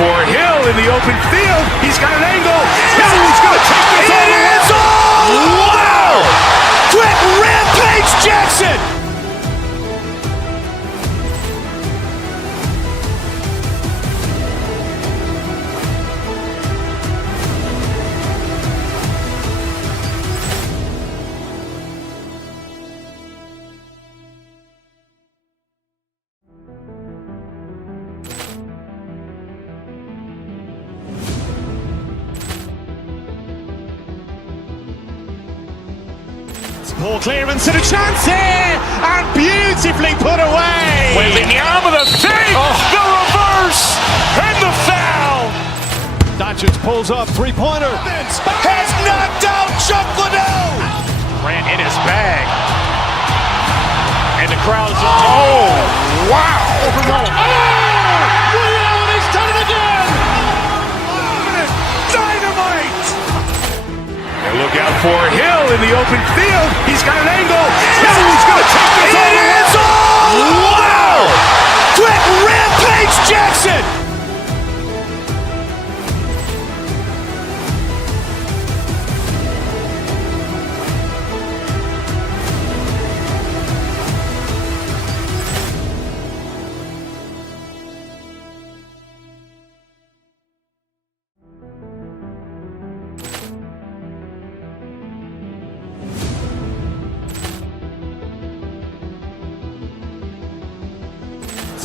for Hill in the open field. He's got an angle. Hill is going to take this all the way. Wow! Quick Rampage Jackson! Ball clearance and a chance here, and beautifully put away. Waving the arm of the fake, the reverse, and the foul. Doncic pulls up, three-pointer. Has knocked out Chuck Liddell. Ran in his bag. And the crowd's wow. Liddell, he's done it again. Dynamite. And look out for Hill in the open field. He's got an angle. Hill is going to take this all the way. Wow! Quick Rampage Jackson!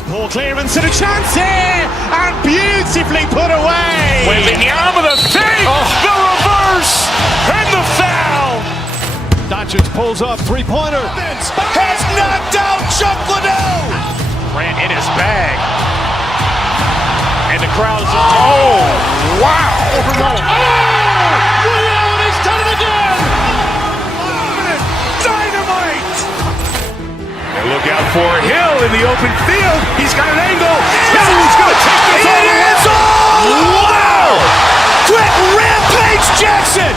Ball clearance and a chance here, and beautifully put away. Waving the arm of the fake, the reverse, and the foul. Doncic pulls up, three-pointer. Has knocked out Chuck Liddell. Ran in his bag. And the crowd's wow. Liddell, he's done it again. Dynamite. And look out for Hill in the open field. He's got an angle. Hill is going to take this all the way. Wow! Quick Rampage Jackson!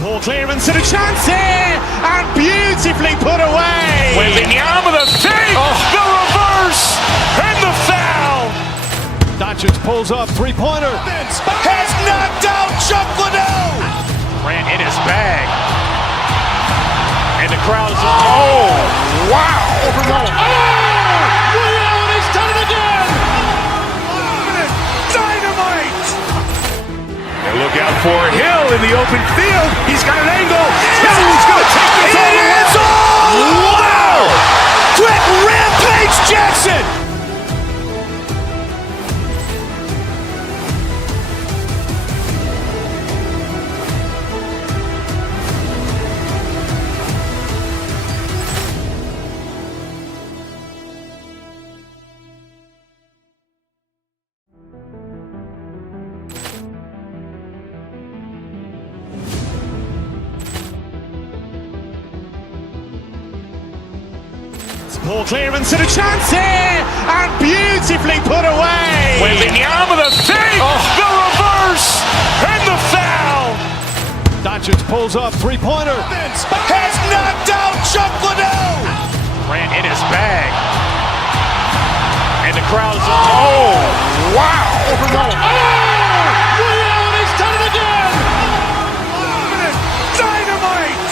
Ball clearance and a chance here, and beautifully put away. Waving the arm of the fake, the reverse, and the foul. Doncic pulls up, three-pointer. Has knocked out Chuck Liddell. Ran in his bag. And the crowd's wow. Liddell, he's done it again. Dynamite. And look out for Hill in the open field. He's got an angle. Hill is going to take this all the way. Wow! Quick Rampage Jackson! Ball clearance and a chance here, and beautifully put away. Waving the arm of the fake, the reverse, and the foul. Doncic pulls up, three-pointer. Has knocked out Chuck Liddell. Ran in his bag. And the crowd's wow. Liddell, he's done it again. Dynamite.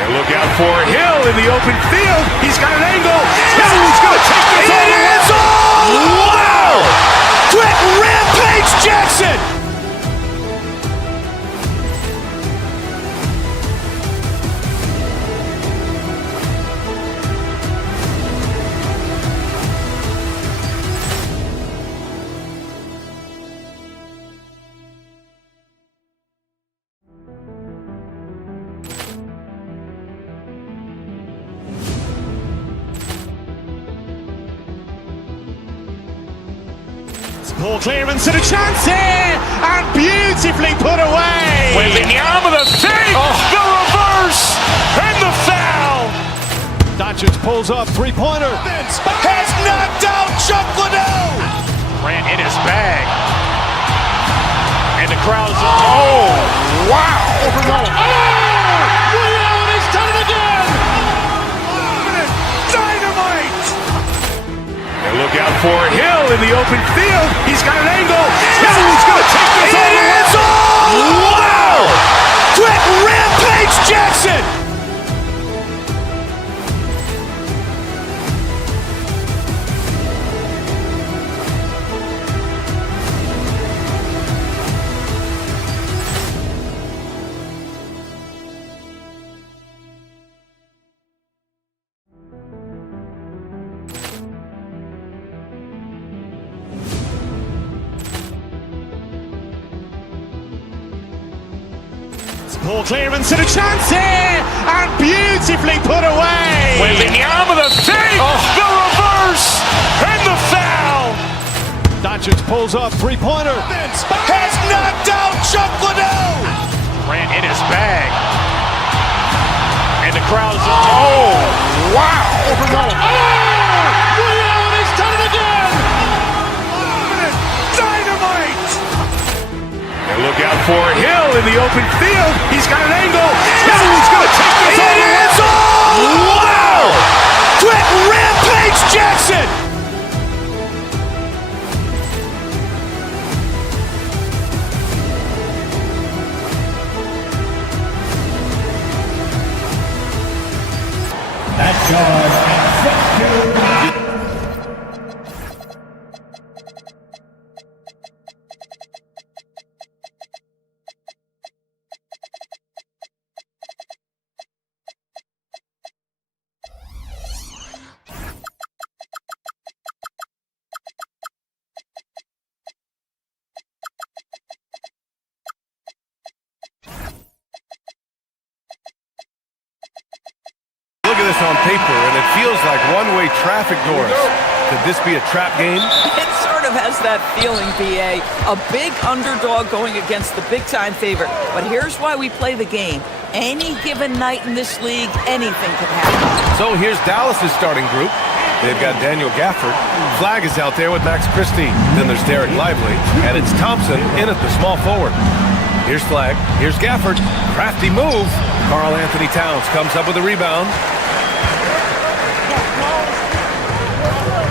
And look out for Hill in the open field. He's got an angle. Hill is going to take this all the way. Wow! Quick Rampage Jackson! Ball clearance and a chance here, and beautifully put away. Wembanyama the fake, the reverse, and the foul. Doncic pulls up, three-pointer. Has knocked out Chuck Liddell. Ran in his bag. And the crowd is, oh, wow. Liddell, he's done it again. Dynamite. And look out for Hill in the open field. He's got an angle. Hill's going to take this all the way. Wow! Quick Rampage Jackson. Ball clearance and a chance here, and beautifully put away. Wembanyama the fake, the reverse, and the foul. Doncic pulls up, three-pointer. Has knocked out Chuck Liddell. Ran in his bag. And the crowd is, oh, wow. Liddell, he's done it again. Dynamite. And look out for Hill in the open field. He's got an angle. Hill's going to take this all the way. Wow! Quick Rampage Jackson. Look at this on paper, and it feels like one-way traffic doors. Could this be a trap game? It sort of has that feeling, BA. A big underdog going against the big-time favorite. But here's why we play the game. Any given night in this league, anything could happen. So here's Dallas's starting group. They've got Daniel Gafford. Flag is out there with Max Christie. Then there's Derek Lively, and it's Thompson in at the small forward. Here's Flag. Here's Gafford. Crafty move. Karl Anthony Towns comes up with a rebound.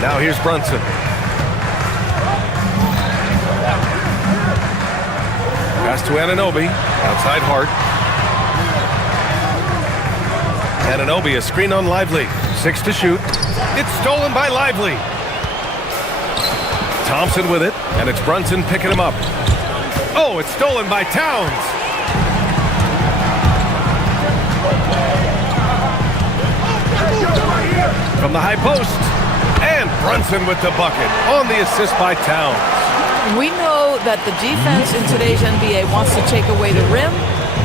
Now here's Brunson. Pass to Anunoby. Outside Hart. Anunoby, a screen on Lively. 6 to shoot. It's stolen by Lively. Thompson with it, and it's Brunson picking him up. Oh, it's stolen by Towns. From the high post. And Brunson with the bucket on the assist by Towns. We know that the defense in today's NBA wants to take away the rim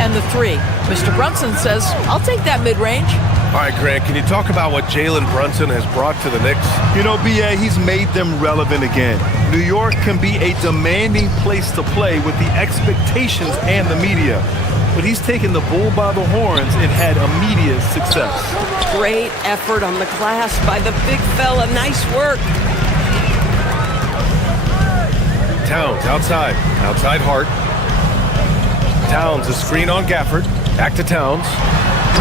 and the three. Mr. Brunson says, I'll take that mid-range. All right, Grant, can you talk about what Jalen Brunson has brought to the Knicks? You know, BA, he's made them relevant again. New York can be a demanding place to play with the expectations and the media. But he's taken the bull by the horns and had immediate success. Great effort on the glass by the big fella. Nice work. Towns outside. Outside Hart. Towns, a screen on Gafford. Back to Towns.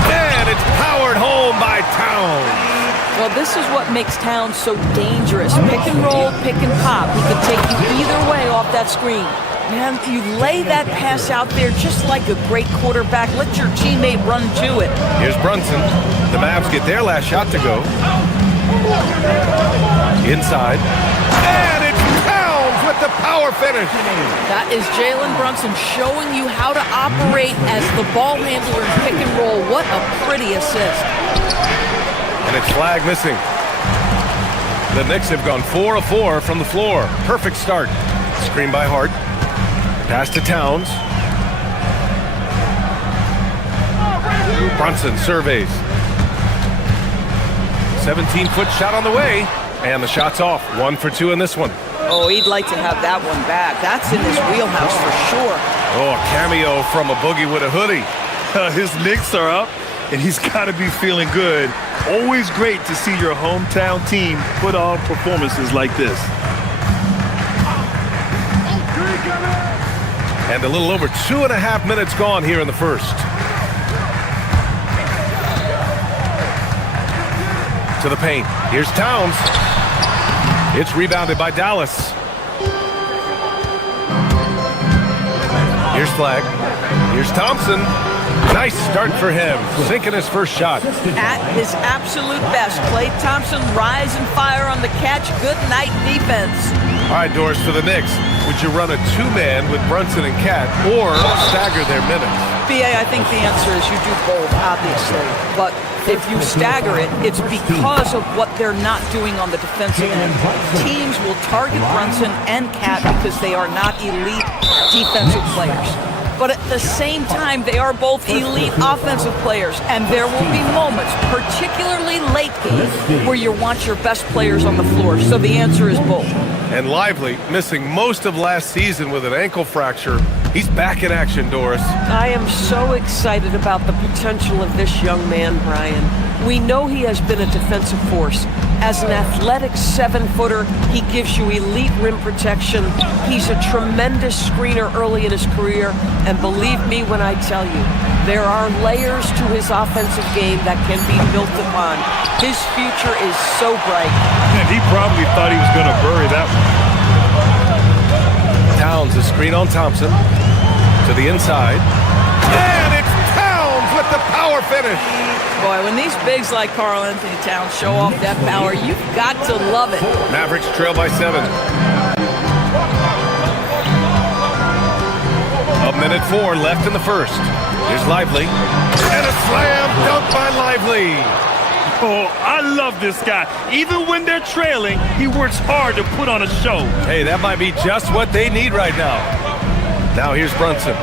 And it's powered home by Towns. Well, this is what makes Towns so dangerous. Pick and roll, pick and pop. He can take you either way off that screen. Man, you lay that pass out there just like a great quarterback. Let your teammate run to it. Here's Brunson. The Mavs get their last shot to go. Inside. And it's Towns with the power finish. That is Jalen Brunson showing you how to operate as the ball handler in pick and roll. What a pretty assist. And it's Flag missing. The Knicks have gone 4 of 4 from the floor. Perfect start. Screen by Hart. Pass to Towns. Brunson surveys. 17-foot shot on the way. And the shot's off. 1 for 2 in this one. Oh, he'd like to have that one back. That's in his wheelhouse for sure. Oh, a cameo from a boogie with a hoodie. His Knicks are up, and he's got to be feeling good. Always great to see your hometown team put on performances like this. And a little over 2.5 minutes gone here in the first. To the paint. Here's Towns. It's rebounded by Dallas. Here's Flag. Here's Thompson. Nice start for him. Sinking his first shot. At his absolute best, Klay Thompson rise and fire on the catch. Good night defense. All right, Doris, for the Knicks, would you run a two-man with Brunson and Cat or stagger their minutes? BA, I think the answer is you do both, obviously. But if you stagger it, it's because of what they're not doing on the defensive end. Teams will target Brunson and Cat because they are not elite defensive players. But at the same time, they are both elite offensive players. And there will be moments, particularly late game, where you want your best players on the floor. So the answer is both. And Lively, missing most of last season with an ankle fracture. He's back in action, Doris. I am so excited about the potential of this young man, Brian. We know he has been a defensive force. As an athletic 7-footer, he gives you elite rim protection. He's a tremendous screener early in his career. And believe me when I tell you, there are layers to his offensive game that can be built upon. His future is so bright. And he probably thought he was going to bury that one. Towns, a screen on Thompson. To the inside. And it's Towns with the power finish. Boy, when these bigs like Karl Anthony Towns show off that power, you've got to love it. Mavericks trail by 7. A minute 4 left in the first. Here's Lively. And a slam dunk by Lively. Oh, I love this guy. Even when they're trailing, he works hard to put on a show. Hey, that might be just what they need right now. Now here's Brunson.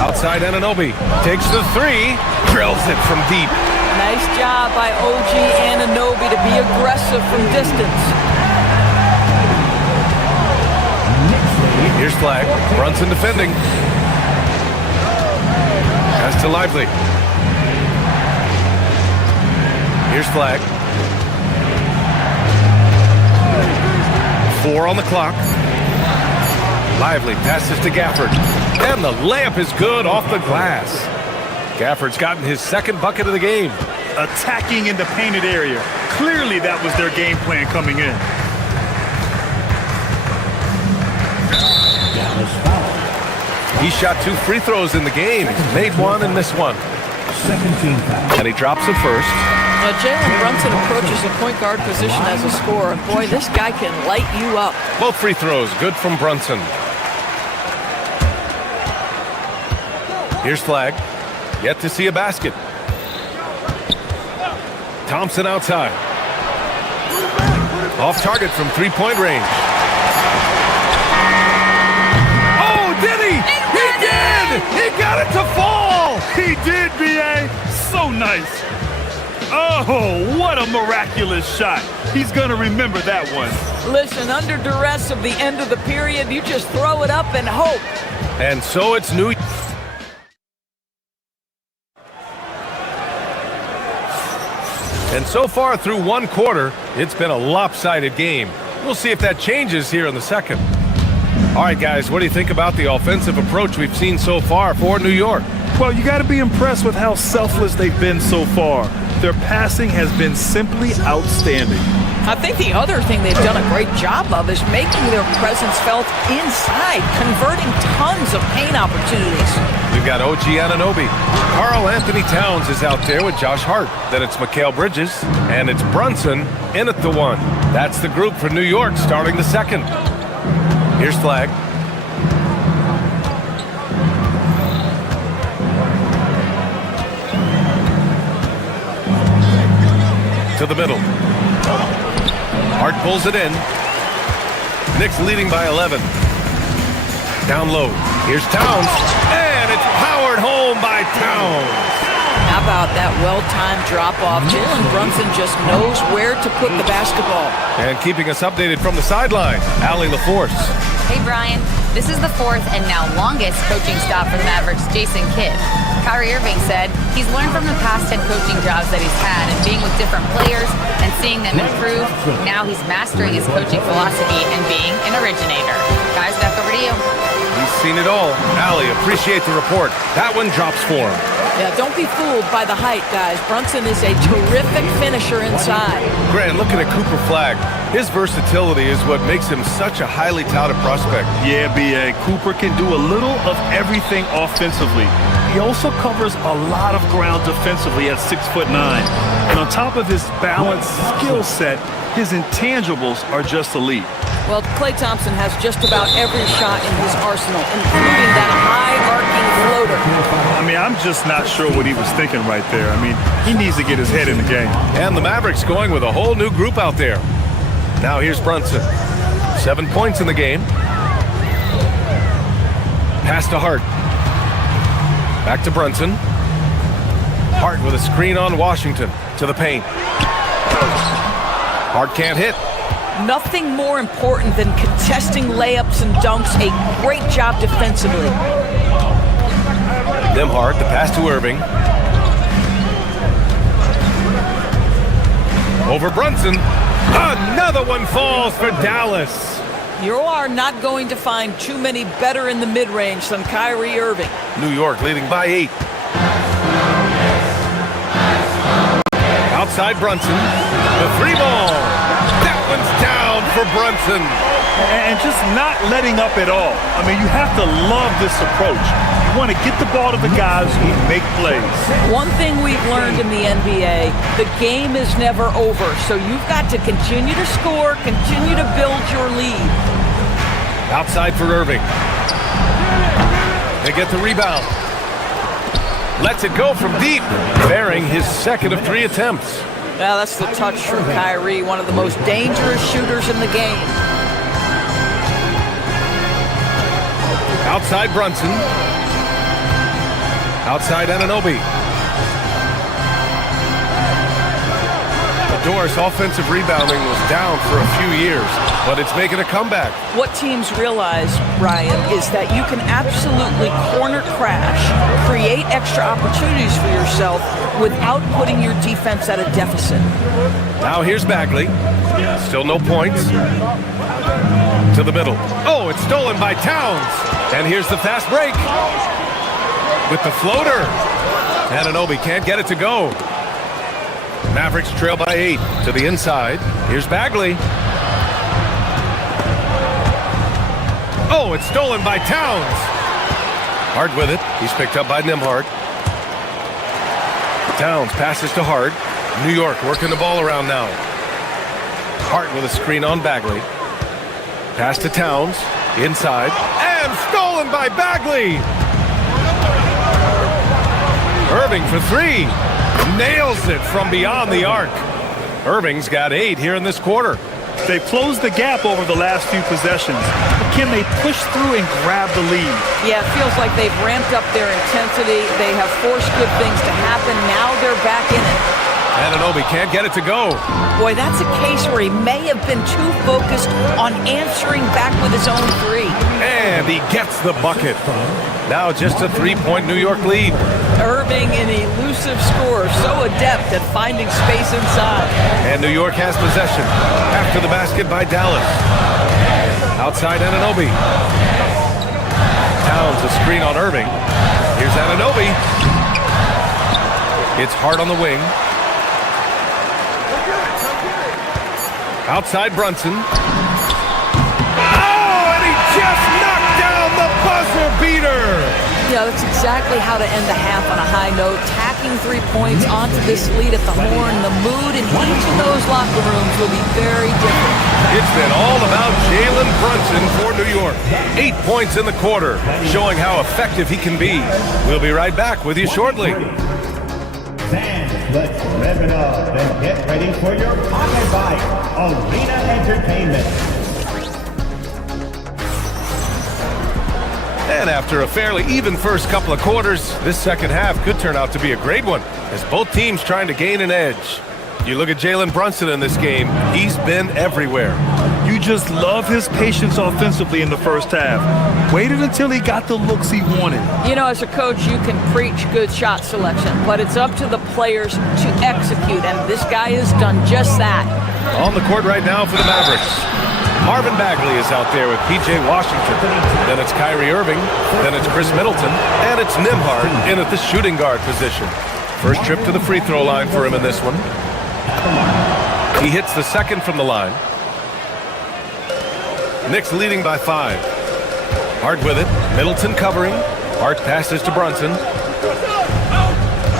Outside Anunoby. Takes the 3. Drills it from deep. Nice job by OG Anunoby to be aggressive from distance. Here's Flag. Brunson defending. Pass to Lively. Here's Flag. 4 on the clock. Lively passes to Gafford. And the layup is good off the glass. Gafford's gotten his second bucket of the game. Attacking in the painted area. Clearly that was their game plan coming in. He shot 2 free throws in the game. Made 1 and missed 1. And he drops it first. Jalen Brunson approaches the point guard position as a scorer. Boy, this guy can light you up. Both free throws good from Brunson. Here's Flag. Yet to see a basket. Thompson outside. Off target from 3-point range. Oh, did he? He did! He got it to fall! He did, B.A. So nice. Oh, what a miraculous shot. He's going to remember that one. Listen, under duress of the end of the period, you just throw it up and hope. And so it's New York. And so far through one quarter, it's been a lopsided game. We'll see if that changes here in the second. All right, guys, what do you think about the offensive approach we've seen so far for New York? Well, you got to be impressed with how selfless they've been so far. Their passing has been simply outstanding. I think the other thing they've done a great job of is making their presence felt inside, converting tons of paint opportunities. We've got OG Anunoby. Karl Anthony Towns is out there with Josh Hart. Then it's Mikal Bridges, and it's Brunson in at the 1. That's the group for New York starting the second. Here's Flag. To the middle. Hart pulls it in. Knicks leading by 11. Down low. Here's Towns. And it's powered home by Towns. How about that big-time drop-off. Jalen Brunson just knows where to put the basketball. And keeping us updated from the sideline, Allie LaForce. Hey, Brian. This is the fourth and now longest coaching stop for the Mavericks' Jason Kidd. Kyrie Irving said he's learned from the past head coaching jobs that he's had and being with different players and seeing them improve. Now he's mastering his coaching philosophy and being an originator. Guys, back over to you. He's seen it all. Allie, appreciate the report. That one drops for him. Yeah, don't be fooled by the height, guys. Brunson is a terrific finisher inside. Grant, looking at Cooper Flagg, his versatility is what makes him such a highly touted prospect. Yeah, B.A. Cooper can do a little of everything offensively. He also covers a lot of ground defensively at 6'9". And on top of his balanced skill set, his intangibles are just elite. Well, Klay Thompson has just about every shot in his arsenal, including that high-arcing floater. I mean, I'm just not sure what he was thinking right there. I mean, he needs to get his head in the game. And the Mavericks going with a whole new group out there. Now here's Brunson. 7 points in the game. Pass to Hart. Back to Brunson. Hart with a screen on Washington to the paint. Hart can't hit. Nothing more important than contesting layups and dunks. A great job defensively. Nembhard, the pass to Irving. Over Brunson. Another one falls for Dallas. You are not going to find too many better in the mid-range than Kyrie Irving. New York leading by 8. Outside Brunson. The three ball. That one's down for Brunson. And just not letting up at all. I mean, you have to love this approach. You want to get the ball to the guys who make plays. One thing we've learned in the NBA, the game is never over. So you've got to continue to score, continue to build your lead. Outside for Irving. They get the rebound. Lets it go from deep, bearing his second of 3 attempts. Now that's the touch from Kyrie, one of the most dangerous shooters in the game. Outside Brunson. Outside Anunoby. Doris' offensive rebounding was down for a few years, but it's making a comeback. What teams realize, Brian, is that you can absolutely corner crash, create extra opportunities for yourself without putting your defense at a deficit. Now here's Bagley. Still no points. To the middle. Oh, it's stolen by Towns. And here's the fast break. With the floater. Anunoby can't get it to go. Mavericks trail by 8 to the inside. Here's Bagley. Oh, it's stolen by Towns. Hart with it. He's picked up by Nembhard. Towns passes to Hart. New York working the ball around now. Hart with a screen on Bagley. Pass to Towns. Inside. And stolen by Bagley. Irving for 3. Nails it from beyond the arc. Irving's got 8 here in this quarter. They've closed the gap over the last few possessions. But can they push through and grab the lead? Yeah, it feels like they've ramped up their intensity. They have forced good things to happen. Now they're back in it. Anunoby can't get it to go. Boy, that's a case where he may have been too focused on answering back with his own 3. And he gets the bucket. Now just a 3-point New York lead. Irving, an elusive scorer, so adept at finding space inside. And New York has possession. After the basket by Dallas. Outside Anunoby. Towns a screen on Irving. Here's Anunoby. It's Hart on the wing. Outside Brunson. Oh, and he just knocked down the buzzer beater. Yeah, that's exactly how to end the half on a high note. Tacking 3 points onto this lead at the horn. The mood in each of those locker rooms will be very different. It's been all about Jalen Brunson for New York. 8 points in the quarter, showing how effective he can be. We'll be right back with you shortly. Fans, let's rev it up and get ready for your pocket bite. Arena Entertainment. And after a fairly even first couple of quarters, this second half could turn out to be a great one, as both teams trying to gain an edge. You look at Jalen Brunson in this game, he's been everywhere. You just love his patience offensively in the first half. Waited until he got the looks he wanted. You know, as a coach, you can preach good shot selection, but it's up to the players to execute, and this guy has done just that. On the court right now for the Mavericks, Marvin Bagley is out there with P.J. Washington. Then it's Kyrie Irving. Then it's Chris Middleton. And it's Nembhard in at the shooting guard position. First trip to the free throw line for him in this one. He hits the second from the line. Knicks leading by 5. Hart with it. Middleton covering. Hart passes to Brunson.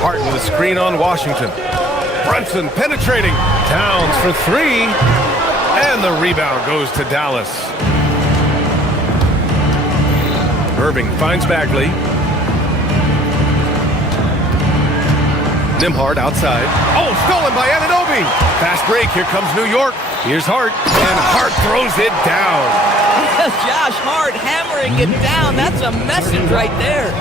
Hart with a screen on Washington. Brunson penetrating. Towns for 3. And the rebound goes to Dallas. Irving finds Bagley. Nembhard outside. Oh, stolen by Anunoby. Fast break. Here comes New York. Here's Hart. And Hart throws it down. Josh Hart hammering it down. That's a message right there.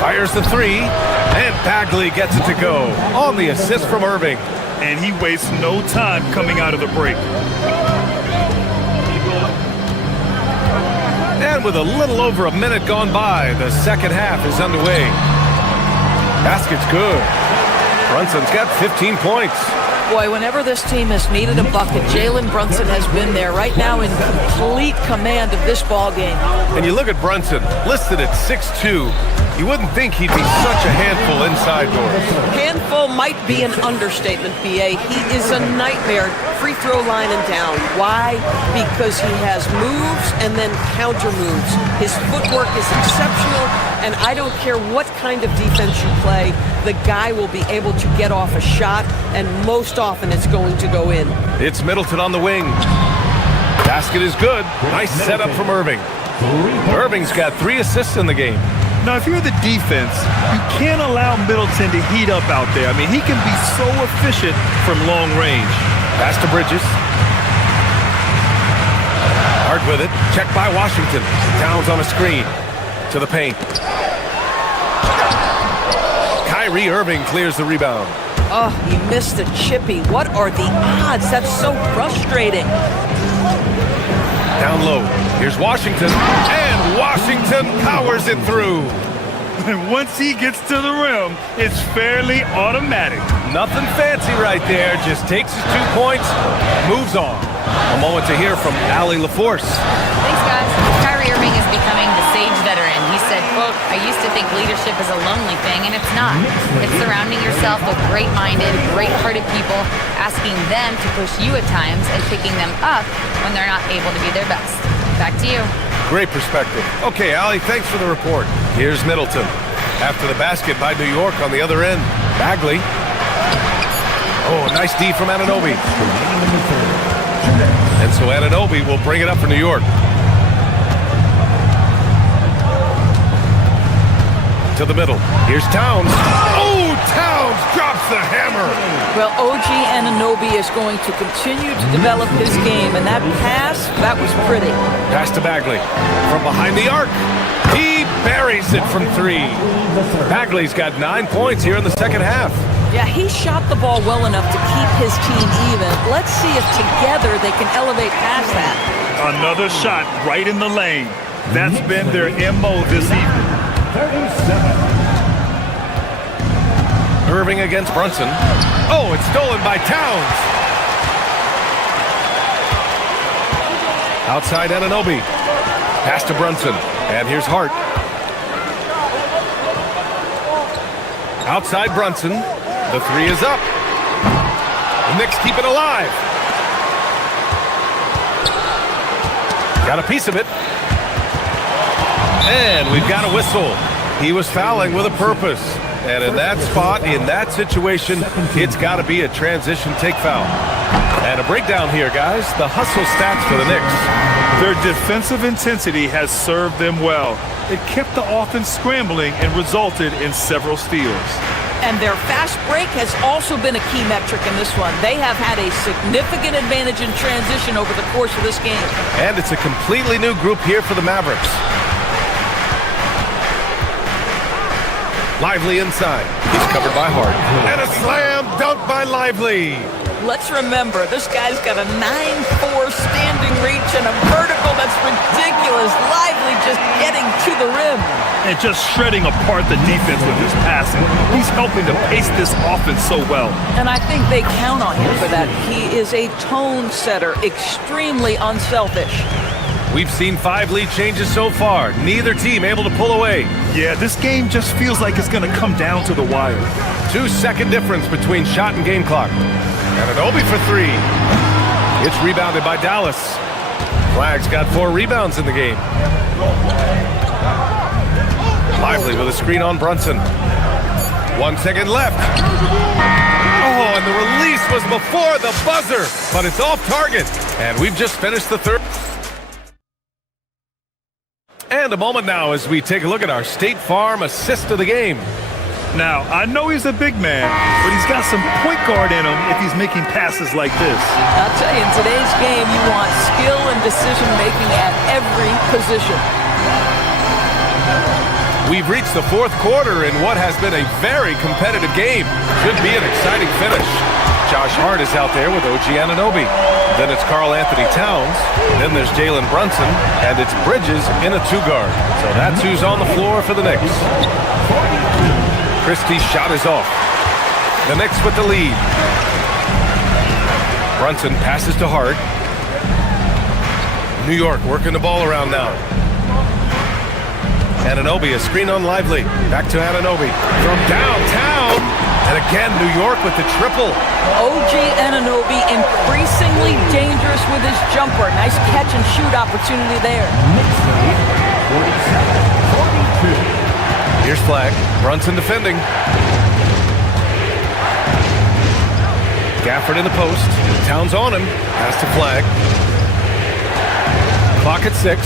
Fires the 3. And Bagley gets it to go on the assist from Irving. And he wastes no time coming out of the break. And with a little over a minute gone by, the second half is underway. Basket's good. Brunson's got 15 points. Boy, whenever this team has needed a bucket, Jalen Brunson has been there right now in complete command of this ball game. And you look at Brunson, listed at 6'2". You wouldn't think he'd be such a handful inside doors. Handful might be an understatement, B.A. He is a nightmare, free throw line and down. Why? Because he has moves and then counter moves. His footwork is exceptional, and I don't care what kind of defense you play, the guy will be able to get off a shot, and most often it's going to go in. It's Middleton on the wing. Basket is good. Nice setup from Irving. Irving's got 3 assists in the game. Now, if you're the defense, you can't allow Middleton to heat up out there. I mean, he can be so efficient from long range. Pass to Bridges. Hart with it. Checked by Washington. Towns on a screen. To the paint. Kyrie Irving clears the rebound. Oh, he missed the chippy. What are the odds? That's so frustrating. Down low. Here's Washington. And Washington powers it through. And once he gets to the rim, it's fairly automatic. Nothing fancy right there. Just takes his 2 points, moves on. A moment to hear from Allie LaForce. Thanks, guys. Kyrie Irving is becoming the sage veteran. He said, quote, "I used to think leadership is a lonely thing, and it's not. It's surrounding yourself with great-minded, great-hearted people, asking them to push you at times and picking them up when they're not able to be their best." Back to you. Great perspective. Okay, Allie, thanks for the report. Here's Middleton. After the basket by New York on the other end. Bagley. Oh, a nice D from Anunoby. And so Anunoby will bring it up for New York. To the middle. Here's Towns. Oh, Towns drops the hammer. Well, OG Anunoby is going to continue to develop his game, and that pass, that was pretty. Pass to Bagley. From behind the arc. He buries it from 3. Bagley's got 9 points here in the second half. Yeah, he shot the ball well enough to keep his team even. Let's see if together they can elevate past that. Another shot right in the lane. That's been their MO this evening. 37. Irving against Brunson. Oh, it's stolen by Towns. Outside Anunoby. Pass to Brunson. And here's Hart. Outside Brunson. The 3 is up. The Knicks keep it alive. Got a piece of it. And we've got a whistle. He was fouling with a purpose. And in that spot, in that situation, it's got to be a transition take foul. And a breakdown here, guys. The hustle stats for the Knicks. Their defensive intensity has served them well. It kept the offense scrambling and resulted in several steals. And their fast break has also been a key metric in this one. They have had a significant advantage in transition over the course of this game. And it's a completely new group here for the Mavericks. Lively inside. He's covered by Hart. And a slam dunk by Lively. Let's remember, this guy's got a 9'4" standing reach and a vertical that's ridiculous. Lively just getting to the rim. And just shredding apart the defense with his passing. He's helping to pace this offense so well. And I think they count on him for that. He is a tone setter, extremely unselfish. We've seen 5 lead changes so far. Neither team able to pull away. Yeah, this game just feels like it's going to come down to the wire. 2-second difference between shot and game clock. And an Obi for 3. It's rebounded by Dallas. Flag's got 4 rebounds in the game. Lively with a screen on Brunson. 1 second left. Oh, and the release was before the buzzer, but it's off target. And we've just finished the third. And a moment now as we take a look at our State Farm assist of the game. Now, I know he's a big man, but he's got some point guard in him if he's making passes like this. I'll tell you, in today's game, you want skill and decision-making at every position. We've reached the 4th quarter in what has been a very competitive game. Should be an exciting finish. Josh Hart is out there with OG Anunoby. Then it's Karl Anthony Towns. Then there's Jalen Brunson. And it's Bridges in a 2-guard. So that's who's on the floor for the Knicks. Christie's shot is off. The Knicks with the lead. Brunson passes to Hart. New York working the ball around now. Anunoby, a screen on Lively. Back to Anunoby. From downtown. And again, New York with the triple. OG Anunoby increasingly dangerous with his jumper. Nice catch and shoot opportunity there. Here's Flag. Brunson defending. Gafford in the post. Towns on him. Pass to Flag. Clock at 6.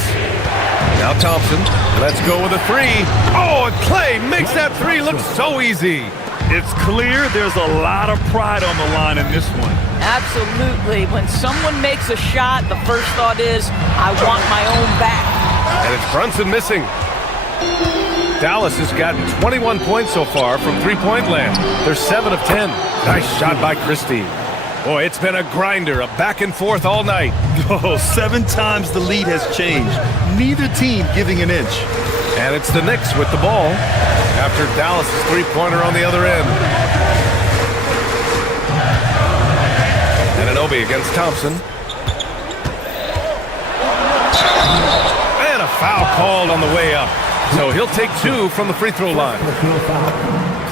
Now Thompson. Let's go with a 3. Oh, and Clay makes that 3 look so easy. It's clear there's a lot of pride on the line in this one. Absolutely. When someone makes a shot, the first thought is, I want my own back. And it's Brunson missing. Dallas has gotten 21 points so far from three-point land. They're 7 of 10. Nice shot by Christie. Boy, it's been a grinder, a back and forth all night. Oh, 7 times the lead has changed. Neither team giving an inch. And it's the Knicks with the ball after Dallas' three-pointer on the other end. Anunoby against Thompson. And a foul called on the way up. So he'll take 2 from the free throw line.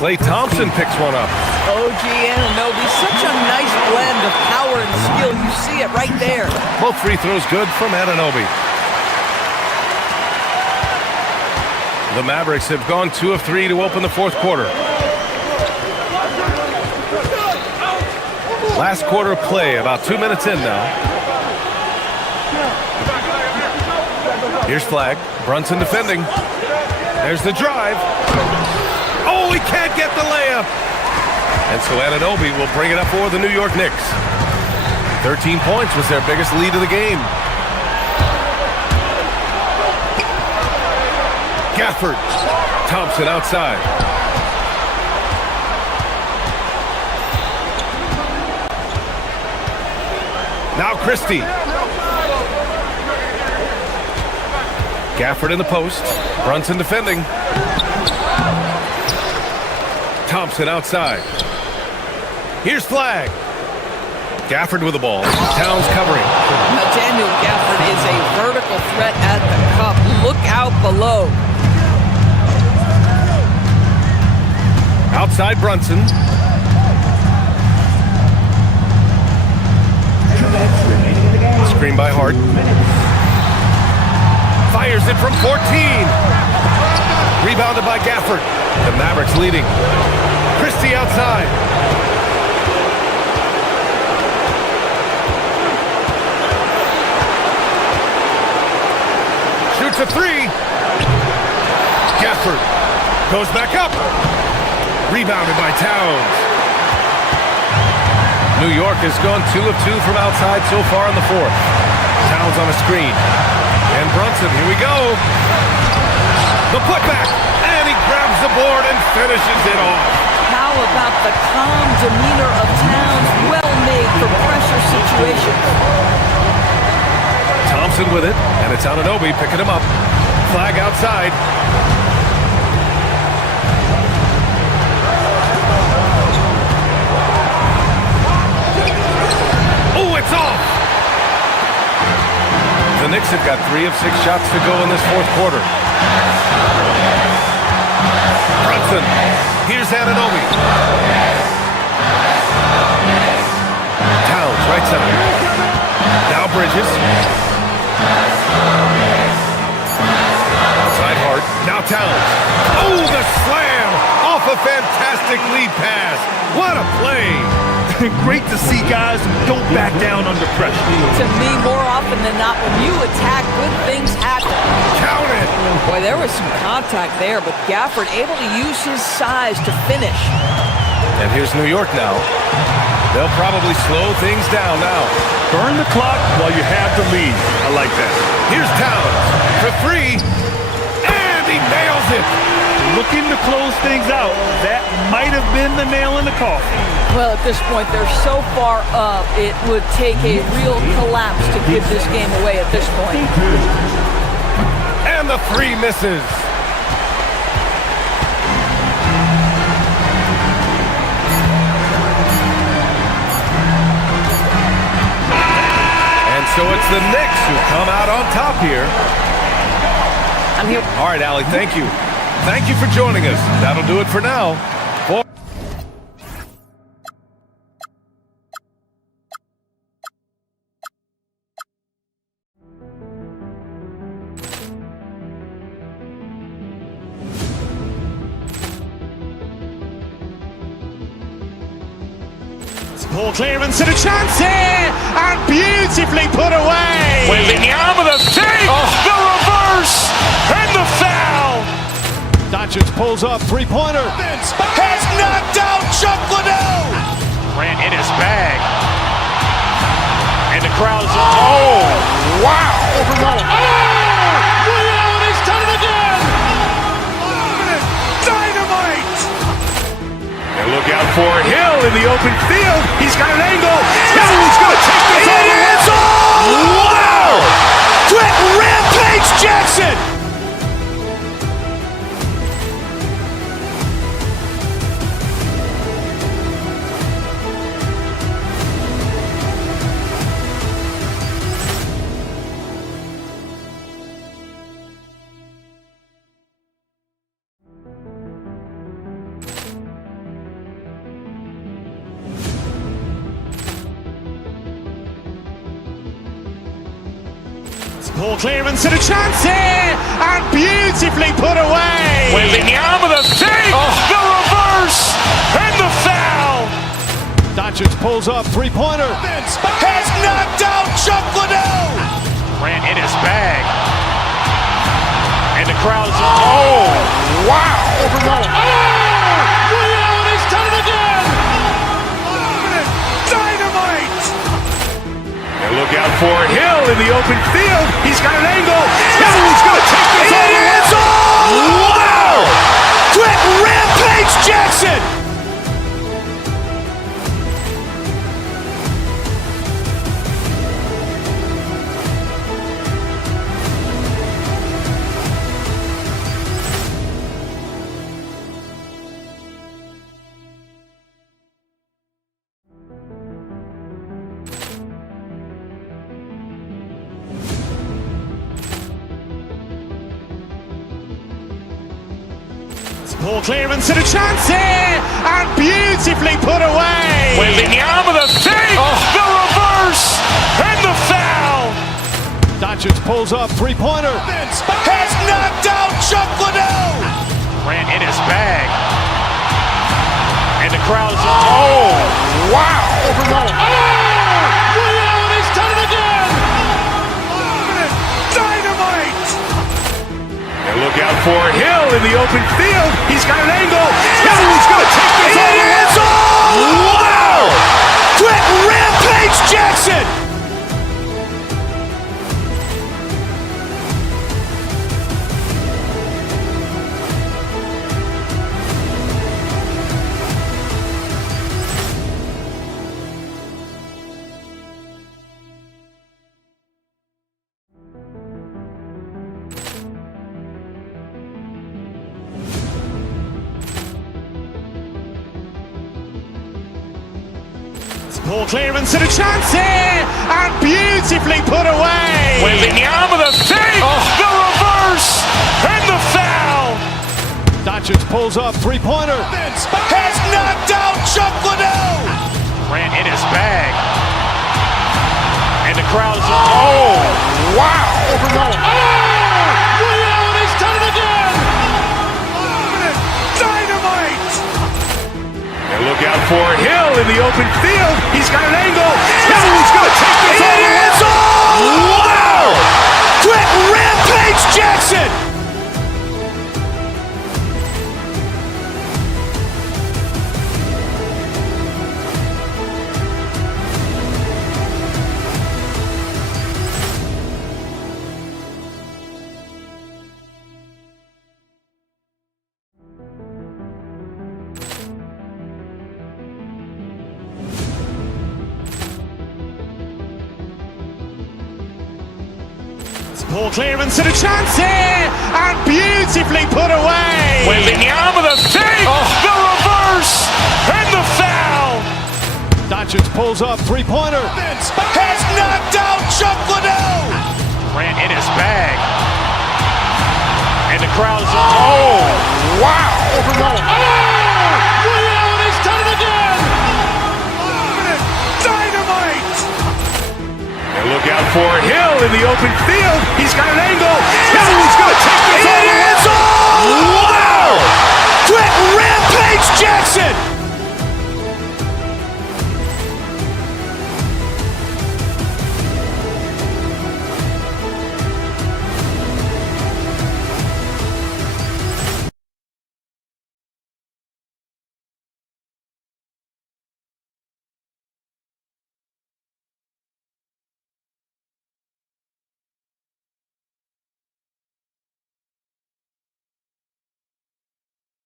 Klay Thompson picks one up. OG Anunoby, such a nice blend of power and skill. You see it right there. Both free throws good from Anunoby. The Mavericks have gone 2 of 3 to open the 4th quarter. Last quarter of play, about 2 minutes in now. Here's Flag. Brunson defending. There's the drive. Oh, he can't get the layup. And so Anunoby will bring it up for the New York Knicks. 13 points was their biggest lead of the game. Gafford. Thompson outside. Now Christie. Gafford in the post. Brunson defending. Thompson outside. Here's Flag. Gafford with the ball. Towns covering. Now, Daniel Gafford is a vertical threat at the cup. Look out below. Outside Brunson. Screen by Hart. Fires it from 14. Rebounded by Gafford. The Mavericks leading. Christie outside. Shoots a 3. Gafford goes back up. Rebounded by Towns. New York has gone 2 of 2 from outside so far in the 4th. Towns on a screen. And Brunson, here we go. The putback, and he grabs the board and finishes it off. How about the calm demeanor of Towns, well made for pressure situations? Thompson with it, and it's Anunoby picking him up. Flag outside. Oh, it's off! The Knicks have got 3 of 6 shots to go in this fourth quarter. Brunson, here's Anunoby. Towns, right side. Now Bridges. Outside Hart. Now Towns. Oh, the slam! Off a fantastic lead pass. What a play! Great to see guys who don't back down under pressure. To me, more often than not, when you attack, good things happen. Count it! Boy, there was some contact there, but Gafford able to use his size to finish. And here's New York now. They'll probably slow things down now. Burn the clock while you have the lead. I like that. Here's Towns for 3, and he nails it. Looking to close things out. That might have been the nail in the coffin. Well, at this point, they're so far up, it would take a real collapse to give this game away at this point. And the 3 misses. And so it's the Knicks who come out on top here. I'm here. All right, Allie, thank you. Thank you for joining us. That'll do it for now. Ball clearance and a chance here, and beautifully put away. Wembanyama the fake, the reverse, and the foul. Doncic pulls up, three-pointer. Has knocked out Chuck Liddell. Ran in his bag. And the crowd is, oh, wow. Liddell, and he's done it again. Dynamite. And look out for Hill in the open field. He's got an angle. He's going to take this all the way. Wow! Quick Rampage Jackson. Ball clearance and a chance here, and beautifully put away. Wembanyama the fake, the reverse, and the foul. Doncic pulls up, three-pointer. Has knocked out Chuck Liddell. Ran in his bag. And the crowd is, oh, wow. Liddell, and he's done it again. Dynamite. And look out for Hill in the open field. He's got an angle. He's going to take this all the way. Wow! Quick Rampage Jackson. Ball clearance and a chance here, and beautifully put away. Wembanyama the fake, the reverse, and the foul. Doncic pulls up, three-pointer. Has knocked out Chuck Liddell. Ran in his bag. And the crowd is, oh, wow. Liddell, and he's done it again. Dynamite. And look out for Hill in the open field. He's got an angle. He's going to take this all the way. Wow! Quick Rampage Jackson. Ball clearance and a chance here, and beautifully put away. With the arm of the fake, the reverse, and the foul. Doncic pulls up, three-pointer. Has knocked out Chuck Liddell. Ran in his bag. And the crowd is, oh, wow. Leon has done it again. Dynamite. And look out for Hill in the open field. He's got an angle. He's going to take this all the way. It's all! Wow! Quick Rampage Jackson! Ball clearance and a chance here, and beautifully put away. With the arm of the fake, the reverse, and the foul. Doncic pulls up, three-pointer. Has knocked out Chuck Liddell. Ran in his bag. And the crowd is, oh, wow. Leon has done it again. Dynamite. And look out for Hill in the open field. He's got an angle. He's going to take this all the way. It's all! Wow! Quick Rampage Jackson!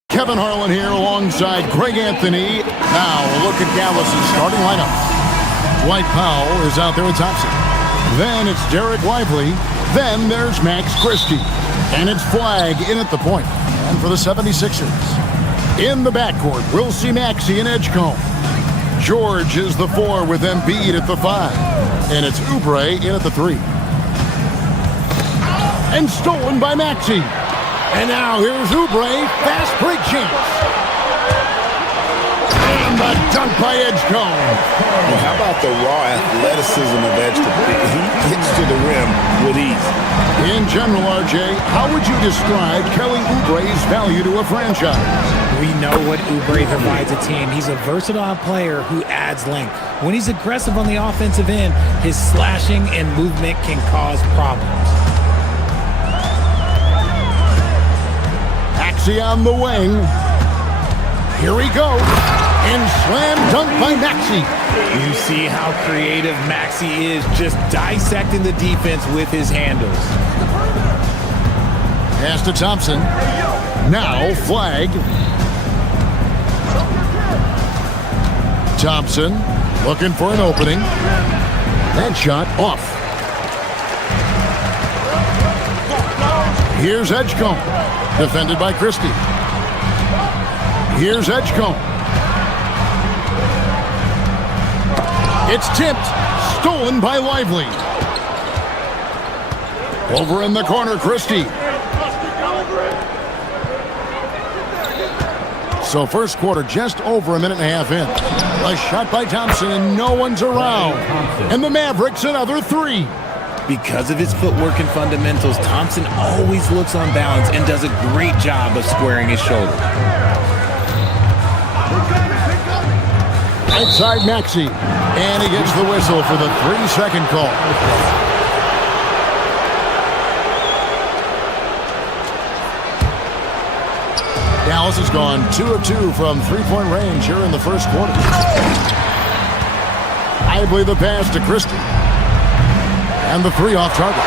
Kevin Harlan here alongside Greg Anthony. Now a look at Dallas' starting lineup. Dwight Powell is out there with Thompson. Then it's Derek Lively. Then there's Max Christie. And it's Flag in at the point. And for the 76ers, in the backcourt, we'll see Maxey and Edgecombe. George is the 4 with Embiid at the 5. And it's Oubre in at the 3. And stolen by Maxey. And now here's Oubre, fast break chance. And the dunk by Edgecombe. Well, how about the raw athleticism of Edgecombe? He gets to the rim with ease. In general, RJ, how would you describe Kelly Oubre's value to a franchise? We know what Oubre provides a team. He's a versatile player who adds length. When he's aggressive on the offensive end, his slashing and movement can cause problems. Maxey on the wing. Here we go. And slam dunk by Maxey. You see how creative Maxey is, just dissecting the defense with his handles. Pass to Thompson. Now Flag. Thompson looking for an opening. That shot off. Here's Edgecombe. Defended by Christie. Here's Edgecombe. It's tipped. Stolen by Lively. Over in the corner, Christie. So first quarter just over a minute and a half in. A shot by Thompson and no one's around. And the Mavericks another 3. Because of his footwork and fundamentals, Thompson always looks on balance and does a great job of squaring his shoulder. Outside Maxey. And he gets the whistle for the 3-second call. Dallas has gone 2 of 2 from three-point range here in the first quarter. Lively the pass to Christie. And the 3 off target.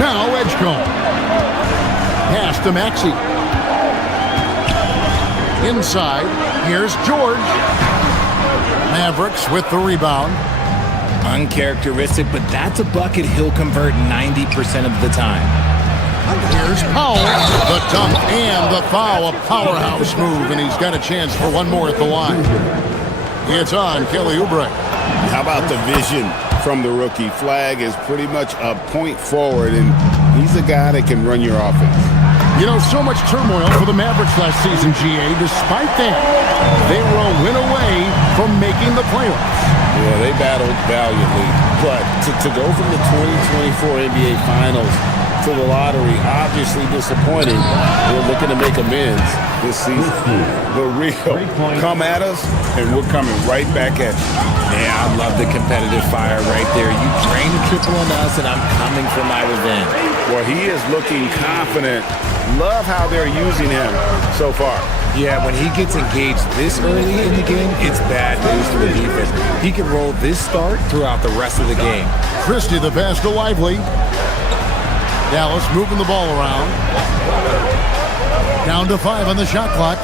Now Edgecombe. Pass to Maxey. Inside, here's George. Mavericks with the rebound. Uncharacteristic, but that's a bucket he'll convert 90% of the time. Here's Powell. The dunk and the foul. A powerhouse move, and he's got a chance for one more at the line. It's on Kelly Oubre. How about the vision from the rookie? Flag is pretty much a point forward, and he's a guy that can run your offense. You know, so much turmoil for the Mavericks last season, GA. Despite that, they were a win away from making the playoffs. Yeah, they battled valiantly. But to go from the 2024 NBA Finals to the lottery, obviously disappointing. They're looking to make amends this season. The real come at us, and we're coming right back at you. Yeah, I love the competitive fire right there. You drain the triple on us, and I'm coming for my revenge. Well, he is looking confident. Love how they're using him so far. Yeah, when he gets engaged this early in the game, it's bad news for the defense. He can roll this start throughout the rest of the game. Christie the pass to Lively. Dallas moving the ball around. Down to 5 on the shot clock.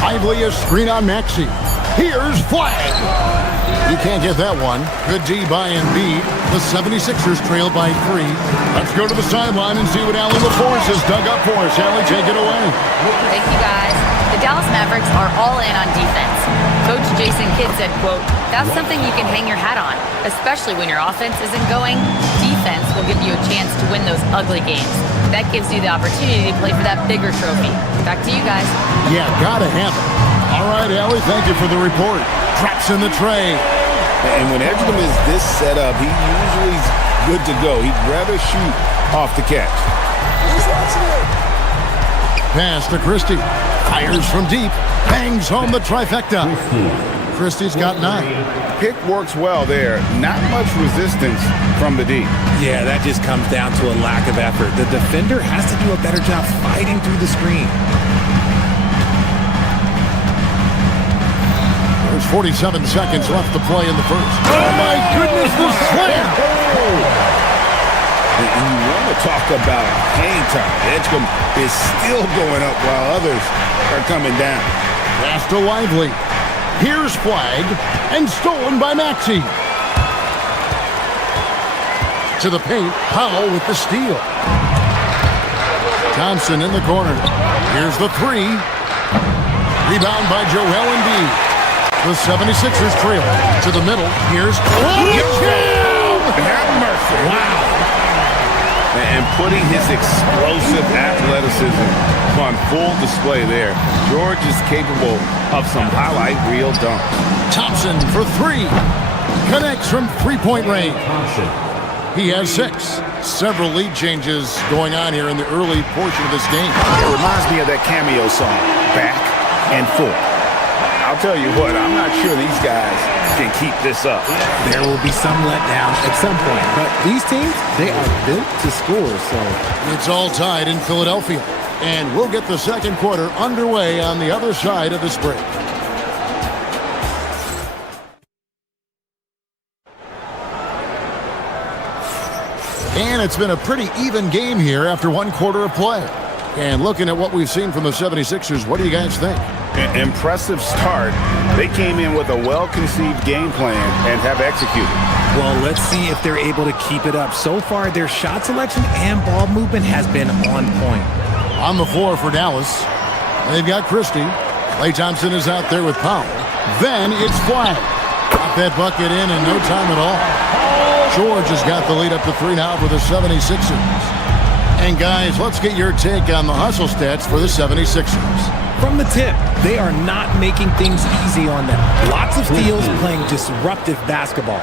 Lively a screen on Maxey. Here's Flag. You can't get that one. Good D by Embiid. The 76ers trail by 3. Let's go to the sideline and see what Allie LaForce has dug up for us. Allie, take it away. Thank you, guys. The Dallas Mavericks are all in on defense. Coach Jason Kidd said, quote, "That's something you can hang your hat on, especially when your offense isn't going. Defense will give you a chance to win those ugly games. That gives you the opportunity to play for that bigger trophy." Back to you guys. Yeah, gotta have it. All right, Allie, thank you for the report. Drops in the tray. And when Edgecombe is this set up, he usually is good to go. He'd rather shoot off the catch. Pass to Christie. Fires from deep. Bangs home the trifecta. Christie's got 9. Pick works well there. Not much resistance from the D. Yeah, that just comes down to a lack of effort. The defender has to do a better job fighting through the screen. There's 47 seconds left to play in the first. Oh my goodness, the slam! And you want to talk about hang time. Edgecombe is still going up while others are coming down. Pass to Lively. Here's Flag, and stolen by Maxey. To the paint, Powell with the steal. Thompson in the corner. Here's the 3. Rebound by Joel Embiid. The 76ers trail to the middle. Here's Have mercy. Wow. And putting his explosive athleticism on full display there. George is capable of some highlight reel dunks. Thompson for 3. Connects from three-point range. He has 6. Several lead changes going on here in the early portion of this game. It reminds me of that cameo song, Back and Forth. I'll tell you what, I'm not sure these guys can keep this up. There will be some letdown at some point, but these teams, they are built to score, so. It's all tied in Philadelphia, and we'll get the second quarter underway on the other side of this break. And it's been a pretty even game here after one quarter of play. And looking at what we've seen from the 76ers, what do you guys think? Impressive start. They came in with a well-conceived game plan and have executed. Well, let's see if they're able to keep it up. So far, their shot selection and ball movement has been on point. On the floor for Dallas, they've got Christie. Klay Thompson is out there with Powell. Then it's Flag. Got that bucket in no time at all. George has got the lead up to 3 now for the 76ers. And guys, let's get your take on the hustle stats for the 76ers. From the tip, they are not making things easy on them. Lots of steals, playing disruptive basketball.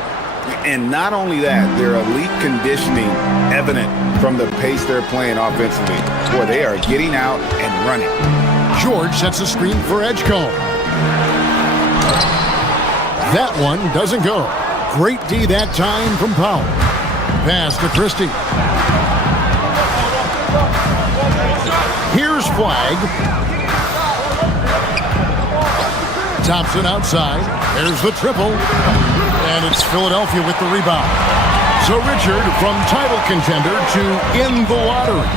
And not only that, their elite conditioning evident from the pace they're playing offensively, where they are getting out and running. George sets a screen for Edgecombe. That one doesn't go. Great D that time from Powell. Pass to Christie. Here's Flag. Thompson outside. There's the triple. And it's Philadelphia with the rebound. So Richard, from title contender to in the lottery.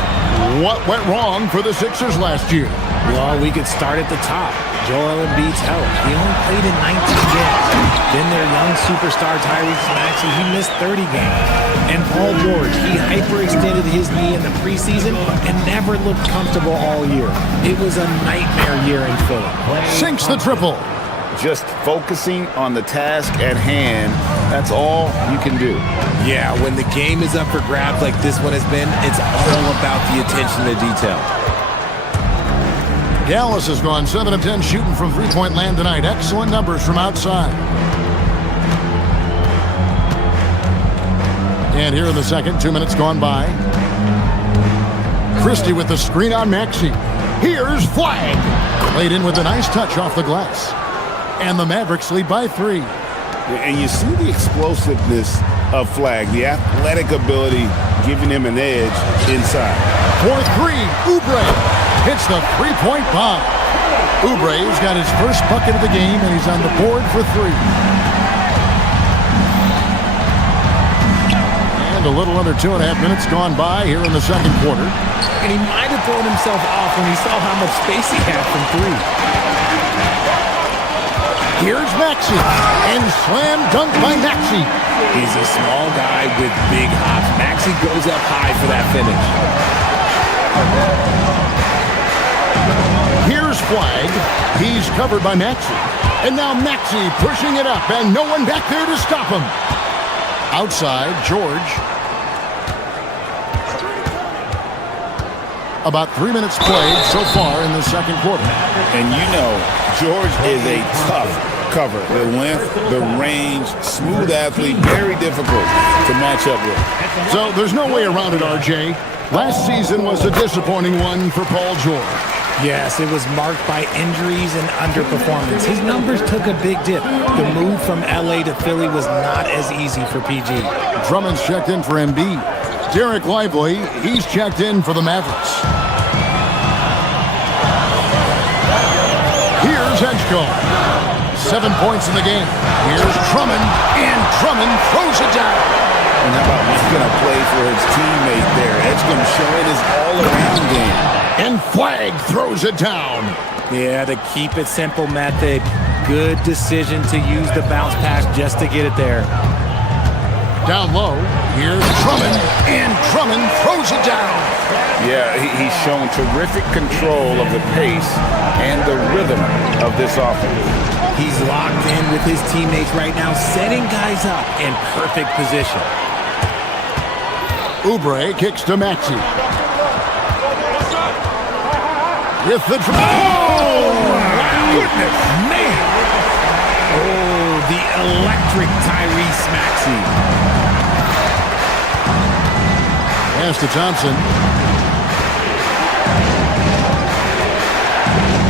What went wrong for the Sixers last year? Well, we could start at the top. Joel Embiid's health. He only played in 19 games. Then their young superstar Tyrese Maxey, he missed 30 games. And Paul George, he hyperextended his knee in the preseason and never looked comfortable all year. It was a nightmare year in Philly. Sinks the triple. Just focusing on the task at hand, that's all you can do. Yeah, when the game is up for grabs like this one has been, it's all about the attention to detail. Dallas has gone 7 of 10 shooting from three-point land tonight. Excellent numbers from outside. And here in the second, 2 minutes gone by. Christie with the screen on Maxey. Here's Flag. Played in with a nice touch off the glass. And the Mavericks lead by 3. And you see the explosiveness of Flag, the athletic ability giving him an edge inside. For 3, Oubre hits the three-point bomb. Oubre's got his first bucket of the game, and he's on the board for 3. And a little under 2.5 minutes gone by here in the second quarter. And he might have thrown himself off when he saw how much space he had from 3. Here's Maxey, and slam dunk by Maxey. He's a small guy with big hops. Maxey goes up high for that finish. Here's Flag. He's covered by Maxey. And now Maxey pushing it up, and no one back there to stop him. Outside, George. About 3 minutes played so far in the second quarter. And you know, George is a tough cover. The length, the range, smooth athlete, very difficult to match up with. So there's no way around it, RJ. Last season was a disappointing one for Paul George. Yes, it was marked by injuries and underperformance. His numbers took a big dip. The move from LA to Philly was not as easy for PG. Drummond's checked in for Embiid. Derek Lively, he's checked in for the Mavericks. Here's Edgecombe. 7 points in the game. Here's Drummond, and Drummond throws it down. And how about making a play for his teammate there? Edgecombe showing his all-around game. And Flag throws it down. Yeah, the keep it simple method. Good decision to use the bounce pass just to get it there. Down low, here's Drummond, and Drummond throws it down. Yeah, he's shown terrific control of the pace and the rhythm of this offense. He's locked in with his teammates right now, setting guys up in perfect position. Oubre kicks to Maxey. With the... Oh, wow. Goodness, man. Oh, the electric Tyrese Maxey. Pass to Thompson.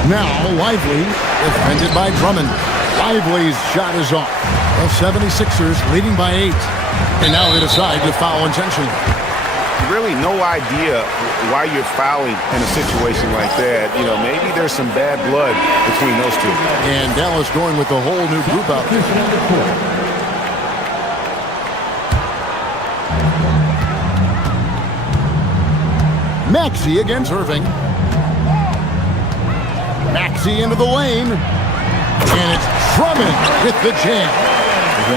Now Lively, defended by Drummond. Lively's shot is off. The 76ers leading by 8. And now they decide to foul intentionally. Really no idea why you're fouling in a situation like that. You know, maybe there's some bad blood between those two. And Dallas going with a whole new group out there. Maxey against Irving. Maxey into the lane. And it's Drummond with the jam.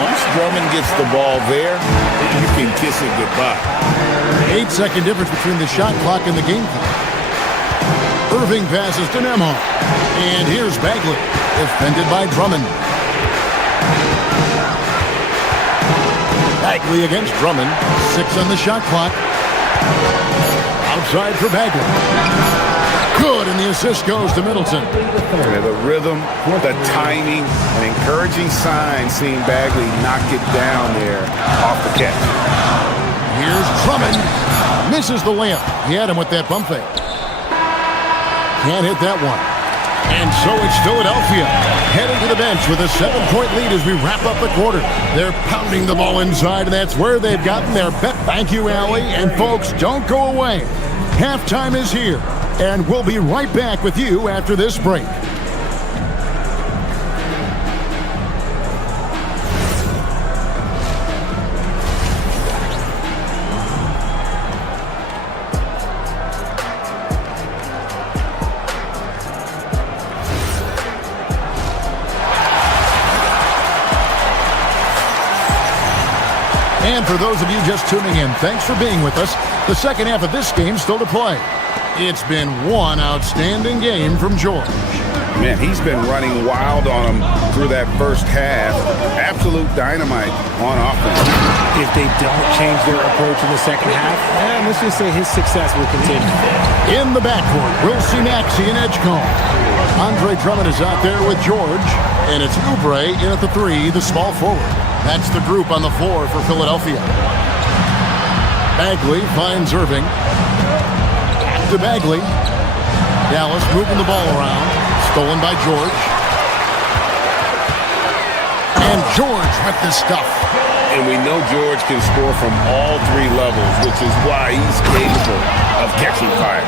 Once Drummond gets the ball there, you can kiss it goodbye. 8-second difference between the shot clock and the game clock. Irving passes to Nembhard. And here's Bagley, defended by Drummond. Bagley against Drummond. 6 on the shot clock. Outside for Bagley. Good, and the assist goes to Middleton. The rhythm, the timing, an encouraging sign seeing Bagley knock it down there off the catch. Here's Drummond. Misses the layup. He had him with that bump fake. Can't hit that one. And so it's Philadelphia heading to the bench with a 7-point lead as we wrap up the quarter. They're pounding the ball inside, and that's where they've gotten their bet. Thank you, Allie. And folks, don't go away. Halftime is here, and we'll be right back with you after this break. And for those of you just tuning in, thanks for being with us. The second half of this game still to play. It's been one outstanding game from George. Man, he's been running wild on them through that first half. Absolute dynamite on offense. If they don't change their approach in the second half, let's just say his success will continue. In the backcourt, we'll see Maxey and Edgecombe. Andre Drummond is out there with George, and it's Oubre in at the 3, the small forward. That's the group on the floor for Philadelphia. Bagley finds Irving. To Bagley. Dallas moving the ball around. Stolen by George. And George with the stuff. And we know George can score from all 3 levels, which is why he's capable of catching fire.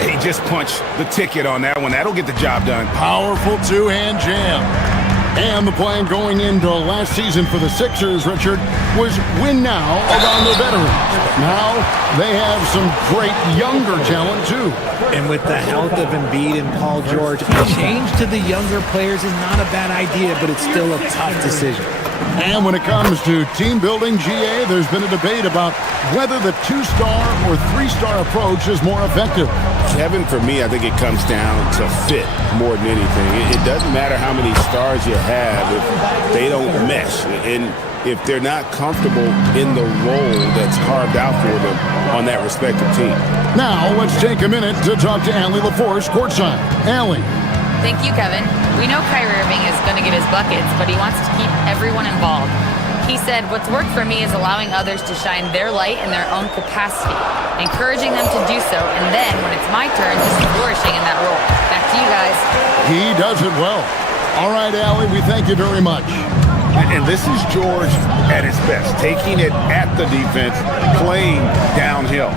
He just punched the ticket on that one. That'll get the job done. Powerful two-hand jam. And the plan going into last season for the Sixers, Richard, was win now around their veterans. Now they have some great younger talent, too. And with the health of Embiid and Paul George, a change to the younger players is not a bad idea, but it's still a tough decision. And when it comes to team building, GA, there's been a debate about whether the 2-star or 3-star approach is more effective. Kevin, for me, I think it comes down to fit more than anything. It doesn't matter how many stars you have if they don't mesh. And if they're not comfortable in the role that's carved out for them on that respective team. Now, let's take a minute to talk to Allie LaForce courtside. Allie. Thank you, Kevin. We know Kyrie Irving is going to get his buckets, but he wants to keep everyone involved. He said, what's worked for me is allowing others to shine their light in their own capacity, encouraging them to do so, and then, when it's my turn, just flourishing in that role. Back to you guys. He does it well. All right, Allie, we thank you very much. And this is George at his best, taking it at the defense, playing downhill.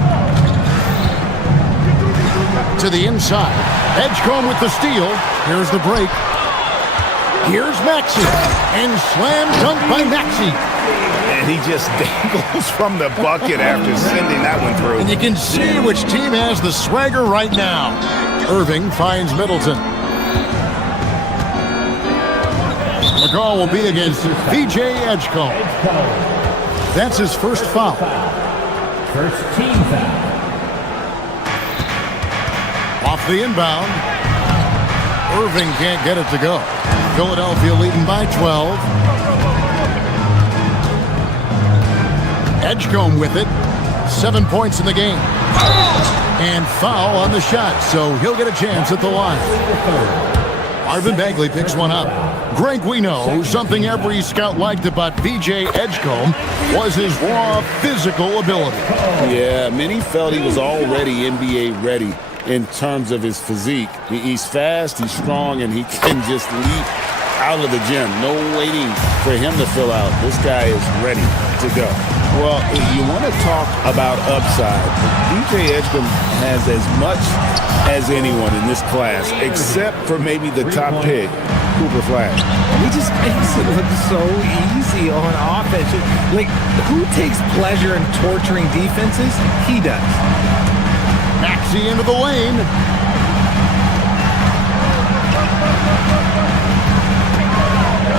To the inside. Edgecombe with the steal. Here's the break. Here's Maxey. And slam dunk by Maxey. And he just dangles from the bucket after sending that one through. And you can see which team has the swagger right now. Irving finds Middleton. The call will be against VJ Edgecombe. That's his first foul. First team foul. Off the inbound. Irving can't get it to go. Philadelphia leading by 12. Edgecombe with it. 7 points in the game. And foul on the shot, so he'll get a chance at the line. Marvin Bagley picks one up. Greg, we know something every scout liked about VJ Edgecombe was his raw physical ability. Yeah, many felt he was already NBA ready in terms of his physique. He's fast, he's strong, and he can just leap out of the gym. No waiting for him to fill out. This guy is ready to go. Well, you want to talk about upside. VJ Edgecombe has as much as anyone in this class, except for maybe the top pick, Cooper Flag. He just makes it look so easy on offense. Like, who takes pleasure in torturing defenses? He does. Maxey into the lane.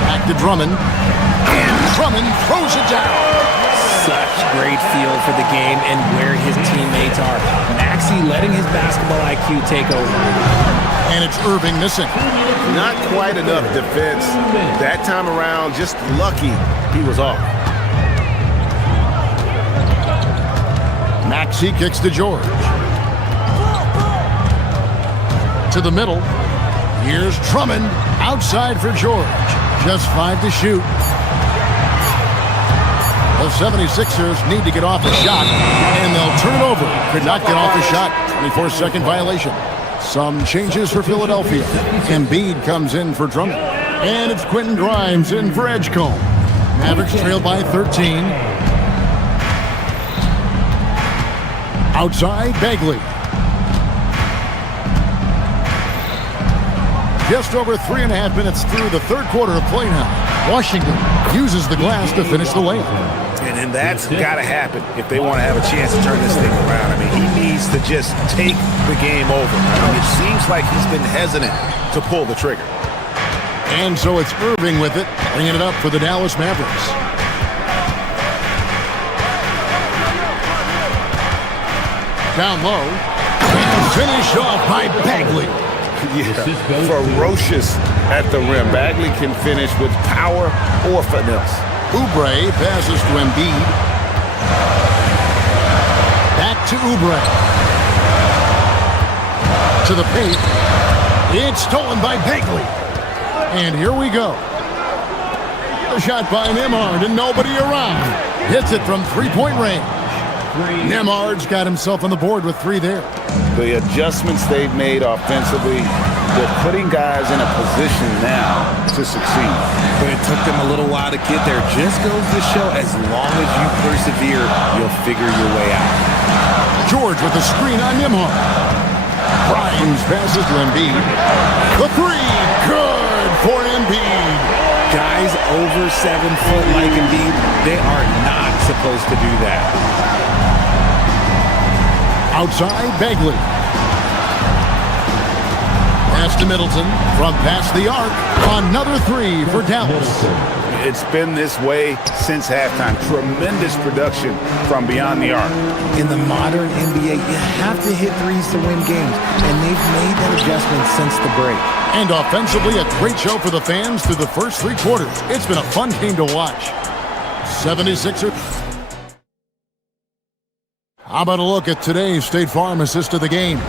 Back to Drummond. And Drummond throws it down. Such great feel for the game and where his teammates are. Maxey letting his basketball IQ take over. And it's Irving missing. Not quite enough defense that time around. Just lucky he was off. Maxey kicks to George. To the middle. Here's Drummond. Outside for George. Just 5 to shoot. The 76ers need to get off a shot, and they'll turn it over. Could not get off a shot. 24-second violation. Some changes for Philadelphia. Embiid comes in for Drummond. And it's Quentin Grimes in for Edgecombe. Mavericks trail by 13. Outside, Bagley. Just over 3.5 minutes through the third quarter of play now. Washington uses the glass to finish the layup. And that's got to happen if they want to have a chance to turn this thing around. I mean, he needs to just take the game over. I mean, it seems like he's been hesitant to pull the trigger. And so it's Irving with it, bringing it up for the Dallas Mavericks. Down low. And finished off by Bagley. Yeah, ferocious at the rim. Bagley can finish with power or finesse. Oubre passes to Embiid. Back to Oubre. To the paint. It's stolen by Bagley. And here we go. A shot by Nembhard and nobody around. Hits it from three-point range. Nembhard's got himself on the board with 3 there. The adjustments they've made offensively, they're putting guys in a position now to succeed. But it took them a little while to get there. Just goes to show, as long as you persevere, you'll figure your way out. George with the screen on Nembhard. Grimes passes to Embiid. The 3, good for Embiid. Guys over 7 foot like Embiid, they are not supposed to do that. Outside, Bagley. Pass to Middleton from past the arc. Another 3 for Dallas. It's been this way since halftime. Tremendous production from beyond the arc. In the modern NBA, you have to hit threes to win games, and they've made that adjustment since the break. And offensively, a great show for the fans through the first 3 quarters. It's been a fun game to watch. 76ers. How about a look at today's State Farm assist of the game?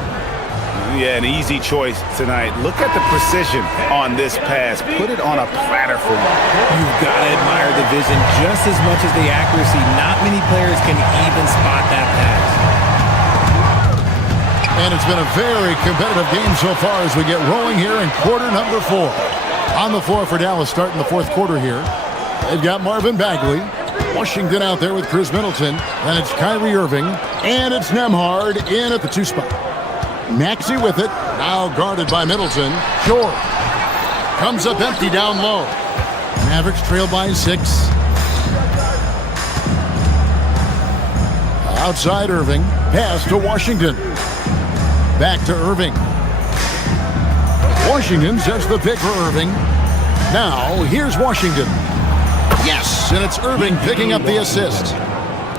Yeah, an easy choice tonight. Look at the precision on this pass. Put it on a platter for you. You've got to admire the vision just as much as the accuracy. Not many players can even spot that pass. And it's been a very competitive game so far as we get rolling here in quarter number 4. On the floor for Dallas starting the fourth quarter here. They've got Marvin Bagley. Washington out there with Chris Middleton. Then it's Kyrie Irving. And it's Nembhard in at the 2 spot. Maxey with it. Now guarded by Middleton. George comes up empty down low. Mavericks trail by 6. Outside Irving. Pass to Washington. Back to Irving. Washington sets the pick for Irving. Now here's Washington. Yes, and it's Irving picking up the assist.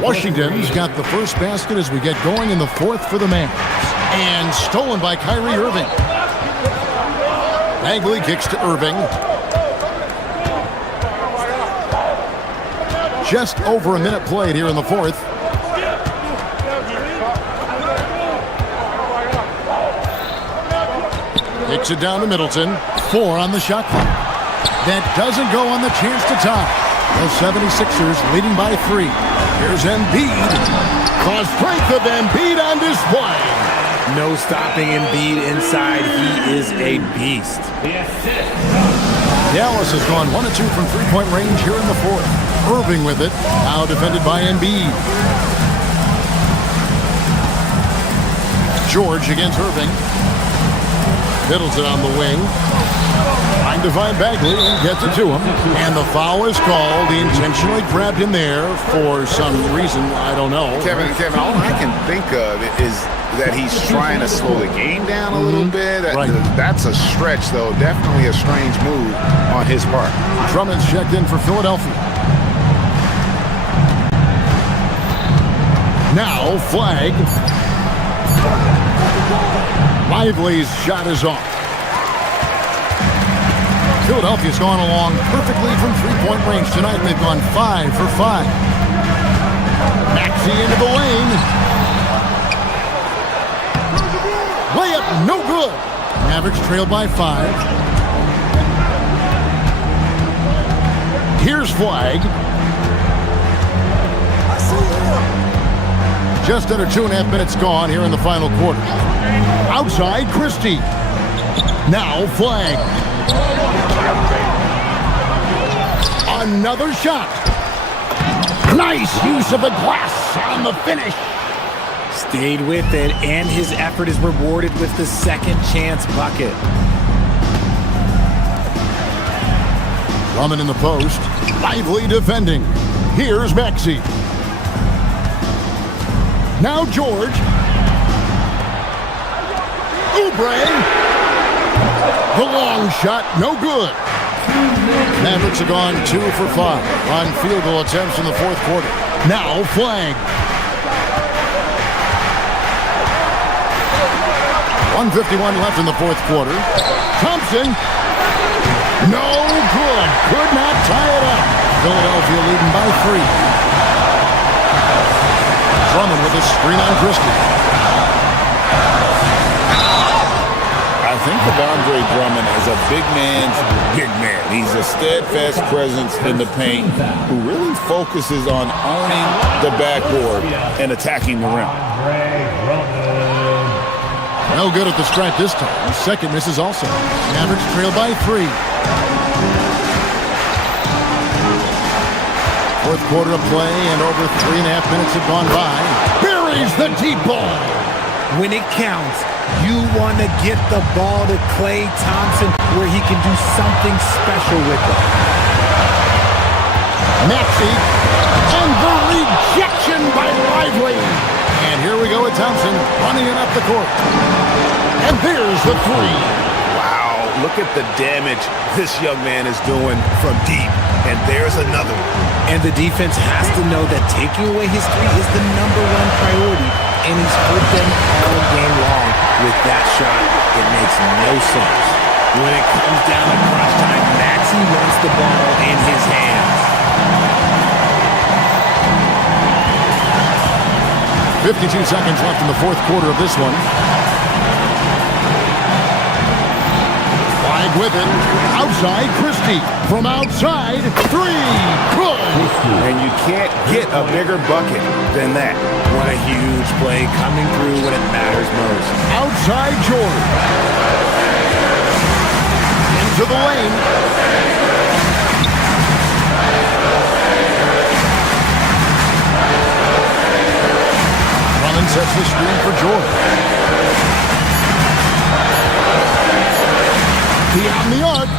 Washington's got the first basket as we get going in the fourth for the Mavs. And stolen by Kyrie Irving. Bagley kicks to Irving. Just over a minute played here in the fourth. Kicks it down to Middleton. 4 on the shot clock. That doesn't go on the chance to tie. The 76ers leading by 3. Here's Embiid. The strength of Embiid on display. No stopping Embiid inside. He is a beast. Dallas has gone 1 of 2 from three-point range here in the fourth. Irving with it. Now defended by Embiid. George against Irving. Middleton on the wing. Trying to find Bagley and gets it to him. And the foul is called. He intentionally grabbed him there for some reason. I don't know. Kevin, all I can think of is that he's trying to slow the game down a little bit. Right. That's a stretch, though. Definitely a strange move on his part. Drummond's checked in for Philadelphia. Now, flag. Lively's shot is off. Philadelphia's gone along perfectly from three-point range tonight. They've gone 5 for 5. Maxey into the lane. Layup, no good. Mavericks trail by 5. Here's flag. Just under 2.5 minutes gone here in the final quarter. Outside, Christie. Now flag. Another shot. Nice use of the glass on the finish. Stayed with it, and his effort is rewarded with the second chance bucket. Drummond in the post. Lively defending. Here's Maxey. Now George. Oubre. The long shot, no good. Mavericks have gone 2 for 5 on field goal attempts in the fourth quarter. Now flag. 1:51 left in the fourth quarter. Thompson. No good. Could not tie it up. Philadelphia leading by 3. Drummond with a screen on Christie. I think of Andre Drummond as a big man's big man. He's a steadfast presence in the paint who really focuses on owning the backboard and attacking the rim. No good at the stripe this time. Second misses also. Mavericks trail by 3. Fourth quarter of play and over 3.5 minutes have gone by. Buries the deep ball. When it counts, you want to get the ball to Klay Thompson where he can do something special with it. Maxey, and the rejection by Lively. And here we go with Thompson running it up the court. And there's the 3. Wow, look at the damage this young man is doing from deep. And there's another one. And the defense has to know that taking away his 3 is the #1 priority. And he's hurt them all game long with that shot. It makes no sense. When it comes down to crunch time, Maxey wants the ball in his hands. 52 seconds left in the fourth quarter of this one. Flag with it. Outside, Christie. From outside, 3. Good. And you can't get a bigger bucket than that. What a huge play coming through when it matters most. Outside, Jordan. Into the lane. Drummond sets the screen for Jordan. Beyond the arc.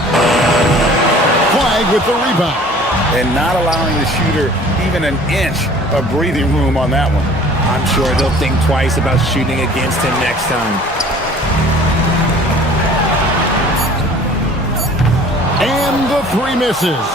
Flag with the rebound. And not allowing the shooter even an inch of breathing room on that one. I'm sure they'll think twice about shooting against him next time. And the 3 misses.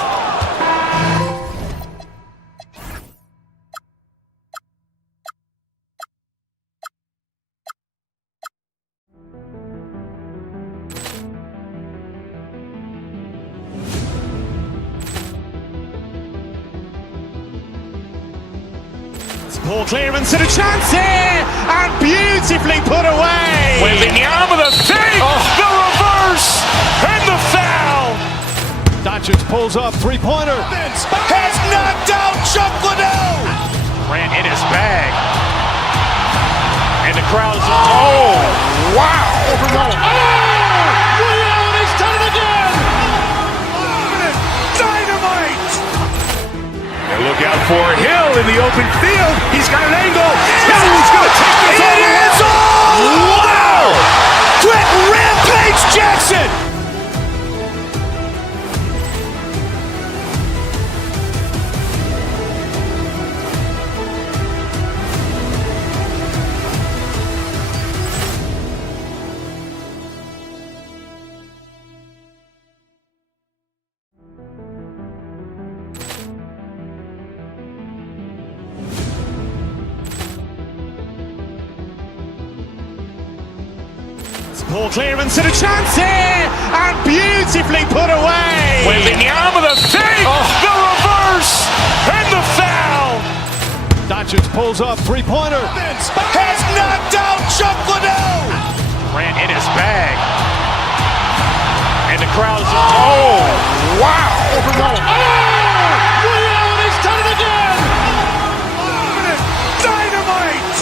Ball clearance and a chance here, and beautifully put away. Wembanyama the fake, the reverse, and the foul. Doncic pulls up, three-pointer. Has knocked out Chuck Liddell. Ran in his bag. And the crowd is, oh, wow. And he's done it again. Dynamite. And look out for Hill in the open field. He's got an angle. He's going to take this all. It is all. Wow. Quick Rampage Jackson. Ball clearance and a chance here, and beautifully put away. Wembanyama the fake, the reverse, and the foul. Doncic pulls up, three-pointer. Has knocked out Chuck Liddell. Ran in his bag. And the crowd is, oh, wow. And he's done it again. Dynamite.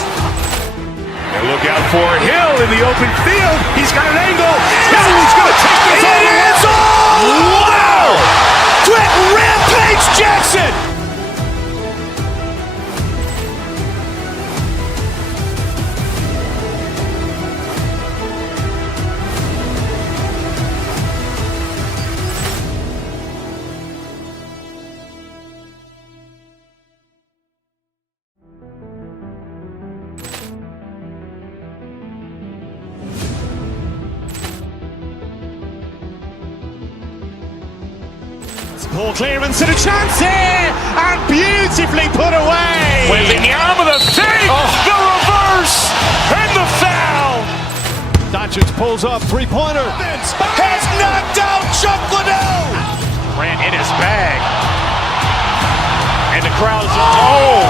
And look out for Hill in the open field. He's got an angle. Hill's going to take this all. It is all. Wow. Quick Rampage Jackson. Ball clearance and a chance here, and beautifully put away. Wembanyama the fake, the reverse, and the foul. Doncic Doncic pulls up, three-pointer. Has knocked out Chuck Liddell. Grant in his bag. And the crowd is, oh,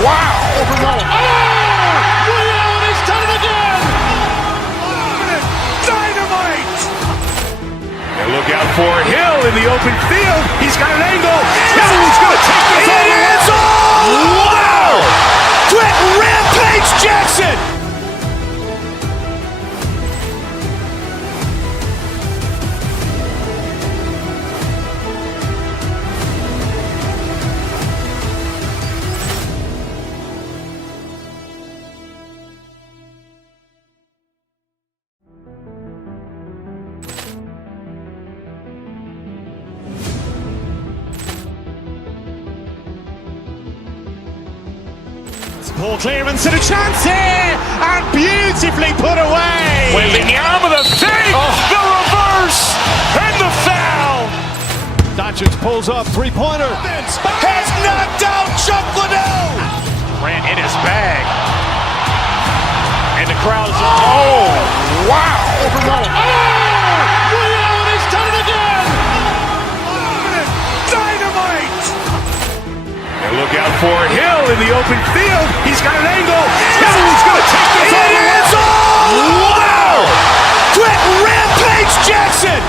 wow. Overruled. Oh! Ray Allen has done it again! Dynamite. And look out for Hill in the open field. He's got an angle. Hill's going to take this all the way. It is all! Wow! Quick Rampage Jackson. Ball clearance and a chance here, and beautifully put away. Wembanyama the fake, the reverse, and the foul. Doncic pulls up, three-pointer. Has knocked out Chuck Liddell. Grant in his bag. And the crowd is, oh, wow. Overruled. Oh! Ray Allen has done it again! Dynamite. And look out for Hill in the open field. He's got an angle. Hill's going to take this all the way. It is all! Wow! Quick Rampage Jackson.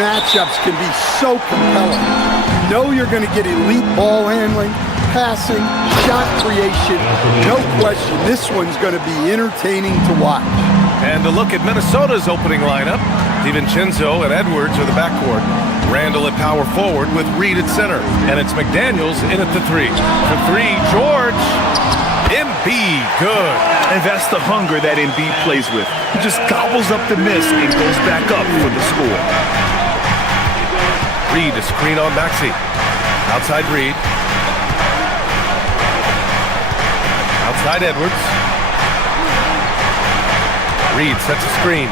Matchups can be so compelling. You know you're going to get elite ball handling, passing, shot creation. No question, this one's going to be entertaining to watch. And a look at Minnesota's opening lineup. DiVincenzo and Edwards are the backcourt. Randall at power forward with Reed at center. And it's McDaniels in at the three. For three, George. Embiid, good. And that's the hunger that Embiid plays with. He just gobbles up the miss and goes back up for the score. Reed, a screen on Maxey. Outside Reed. Outside Edwards. Reed sets a screen.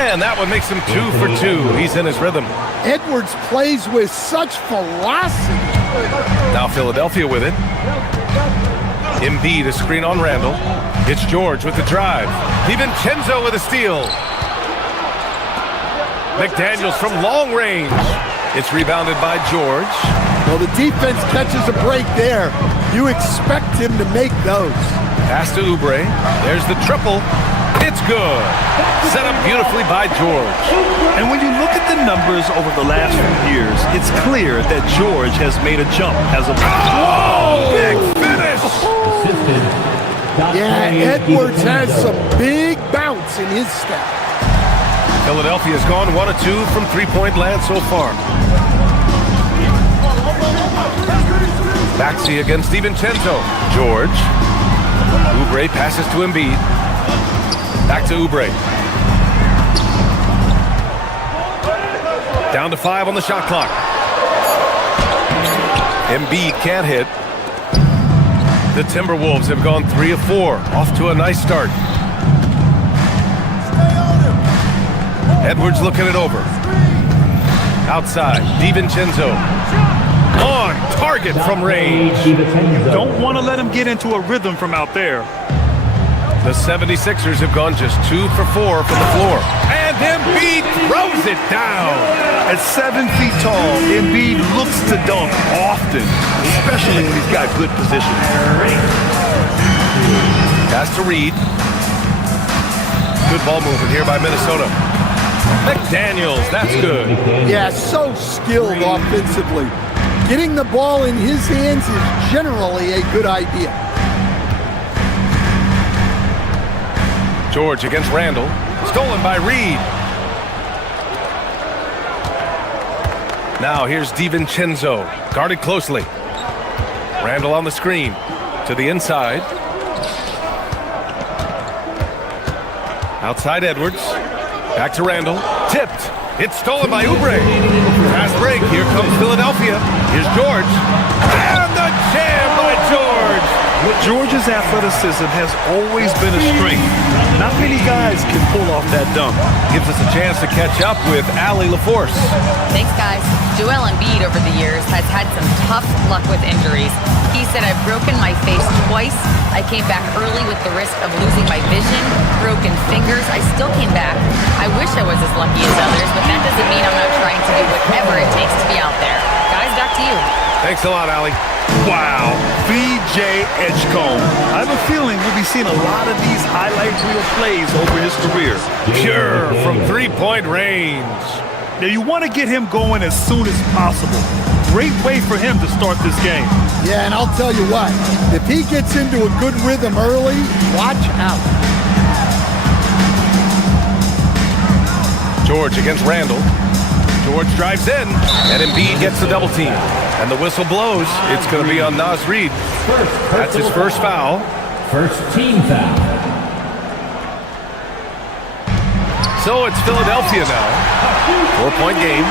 And that one makes him 2 for 2. He's in his rhythm. Edwards plays with such velocity. Now Philadelphia with it. Embiid, a screen on Randall. It's George with the drive. DiVincenzo with a steal. McDaniels from long range. It's rebounded by George. Well, the defense catches a break there. You expect him to make those. Pass to Oubre. There's the triple. It's good. Set up beautifully by George. And when you look at the numbers over the last few years, it's clear that George has made a jump as a... Oh, big finish! Yeah, Edwards has some big bounce in his step. Philadelphia's gone 1 of 2 from three-point land so far. Maxey against DiVincenzo. George. Oubre passes to Embiid. Back to Oubre. Down to 5 on the shot clock. Embiid can't hit. The Timberwolves have gone 3 of 4. Off to a nice start. Edwards looking it over. Outside, DiVincenzo. On target from range. You don't want to let him get into a rhythm from out there. The 76ers have gone just 2 for 4 from the floor. And Embiid throws it down. At 7 feet tall, Embiid looks to dunk often, especially when he's got good position. Pass to Reed. Good ball movement here by Minnesota. McDaniels, that's good. Yeah, so skilled offensively. Getting the ball in his hands is generally a good idea. George against Randall. Stolen by Reed. Now here's DiVincenzo. Guarded closely. Randall on the screen. To the inside. Outside Edwards. Back to Randall. Tipped. It's stolen by Oubre. Fast break. Here comes Philadelphia. Here's George. And the jam by George. George's athleticism has always been a strength. Not many guys can pull off that dunk. Gives us a chance to catch up with Allie LaForce. Thanks, guys. Joel Embiid over the years has had some tough luck with injuries. He said, I've broken my face twice. I came back early with the risk of losing my vision, broken fingers. I still came back. I wish I was as lucky as others, but that doesn't mean I'm not trying to do whatever it takes to be out there. Guys, back to you. Thanks a lot, Allie. Wow, VJ Edgecombe. I have a feeling we'll be seeing a lot of these highlight reel plays over his career. Pure from three-point range. Now you want to get him going as soon as possible. Great way for him to start this game. Yeah, and I'll tell you what, if he gets into a good rhythm early, watch out. George against Randall. George drives in, and Embiid gets the double team. And the whistle blows. It's going to be on Naz Reid. That's his first foul. First team foul. So it's Philadelphia now. 4-point game.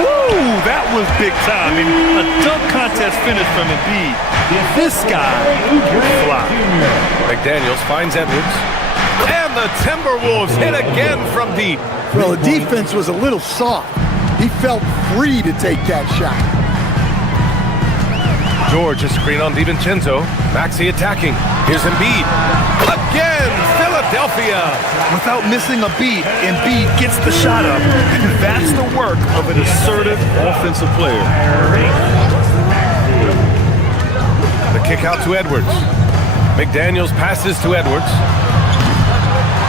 Woo, that was big time. I mean, a dunk contest finish from Embiid. This guy can fly. McDaniels finds Edwards. And the Timberwolves hit again from deep. Well, the defense was a little soft. He felt free to take that shot. George, a screen on DiVincenzo. Maxey attacking. Here's Embiid. Again, Philadelphia. Without missing a beat, Embiid gets the shot up. And that's the work of an assertive offensive player. The kick out to Edwards. McDaniels passes to Edwards.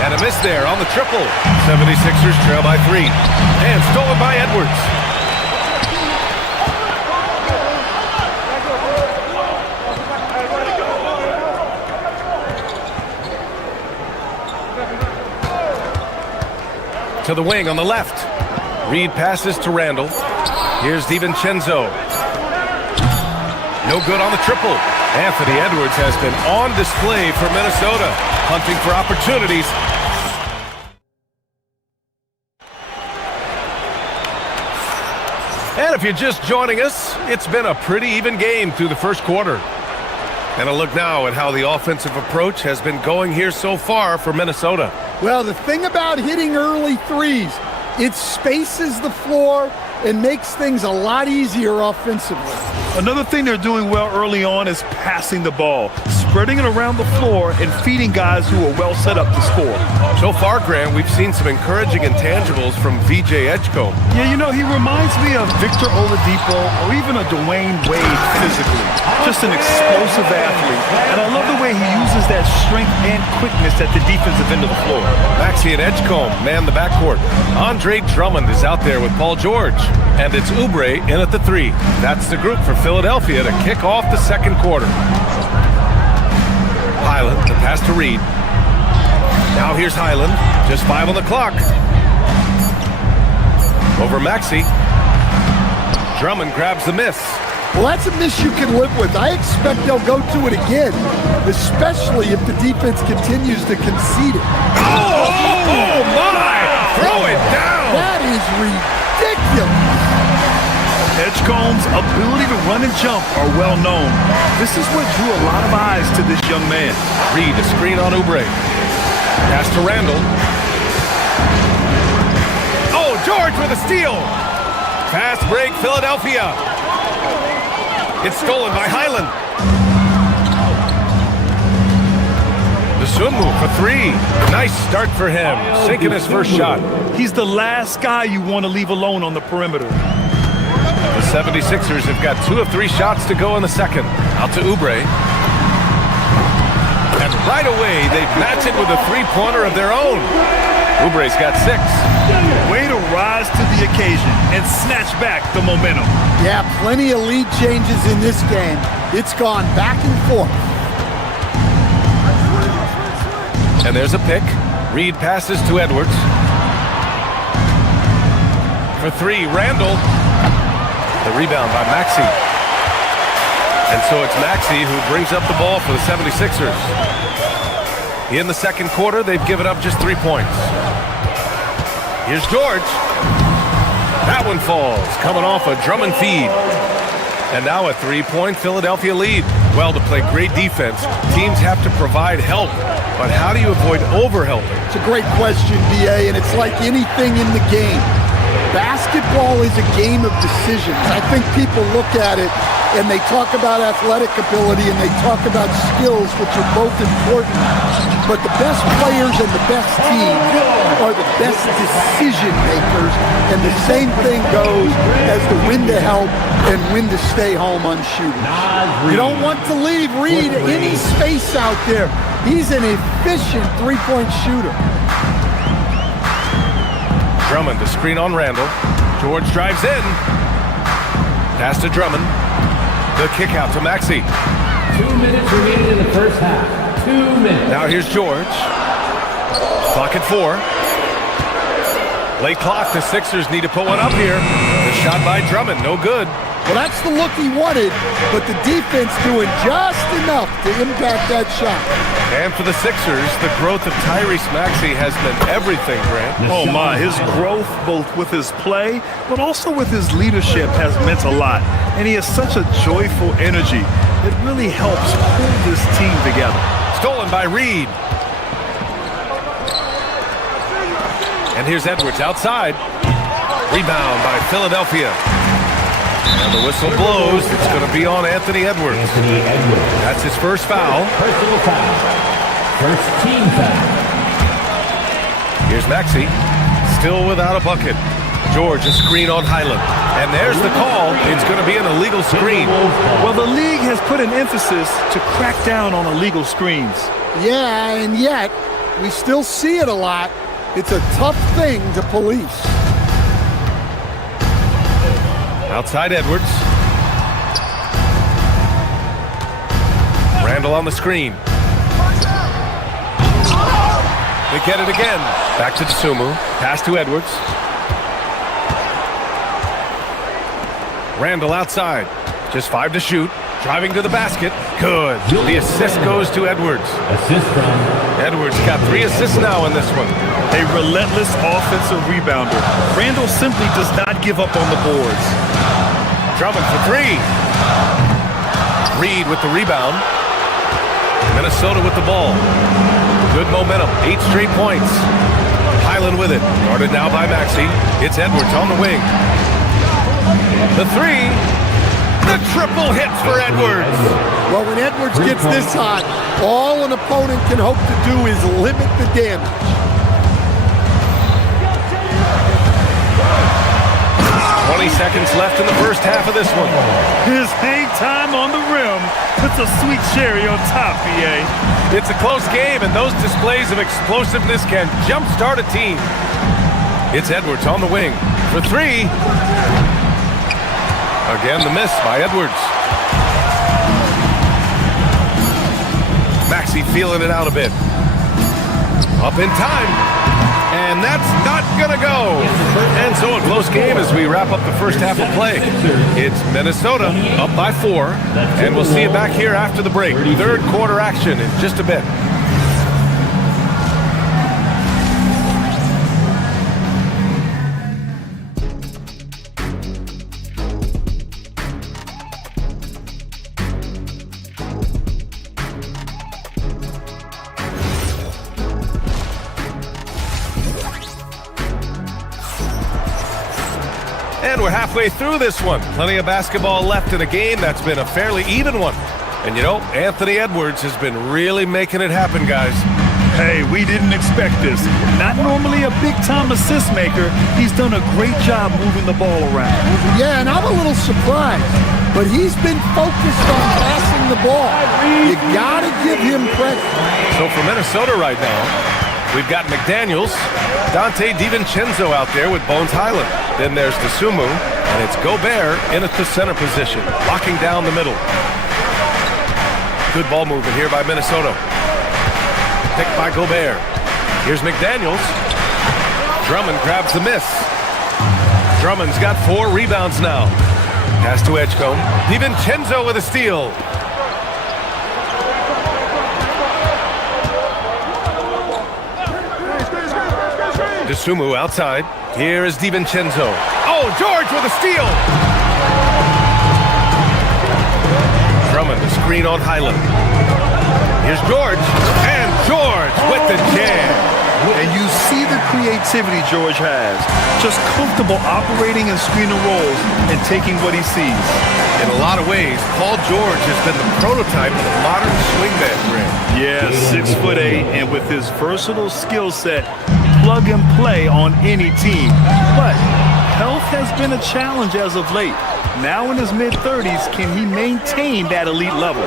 And a miss there on the triple. 76ers trail by 3. And stolen by Edwards. To the wing on the left. Reed passes to Randall. Here's DiVincenzo. No good on the triple. Anthony Edwards has been on display for Minnesota, hunting for opportunities. And if you're just joining us, it's been a pretty even game through the first quarter. And a look now at how the offensive approach has been going here so far for Minnesota. Well, the thing about hitting early threes, it spaces the floor and makes things a lot easier offensively. Another thing they're doing well early on is passing the ball, spreading it around the floor and feeding guys who are well set up to score. So far, Grant, we've seen some encouraging intangibles from VJ Edgecombe. Yeah, you know, he reminds me of Victor Oladipo or even a Dwayne Wade physically. Just an explosive athlete. And I love the way he uses that strength and quickness at the defensive end of the floor. Maxey and Edgecombe man the backcourt. Andre Drummond is out there with Paul George. And it's Oubre in at the 3. That's the group for Philadelphia to kick off the second quarter. Highland, the pass to Reed. Now here's Highland, just 5 on the clock. Over Maxey. Drummond grabs the miss. Well, that's a miss you can live with. I expect they'll go to it again, especially if the defense continues to concede it. Oh my! Throw it down! That is ridiculous. Edgecombe's ability to run and jump are well known. This is what drew a lot of eyes to this young man. Reed, a screen on Oubre. Pass to Randall. Oh, George with a steal. Fast break, Philadelphia. It's stolen by Highland. The Sumu for 3. Nice start for him, sinking his first shot. He's the last guy you want to leave alone on the perimeter. The 76ers have got 2 of 3 shots to go in the second. Out to Oubre. And right away, they've matched it with a 3-pointer of their own. Oubre's got 6. Way to rise to the occasion and snatch back the momentum. Yeah, plenty of lead changes in this game. It's gone back and forth. And there's a pick. Reed passes to Edwards. For three, Randall. The rebound by Maxey. And so it's Maxey who brings up the ball for the 76ers. In the second quarter, they've given up just 3 points. Here's George. That one falls, coming off a Drummond feed. And now a 3-point Philadelphia lead. Well, to play great defense, teams have to provide help. But how do you avoid overhelping? It's a great question, BA, and it's like anything in the game. Basketball is a game of decisions. I think people look at it and they talk about athletic ability and they talk about skills, which are both important. But the best players and the best teams are the best decision makers. And the same thing goes as the when to help and when to stay home on shooters. You don't want to leave Reed any space out there. He's an efficient three-point shooter. Drummond, the screen on Randall. George drives in. Pass to Drummond. The kick out to Maxey. 2 minutes remaining in the first half. 2 minutes. Now here's George. Clock at 4. Late clock. The Sixers need to put one up here. The shot by Drummond, no good. Well, that's the look he wanted, but the defense doing just enough to impact that shot. And for the Sixers, the growth of Tyrese Maxey has been everything, Grant. Oh my, his growth both with his play, but also with his leadership has meant a lot. And he has such a joyful energy. It really helps pull this team together. Stolen by Reed. And here's Edwards outside. Rebound by Philadelphia. And the whistle blows. It's going to be on Anthony Edwards. That's his first foul. Personal foul. First team foul. Here's Maxey. Still without a bucket. George, a screen on Highland. And there's the call. It's going to be an illegal screen. Well, the league has put an emphasis to crack down on illegal screens. Yeah, and yet, we still see it a lot. It's a tough thing to police. Outside Edwards. Randall on the screen. They get it again. Back to Tsumu. Pass to Edwards. Randall outside. Just 5 to shoot. Driving to the basket. Good. The assist goes to Edwards. Assist from Edwards got 3 assists now in this one. A relentless offensive rebounder. Randall simply does not give up on the boards. Drummond for 3. Reed with the rebound. Minnesota with the ball. Good momentum. 8 straight points. Highland with it. Guarded now by Maxey. It's Edwards on the wing. The 3. The triple hits for Edwards. Well, when Edwards gets this hot, all an opponent can hope to do is limit the damage. 20 seconds left in the first half of this one. His hang time on the rim puts a sweet cherry on top, BA. It's a close game, and those displays of explosiveness can jumpstart a team. It's Edwards on the wing for 3. Again, the miss by Edwards. Maxey feeling it out a bit. Up in time. And that's not going to go. And so a close game as we wrap up the first half of play. It's Minnesota up by 4. And we'll see you back here after the break. Third quarter action in just a bit. And we're halfway through this one. Plenty of basketball left in a game that's been a fairly even one. And you know, Anthony Edwards has been really making it happen, guys. Hey, we didn't expect this. Not normally a big-time assist maker. He's done a great job moving the ball around. Yeah, and I'm a little surprised, but he's been focused on passing the ball. You gotta give him credit. So for Minnesota right now, we've got McDaniels, Dante DiVincenzo out there with Bones Highland. Then there's Tsumu, and it's Gobert in at the center position, locking down the middle. Good ball movement here by Minnesota. Picked by Gobert. Here's McDaniels. Drummond grabs the miss. Drummond's got 4 rebounds now. Pass to Edgecombe. DiVincenzo with a steal. DeSumo outside. Here is DiVincenzo. Oh, George with a steal. Drummond, the screen on Highland. Here's George. And George with the jam. And you see the creativity George has. Just comfortable operating in screen and rolls and taking what he sees. In a lot of ways, Paul George has been the prototype of the modern swingman brand. Yeah, 6'8", and with his versatile skill set, plug and play on any team. But health has been a challenge as of late. Now in his mid-30s, can he maintain that elite level?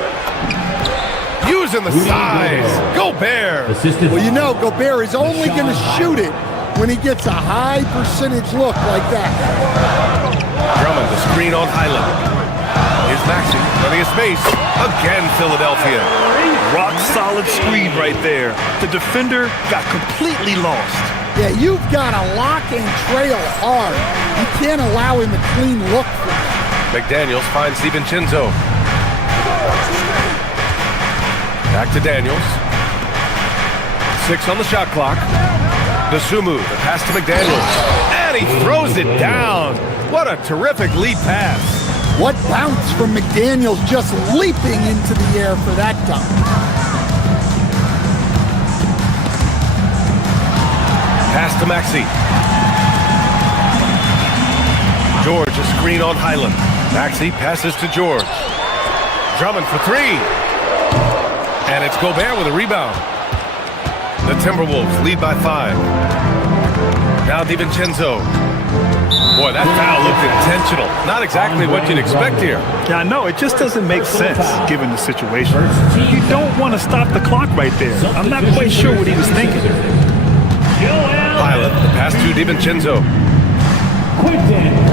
Using the size. Gobert. Well, you know, Gobert is only going to shoot it when he gets a high percentage look like that. Drummond, the screen on Highland. Here's Maxey, running his space. Again, Philadelphia. Rock solid screen right there. The defender got completely lost. Yeah, you've got to lock and trail hard. You can't allow him a clean look for that. McDaniels finds DiVincenzo. Back to Daniels. 6 on the shot clock. DeSumo, the pass to McDaniels. And he throws it down. What a terrific lead pass. What bounce from McDaniels, just leaping into the air for that dunk. Pass to Maxey. George, a screen on Highland. Maxey passes to George. Drummond for 3. And it's Gobert with a rebound. The Timberwolves lead by 5. Now DiVincenzo. Boy, that foul looked intentional. Not exactly what you'd expect here. Yeah, I know. It just doesn't make sense given the situation. You don't want to stop the clock right there. I'm not quite sure what he was thinking. Pilot, the pass to DiVincenzo.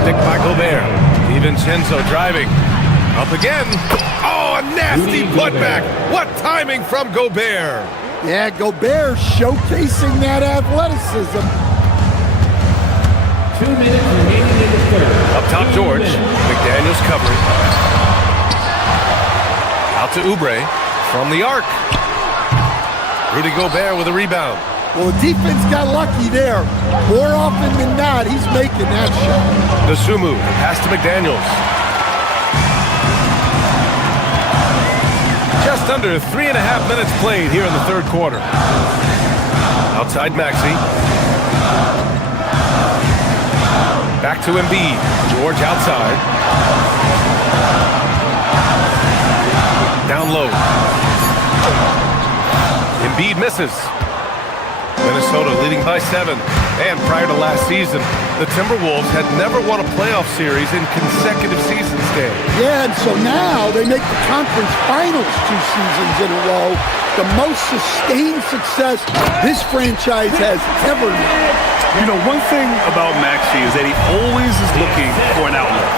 Picked by Gobert. DiVincenzo driving. Up again. Oh, a nasty putback. What timing from Gobert. Yeah, Gobert showcasing that athleticism. 2 minutes remaining in the third. Up top, George. McDaniels covering. Out to Oubre from the arc. Rudy Gobert with a rebound. Well, the defense got lucky there. More often than not, he's making that shot. DeSumo, the pass to McDaniels. Just under 3.5 minutes played here in the third quarter. Outside Maxey. Back to Embiid. George outside. Down low. Embiid misses. Minnesota leading by 7. And prior to last season, the Timberwolves had never won a playoff series in consecutive seasons, Dan. Yeah, and so now they make the conference finals 2 seasons in a row. The most sustained success this franchise has ever known. You know, one thing about Maxey is that he always is looking for an outlet.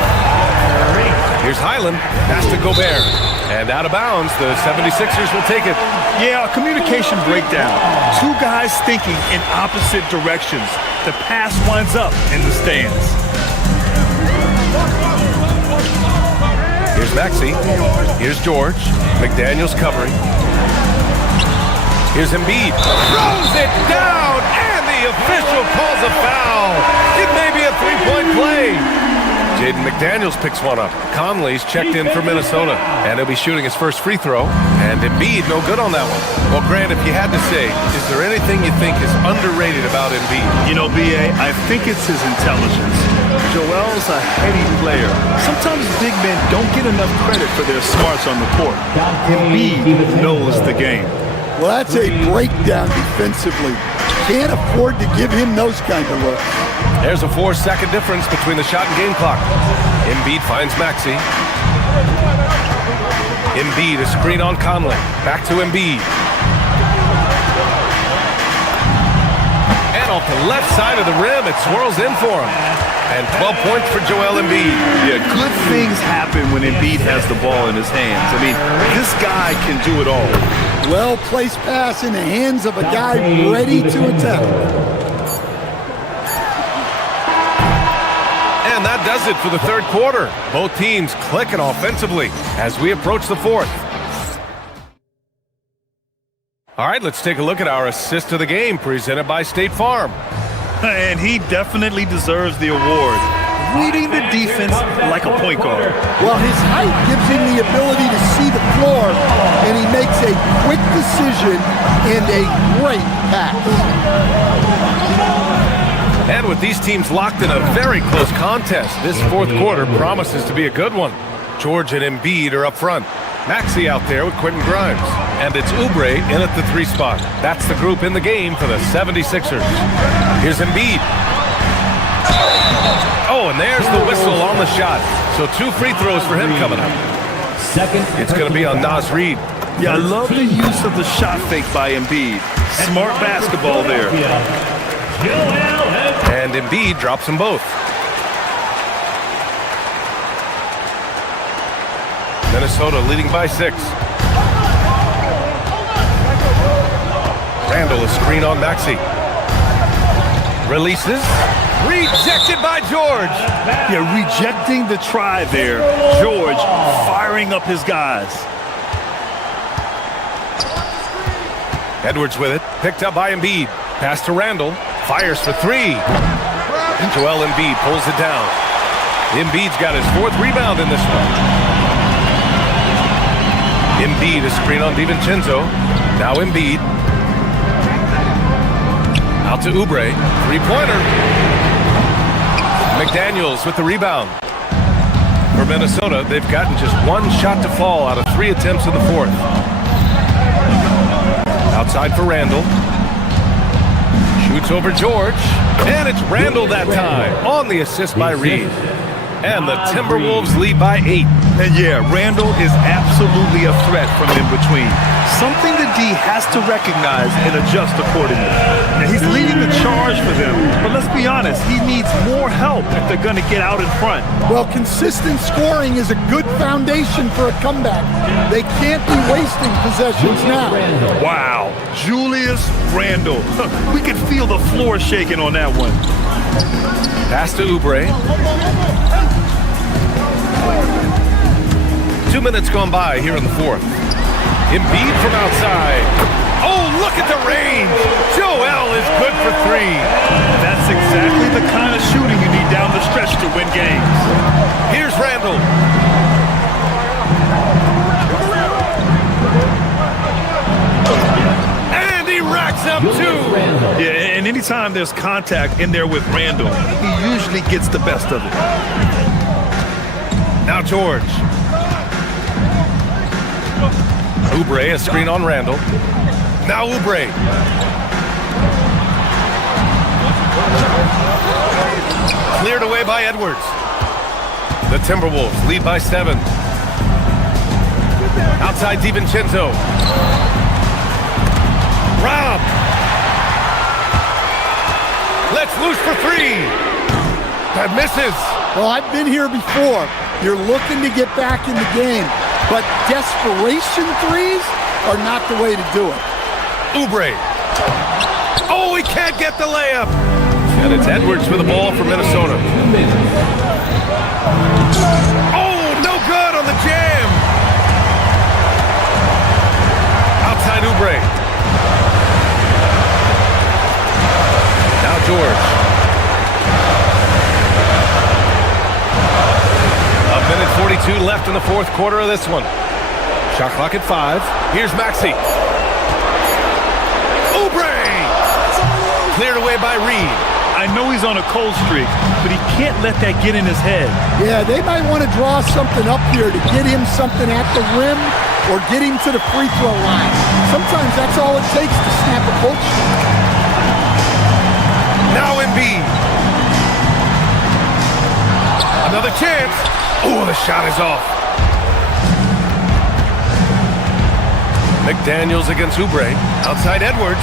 Here's Highland. Pass to Gobert. And out of bounds, the 76ers will take it. Yeah, a communication breakdown. 2 guys thinking in opposite directions. The pass winds up in the stands. Here's Maxey. Here's George. McDaniels covering. Here's Embiid. Throws it down, and the official calls a foul. It may be a 3-point play. Jaden McDaniels picks one up. Conley's checked in for Minnesota, and he'll be shooting his first free throw. And Embiid, no good on that one. Well, Grant, if you had to say, is there anything you think is underrated about Embiid? You know, B.A., I think it's his intelligence. Joel's a heady player. Sometimes big men don't get enough credit for their smarts on the court. Embiid knows the game. Well, that's a breakdown defensively. Can't afford to give him those kind of looks. There's a 4-second difference between the shot and game clock. Embiid finds Maxey. Embiid, a screen on Conley. Back to Embiid. And off the left side of the rim, it swirls in for him. And 12 points for Joel Embiid. Yeah, good things happen when Embiid has the ball in his hands. I mean, this guy can do it all. Well-placed pass in the hands of a guy ready to attack. And that does it for the third quarter. Both teams clicking offensively as we approach the fourth. All right, let's take a look at our assist of the game presented by State Farm. And he definitely deserves the award. Reading the defense like a point guard. Well, his height gives him the ability to see the floor, and he makes a quick decision and a great pass. And with these teams locked in a very close contest, this fourth quarter promises to be a good one. George and Embiid are up front. Maxey out there with Quentin Grimes. And it's Oubre in at the 3 spot. That's the group in the game for the 76ers. Here's Embiid. Oh, and there's the whistle on the shot. So 2 free throws for him coming up. It's going to be on Naz Reid. Yeah, I love the use of the shot fake by Embiid. Smart basketball there. And Embiid drops them both. Minnesota leading by 6. Randall, a screen on Maxey. Releases. Rejected by George. Yeah, rejecting the try there. George firing up his guys. Edwards with it. Picked up by Embiid. Pass to Randall. Fires for 3. And Joel Embiid pulls it down. Embiid's got his 4th rebound in this one. Embiid, a screen on DiVincenzo. Now Embiid. Out to Oubre. 3-pointer. McDaniels with the rebound. For Minnesota, they've gotten just 1 shot to fall out of 3 attempts in the fourth. Outside for Randall. Shoots over George. And it's Randall that time on the assist by Reid. And the Timberwolves lead by 8. And yeah, Randall is absolutely a threat from in between. Something the D has to recognize and adjust accordingly. Now, he's leading the charge for them, but let's be honest, he needs more help if they're going to get out in front. Well, consistent scoring is a good foundation for a comeback. They can't be wasting possessions now. Wow, Julius Randle. We could feel the floor shaking on that one. Pass to Oubre. 2 minutes gone by here in the fourth. Embiid from outside. Oh, look at the range. Joel is good for 3. That's exactly the kind of shooting you need down the stretch to win games. Here's Randall. And he racks up 2. Yeah, and anytime there's contact in there with Randall, he usually gets the best of it. Now George. Oubre, a screen on Randall. Now Oubre. Cleared away by Edwards. The Timberwolves lead by 7. Outside DiVincenzo. Rob. Let's loose for 3. That misses. Well, I've been here before. You're looking to get back in the game, but desperation threes are not the way to do it. Oubre. Oh, he can't get the layup. And it's Edwards with the ball for Minnesota. Oh, no good on the jam. Outside Oubre. Now George. 1:42 left in the fourth quarter of this one. Shot clock at 5. Here's Maxey. Oubre! Cleared away by Reid. I know he's on a cold streak, but he can't let that get in his head. Yeah, they might want to draw something up here to get him something at the rim or get him to the free throw line. Sometimes that's all it takes to snap a cold streak. Now Embiid. Another chance. Oh, the shot is off. McDaniels against Oubre. Outside Edwards.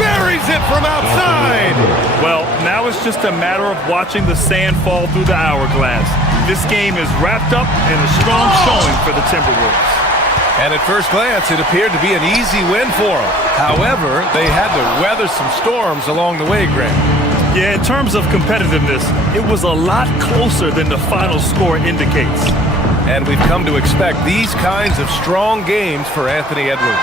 Buries it from outside. Well, now it's just a matter of watching the sand fall through the hourglass. This game is wrapped up in a strong showing for the Timberwolves. And at first glance, it appeared to be an easy win for them. However, they had to weather some storms along the way, Greg. Yeah, in terms of competitiveness, it was a lot closer than the final score indicates. And we've come to expect these kinds of strong games for Anthony Edwards.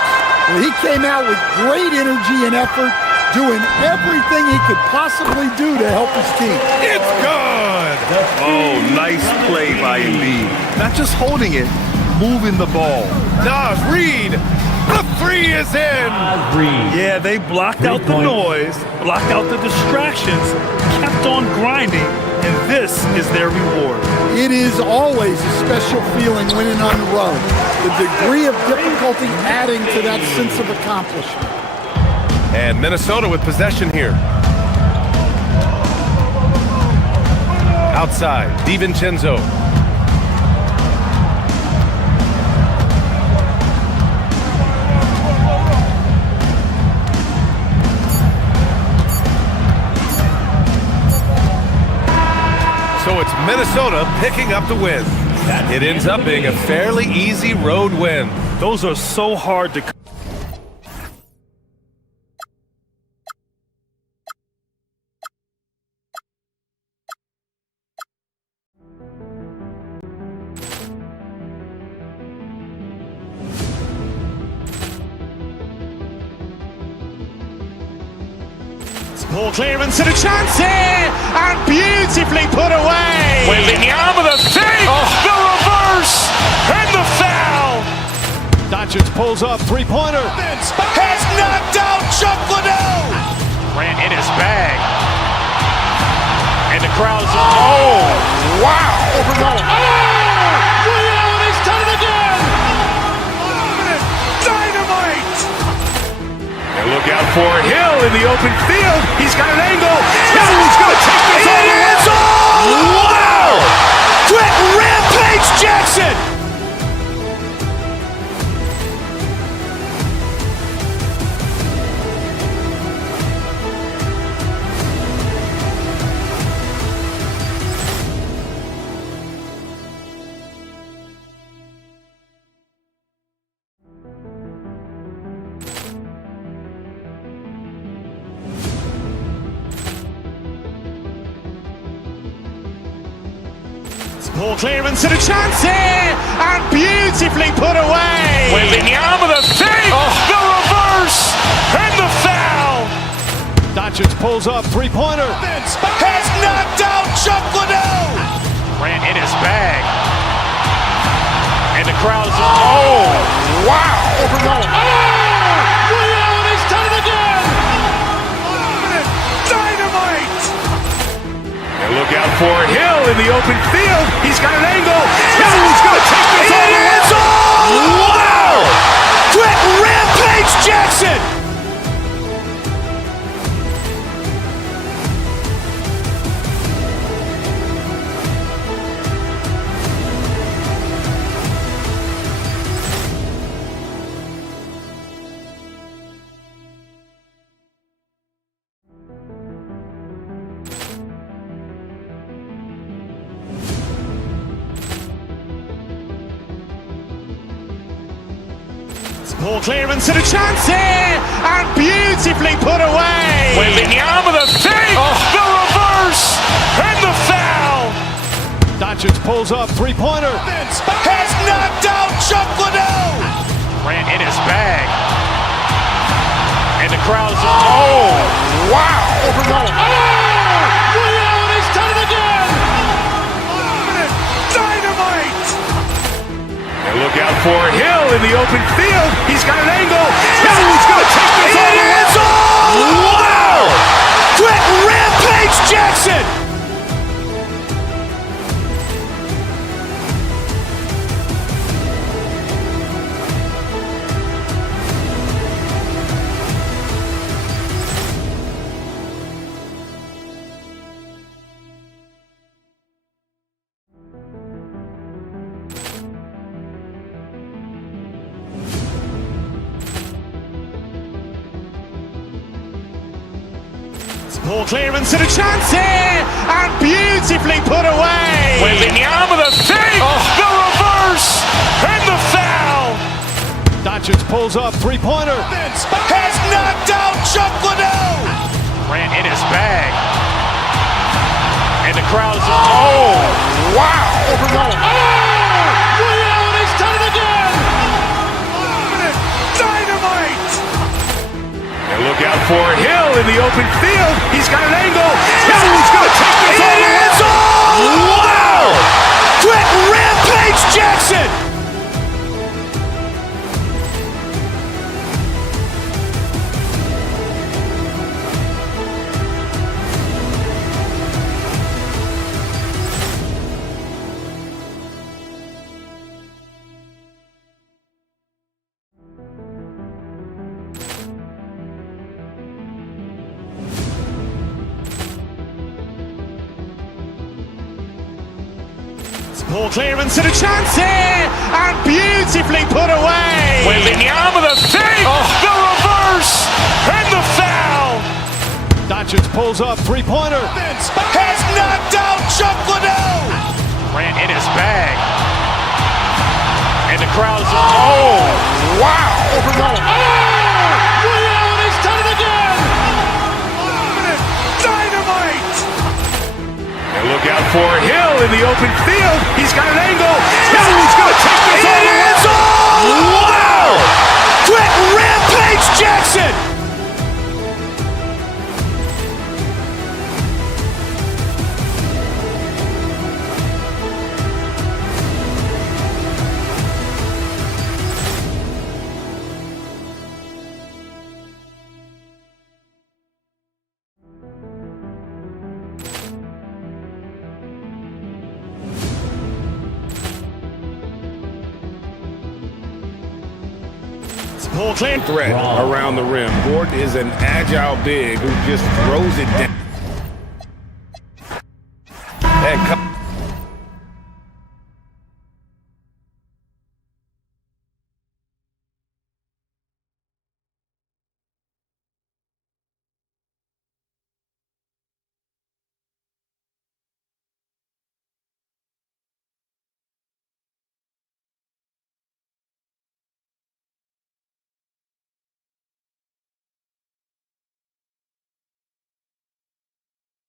Well, he came out with great energy and effort, doing everything he could possibly do to help his team. It's good! Oh, nice play by Embiid. Not just holding it, moving the ball. Nas Reed, the three is in! Yeah, they blocked out the noise, blocked out the distractions, kept on grinding, and this is their reward. It is always a special feeling winning on the road. The degree of difficulty adding to that sense of accomplishment. And Minnesota with possession here. Outside, DiVincenzo. So it's Minnesota picking up the win. It ends up being a fairly easy road win. Those are so hard to... Ball clearance and a chance here, and beautifully put away. Wembanyama the fake, the reverse, and the foul. Doncic pulls up, three-pointer. Has knocked out Chuck Liddell. Grant in his bag. And the crowd is, oh, wow. Rio, and he's done it again. Dynamite. And look out for Hill in the open field. He's got an angle. Hill's going to take this all the way. Wow! Quick Rampage Jackson. Ball clearance and a chance here, and beautifully put away. Wembanyama the fake, the reverse, and the foul. Doncic pulls up, three-pointer. Has knocked out Chuck Liddell. Grant in his bag. And the crowd is, oh, wow. Rio, and he's done it again. Dynamite. And look out for Hill in the open field. He's got an angle. Hill's going to take this all the way. Wow! Quick Rampage Jackson. Ball clearance and a chance here, and beautifully put away. Wembanyama the fake, the reverse, and the foul. Doncic pulls up, three-pointer. Has knocked out Chuck Liddell. Grant in his bag. And the crowd is, oh, wow. Rio, and he's done it again. Dynamite. And look out for Hill in the open field. He's got an angle. Hill's going to take this all the way. Wow! Quick Rampage Jackson. Ball clearance and a chance here, and beautifully put away. Wembanyama the fake, the reverse, and the foul. Doncic pulls up, three-pointer. Has knocked out Chocolateau. Grant in his bag. And the crowd is, oh, wow. Oh, Ray Allen has done it again. Dynamite. And look out for Hill in the open field. He's got an angle. He's going to take this all the way. It is all. Wow. Quick Rampage Jackson. Ball clearance and a chance here, and beautifully put away. Wembanyama the fake, the reverse, and the foul. Doncic pulls up, three-pointer. Has knocked out Chocolateau. Grant in his bag. And the crowd is, oh, wow. Ray Allen has done it again. Dynamite. And look out for Hill in the open field. He's got an angle. He's going to take this all the way. It is all. Wow. Quick Rampage Jackson. Ball clear. Threat around the rim. Gordon is an agile big who just throws it down.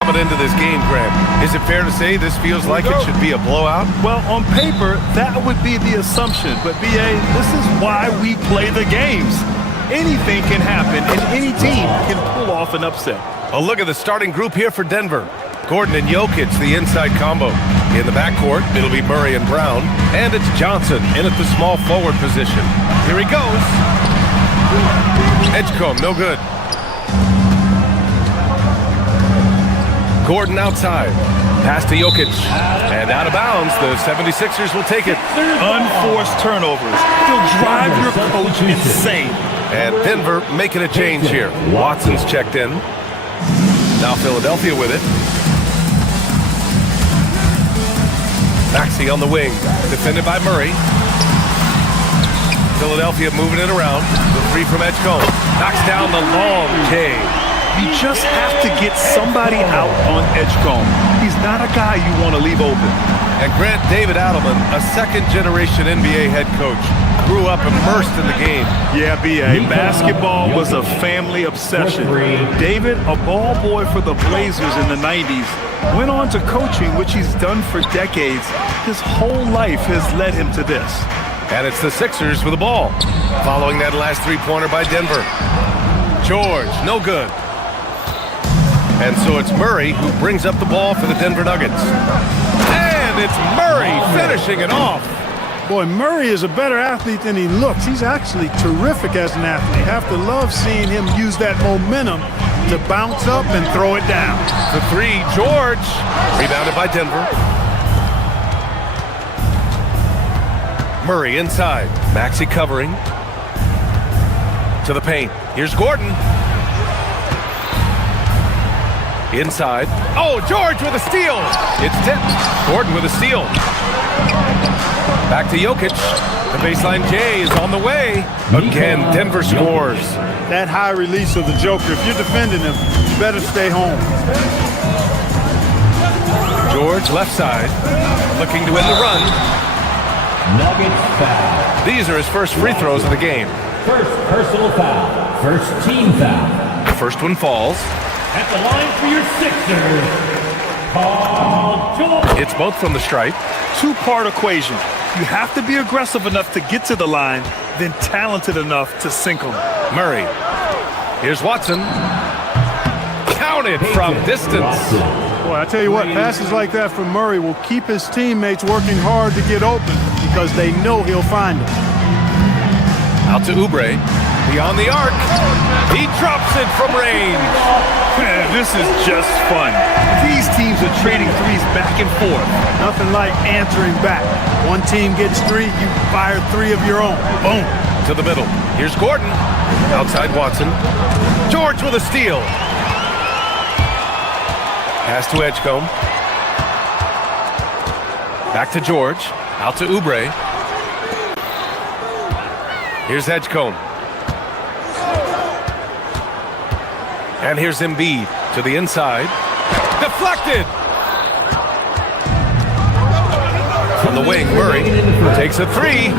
And into this game, Grant. Is it fair to say this feels like it should be a blowout? Well, on paper, that would be the assumption. But, B.A., this is why we play the games. Anything can happen, and any team can pull off an upset. A look at the starting group here for Denver. Gordon and Jokic, the inside combo. In the backcourt, it'll be Murray and Brown. And it's Johnson in at the small forward position. Here he goes. Edgecombe, no good. Gordon outside. Pass to Jokic. And out of bounds, the 76ers will take it. Unforced turnovers. They'll drive your coach insane. And Denver making a change here. Watson's checked in. Now Philadelphia with it. Maxey on the wing. Defended by Murray. Philadelphia moving it around. The three from Edgecombe. Knocks down the long K. You just have to get somebody out on Edgecombe. He's not a guy you want to leave open. And Grant, David Adelman, a second-generation NBA head coach, grew up immersed in the game. Yeah, B.A., basketball was a family obsession. David, a ball boy for the Blazers in the 90s, went on to coaching, which he's done for decades. His whole life has led him to this. And it's the Sixers with the ball, following that last three-pointer by Denver. George, no good. And so it's Murray who brings up the ball for the Denver Nuggets. And it's Murray finishing it off. Boy, Murray is a better athlete than he looks. He's actually terrific as an athlete. You have to love seeing him use that momentum to bounce up and throw it down. The three, George. Rebounded by Denver. Murray inside. Maxey covering. To the paint. Here's Gordon. Inside. Oh, George with a steal. It's tipped. Gordon with a steal. Back to Jokic. The baseline J is on the way. Again, Denver scores. That high release of the Joker, if you're defending him, you better stay home. George left side. Looking to end the run. Nuggets foul. These are his first free throws of the game. First personal foul. First team foul. The first one falls. At the line for your Sixers, Paul George. It's both from the stripe. Two-part equation. You have to be aggressive enough to get to the line, then talented enough to sink them. Murray. Here's Watson. Counted from distance. Boy, I tell you what, passes like that from Murray will keep his teammates working hard to get open because they know he'll find it. Out to Oubre. Beyond the arc. He drops it from range. Man, this is just fun. These teams are trading threes back and forth. Nothing like answering back. One team gets three, you fire three of your own. Boom. To the middle. Here's Gordon. Outside Watson. George with a steal. Pass to Edgecombe. Back to George. Out to Oubre. Here's Edgecombe. And here's Embiid to the inside. Deflected! From the wing, Murray takes a three.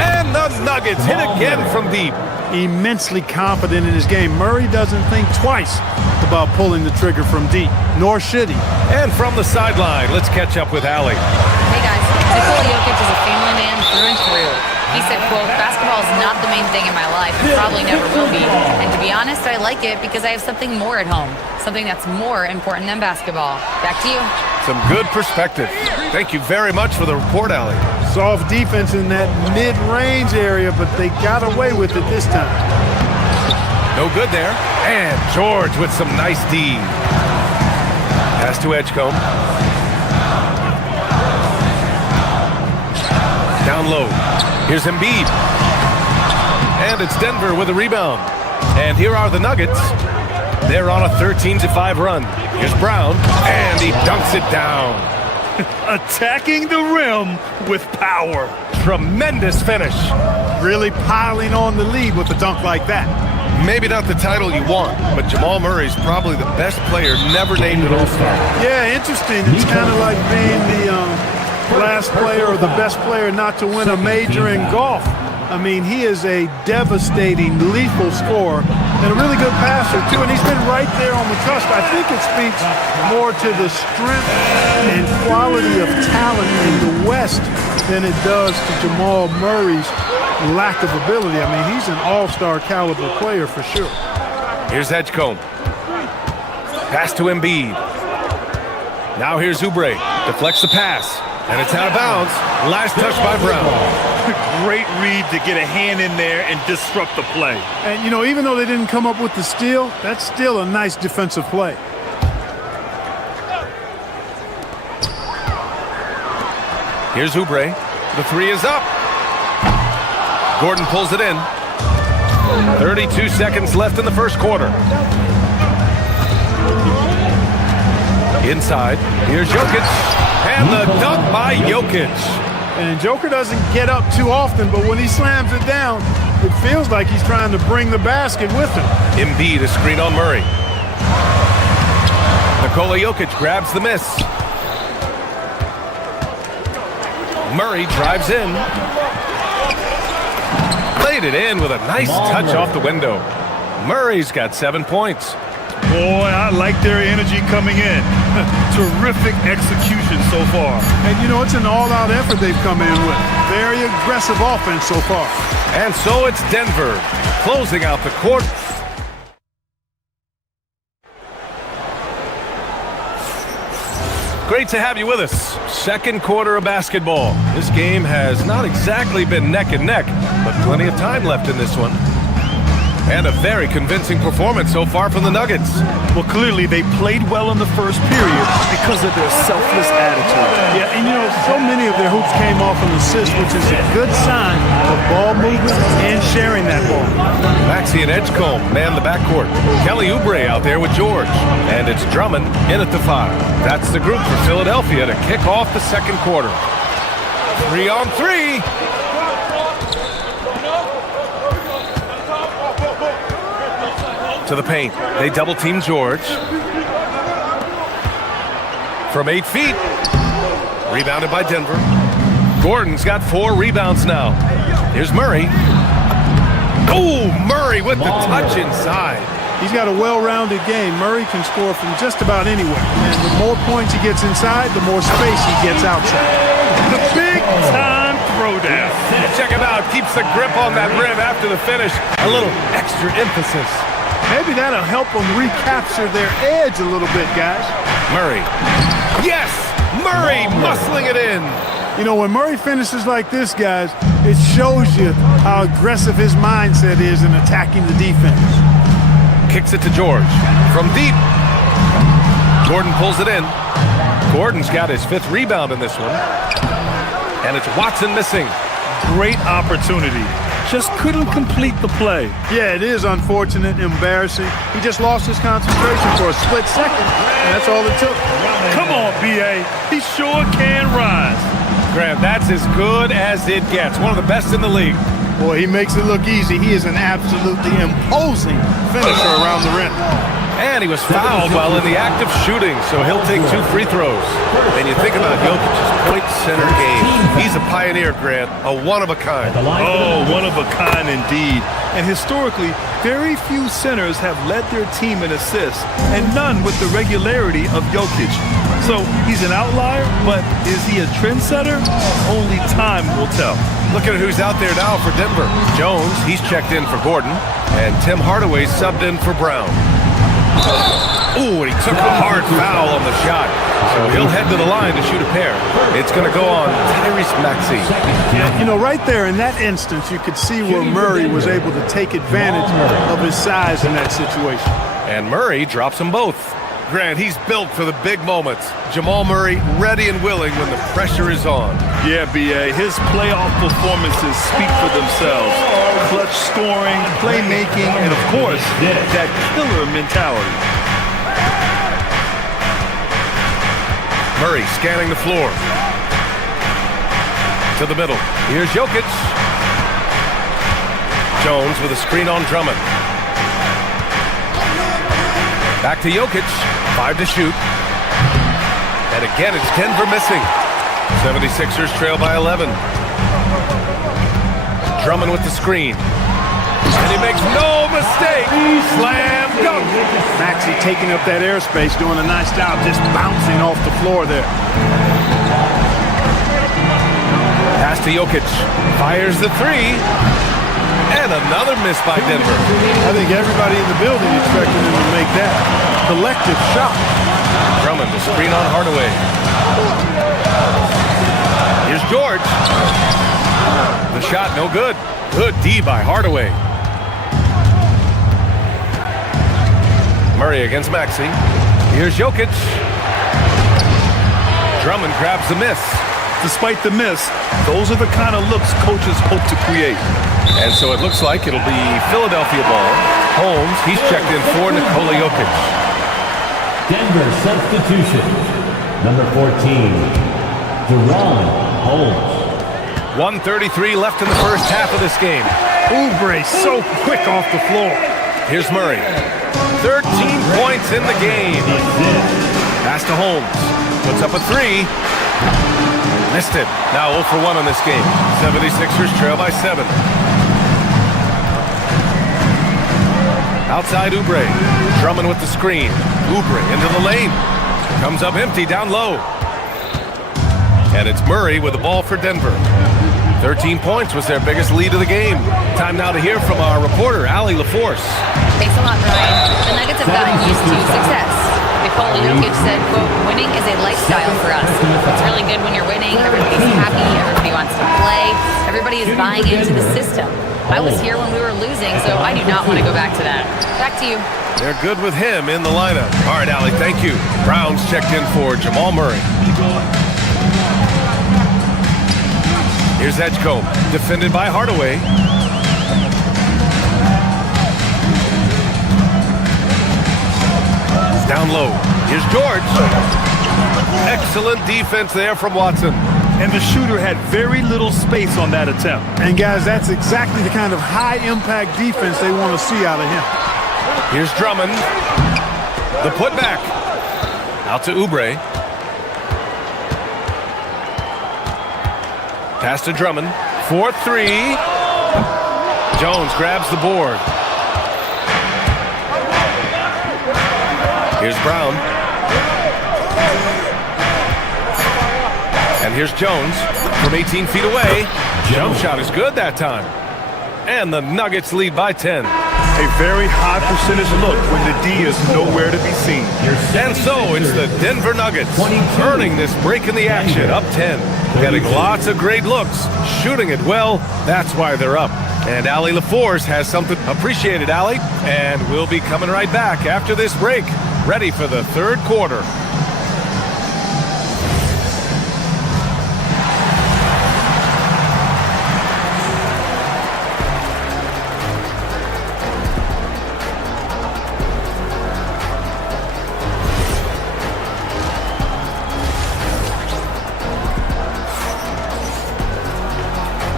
And the Nuggets hit again from deep. Immensely confident in his game. Murray doesn't think twice about pulling the trigger from deep, nor should he. And from the sideline, let's catch up with Allie. Hey guys, Nikola Jokic is a family man through and through. He said, quote, basketball is not the main thing in my life and probably never will be. And to be honest, I like it because I have something more at home, something that's more important than basketball. Back to you. Some good perspective. Thank you very much for the report, Allie. Soft defense in that mid-range area, but they got away with it this time. No good there. And George with some nice D. Pass to Edgecombe. Down low. Here's Embiid. And it's Denver with a rebound. And here are the Nuggets. They're on a 13-5 run. Here's Brown. And he dunks it down. Attacking the rim with power. Tremendous finish. Really piling on the lead with a dunk like that. Maybe not the title you want, but Jamal Murray's probably the best player never named an All-Star. Yeah, interesting. It's kind of like being the last player or the best player not to win a major in golf. I mean, he is a devastating, lethal scorer and a really good passer, too. And he's been right there on the cusp. I think it speaks more to the strength and quality of talent in the West than it does to Jamal Murray's lack of ability. I mean, he's an all-star caliber player for sure. Here's Edgecombe. Pass to Embiid. Now here's Oubre. Deflects the pass. And it's out of bounds. Last touch by Brown. Great read to get a hand in there and disrupt the play. And, you know, even though they didn't come up with the steal, that's still a nice defensive play. Here's Oubre. The three is up. Gordon pulls it in. 32 seconds left in the first quarter. Inside. Here's Jokic. And the dunk by Jokic. And Joker doesn't get up too often, but when he slams it down, it feels like he's trying to bring the basket with him. Embiid a screen on Murray. Nikola Jokic grabs the miss. Murray drives in. Laid it in with a nice touch off the window. Murray's got 7 points. Boy, I like their energy coming in. Terrific execution so far. And, you know, it's an all-out effort they've come in with. Very aggressive offense so far. And so it's Denver closing out the quarter. Great to have you with us. Second quarter of basketball. This game has not exactly been neck and neck, but plenty of time left in this one. And a very convincing performance so far from the Nuggets. Well, clearly they played well in the first period because of their selfless attitude. Yeah, and you know, so many of their hoops came off an assist, which is a good sign of ball movement and sharing that ball. Maxey and Edgecombe man the backcourt. Kelly Oubre out there with George. And it's Drummond in at the 5. That's the group for Philadelphia to kick off the second quarter. 3 on 3. To the paint. They double team George. From 8 feet. Rebounded by Denver. Gordon's got 4 rebounds now. Here's Murray. Oh, Murray with the touch inside. He's got a well-rounded game. Murray can score from just about anywhere. And the more points he gets inside, the more space he gets outside. The big-time throwdown. Check him out. Keeps the grip on that rim after the finish. A little extra emphasis. Maybe that'll help them recapture their edge a little bit, guys. Murray. Yes! Murray muscling it in. You know, when Murray finishes like this, guys, it shows you how aggressive his mindset is in attacking the defense. Kicks it to George. From deep. Gordon pulls it in. Gordon's got his 5th rebound in this one. And it's Watson missing. Great opportunity. Just couldn't complete the play. Yeah, it is unfortunate, embarrassing. He just lost his concentration for a split second, and that's all it took. Come on, B.A. He sure can rise. Grant, that's as good as it gets. One of the best in the league. Boy, he makes it look easy. He is an absolutely imposing finisher around the rim. And he was fouled while in the act of shooting, so he'll take 2 free throws. And you think about Jokic's point center game. He's a pioneer, Grant, a one-of-a-kind. Oh, one-of-a-kind indeed. And historically, very few centers have led their team in assists, and none with the regularity of Jokic. So he's an outlier, but is he a trendsetter? Only time will tell. Look at who's out there now for Denver. Jones, he's checked in for Gordon, and Tim Hardaway subbed in for Brown. Ooh, and he took a hard foul on the shot. So he'll head to the line to shoot a pair. It's going to go on Tyrese Maxey. Yeah, you know, right there in that instance, you could see where Murray was able to take advantage of his size in that situation. And Murray drops them both. Grant, he's built for the big moments. Jamal Murray ready and willing when the pressure is on. Yeah, B.A., his playoff performances speak for themselves. Clutch scoring, playmaking, and of course, that killer mentality. Murray scanning the floor. To the middle. Here's Jokic. Jones with a screen on Drummond. Back to Jokic. 5 to shoot. And again, it's Denver missing. 76ers trail by 11. Drummond with the screen. And he makes no mistake. Slam dunk. Maxey taking up that airspace, doing a nice job just bouncing off the floor there. Pass to Jokic. Fires the 3. And another miss by Denver. I think everybody in the building expected him to make that collective shot. Drummond, the screen on Hardaway. Here's George. The shot, no good. Good D by Hardaway. Murray against Maxey. Here's Jokic. Drummond grabs the miss. Despite the miss, those are the kind of looks coaches hope to create. And so it looks like it'll be Philadelphia ball. Holmes, he's checked in for Nikola Jokic. Denver substitution. Number 14, Deron Holmes. 1:33 left in the first half of this game. Oubre so quick off the floor. Here's Murray. 13 points in the game. Pass to Holmes. Puts up a 3. Missed it. Now 0 for 1 on this game. 76ers trail by 7. Outside Oubre. Drummond with the screen. Oubre into the lane. Comes up empty down low. And it's Murray with the ball for Denver. 13 points was their biggest lead of the game. Time now to hear from our reporter, Allie LaForce. Thanks a lot, Brian. The Nuggets have gotten used to success. Nikola Jokic said, quote, winning is a lifestyle for us. It's really good when you're winning. Everybody's happy. Everybody wants to play. Everybody is buying into the system. I was here when we were losing, so I do not want to go back to that. Back to you. They're good with him in the lineup. All right, Allie, thank you. Browns checked in for Jamal Murray. Here's Edgecombe, defended by Hardaway. Down low. Here's George. Excellent defense there from Watson. And the shooter had very little space on that attempt. And guys, that's exactly the kind of high-impact defense they want to see out of him. Here's Drummond. The putback. Out to Oubre. Pass to Drummond. 4-3. Jones grabs the board. Here's Brown. And here's Jones from 18 feet away. Jump shot is good that time. And the Nuggets lead by 10. A very high percentage look when the D is nowhere to be seen. And so it's the Denver Nuggets earning this break in the action, up 10. Getting lots of great looks, shooting it well. That's why they're up. And Allie LaForce has something. Appreciate it, Allie. And we'll be coming right back after this break, ready for the third quarter.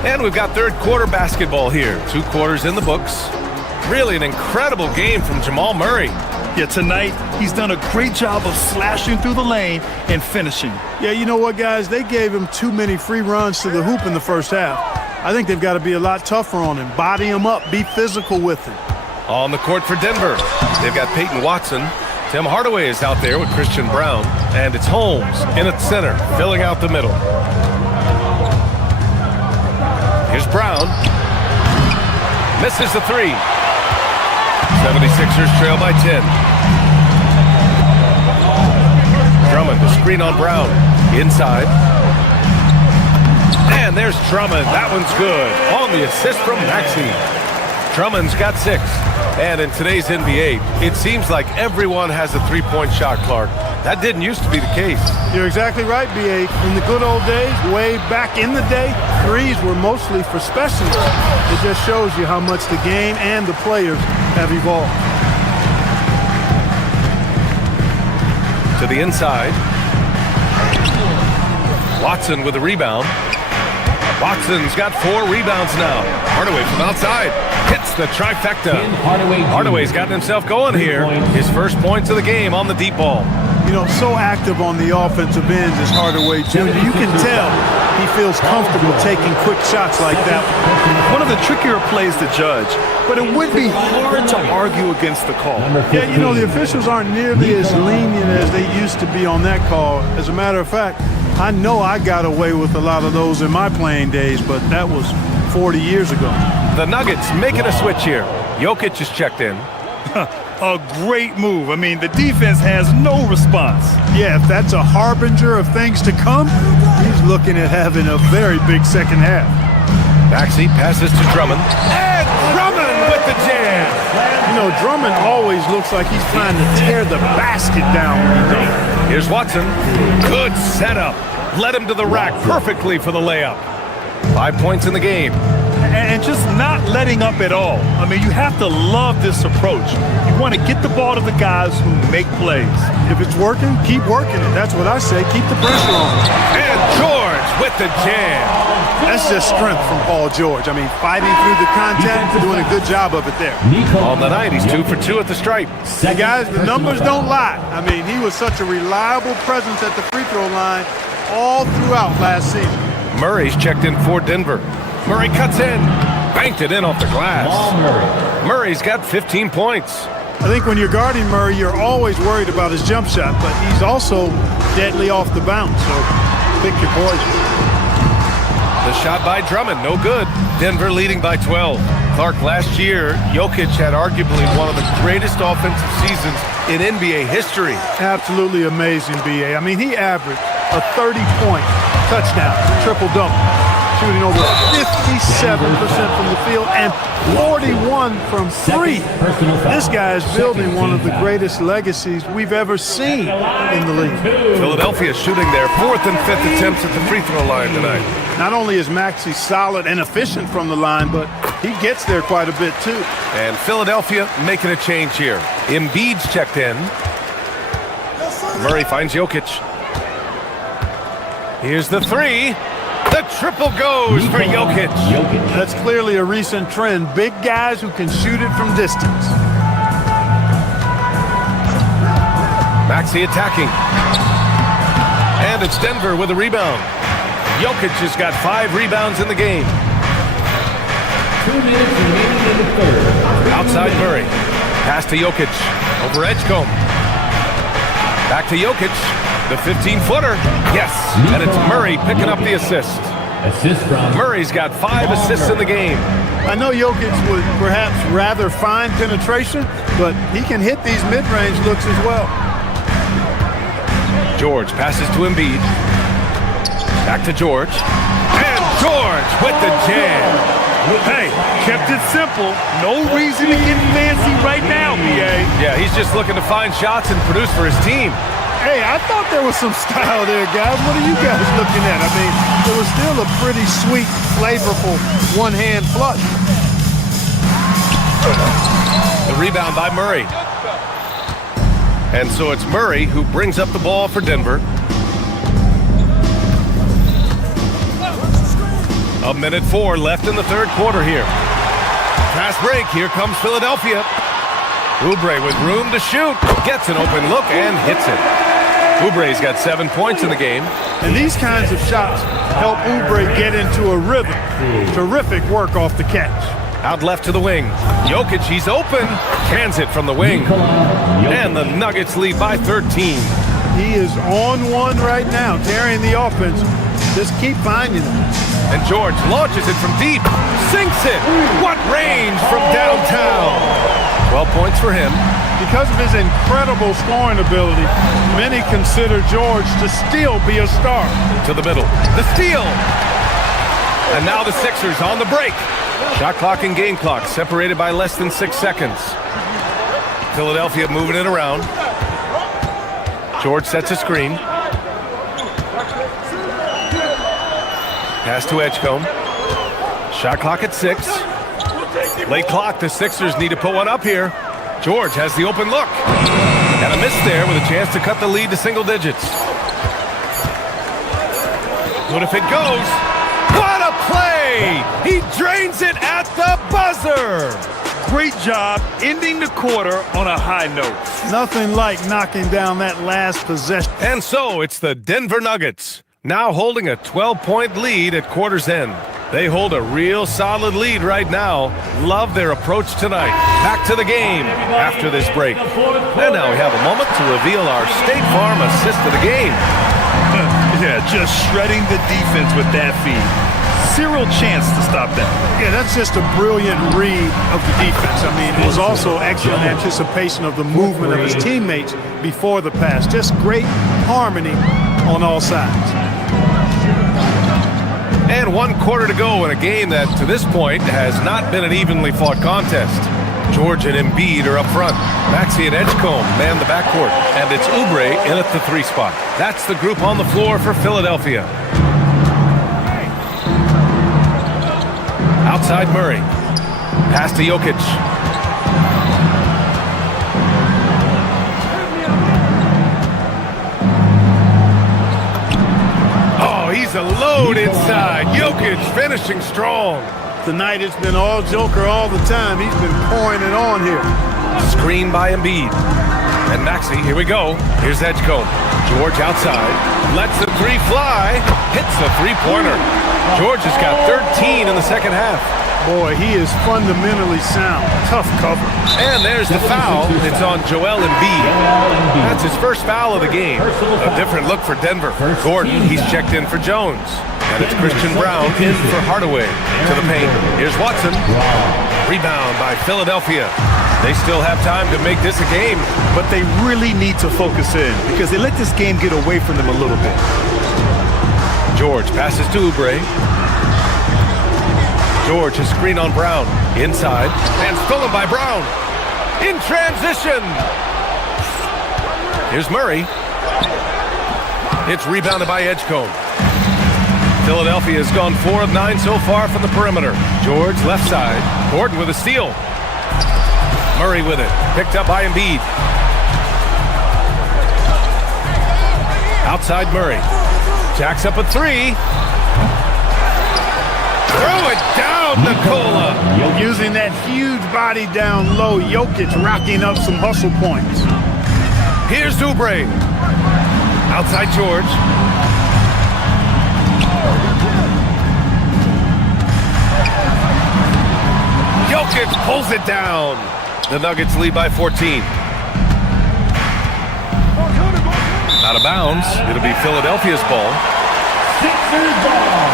And we've got third quarter basketball here. 2 quarters in the books. Really an incredible game from Jamal Murray. Yeah, tonight he's done a great job of slashing through the lane and finishing. Yeah, you know what, guys? They gave him too many free runs to the hoop in the first half. I think they've got to be a lot tougher on him. Body him up. Be physical with him. On the court for Denver, they've got Peyton Watson. Tim Hardaway is out there with Christian Brown. And it's Holmes in at center, filling out the middle. Here's Brown. Misses the 3. 76ers trail by 10. Drummond, the screen on Brown. Inside. And there's Drummond. That one's good. On the assist from Maxey. Drummond's got 6. And in today's NBA, it seems like everyone has a three-point shot, Clark. That didn't used to be the case. You're exactly right, B.A. In the good old days, way back in the day, threes were mostly for specialists. It just shows you how much the game and the players have evolved. To the inside. Watson with a rebound. Watson's got 4 rebounds now. Hardaway from outside. Hits the trifecta. Hardaway's gotten himself going here. His first points of the game on the deep ball. You know, so active on the offensive end is Hardaway Jr. You can tell he feels comfortable taking quick shots like that. One of the trickier plays to judge, but it would be hard to argue against the call. Yeah, you know, the officials aren't nearly as lenient as they used to be on that call. As a matter of fact, I know I got away with a lot of those in my playing days, but that was 40 years ago. The Nuggets making a switch here. Jokic is checked in. A great move. I mean, the defense has no response. Yeah, if that's a harbinger of things to come, he's looking at having a very big second half. Maxey passes to Drummond. And Drummond with the jam. You know, Drummond always looks like he's trying to tear the basket down when he does. Here's Watson. Good setup. Led him to the rack perfectly for the layup. 5 points in the game. And just not letting up at all. I mean, you have to love this approach. You want to get the ball to the guys who make plays. If it's working, keep working it. That's what I say. Keep the pressure on. And George with the jam. That's just strength from Paul George. I mean, fighting through the contact, doing a good job of it there. On the night, he's 2 for 2 at the stripe. Hey guys, the numbers don't lie. I mean, he was such a reliable presence at the free throw line all throughout last season. Murray's checked in for Denver. Murray cuts in. Banked it in off the glass. Murray's got 15 points. I think when you're guarding Murray, you're always worried about his jump shot, but he's also deadly off the bounce, so pick your poison. The shot by Drummond, no good. Denver leading by 12. Clark, last year, Jokic had arguably one of the greatest offensive seasons in NBA history. Absolutely amazing, B.A. I mean, he averaged a 30-point touchdown, triple-double, shooting over 57% from the field and 41 from 3. This guy is building one of the greatest legacies we've ever seen in the league. Philadelphia shooting their 4th and 5th attempts at the free throw line tonight. Not only is Maxey solid and efficient from the line, but he gets there quite a bit too. And Philadelphia making a change here. Embiid's checked in. Murray finds Jokic. Here's the 3. The triple goes for Jokic. That's clearly a recent trend. Big guys who can shoot it from distance. Maxey attacking. And it's Denver with a rebound. Jokic has got 5 rebounds in the game. 2 minutes remaining in the third. Outside Murray. Pass to Jokic. Over Edgecombe. Back to Jokic. The 15-footer. Yes. And it's Murray picking up the assist. Murray's got 5 assists in the game. I know Jokic would perhaps rather find penetration, but he can hit these mid-range looks as well. George passes to Embiid. Back to George. And George with the jam. Hey, kept it simple. No reason to get fancy right now, BA. Yeah, he's just looking to find shots and produce for his team. Hey, I thought there was some style there, guys. What are you guys looking at? I mean, it was still a pretty sweet, flavorful one-hand flush. The rebound by Murray. And so it's Murray who brings up the ball for Denver. A minute 4 left in the third quarter here. Fast break. Here comes Philadelphia. Oubre with room to shoot. Gets an open look and hits it. Oubre's got 7 points in the game. And these kinds of shots help Oubre get into a rhythm. Terrific work off the catch. Out left to the wing. Jokic, he's open. Cans it from the wing. And the Nuggets lead by 13. He is on one right now, carrying the offense. Just keep finding him. And George launches it from deep. Sinks it. What range from downtown. 12 points for him. Because of his incredible scoring ability, many consider George to still be a star. To the middle. The steal. And now the Sixers on the break. Shot clock and game clock separated by less than 6 seconds. Philadelphia moving it around. George sets a screen. Pass to Edgecombe. Shot clock at 6. Late clock, the Sixers need to put one up here. George has the open look. And a miss there with a chance to cut the lead to single digits. What if it goes? What a play! He drains it at the buzzer! Great job ending the quarter on a high note. Nothing like knocking down that last possession. And so it's the Denver Nuggets, now holding a 12-point lead at quarter's end. They hold a real solid lead right now. Love their approach tonight. Back to the game after this break. And now we have a moment to reveal our State Farm assist of the game. Yeah, just shredding the defense with that feed. Zero chance to stop that. Yeah, that's just a brilliant read of the defense. I mean, it was also excellent anticipation of the movement of his teammates before the pass. Just great harmony on all sides. And 1 quarter to go in a game that, to this point, has not been an evenly fought contest. George and Embiid are up front. Maxey and Edgecombe man the backcourt. And it's Oubre in at the 3 spot. That's the group on the floor for Philadelphia. Outside Murray. Pass to Jokic. Oh, he's a load inside. Jokic finishing strong. Tonight it's been all Joker all the time. He's been pouring it on here. Screen by Embiid. And Maxey, here we go. Here's Edgecombe. George outside. Lets the 3 fly. Hits the 3-pointer. George has got 13 in the second half. Boy, he is fundamentally sound. Tough cover. And there's the foul. It's on Joel Embiid. That's his first foul of the game. A different look for Denver. Gordon, he's checked in for Jones. And it's Christian Brown in for Hardaway. To the paint. Here's Watson. Rebound by Philadelphia. They still have time to make this a game. But they really need to focus in because they let this game get away from them a little bit. George passes to Oubre. George, a screen on Brown. Inside. And stolen by Brown. In transition. Here's Murray. It's rebounded by Edgecombe. Philadelphia has gone 4 of 9 so far from the perimeter. George, left side. Gordon with a steal. Murray with it. Picked up by Embiid. Outside Murray. Jacks up a 3. Throw it down, Nikola. Using that huge body down low, Jokic rocking up some hustle points. Here's Oubre. Outside George. Jokic pulls it down. The Nuggets lead by 14. Out of bounds. It'll be Philadelphia's ball. Sixers ball.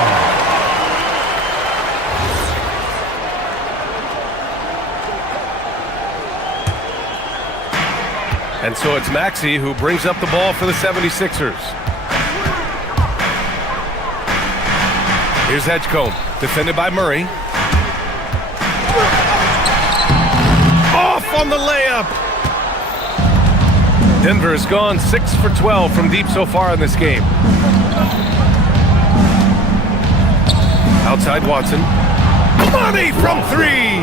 And so it's Maxey who brings up the ball for the 76ers. Here's Edgecombe, defended by Murray. Off on the layup. Denver has gone 6 for 12 from deep so far in this game. Outside Watson. Money from three.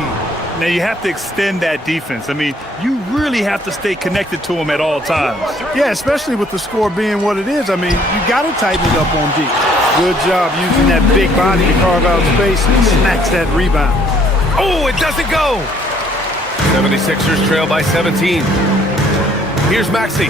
Now you have to extend that defense. I mean, you really have to stay connected to them at all times. Yeah, especially with the score being what it is. I mean, you got to tighten it up on D. Good job using that big body to carve out space and snatch that rebound. Oh, it doesn't go. 76ers trail by 17. Here's Maxey.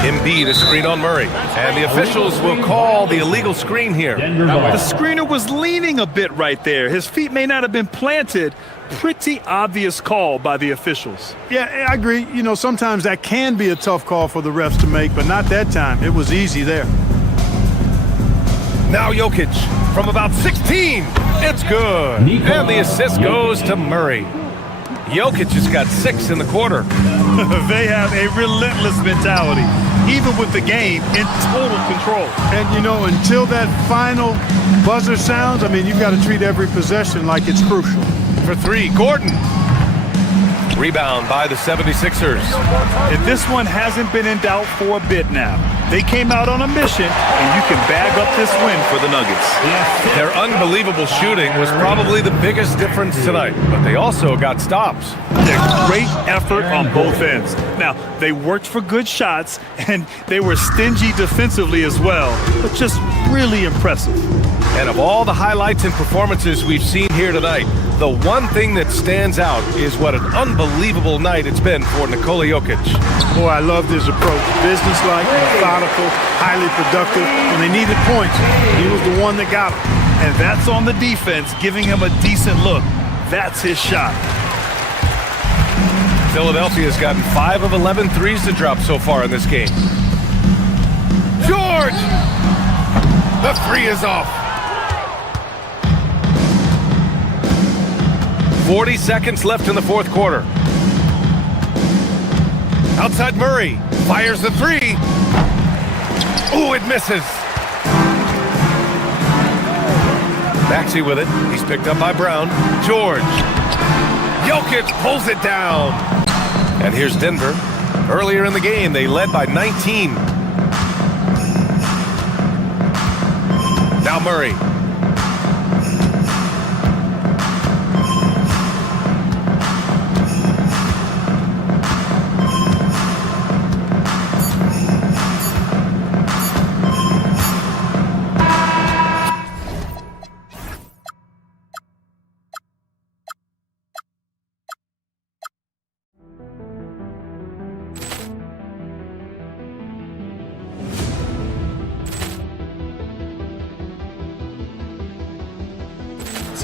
Embiid a screen on Murray. And the officials will call the illegal screen here. The screener was leaning a bit right there. His feet may not have been planted. Pretty obvious call by the officials. Yeah, I agree. You know, sometimes that can be a tough call for the refs to make, but not that time. It was easy there. Now Jokic from about 16. It's good. And the assist goes to Murray. Jokic has got 6 in the quarter. They have a relentless mentality, even with the game in total control. And, you know, until that final buzzer sounds, I mean, you've got to treat every possession like it's crucial. For three, Gordon. Rebound by the 76ers. And this one hasn't been in doubt for a bit now. They came out on a mission, and you can bag up this win for the Nuggets. Their unbelievable shooting was probably the biggest difference tonight, but they also got stops. A great effort on both ends. Now, they worked for good shots, and they were stingy defensively as well, but just really impressive. And of all the highlights and performances we've seen here tonight, the one thing that stands out is what an unbelievable night it's been for Nikola Jokic. Boy, I loved his approach. Businesslike, methodical, highly productive. When they needed points, he was the one that got them. And that's on the defense, giving him a decent look. That's his shot. Philadelphia's gotten 5 of 11 threes to drop so far in this game. George! The three is off. 40 seconds left in the fourth quarter. Outside Murray. Fires the three. Ooh, it misses. Maxey with it. He's picked up by Brown. George. Jokic pulls it down. And here's Denver. Earlier in the game, they led by 19. Now Murray.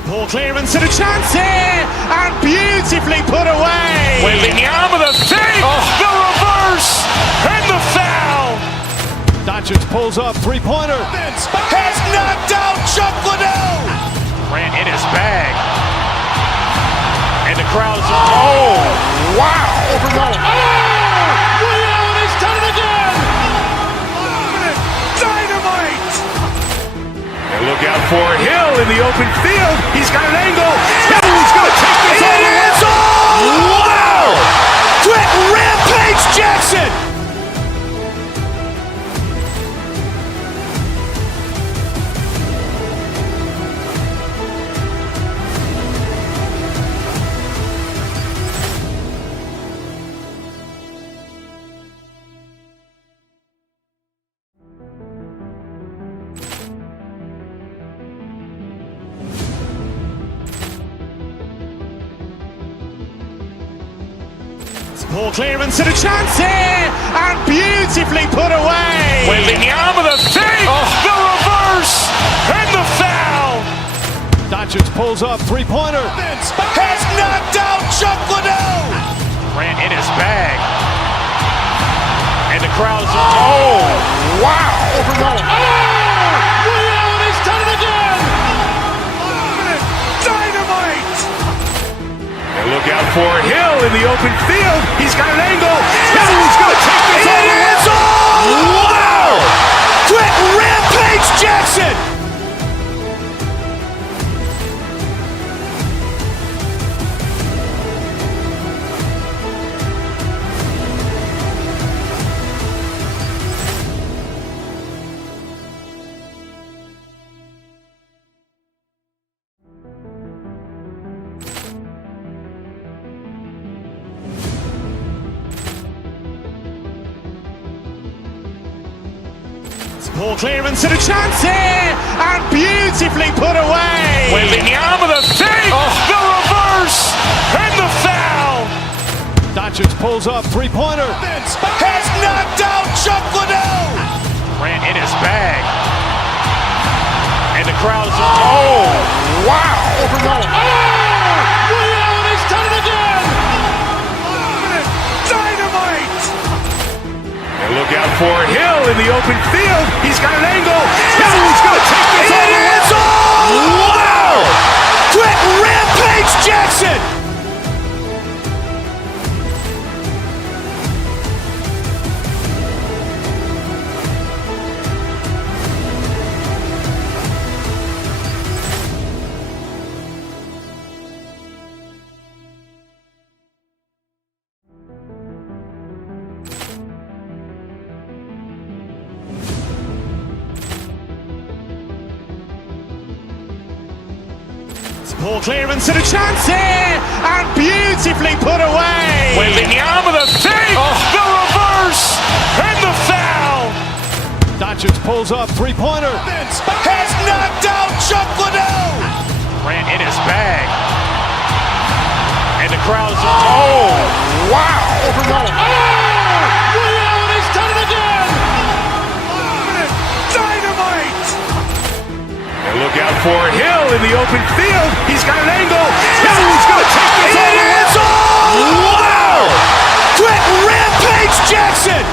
Ball clearance and a chance here, and beautifully put away. Wembanyama the fake, the reverse, and the foul. Doncic pulls up, three-pointer. Has knocked out Chuck Liddell. Ran in his bag. And the crowd is, oh, wow. Overrun. Oh, Liddell, and he's done it again. Dynamite. And look out for Hill in the open field. He's got an angle. Oh, he's going to take this all the way. It's all wow. Quick Rampage Jackson. Ball clearance and a chance here, and beautifully put away. Wembanyama the fake, the reverse, and the foul. Doncic pulls up, three-pointer. Has knocked out Chuck Liddell. Grant in his bag. And the crowd's, oh, wow. Overrun. Oh, Ray Allen has done it again. Dynamite. And look out for Hill in the open field. He's got an angle. He's going to take this all the way. Wow. Quick Rampage Jackson. Ball clearance and a chance here, and beautifully put away. Wembanyama the fake, the reverse, and the foul. Doncic pulls up, three-pointer. Has knocked out Chuck Liddell. Grant in his bag. And the crowd's, oh, wow. Overrun. Oh, Ray Allen has done it again. Dynamite. And look out for Hill in the open field. He's got an angle. He's going to take this all the way. Wow. Quick Rampage Jackson. Ball clearance and a chance here, and beautifully put away. Wembanyama the fake, the reverse, and the foul. Doncic pulls up, three-pointer. Has knocked out Chuck Liddell. Grant in his bag. And the crowd's, oh, wow. Overrun. Oh, Ray Allen has done it again. Dynamite. And look out for Hill in the open field. He's got an angle. He's going to take this all the way. Wow. Quick Rampage Jackson.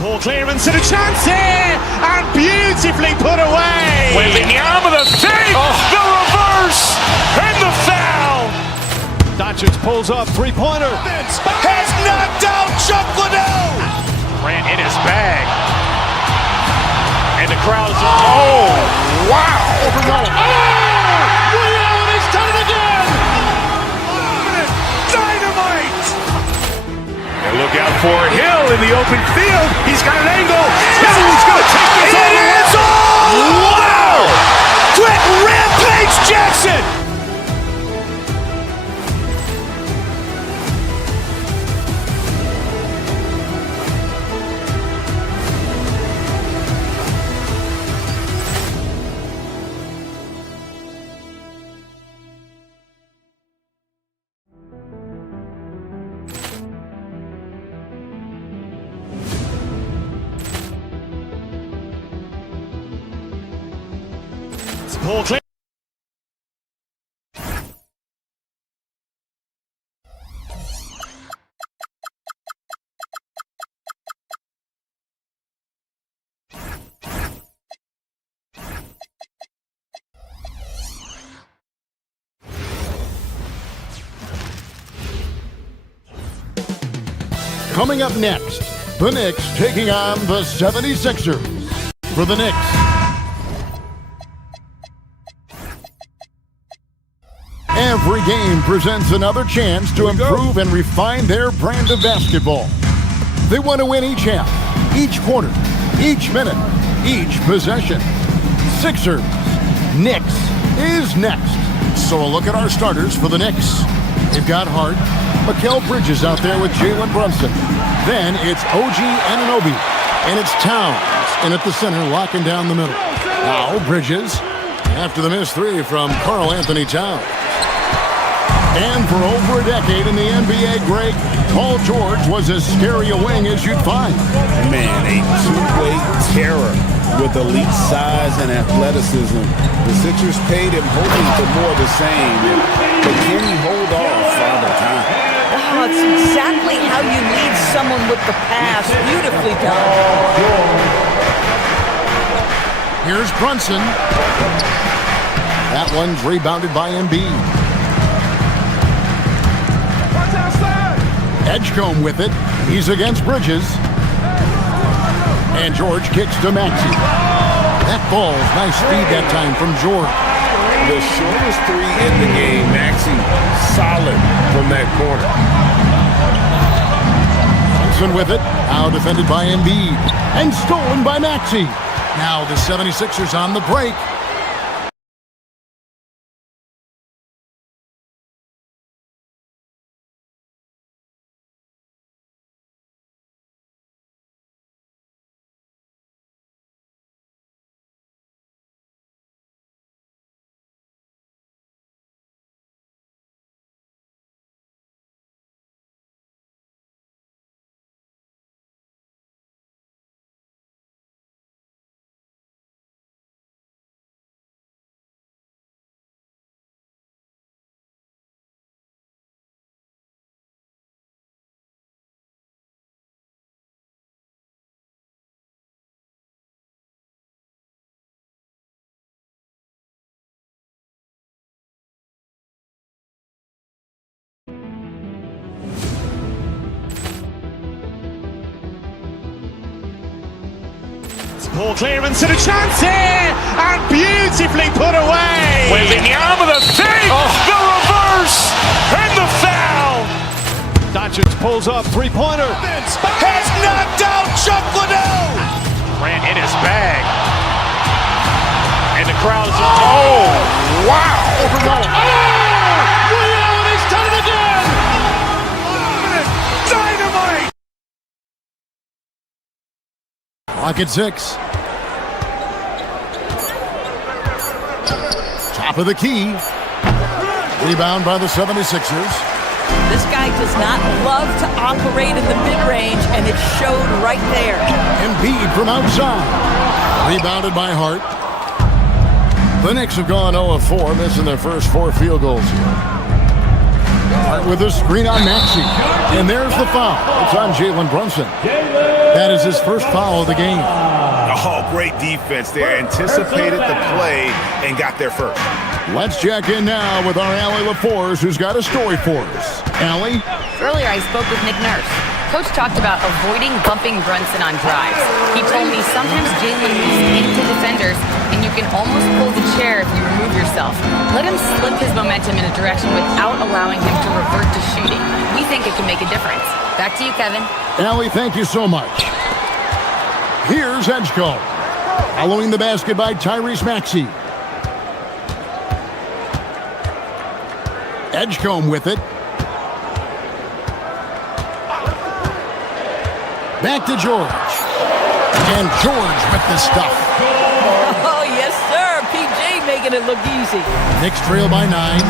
Ball clearance and a chance here, and beautifully put away. Wembanyama the fake, the reverse, and the foul. Doncic pulls up, three-pointer. Has knocked out Chuck Liddell. Grant in his bag. And the crowd's, oh, wow. Overrun. Oh, Ray Allen has done it again. Dynamite. And look out for Hill in the open field. He's got an angle. He's going to take this all the way. Wow. Quick Rampage Jackson. Ball clear. Coming up next, the Knicks taking on the 76ers. For the Knicks, every game presents another chance to improve and refine their brand of basketball. They want to win each half, each quarter, each minute, each possession. Sixers, Knicks is next. So a look at our starters for the Knicks. They've got Hart. Mikal Bridges out there with Jalen Brunson. Then it's OG Anunoby. And it's Towns in at the center, locking down the middle. Now Bridges after the missed three from Karl Anthony Towns. And for over a decade in the NBA, Greg, Paul George was as scary a wing as you'd find. Man, a two-way terror with elite size and athleticism. The Sixers paid him hoping for more of the same. But can he hold off Father Time? Wow, it's exactly how you lead someone with the pass. Beautifully done. Here's Brunson. That one's rebounded by Embiid. Edgecombe with it. He's against Bridges. And George kicks to Maxey. That ball's nice speed that time from George. The shortest three in the game. Maxey solid from that corner. Thompson with it. Now defended by Embiid. And stolen by Maxey. Now the 76ers on the break. Ball clearance and a chance here, and beautifully put away. With the arm of the fake, the reverse, and the foul. Doncic pulls up, three-pointer. Has knocked out Chuck Liddell. Grant in his bag. And the crowd is, oh, wow. And he's done it again. Dynamite. Clock at 6. Top of the key. Rebound by the 76ers. This guy does not love to operate in the mid-range, and it showed right there. Embiid from outside. Rebounded by Hart. The Knicks have gone 0 of 4, missing their first 4 field goals here. Hart with a screen on Maxey. And there's the foul. It's on Jalen Brunson. That is his first foul of the game. Oh, great defense there. Anticipated the play and got there first. Let's check in now with our Allie LaForce, who's got a story for us. Allie? Earlier, I spoke with Nick Nurse. Coach talked about avoiding bumping Brunson on drives. He told me sometimes Jalen moves into defenders, and you can almost pull the chair if you remove yourself. Let him slip his momentum in a direction without allowing him to revert to shooting. We think it can make a difference. Back to you, Kevin. Allie, thank you so much. Here's Edgecombe. Following the basket by Tyrese Maxey. Edgecombe with it. Back to George. And George with the stuff. Oh, yes, sir. PJ making it look easy. Knicks trail by 9.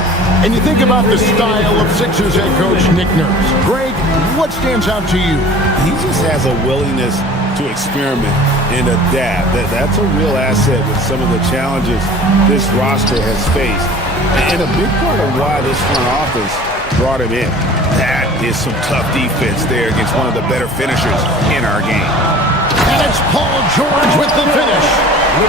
And you think about the style of Sixers head coach Nick Nurse. Greg, what stands out to you? He just has a willingness to experiment and adapt. That's a real asset with some of the challenges this roster has faced. And a big part of why this front office brought him in. That is some tough defense there against one of the better finishers in our game. And it's Paul George with the finish.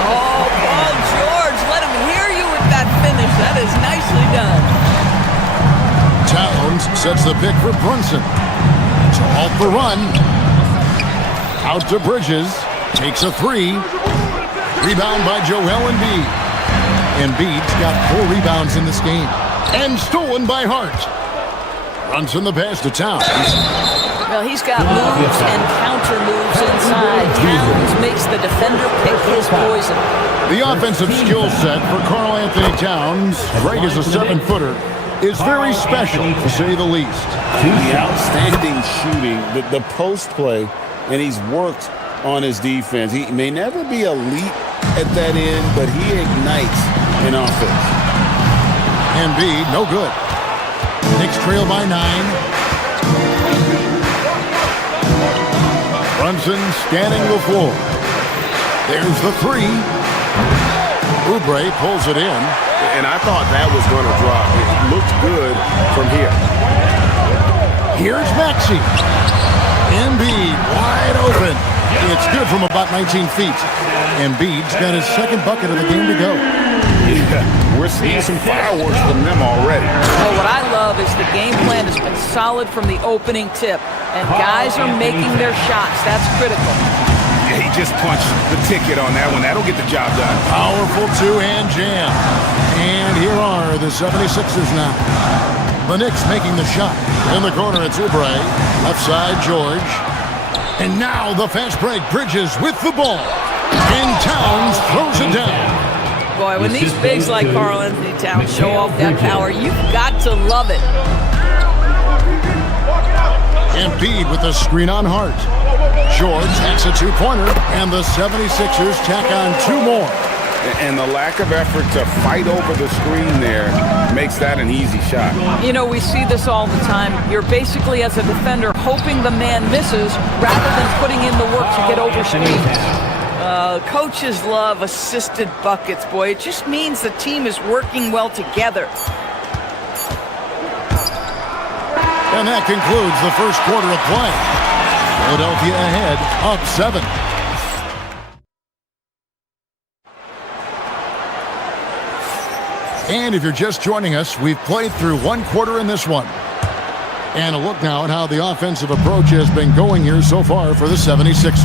Oh, Paul George, let him hear you with that finish. That is nicely done. Towns sets the pick for Brunson. To halt the run. Out to Bridges. Takes a 3. Rebound by Joel Embiid. Embiid's got 4 rebounds in this game. And stolen by Hart. Brunson the pass to Towns. Well, he's got moves and counter moves inside. Towns makes the defender pick his poison. The offensive skill set for Karl Anthony Towns. Greg is a 7-footer. is very special, to say the least. The outstanding shooting, the post play, and he's worked on his defense. He may never be elite at that end, but he ignites an offense. Embiid, no good. Knicks trail by 9. Brunson scanning the floor. There's the 3. Oubre pulls it in. And I thought that was going to drop. It looked good from here. Here's Maxey. Embiid wide open. It's good from about 19 feet. Embiid's got his second bucket of the game to go. Yeah, we're seeing some fireworks from them already. Well, what I love is the game plan has been solid from the opening tip, and guys are making their shots. That's critical. Yeah, he just punched the ticket on that one. That'll get the job done. Powerful two-hand jam. And here are the 76ers now. The Knicks making the shot. In the corner, it's Oubre. Left side, George. And now the fast break. Bridges with the ball. And Towns throws it down. Boy, when these bigs like Karl Anthony Towns show off that power, you've got to love it. Embiid with the screen on Hart. George takes a two-pointer, and the 76ers tack on 2 more. And the lack of effort to fight over the screen there makes that an easy shot. You know, we see this all the time. You're basically, as a defender, hoping the man misses rather than putting in the work to get over screens. Coaches love assisted buckets, boy. It just means the team is working well together. And that concludes the first quarter of play. Philadelphia ahead, up 7. And if you're just joining us, we've played through 1 quarter in this one. And a look now at how the offensive approach has been going here so far for the 76ers.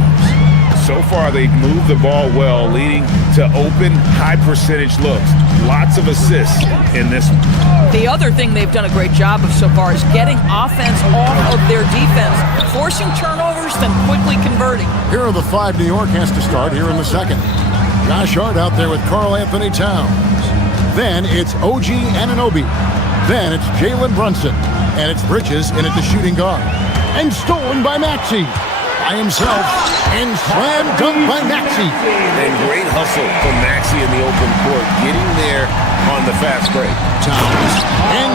So far, they've moved the ball well, leading to open, high-percentage looks. Lots of assists in this one. The other thing they've done a great job of so far is getting offense off of their defense, forcing turnovers, then quickly converting. Here are the 5 New York has to start here in the second. Josh Hart out there with Karl Anthony Towns. Then it's OG Anunoby. Then it's Jalen Brunson. And it's Bridges in at the shooting guard. And stolen by Maxey. By himself, and slam dunk by Maxey. And great hustle from Maxey in the open court, getting there on the fast break.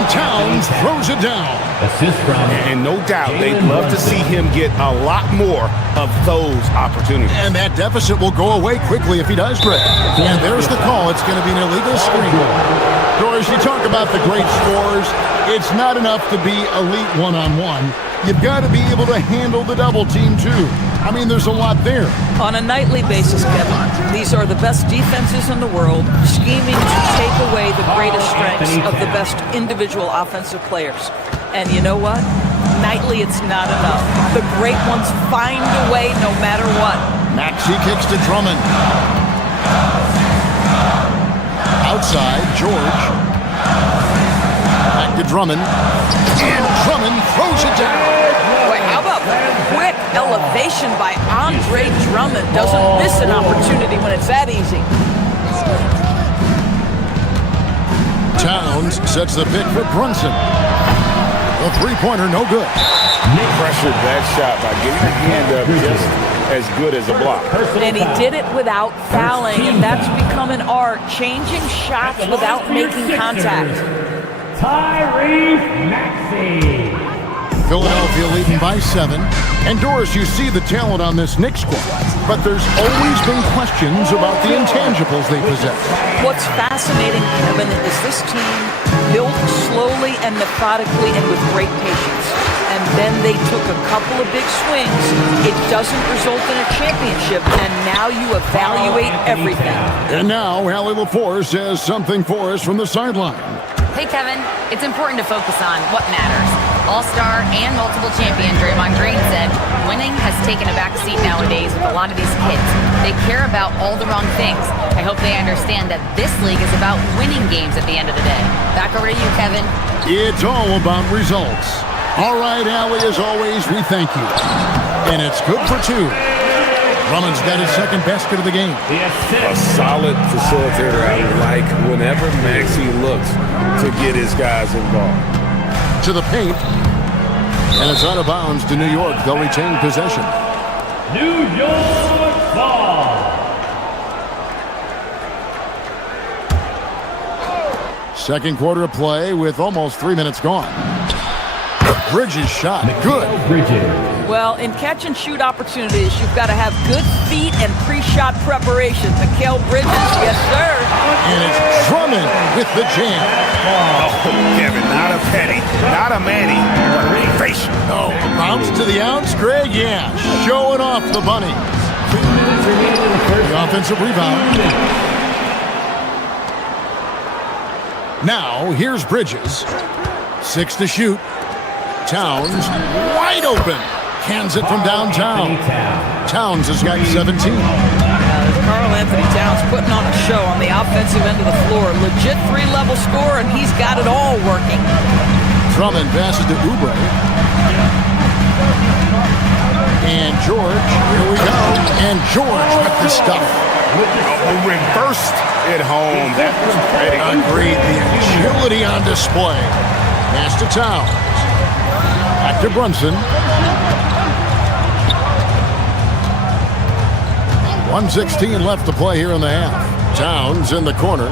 Towns throws it down. And no doubt, they'd love to see him get a lot more of those opportunities. And that deficit will go away quickly if he does break. And there's the call. It's going to be an illegal screen. Doris, you talk about the great scores. It's not enough to be elite one-on-one. You've got to be able to handle the double team, too. I mean, there's a lot there. On a nightly basis, Kevin, these are the best defenses in the world, scheming to take away the greatest strengths of the best individual offensive players. And you know what? Nightly, it's not enough. The great ones find a way no matter what. Maxey kicks to Drummond. Outside, George. Back to Drummond. And Drummond throws it down. Boy, how about quick elevation by Andre Drummond? Doesn't miss an opportunity when it's that easy. Towns sets the pick for Brunson. The three-pointer, no good. Pressured that shot by getting a hand up just as good as a block. And he did it without fouling, and that's become an art, changing shots without making contact. Tyrese Maxey. Philadelphia leading by 7. And Doris, you see the talent on this Knicks squad, but there's always been questions about the intangibles they possess. What's fascinating, Kevin, is this team built slowly and methodically and with great patience. And then they took a couple of big swings. It doesn't result in a championship, and now you evaluate everything. And now, Allie LaForce says something for us from the sideline. Hey, Kevin, it's important to focus on what matters. All-star and multiple champion Draymond Green said winning has taken a back seat nowadays with a lot of these kids. They care about all the wrong things. I hope they understand that this league is about winning games at the end of the day. Back over to you, Kevin. It's all about results. All right, Allie, as always, we thank you. And it's good for 2. Drummond's got his second basket of the game. A solid facilitator. I like whenever Maxey looks to get his guys involved. To the paint. And it's out of bounds to New York. They'll retain possession. New York ball. Second quarter of play with almost 3 minutes gone. Bridges shot. Good. Well, in catch-and-shoot opportunities, you've got to have good feet and pre-shot preparation. Mikal Bridges, yes, sir. And it's Drummond with the jam. Oh, Kevin, not a penny, not a manny, but a face. Oh, bounce to the ounce, Greg, yeah. Showing off the bunny. The offensive rebound. Now, here's Bridges. 6 to shoot. Towns, wide open. Cans it from downtown. Towns has got 17. Karl Anthony Towns putting on a show on the offensive end of the floor. Legit three-level score, and he's got it all working. Drummond passes to Oubre. And George, here we go. And George with the stuff. Reversed it home. That was pretty. Agreed. The agility on display. Pass to Towns. Back to Brunson. 1:16 left to play here in the half. Towns in the corner.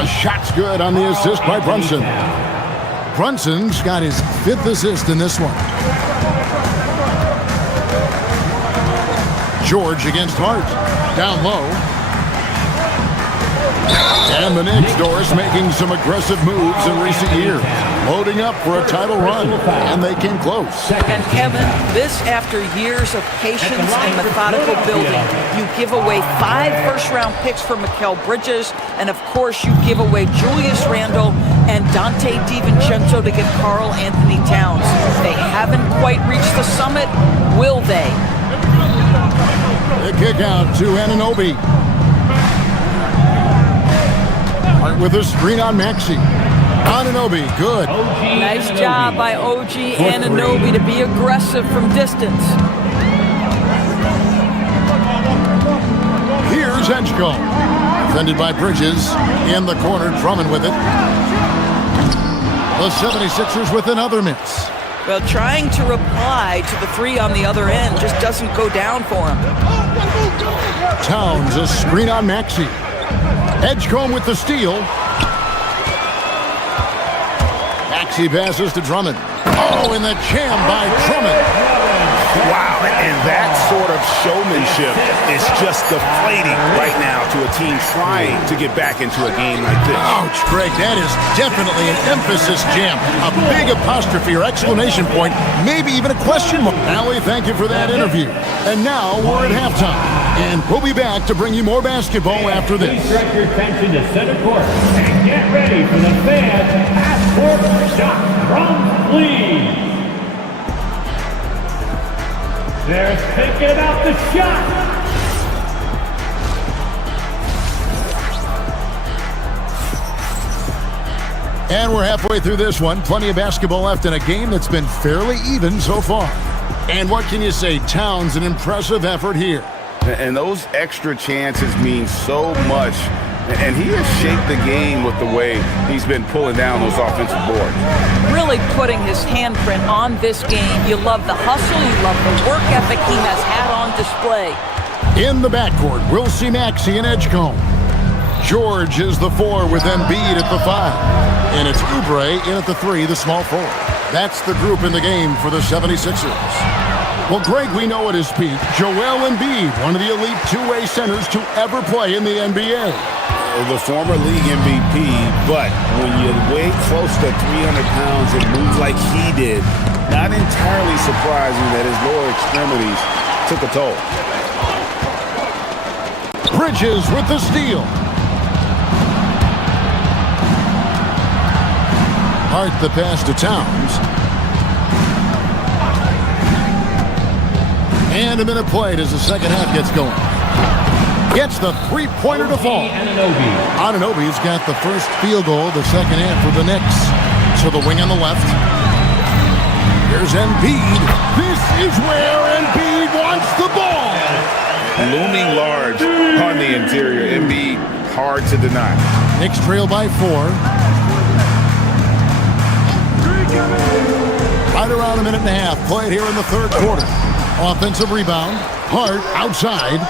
A shot's good on the assist by Brunson. Brunson's got his 5th assist in this one. George against Hart. Down low. And the Knicks, Doris, making some aggressive moves in recent years. Loading up for a title run, and they came close. And Kevin, this after years of patience and methodical building. You give away 5 first-round picks for Mikal Bridges, and of course you give away Julius Randle and Dante DiVincenzo to get Karl Anthony Towns. They haven't quite reached the summit, will they? The kick out to Anunoby. With a screen on Maxey. Anunoby, good. Nice job by OG Anunoby to be aggressive from distance. Here's Edgecombe. Defended by Bridges. In the corner, Drummond with it. The 76ers with another miss. Well, trying to reply to the 3 on the other end just doesn't go down for him. Towns, a screen on Maxey. Edgecombe with the steal. Maxey passes to Drummond. Oh, and the jam by Drummond. Wow, and that sort of showmanship is just deflating right now to a team trying to get back into a game like this. Ouch, Greg, that is definitely an emphasis jam. A big apostrophe or exclamation point, maybe even a question mark. Allie, thank you for that interview. And now we're at halftime. And we'll be back to bring you more basketball after this. Please direct your attention to center court and get ready for the fans half-court shot from Lee. They're thinking about the shot. And we're halfway through this one. Plenty of basketball left in a game that's been fairly even so far. And what can you say? Towns, an impressive effort here. And those extra chances mean so much. And he has shaped the game with the way he's been pulling down those offensive boards. Really putting his handprint on this game. You love the hustle, you love the work ethic he has had on display. In the backcourt, we'll see Maxey and Edgecombe. George is the 4 with Embiid at the 5. And it's Oubre in at the 3, the small forward. That's the group in the game for the 76ers. Well, Greg, we know at his peak, Joel Embiid, one of the elite two-way centers to ever play in the NBA. The former league MVP, but when you weigh close to 300 pounds and move like he did, not entirely surprising that his lower extremities took a toll. Bridges with the steal. Hart the pass to Towns. And a minute played as the second half gets going. Gets the three-pointer to fall. Anunoby's got the first field goal of the second half for the Knicks. So the wing on the left. Here's Embiid. This is where Embiid wants the ball. Looming large on the interior. Embiid, hard to deny. Knicks trail by 4. Right around a minute and a half played here in the third quarter. Offensive rebound. Hart outside.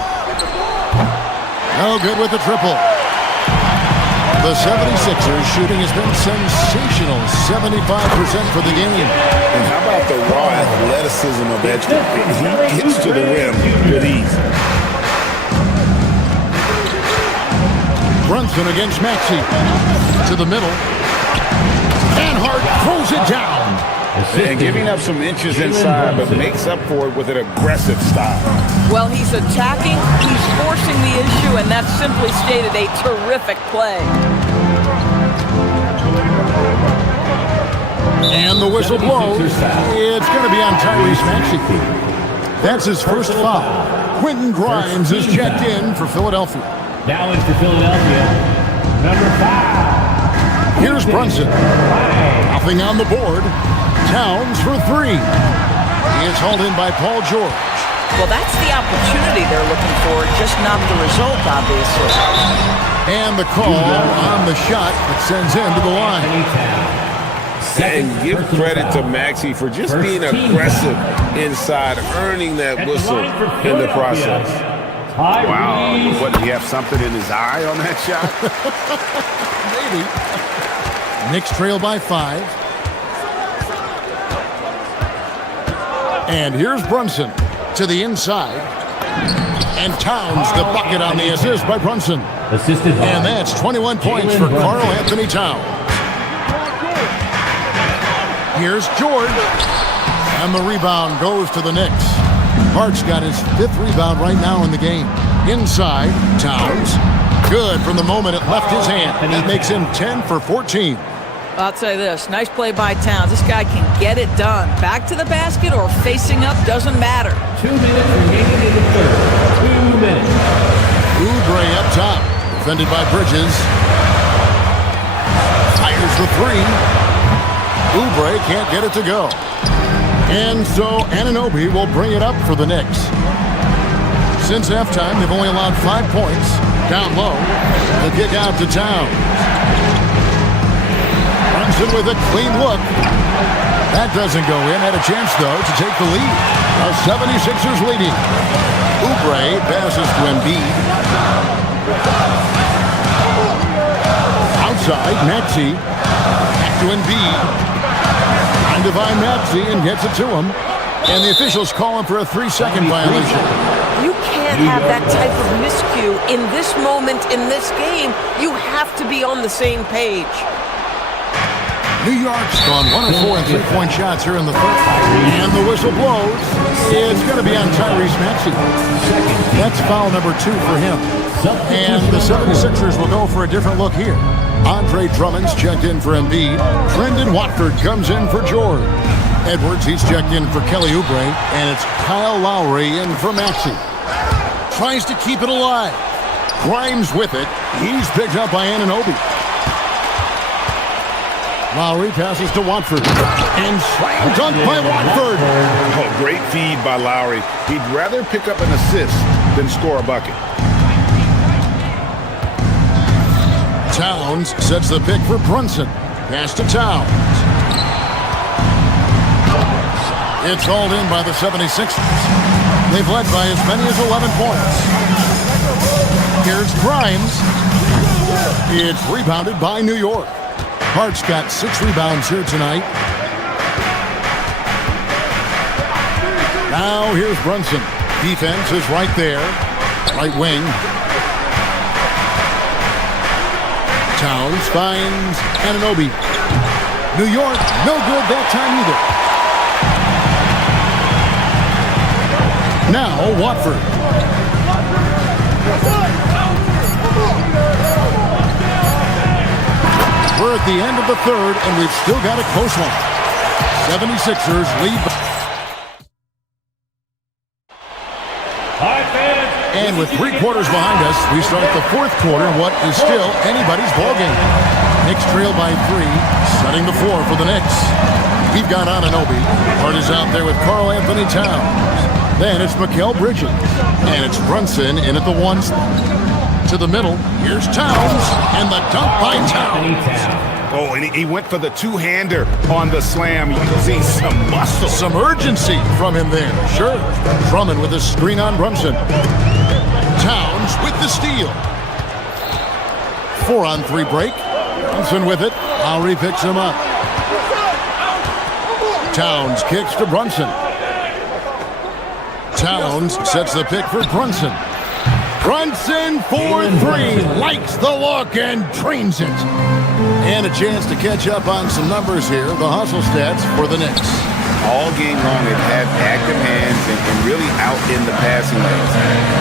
No good with the triple. The 76ers shooting has been sensational. 75% for the game. And how about the raw athleticism of Edgerton? He gets to the rim with ease. Brunson against Maxey. To the middle. And Hart throws it down. And giving up some inches inside, but makes up for it with an aggressive style. Well, he's attacking, he's forcing the issue, and that's simply stated a terrific play. And the whistle blows. It's going to be on Tyrese Maxey. That's his first foul. Quentin Grimes is checked in for Philadelphia. Now in for Philadelphia, number 5. Here's Brunson. Nothing on the board. Towns for 3. He is hauled in by Paul George. Well, that's the opportunity they're looking for, just not the result, obviously. And the call on the shot that sends him to the line. And give credit to Maxey for just being aggressive inside, earning that whistle in the process. Wow. What, did he have something in his eye on that shot? Maybe. Knicks trail by 5. And here's Brunson to the inside. And Towns the bucket on the assist by Brunson. And that's 21 points for Karl Anthony Towns. Here's George. And the rebound goes to the Knicks. Hart's got his 5th rebound right now in the game. Inside, Towns. Good from the moment it left his hand. That makes him 10 for 14. I'll tell you this, nice play by Towns. This guy can get it done. Back to the basket or facing up, doesn't matter. 2 minutes remaining in the third. 2 minutes. Oubre up top, defended by Bridges. Fires the 3. Oubre can't get it to go. And so Anunoby will bring it up for the Knicks. Since halftime, they've only allowed 5 points. Down low, the kick out to Towns. Brunson with a clean look. That doesn't go in. Had a chance, though, to take the lead. The 76ers leading. Oubre passes to Embiid. Outside, Maxey. Back to Embiid. Trying to find Maxey and gets it to him. And the officials call him for a 3-second violation. You can't have that type of miscue in this moment, in this game. You have to be on the same page. New York's gone 1 of 4 in 3-point shots here in the third. And the whistle blows. It's going to be on Tyrese Maxey. That's foul number 2 for him. And the 76ers will go for a different look here. Andre Drummond's checked in for Embiid. Brendan Watford comes in for George. Edwards, he's checked in for Kelly Oubre. And it's Kyle Lowry in for Maxey. Tries to keep it alive. Grimes with it. He's picked up by Anunoby. Lowry passes to Watford. And slam dunk by Watford. Oh, great feed by Lowry. He'd rather pick up an assist than score a bucket. Towns sets the pick for Brunson. Pass to Towns. It's hauled in by the 76ers. They've led by as many as 11 points. Here's Grimes. It's rebounded by New York. Hart's got 6 rebounds here tonight. Now here's Brunson. Defense is right there. Right wing. Towns finds Anunoby. New York, no good that time either. Now Watford. We're at the end of the third, and we've still got a close one. 76ers lead. And with 3 quarters behind us, we start the fourth quarter in what is still anybody's ballgame. Knicks trail by 3, setting the floor for the Knicks. We've got Anunoby. Hart is out there with Karl Anthony Towns. Then it's Mikal Bridges. And it's Brunson in at the 1 spot. To the middle, here's Towns, and the dunk by Towns. Oh, and he went for the two-hander on the slam. You can see some muscle. Some urgency from him there. Sure. Drummond with a screen on Brunson. Towns with the steal. 4-on-3 break. Brunson with it. Lowry picks him up. Towns kicks to Brunson. Towns sets the pick for Brunson. Brunson for 3. Likes the look and drains it. And a chance to catch up on some numbers here. The hustle stats for the Knicks. All game long, they've had active hands and really out in the passing lanes.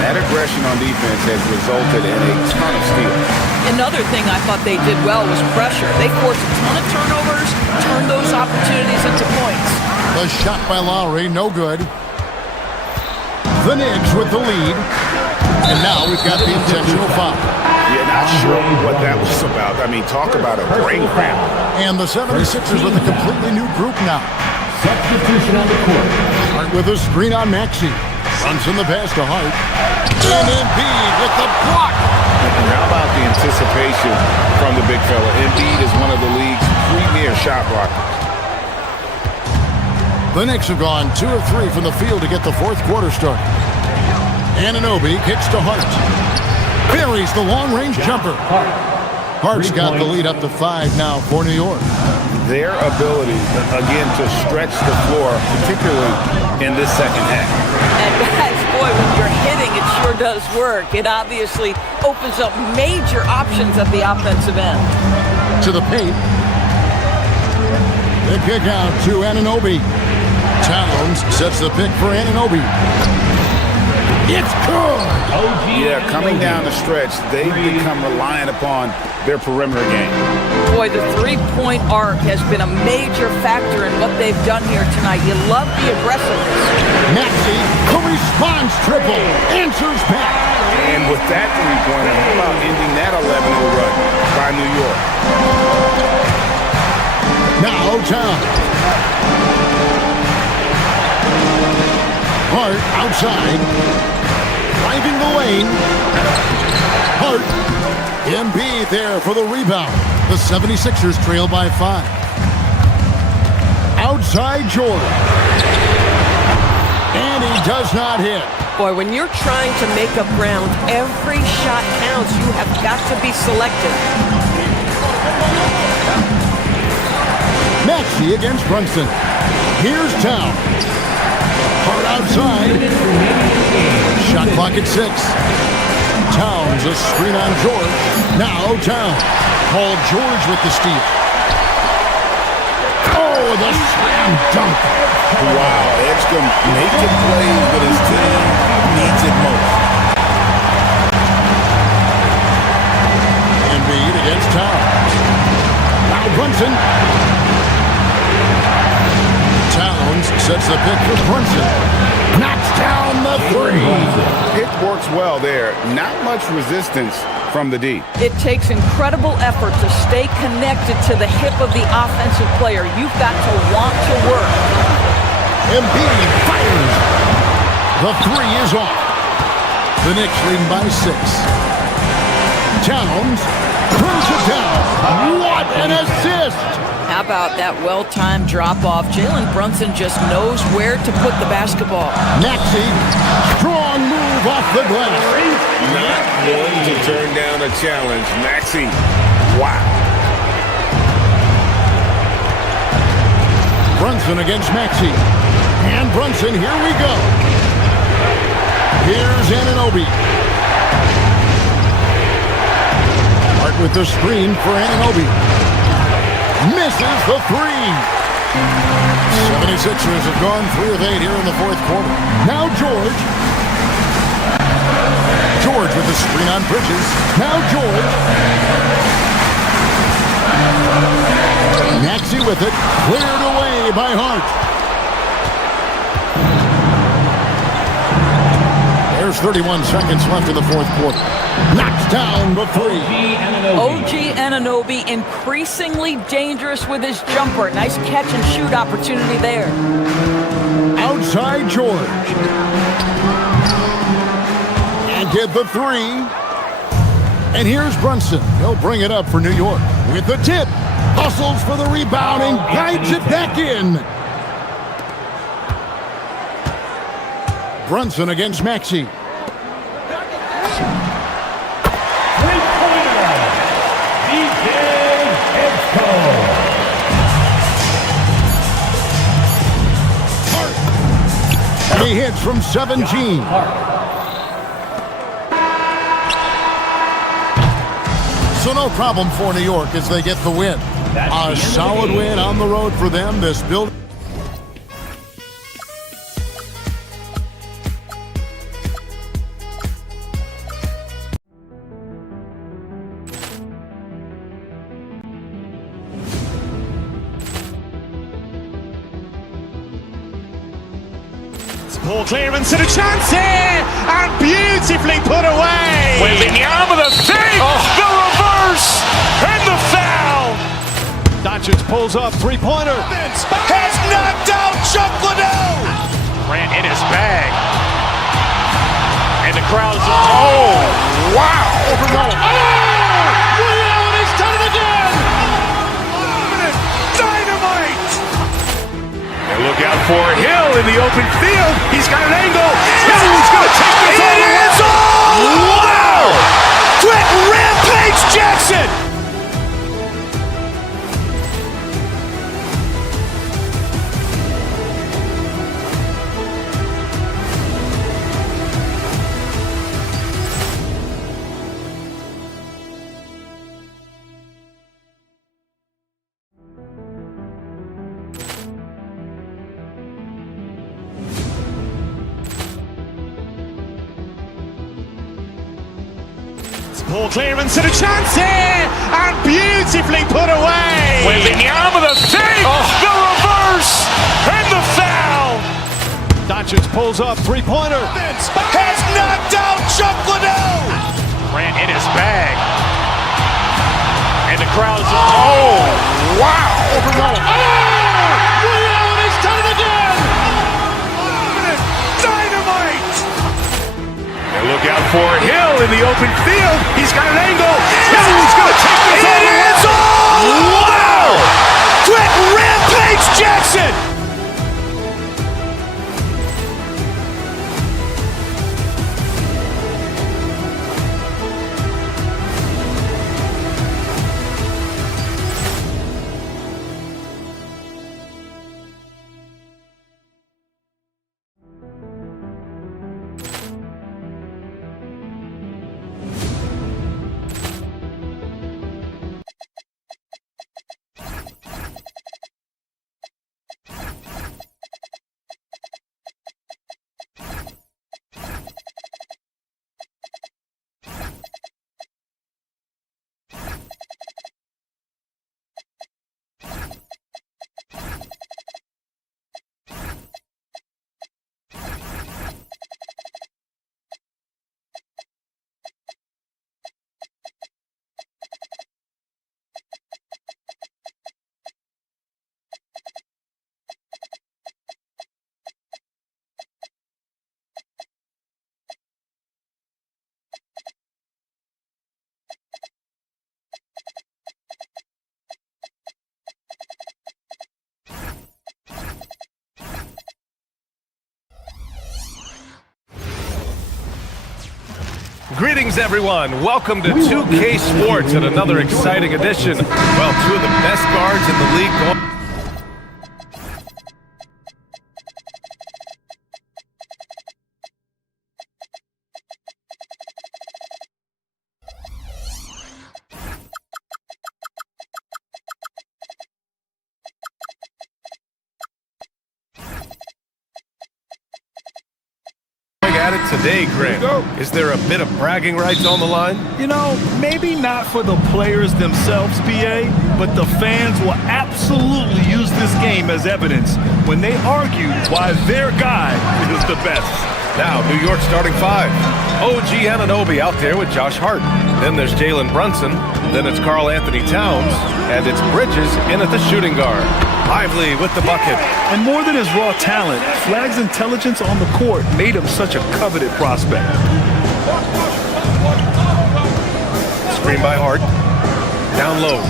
That aggression on defense has resulted in a ton of steals. Another thing I thought they did well was pressure. They forced a ton of turnovers, turned those opportunities into points. The shot by Lowry, no good. The Knicks with the lead. And now we've got the intentional foul. Yeah, not sure what that was about. I mean, talk about a brain cramp. And the 76ers with a completely new group now. Substitution on the court. Hart with a screen on Maxey. Runs in the pass to Hart. And Embiid with the block. And how about the anticipation from the big fella? Embiid is one of the league's premier shot blockers. The Knicks have gone 2 of 3 from the field to get the fourth quarter started. Anunoby kicks to Hart. Buries the long-range jumper. Hart's got the lead up to 5 now for New York. Their ability, again, to stretch the floor, particularly in this second half. And guys, boy, when you're hitting, it sure does work. It obviously opens up major options at the offensive end. To the paint. The kick out to Anunoby. Towns sets the pick for Anunoby. It's good! Yeah, coming down the stretch, they've become reliant upon their perimeter game. Boy, the three-point arc has been a major factor in what they've done here tonight. You love the aggressiveness. Maxey, the response triple, answers back. And with that three-pointer, how about ending that 11-0 run by New York? Now Towns. Hart outside. Driving the lane. Hart. Embiid there for the rebound. The 76ers trail by 5. Outside Jordan. And he does not hit. Boy, when you're trying to make up ground, every shot counts. You have got to be selective. Maxey against Brunson. Here's Towns. Hart outside. Shot clock at 6. Towns, a screen on George. Now Towns. Paul George with the steal. Oh, the slam dunk. Wow, Edgecombe making plays with his team needs it most. Embiid against Towns. Now Brunson. Towns sets the pick for Brunson. Knocks down the 3. It works well there. Not much resistance from the D. It takes incredible effort to stay connected to the hip of the offensive player. You've got to want to work. Embiid fires. The 3 is off. The Knicks leading by 6. Towns turns it down. What an assist! How about that well-timed drop-off? Jalen Brunson just knows where to put the basketball. Maxey, strong move off the glass. Not one to turn down a challenge. Maxey, wow. Brunson against Maxey. And Brunson, here we go. Here's Anunoby. Hart with the screen for Anunoby. Misses the 3. 76ers have gone 3 of 8 here in the fourth quarter. Now George. George with the screen on Bridges. Now George. Maxey with it. Cleared away by Hart. There's There's 31 seconds left in the fourth quarter. Knocks down the three. OG Anunoby increasingly dangerous with his jumper. Nice catch and shoot opportunity there. Outside George. And get the three. And here's Brunson. He'll bring it up for New York. With the tip. Hustles for the rebound and guides it back in. Brunson against Maxey. And he hits from 17. So no problem for New York as they get the win. A solid win on the road for them. This build. Ball clearance and a chance here, and beautifully put away. Wembanyama the save, the reverse, and the foul. Doncic pulls up, three-pointer. Has knocked out Chuck Liddell. Ran in his bag. And the crowd is, oh, wow. Liddell, and he's done it again. Dynamite. And look out for Hill in the open field. He's got an angle. Hill's going to take this all the way. Wow! Quick Rampage Jackson. Ball clearance and a chance here, and beautifully put away. Wembanyama the save, the reverse, and the foul. Doncic pulls up, three-pointer. Has knocked out Chuck Liddell. Ran in his bag. And the crowd is, oh, wow. Liddell, and he's done it again. Dynamite. And look out for Hill in the open field. He's got an angle. Hill's going to take this all the way. Wow! Quick Rampage Jackson. Greetings, everyone. Welcome to 2K Sports and another exciting edition. Well, two of the best guards in the league. At it today, Greg. Is there a bit of bragging rights on the line? You know, maybe not for the players themselves, PA, but the fans will absolutely use this game as evidence when they argue why their guy is the best. Now, New York starting 5. OG Anunoby out there with Josh Hart. Then there's Jalen Brunson. Then it's Karl Anthony Towns. And it's Bridges in at the shooting guard. Lively with the bucket. And more than his raw talent, Flag's intelligence on the court made him such a coveted prospect. Screen by Hart. Down low.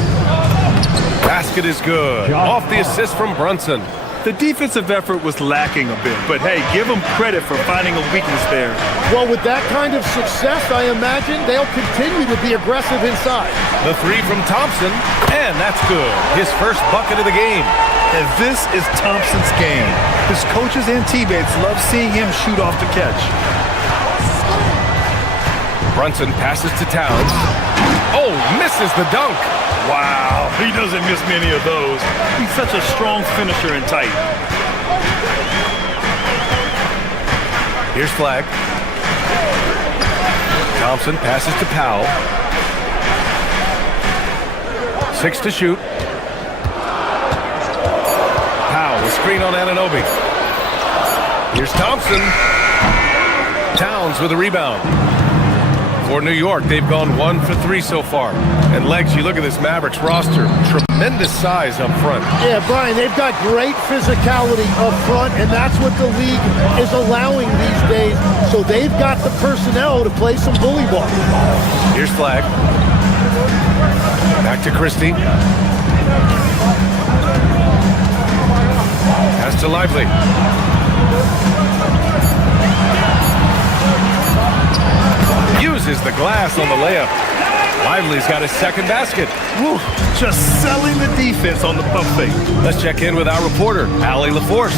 Basket is good. Off the assist from Brunson. The defensive effort was lacking a bit, but hey, give them credit for finding a weakness there. Well, with that kind of success, I imagine they'll continue to be aggressive inside. The three from Thompson, and that's good. His first bucket of the game. And this is Thompson's game. His coaches and teammates love seeing him shoot off the catch. Brunson passes to Towns. Oh, misses the dunk. Wow, he doesn't miss many of those. He's such a strong finisher and tight. Here's Flag. Thompson passes to Powell. 6 to shoot. Powell, the screen on Anunoby. Here's Thompson. Towns with a rebound. For New York, they've gone 1 for 3 so far. And Legs, you look at this Mavericks roster, tremendous size up front. Yeah, Brian, they've got great physicality up front, and that's what the league is allowing these days. So they've got the personnel to play some bully ball. Here's Flag. Back to Christie. Pass to Lively. Uses the glass on the layup. Lively's got his second basket. Woo, just selling the defense on the pump fake. Let's check in with our reporter, Allie LaForce.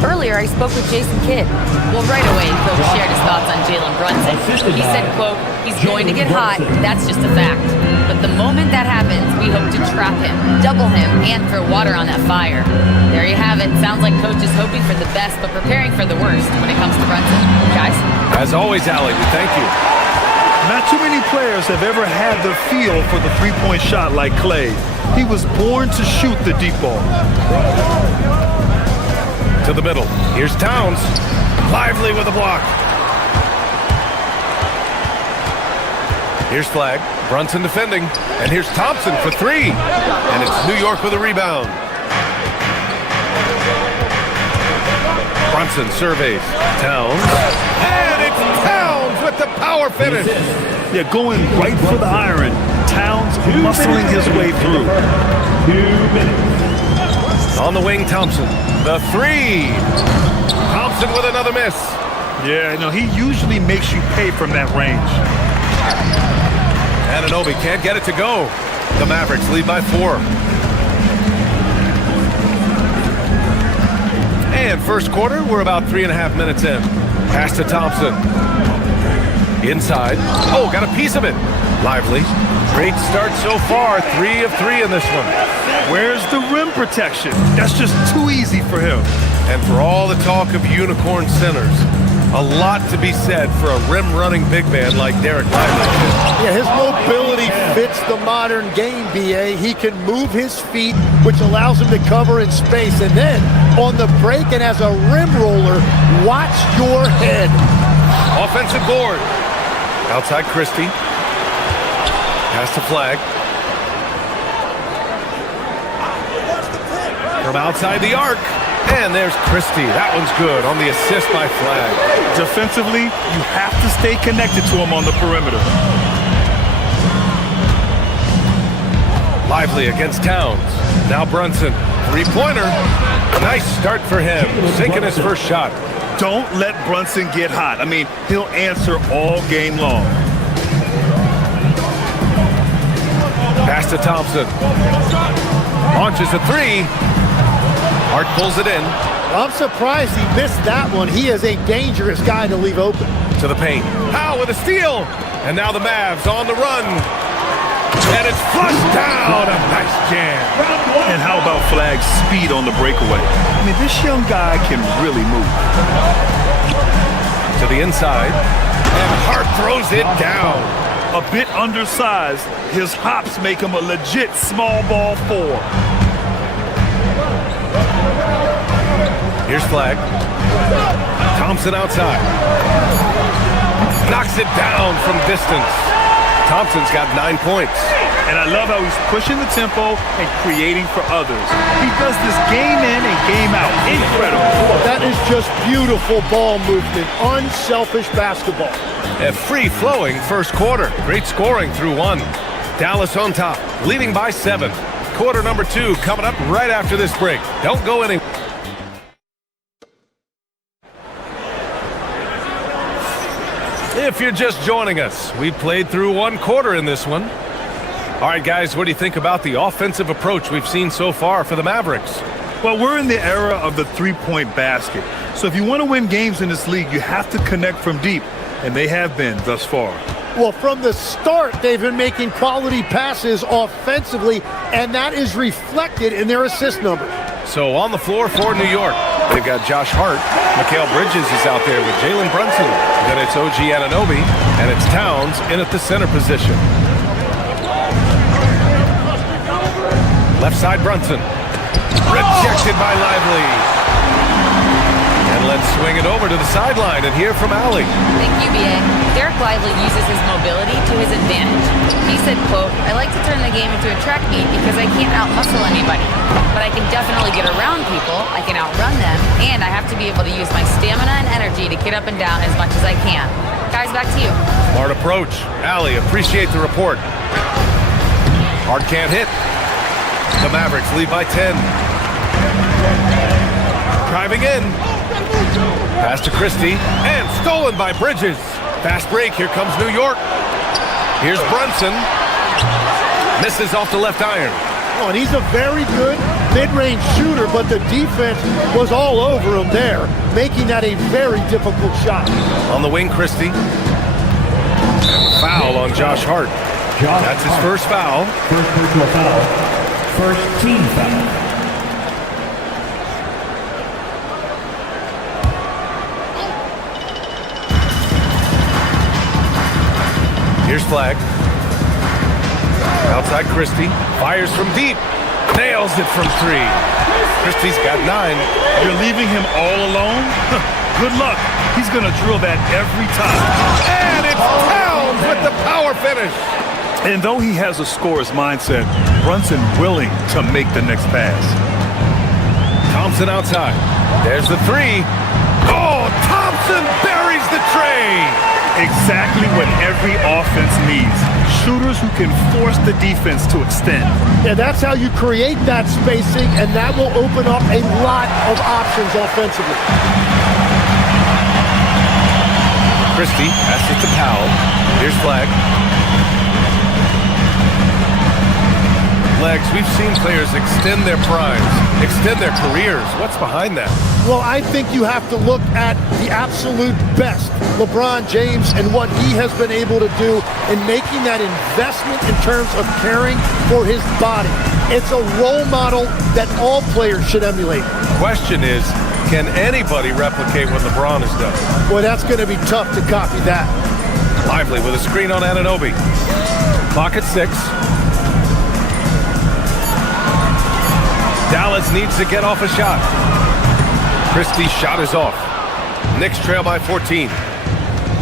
Earlier, I spoke with Jason Kidd. Well, right away, Coach shared his thoughts on Jalen Brunson. He said, quote, he's going to get hot. That's just a fact. But the moment that happens, we hope to trap him, double him, and throw water on that fire. There you have it. Sounds like Coach is hoping for the best, but preparing for the worst when it comes to Brunson. Guys? As always, Allie, we thank you. Not too many players have ever had the feel for the three-point shot like Clay. He was born to shoot the deep ball. To the middle. Here's Towns. Lively with a block. Here's Flag. Brunson defending. And here's Thompson for 3. And it's New York with a rebound. Brunson surveys. Towns. And it's Towns with the power finish. Yeah, going right for the iron. Towns muscling his way through. 2 minutes. On the wing, Thompson. The 3. Thompson with another miss. Yeah, no, he usually makes you pay from that range. Anunoby can't get it to go. The Mavericks lead by 4. And first quarter, we're about 3.5 minutes in. Pass to Thompson. Inside. Oh, got a piece of it. Lively. Great start so far. 3 of 3 in this one. Where's the rim protection? That's just too easy for him. And for all the talk of unicorn centers, a lot to be said for a rim-running big man like Derek Lively. Yeah, his mobility fits the modern game, B.A. He can move his feet, which allows him to cover in space. And then, on the break and as a rim roller, watch your head. Offensive board. Outside Christie. Pass to Flag. From outside the arc. And there's Christie. That one's good on the assist by Flag. Defensively, you have to stay connected to him on the perimeter. Lively against Towns. Now Brunson. 3-pointer. Nice start for him. Sinking his first shot. Don't let Brunson get hot. I mean, he'll answer all game long. Pass to Thompson. Launches a 3. Hart pulls it in. I'm surprised he missed that one. He is a dangerous guy to leave open. To the paint. Powell with a steal. And now the Mavs on the run. And it's flushed down. A nice jam. And how about Flag's speed on the breakaway? I mean, this young guy can really move. To the inside. And Hart throws it down. A bit undersized. His hops make him a legit small ball 4. Here's Flag. Thompson outside. Knocks it down from distance. Thompson's got 9 points. And I love how he's pushing the tempo and creating for others. He does this game in and game out. Incredible. That is just beautiful ball movement. Unselfish basketball. A free-flowing first quarter. Great scoring through one. Dallas on top, leading by 7. Quarter number 2 coming up right after this break. Don't go anywhere. If you're just joining us, we played through one quarter in this one. All right, guys, what do you think about the offensive approach we've seen so far for the Mavericks? Well, we're in the era of the three-point basket. So if you want to win games in this league, you have to connect from deep, and they have been thus far. Well, from the start, they've been making quality passes offensively, and that is reflected in their assist number. So on the floor for New York, they've got Josh Hart. Mikal Bridges is out there with Jalen Brunson. Then it's OG Anunoby, and it's Towns in at the center position. Left side Brunson. Rejected by Lively. And let's swing it over to the sideline and hear from Allie. Thank you, B.A. Derek Lively uses his mobility to his advantage. He said, quote, "I like to turn the game into a track meet because I can't out-muscle anybody. But I can definitely get around people, I can outrun them, and I have to be able to use my stamina and energy to get up and down as much as I can." Guys, back to you. Smart approach. Allie, appreciate the report. Hart can't hit. The Mavericks lead by 10. Driving in. Pass to Christie, and stolen by Bridges. Fast break, here comes New York. Here's Brunson. Misses off the left iron. Oh, and he's a very good mid-range shooter, but the defense was all over him there, making that a very difficult shot. On the wing, Christie. Foul on Josh Hart. That's his first foul. First personal foul. First team foul. Here's Flag. Outside Christie. Fires from deep. Nails it from 3. Christie's got 9. You're leaving him all alone? Good luck. He's going to drill that every time. And it's Towns with the power finish. And though he has a scorer's mindset, Brunson willing to make the next pass. Thompson outside. There's the 3. Oh, Thompson buries the tray. Exactly what every offense needs. Shooters who can force the defense to extend. Yeah, that's how you create that spacing, and that will open up a lot of options offensively. Christie passes it to Powell. Here's Flag. Legs, we've seen players extend their primes, extend their careers. What's behind that? Well, I think you have to look at the absolute best, LeBron James, and what he has been able to do in making that investment in terms of caring for his body. It's a role model that all players should emulate. Question is, can anybody replicate what LeBron has done? Well, that's going to be tough to copy that. Lively with a screen on Anunoby. Clock at 6. Dallas needs to get off a shot. Christie's shot is off. Knicks trail by 14.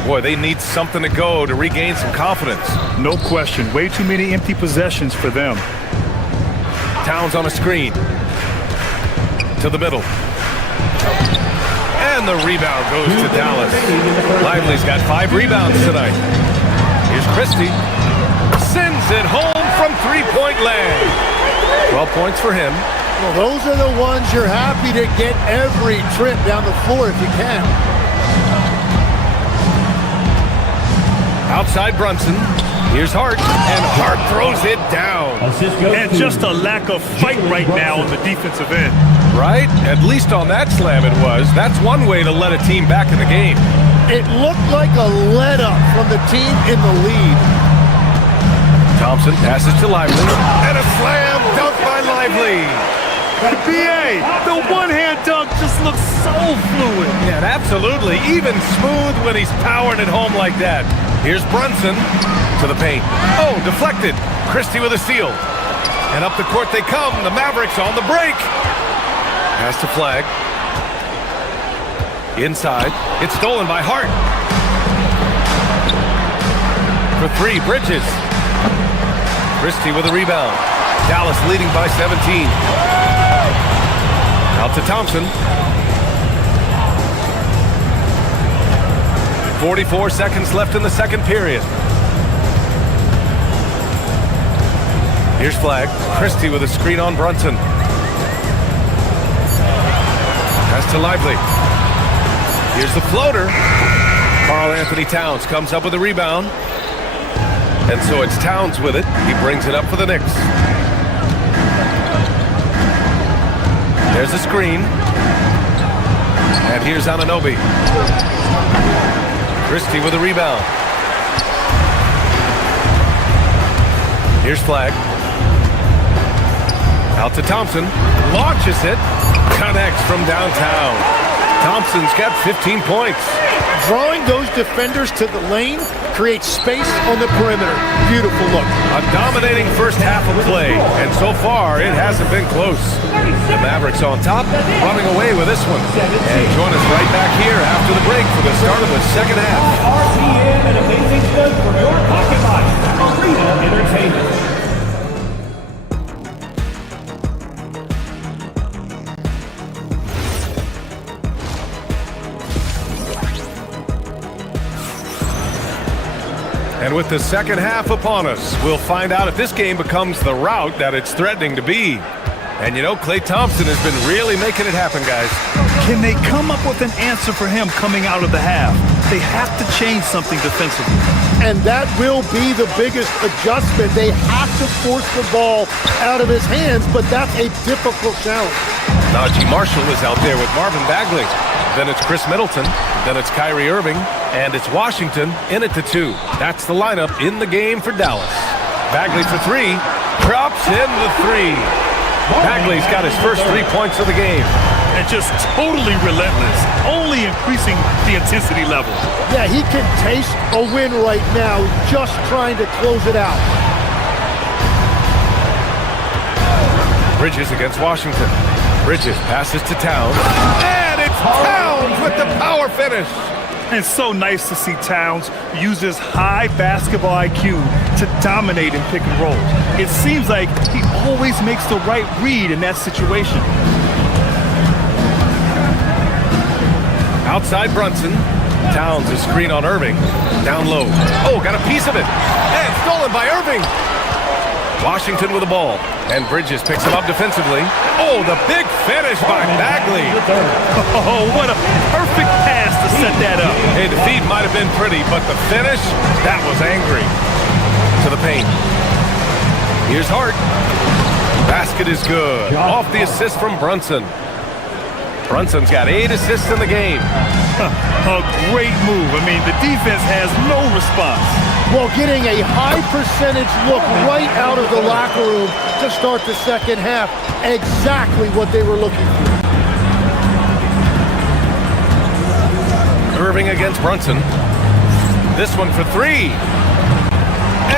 Boy, they need something to go to regain some confidence. No question. Way too many empty possessions for them. Towns on a screen. To the middle. And the rebound goes to Dallas. Lively's got 5 rebounds tonight. Here's Christie. Sends it home from three-point land. 12 points for him. Well, those are the ones you're happy to get every trip down the floor if you can. Outside Brunson. Here's Hart. And Hart throws it down. And just a lack of fight right now on the defensive end. Right? At least on that slam it was. That's one way to let a team back in the game. It looked like a let-up from the team in the lead. Thompson passes to Lively. And a slam dunk by Lively. BA, the one-hand dunk just looks so fluid. Yeah, absolutely. Even smooth when he's powering it home like that. Here's Brunson to the paint. Oh, deflected. Christie with a steal. And up the court they come. The Mavericks on the break. Pass to Flag. Inside. It's stolen by Hart. For three, Bridges. Christie with a rebound. Dallas leading by 17. Out to Thompson. 44 seconds left in the second period. Here's Flag. Christie with a screen on Brunson. Pass to Lively. Here's the floater. Karl Anthony Towns comes up with a rebound. And so it's Towns with it. He brings it up for the Knicks. There's a screen. And here's Anunoby. Christie with a rebound. Here's Flag. Out to Thompson. Launches it. Connects from downtown. Thompson's got 15 points. Drawing those defenders to the lane creates space on the perimeter. Beautiful look. A dominating first half of play, and so far it hasn't been close. The Mavericks on top, running away with this one. And join us right back here after the break for the start of the second half. RPM and amazing stuff from your pocket watch. Arena Entertainment. And with the second half upon us, we'll find out if this game becomes the rout that it's threatening to be. And you know, Klay Thompson has been really making it happen, guys. Can they come up with an answer for him coming out of the half? They have to change something defensively. And that will be the biggest adjustment. They have to force the ball out of his hands, but that's a difficult challenge. Najee Marshall is out there with Marvin Bagley. Then it's Chris Middleton. Then it's Kyrie Irving. And it's Washington in it to 2. That's the lineup in the game for Dallas. Bagley for 3. Drops in the 3. Bagley's got his first 3 points of the game. And just totally relentless, only increasing the intensity level. Yeah, he can taste a win right now, just trying to close it out. Bridges against Washington. Bridges passes to Towns. And it's Towns with the power finish. And it's so nice to see Towns use his high basketball IQ to dominate in pick and roll. It seems like he always makes the right read in that situation. Outside Brunson. Towns is screen on Irving. Down low. Oh, got a piece of it. And stolen by Irving. Washington with the ball. And Bridges picks him up defensively. Oh, the big finish by Bagley. Oh, what a perfect pass to set that up. Hey, the feed might have been pretty, but the finish, that was angry. To the paint. Here's Hart. Basket is good. Off the assist from Brunson. Brunson's got 8 assists in the game. A great move. I mean, the defense has no response. Well, getting a high percentage look right out of the locker room to start the second half. Exactly what they were looking for. Irving against Brunson. This one for 3.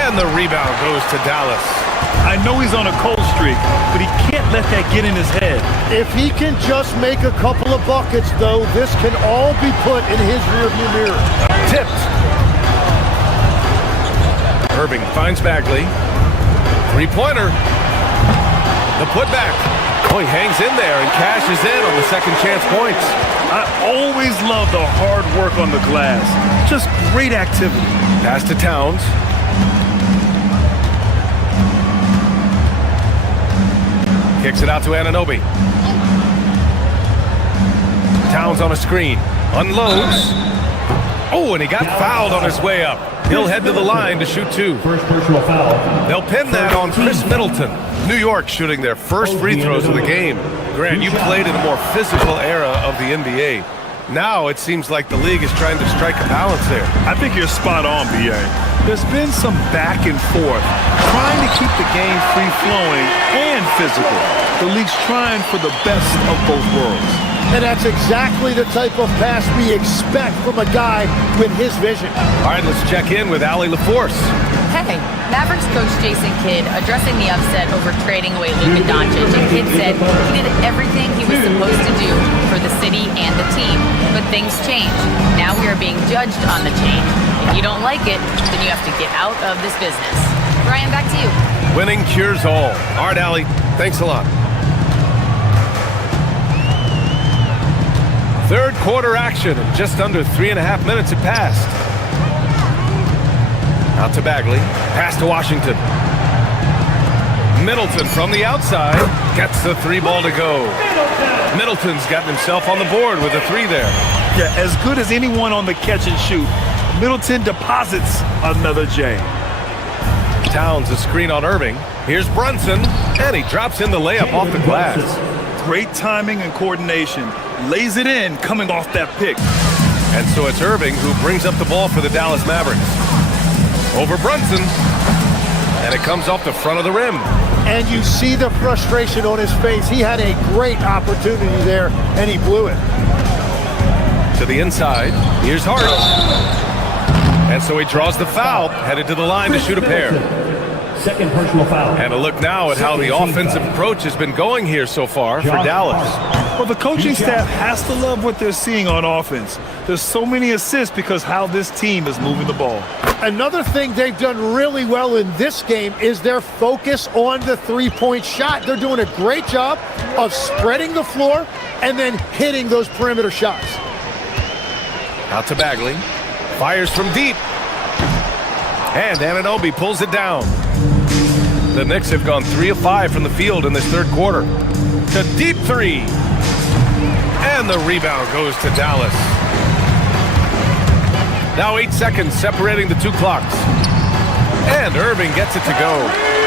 And the rebound goes to Dallas. I know he's on a cold streak, but he can't let that get in his head. If he can just make a couple of buckets, though, this can all be put in his rearview mirror. Tipped. Irving finds Bagley. 3-pointer. The putback. Oh, he hangs in there and cashes in on the second chance points. I always love the hard work on the glass. Just great activity. Pass to Towns. Kicks it out to Anunoby. Towns on a screen. Unloads. Oh, and he got fouled on his way up. He'll head to the line to shoot 2. First personal foul. They'll pin that on Chris Middleton. New York shooting their first free throws of the game. Grant, you played in a more physical era of the NBA. Now it seems like the league is trying to strike a balance there. I think you're spot on, B.A. There's been some back and forth, trying to keep the game free-flowing and physical. The league's trying for the best of both worlds. And that's exactly the type of pass we expect from a guy with his vision. All right, let's check in with Allie LaForce. Heck Okay, Mavericks coach Jason Kidd addressing the upset over trading away Luka Doncic, and Kidd said he did everything he was supposed to do for the city and the team, but things changed. Now we are being judged on the change. If you don't like it, then you have to get out of this business. Brian, back to you. Winning cures all. All right, Allie, thanks a lot. Third quarter action, and just under 3.5 minutes have passed. Out to Bagley, pass to Washington. Middleton from the outside gets the 3 ball to go. Middleton's gotten himself on the board with a 3 there. Yeah, as good as anyone on the catch and shoot. Middleton deposits another J. Towns a screen on Irving. Here's Brunson, and he drops in the layup off the glass. Great timing and coordination. Lays it in coming off that pick. And so it's Irving who brings up the ball for the Dallas Mavericks. Over Brunson, and it comes off the front of the rim. And you see the frustration on his face. He had a great opportunity there, and he blew it. To the inside, here's Hart. And so he draws the foul, headed to the line to shoot a pair. Second personal foul. And a look now at how the offensive approach has been going here so far for Dallas. Well, the coaching staff has to love what they're seeing on offense. There's so many assists because how this team is moving the ball. Another thing they've done really well in this game is their focus on the three-point shot. They're doing a great job of spreading the floor and then hitting those perimeter shots. Out to Bagley. Fires from deep. And Anunoby pulls it down. The Knicks have gone 3 of 5 from the field in this third quarter. The deep 3. And the rebound goes to Dallas. Now 8 seconds separating the 2 clocks. And Irving gets it to go.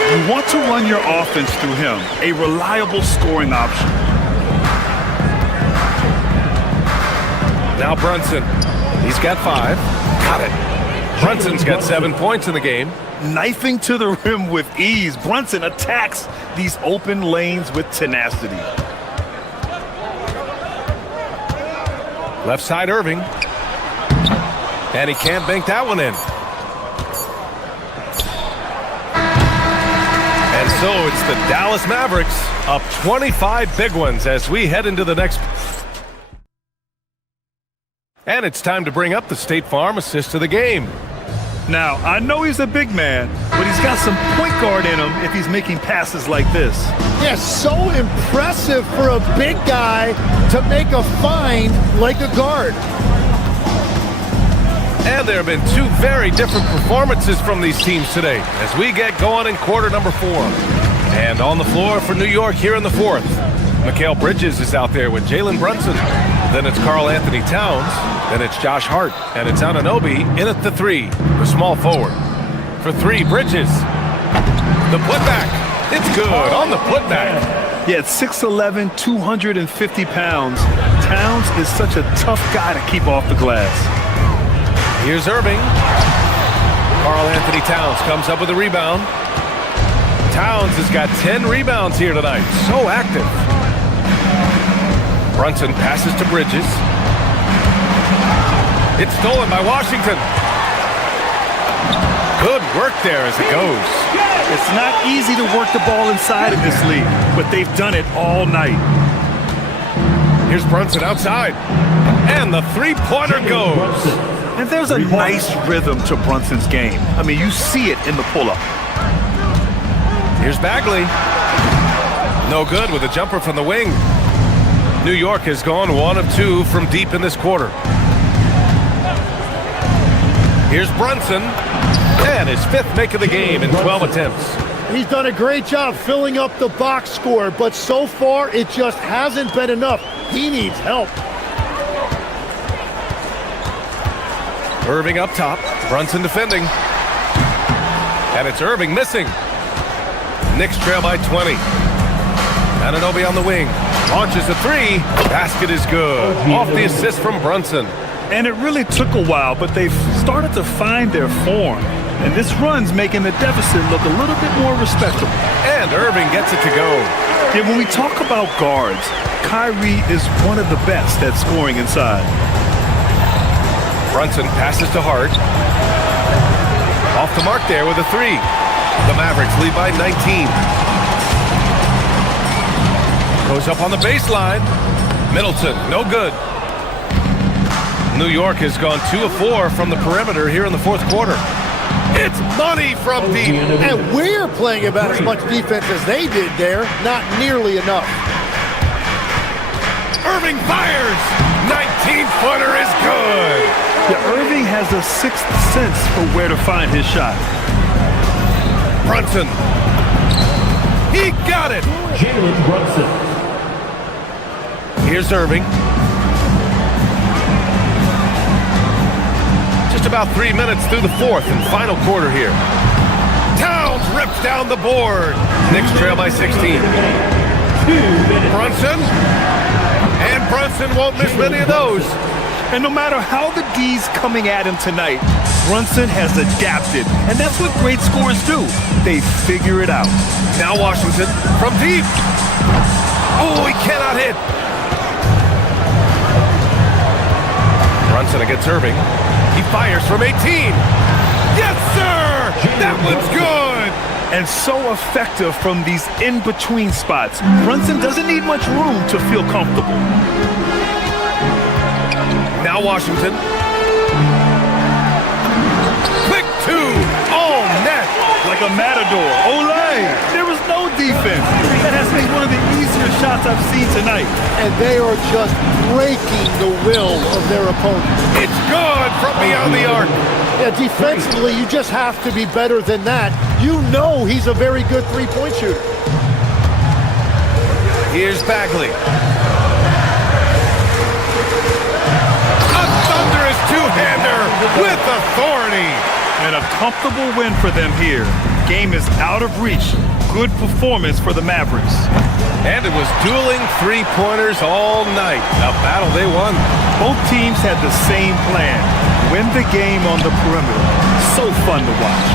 You want to run your offense through him, a reliable scoring option. Now Brunson. He's got 5. Got it. Brunson's got 7 points in the game. Knifing to the rim with ease. Brunson attacks these open lanes with tenacity. Left side Irving. And he can't bank that one in. And so it's the Dallas Mavericks up 25 big ones as we head into the next. And it's time to bring up the State Farm assist of the game. Now, I know he's a big man, but he's got some point guard in him if he's making passes like this. Yeah, so impressive for a big guy to make a find like a guard. And there have been 2 very different performances from these teams today as we get going in quarter number 4. And on the floor for New York here in the 4th, Mikal Bridges is out there with Jalen Brunson. Then it's Karl Anthony Towns. Then it's Josh Hart. And it's Anunoby in at the 3, the small forward. For 3, Bridges. The putback. It's good on the putback. Yeah, it's 6'11", 250 pounds. Towns is such a tough guy to keep off the glass. Here's Irving. Karl Anthony Towns comes up with a rebound. Towns has got 10 rebounds here tonight. So active. Brunson passes to Bridges. It's stolen by Washington. Good work there as it goes. It's not easy to work the ball inside of this league, but they've done it all night. Here's Brunson outside. And the three-pointer goes. And there's a nice rhythm to Brunson's game. I mean, you see it in the pull-up. Here's Bagley. No good with a jumper from the wing. New York has gone 1 of 2 from deep in this quarter. Here's Brunson. And his 5th make of the game in 12 attempts. He's done a great job filling up the box score, but so far it just hasn't been enough. He needs help. Irving up top. Brunson defending. And it's Irving missing. Knicks trail by 20. Anunoby on the wing. Launches a 3. Basket is good. Off the assist from Brunson. And it really took a while, but they've started to find their form. And this run's making the deficit look a little bit more respectable. And Irving gets it to go. Yeah, when we talk about guards, Kyrie is one of the best at scoring inside. Brunson passes to Hart. Off the mark there with a three. The Mavericks lead by 19. Goes up on the baseline. Middleton, no good. New York has gone 2 of 4 from the perimeter here in the fourth quarter. It's money from deep. And we're playing about as much defense as they did there. Not nearly enough. Irving fires. 19-footer is good. Yeah, Irving has a sixth sense for where to find his shot. Brunson. He got it. Jalen Brunson. Here's Irving. Just about 3 minutes through the fourth and final quarter here. Towns rips down the board. Knicks trail by 16. Brunson. And Brunson won't miss many of those. And no matter how the D's coming at him tonight, Brunson has adapted. And that's what great scorers do. They figure it out. Now Washington from deep. Oh, he cannot hit. Brunson against Irving. He fires from 18. Yes, sir! That one's good! And so effective from these in-between spots. Brunson doesn't need much room to feel comfortable. Now Washington. Quick two. All net. Like a matador. Olay! There was no defense. That has been one of the easier shots I've seen tonight. And they are just breaking the will of their opponent. It's good from beyond the arc. Yeah, defensively, you just have to be better than that. You know he's a very good three-point shooter. Here's Bagley. A thunderous two-hander with authority. And a comfortable win for them here. Game is out of reach. Good performance for the Mavericks. And it was dueling three-pointers all night. A battle they won. Both teams had the same plan. Win the game on the perimeter. So fun to watch.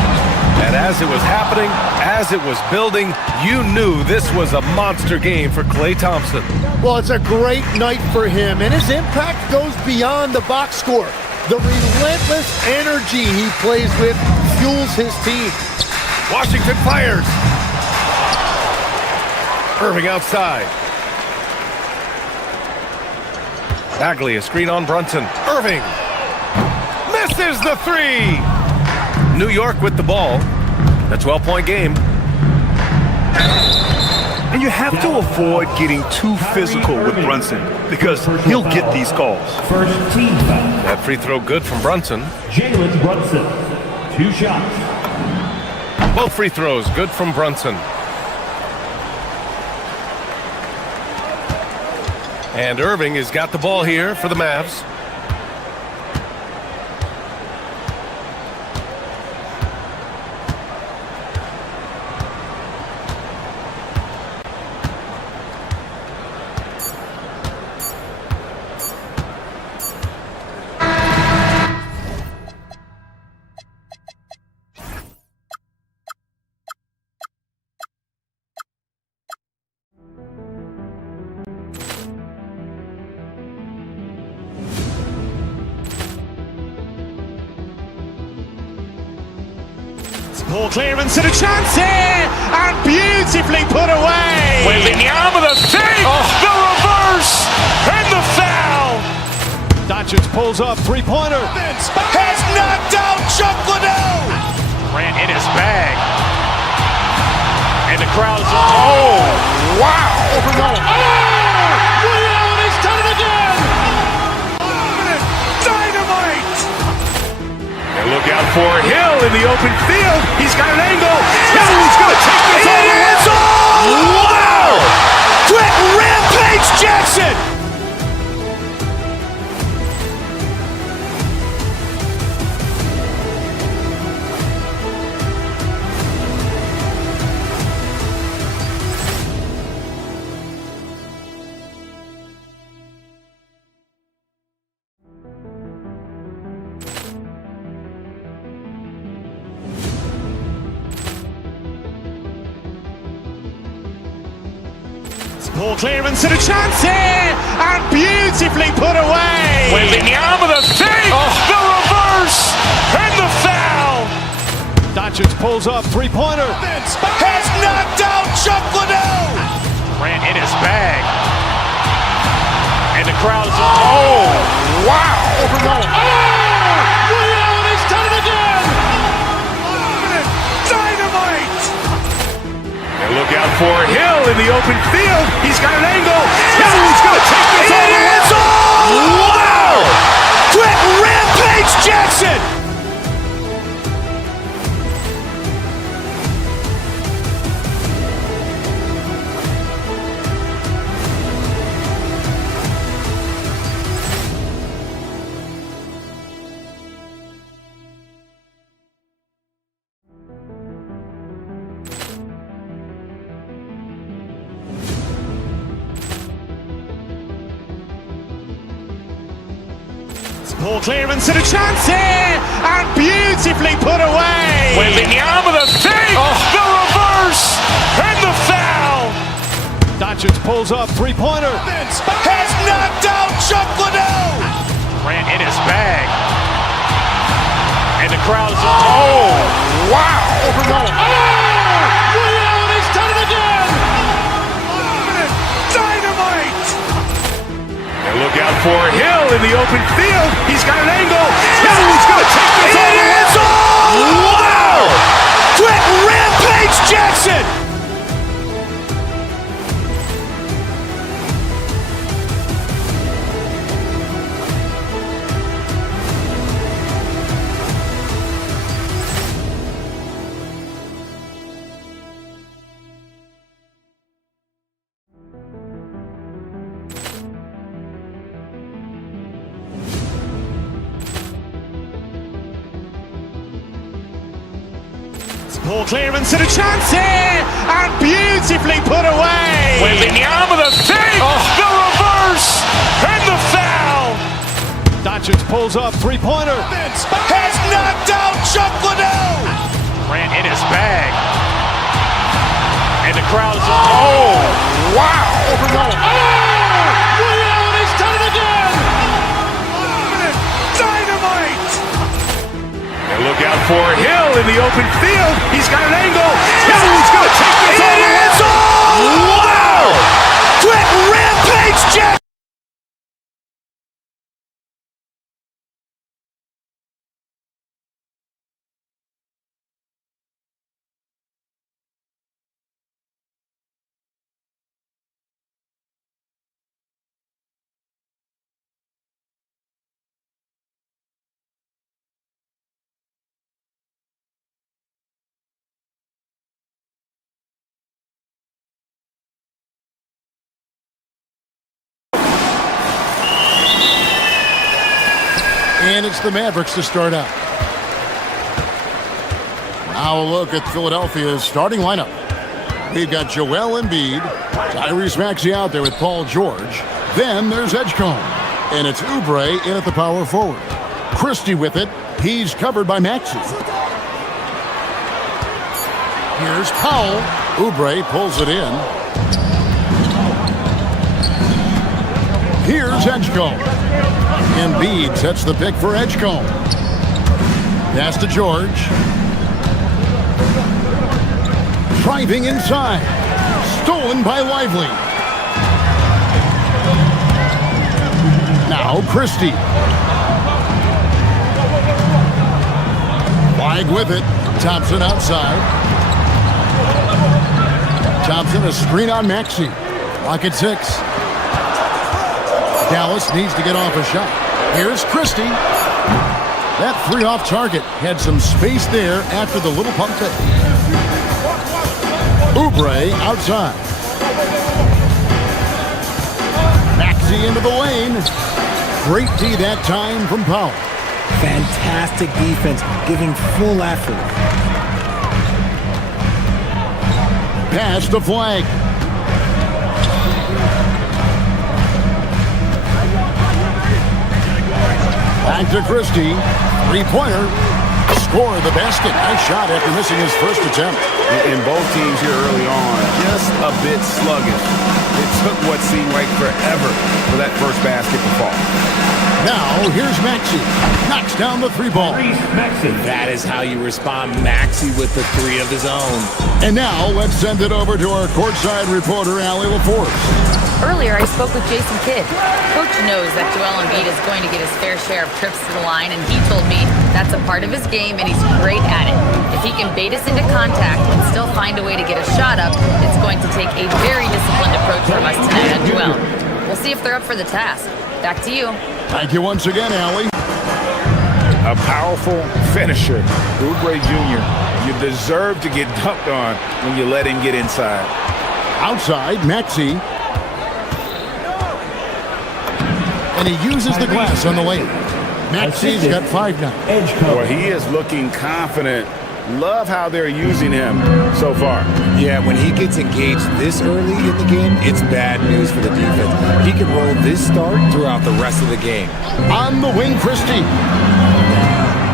And as it was happening, as it was building, you knew this was a monster game for Klay Thompson. Well, it's a great night for him, and his impact goes beyond the box score. The relentless energy he plays with fuels his team. Washington fires. Irving outside. Bagley, a screen on Brunson. Irving misses the three. New York with the ball. A 12-point game. And you have to avoid getting too physical with Brunson because he'll get these calls. First team foul. That free throw good from Brunson. Jalen Brunson. 2 shots. Both free throws good from Brunson. And Irving has got the ball here for the Mavs. Ball clearance and a chance here, and beautifully put away. Wembanyama the fake, the reverse, and the foul. Doncic pulls up, three-pointer. Has knocked out Chuck Liddell. Grant in his bag. And the crowd is, oh, wow. Liddell, he's done it again. Dynamite. And look out for Hill in the open field. He's got an angle. Hill's going to take this all the way. Wow! Quick Rampage Jackson. Ball clearance and a chance here, and beautifully put away. Wembanyama the fake, the reverse, and the foul. Doncic pulls up, three-pointer. Has knocked out Chuck Liddell. Ran in his bag. And the crowd is, oh, wow. Overrun. Oh, Liddell, he's done it again. Dynamite. And look out for Hill in the open field. He's got an angle. He's going to take this all the way. Wow. Quick Rampage Jackson. Ball clearance and a chance here, and beautifully put away. Wembanyama the fake, the reverse, and the foul. Doncic pulls up, three-pointer. Has knocked out Chuck Liddell. Ran in his bag. And the crowd is, oh, wow. Overrun. Oh, Liddell, he's done it again. Dynamite. And look out for Hill in the open field. He's got an angle. He's going to take this all the way. Wow. Quick Rampage Jackson. Ball clearance and a chance here, and beautifully put away. Wembanyama the fake, the reverse, and the foul. Doncic pulls up, three-pointer. Has knocked out Chuck Liddell. Ran in his bag. And the crowd is, oh, wow. Overrun. Oh, Liddell, he's done it again. Dynamite. And look out for Hill in the open field. He's got an angle. He's going to take this all the way. Wow. Quick Rampage Jack. And it's the Mavericks to start out. Now a look at Philadelphia's starting lineup. We've got Joel Embiid, Tyrese Maxey out there with Paul George. Then there's Edgecombe, and it's Oubre in at the power forward. Christie with it. He's covered by Maxey. Here's Powell. Oubre pulls it in. Here's Edgecombe. Embiid sets the pick for Edgecombe. Pass to George. Driving inside. Stolen by Lively. Now Christie. Flag with it. Thompson outside. Thompson a screen on Maxey. Clock at 6. Dallas needs to get off a shot. Here's Christie. That three off target had some space there after the little pump fake. Oubre outside. Maxey into the lane. Great D that time from Powell. Fantastic defense, giving full effort. Pass the flag. Back to Christie. Three-pointer. Score the basket. Nice shot after missing his first attempt. And both teams here early on, just a bit sluggish. It took what seemed like forever for that first basket to fall. Now, here's Maxey. Knocks down the three ball. That is how you respond. Maxey with the three of his own. And now, let's send it over to our courtside reporter, Allie LaForce. Earlier, I spoke with Jason Kidd. Coach knows that Joel Embiid is going to get his fair share of trips to the line, and he told me that's a part of his game, and he's great at it. If he can bait us into contact and still find a way to get a shot up, it's going to take a very disciplined approach from us tonight on Joel. We'll see if they're up for the task. Back to you. Thank you once again, Allie. A powerful finisher, Oubre Jr. You deserve to get dunked on when you let him get inside. Outside, Maxey. And he uses the glass on the lane. Maxey's got 5 now. Boy, he is looking confident. Love how they're using him so far. Yeah, when he gets engaged this early in the game, it's bad news for the defense. He can roll this start throughout the rest of the game. On the wing, Christie.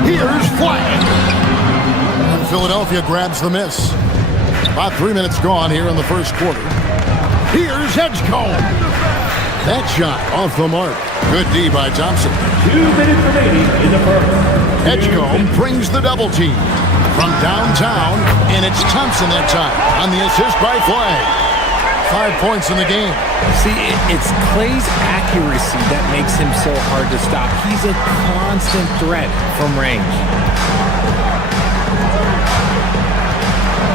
Here's Flag. And Philadelphia grabs the miss. About 3 minutes gone here in the first quarter. Here's Edgecombe. That shot off the mark. Good D by Thompson. 2 minutes remaining in the first. Edgecombe brings the double team from downtown, and it's Thompson that time on the assist by Flag. 5 points in the game. See, it's Clay's accuracy that makes him so hard to stop. He's a constant threat from range.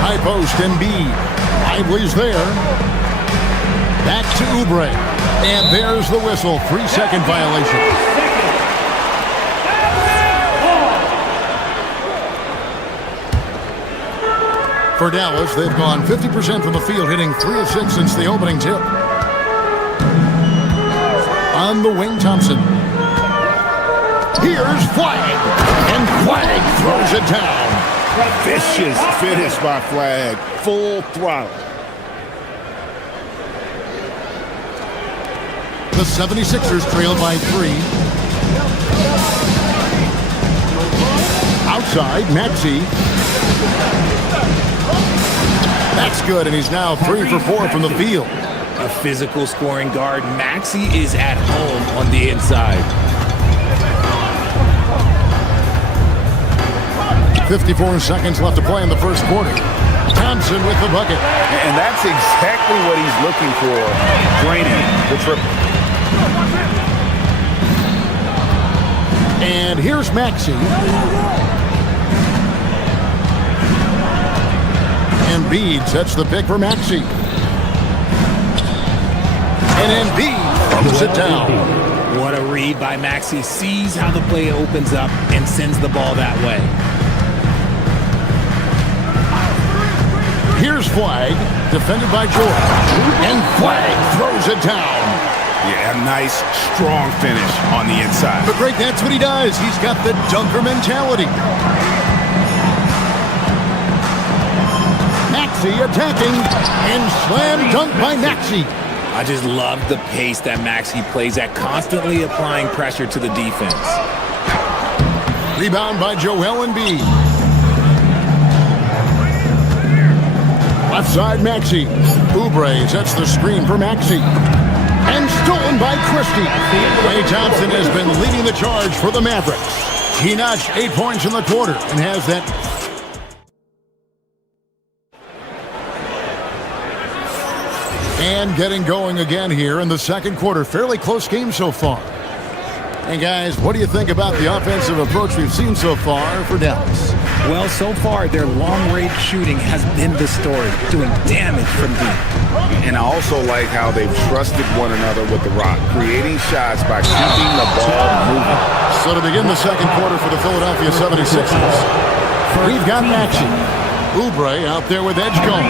High post and Embiid. Lively's there. Back to Oubre. And there's the whistle. 3-second violation. For Dallas, they've gone 50% from the field, hitting 3 of 6 since the opening tip. On the wing, Thompson. Here's Flag. And Flag throws it down. Vicious finish by Flag. Full throttle. The 76ers trail by 3. Outside, Maxey. That's good, and he's now 3 for 4 from the field. A physical scoring guard. Maxey is at home on the inside. 54 seconds left to play in the first quarter. Thompson with the bucket. And that's exactly what he's looking for. Draining the triple. And here's Maxey. Embiid sets the pick for Maxey. And Embiid throws it down. What a read by Maxey. Sees how the play opens up and sends the ball that way. Here's Flag, defended by George. And Flag throws it down. Yeah, a nice, strong finish on the inside. But Greg, that's what he does. He's got the dunker mentality. Maxey attacking, and slam dunk by Maxey. I just love the pace that Maxey plays at, constantly applying pressure to the defense. Rebound by Joel Embiid. Left side, Maxey. Oubre sets the screen for Maxey. And stolen by Christie. Klay Thompson has been leading the charge for the Mavericks. He notched 8 points in the quarter and has that. And getting going again here in the second quarter. Fairly close game so far. And guys, what do you think about the offensive approach we've seen so far for Dallas? Well, so far, their long-range shooting has been the story, doing damage from deep. And I also like how they've trusted one another with the rock, creating shots by keeping the ball moving. So to begin the second quarter for the Philadelphia 76ers, we've got Maxey. Oubre out there with Edgecombe.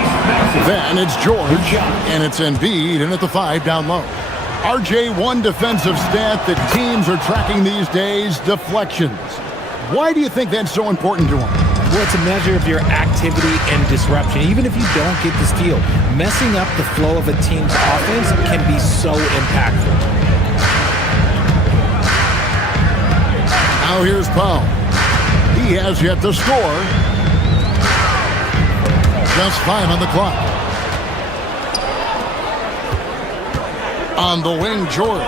Then it's George, and it's Embiid in at the 5 down low. RJ, one defensive stat that teams are tracking these days, deflections. Why do you think that's so important to them? Well, it's a measure of your activity and disruption. Even if you don't get the steal, messing up the flow of a team's offense can be so impactful. Now here's Powell. He has yet to score. Just 5 on the clock. On the wing, George.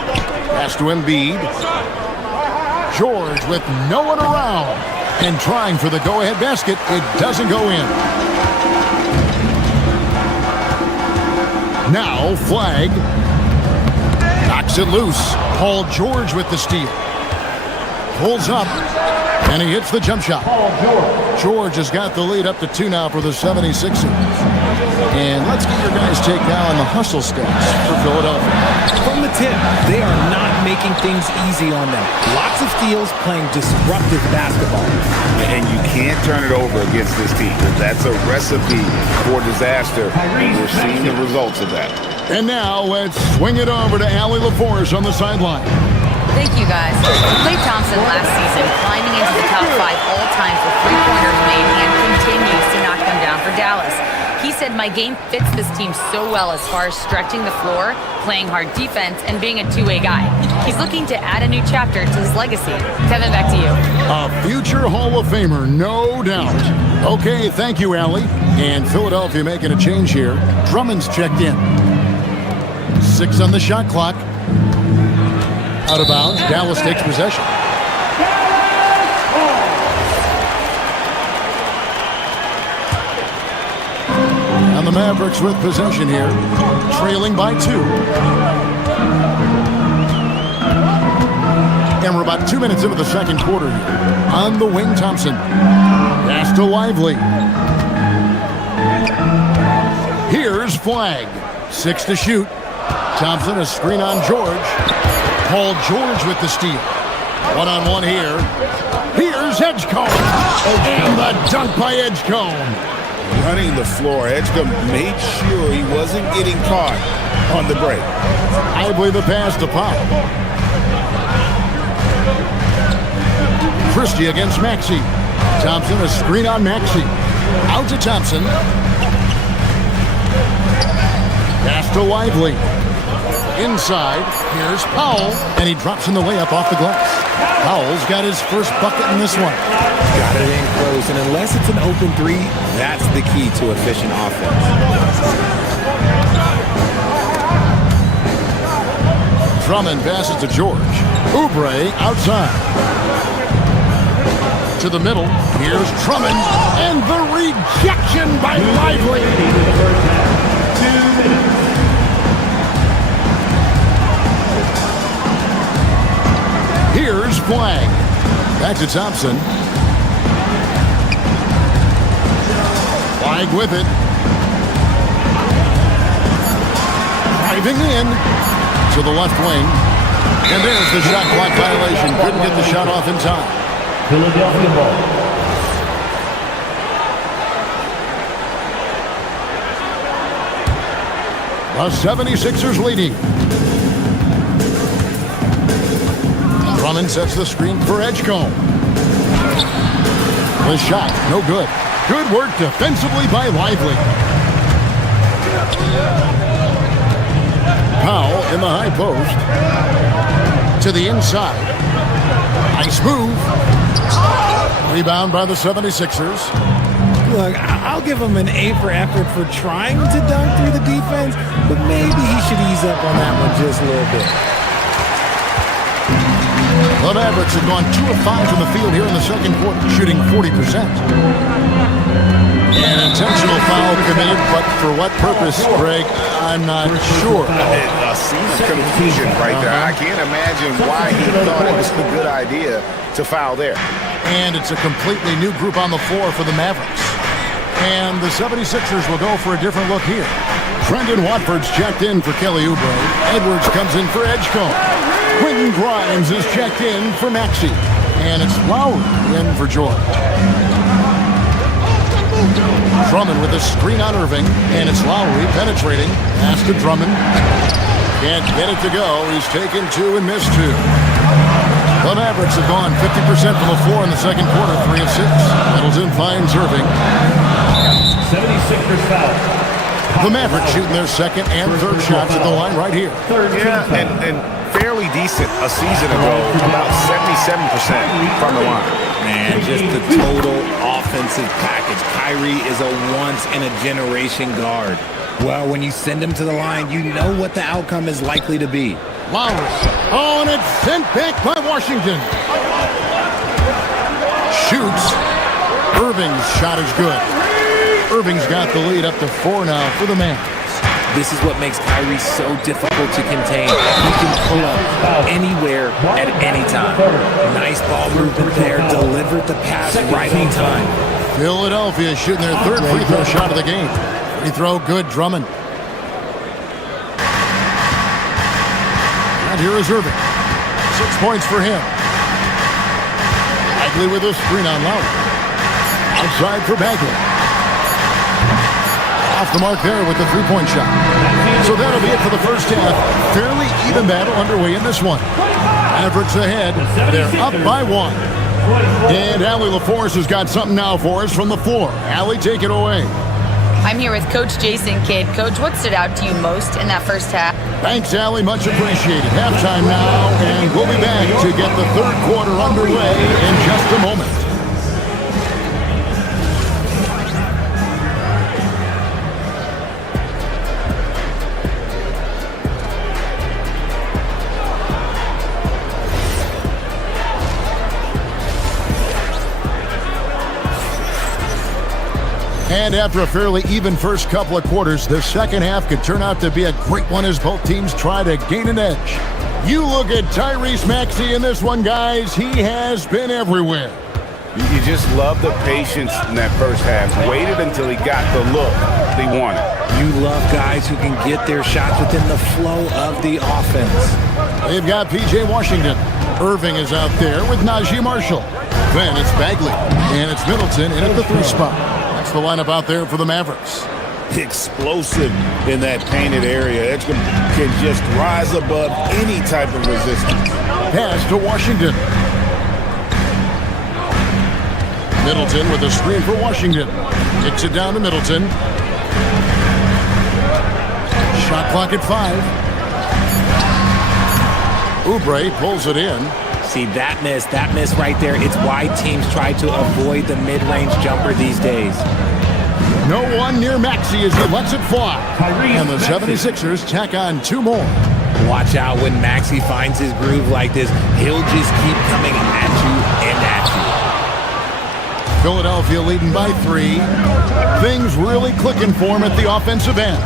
Pass to Embiid. George with no one around. And trying for the go-ahead basket. It doesn't go in. Now, Flag. Knocks it loose. Paul George with the steal. Pulls up. And he hits the jump shot. George has got the lead up to 2 now for the 76ers. And let's get your guys' take now on the hustle stats for Philadelphia. From the tip, they are not making things easy on them. Lots of steals, playing disruptive basketball. And you can't turn it over against this team. That's a recipe for disaster. And we're seeing the results of that. And now let's swing it over to Allie LaForce on the sideline. Thank you, guys. Klay Thompson last season climbing into the top 5 all time for three-pointers made and continues to knock them down for Dallas. He said, my game fits this team so well as far as stretching the floor, playing hard defense, and being a two-way guy. He's looking to add a new chapter to his legacy. Kevin, back to you. A future Hall of Famer, no doubt. Okay, thank you, Allie. And Philadelphia making a change here. Drummond's checked in. 6 on the shot clock. Out of bounds. Dallas takes possession. And the Mavericks with possession here, trailing by 2. And we're about 2 minutes into the second quarter here. On the wing, Thompson. Pass to Lively. Here's Flag. 6 to shoot. Thompson, a screen on George. Paul George with the steal. One-on-one here. Here's Edgecombe. And the dunk by Edgecombe. Running the floor, Edgecombe made sure he wasn't getting caught on the break. I believe the pass to Pop. Christie against Maxey. Thompson, a screen on Maxey. Out to Thompson. Pass to Lively. Inside, here's Powell, and he drops in the layup off the glass. Powell's got his first bucket in this one. Got it in close, and unless it's an open 3, that's the key to efficient offense. Drummond passes to George. Oubre outside. To the middle, here's Drummond, and the rejection by Lively. 2 minutes. Here's Flag. Back to Thompson. Flag with it. Driving in to the left wing. And there's the shot clock violation. Couldn't get the shot off in time. Philadelphia ball. The 76ers leading. Drummond sets the screen for Edgecombe. The shot, no good. Good work defensively by Lively. Powell in the high post. To the inside. Nice move. Rebound by the 76ers. Look, I'll give him an A for effort for trying to dunk through the defense, but maybe he should ease up on that one just a little bit. The Mavericks have gone 2 of 5 from the field here in the second quarter, shooting 40%. An intentional foul committed, but for what purpose, Greg, I'm not sure. A scene of confusion right there. I can't imagine why he thought it was a good idea to foul there. And it's a completely new group on the floor for the Mavericks. And the 76ers will go for a different look here. Brendan Watford's checked in for Kelly Oubre. Edwards comes in for Edgecombe. Quentin Grimes is checked in for Maxey. And it's Lowry in for George. Drummond with a screen on Irving. And it's Lowry penetrating. Pass to Drummond. Can't get it to go. He's taken 2 and missed 2. The Mavericks have gone 50% from the floor in the second quarter, 3 of 6. Middleton finds Irving. 76ers foul. The Mavericks shooting their second and third shots at the line right here. Yeah, and fairly decent a season ago, about 77% from the line. Man, just the total offensive package. Kyrie is a once-in-a-generation guard. Well, when you send him to the line, you know what the outcome is likely to be. Lowry. Oh, and it's sent back by Washington. Shoots. Irving's shot is good. Irving's got the lead up to 4 now for the Mavericks. This is what makes Kyrie so difficult to contain. He can pull up anywhere at any time. Nice ball movement there. Delivered the pass right on time. Philadelphia shooting their third free throw shot of the game. Free throw good, Drummond. And here is Irving. 6 points for him. Bagley with a screen on Lowry. Outside for Bagley. Off the mark there with the three-point shot. So that'll be it for the first half. Fairly even battle underway in this one. Mavericks ahead. They're up by 1. And Allie LaForce has got something now for us from the floor. Allie, take it away. I'm here with Coach Jason Kidd. Coach, what stood out to you most in that first half? Thanks, Allie. Much appreciated. Halftime now, and we'll be back to get the third quarter underway in just a moment. And after a fairly even first couple of quarters, the second half could turn out to be a great one as both teams try to gain an edge. You look at Tyrese Maxey in this one, guys. He has been everywhere. You just love the patience in that first half. Waited until he got the look he wanted. You love guys who can get their shots within the flow of the offense. They've got P.J. Washington. Irving is out there with Najee Marshall. Then it's Bagley. And it's Middleton in at the 3 spot. That's the lineup out there for the Mavericks. Explosive in that painted area. It can just rise above any type of resistance. Pass to Washington. Middleton with a screen for Washington. Kicks it down to Middleton. Shot clock at 5. Oubre pulls it in. See, that miss right there. It's why teams try to avoid the mid-range jumper these days. No one near Maxey as he lets it fly. And the 76ers tack on 2 more. Watch out when Maxey finds his groove like this. He'll just keep coming at you and at you. Philadelphia leading by 3. Things really clicking for him at the offensive end.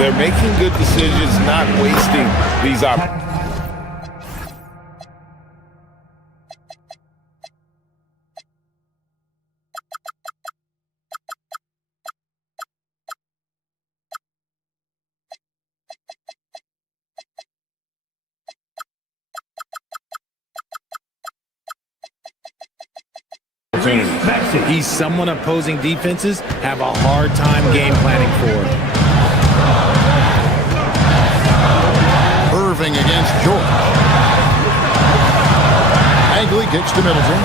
They're making good decisions, not wasting these opportunities. He's someone opposing defenses have a hard time game planning for. Irving against George. Bagley kicks to Middleton.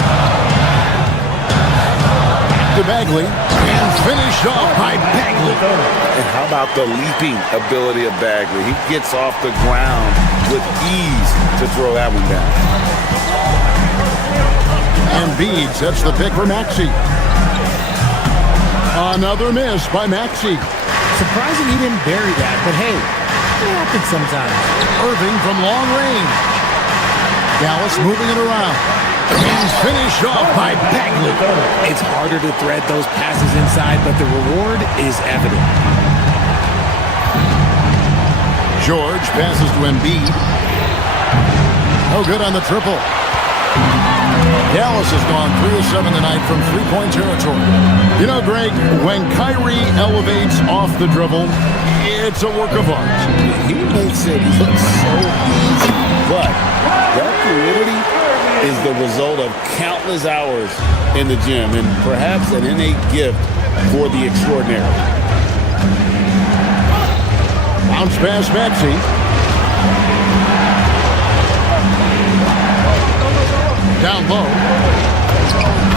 To Bagley. And finished off by Bagley. And how about the leaping ability of Bagley? He gets off the ground with ease to throw that one down. Embiid sets the pick for Maxey. Another miss by Maxey. Surprising he didn't bury that, but hey, it happens sometimes. Irving from long range. Dallas moving it around. And finished off by Bagley. It's harder to thread those passes inside, but the reward is evident. George passes to Embiid. No good on the triple. Dallas has gone 3 of 7 tonight from 3-point territory. You know, Greg, when Kyrie elevates off the dribble, it's a work of art. He makes it look so easy, but that fluidity is the result of countless hours in the gym and perhaps an innate gift for the extraordinary. Bounce pass, Maxey. Down low.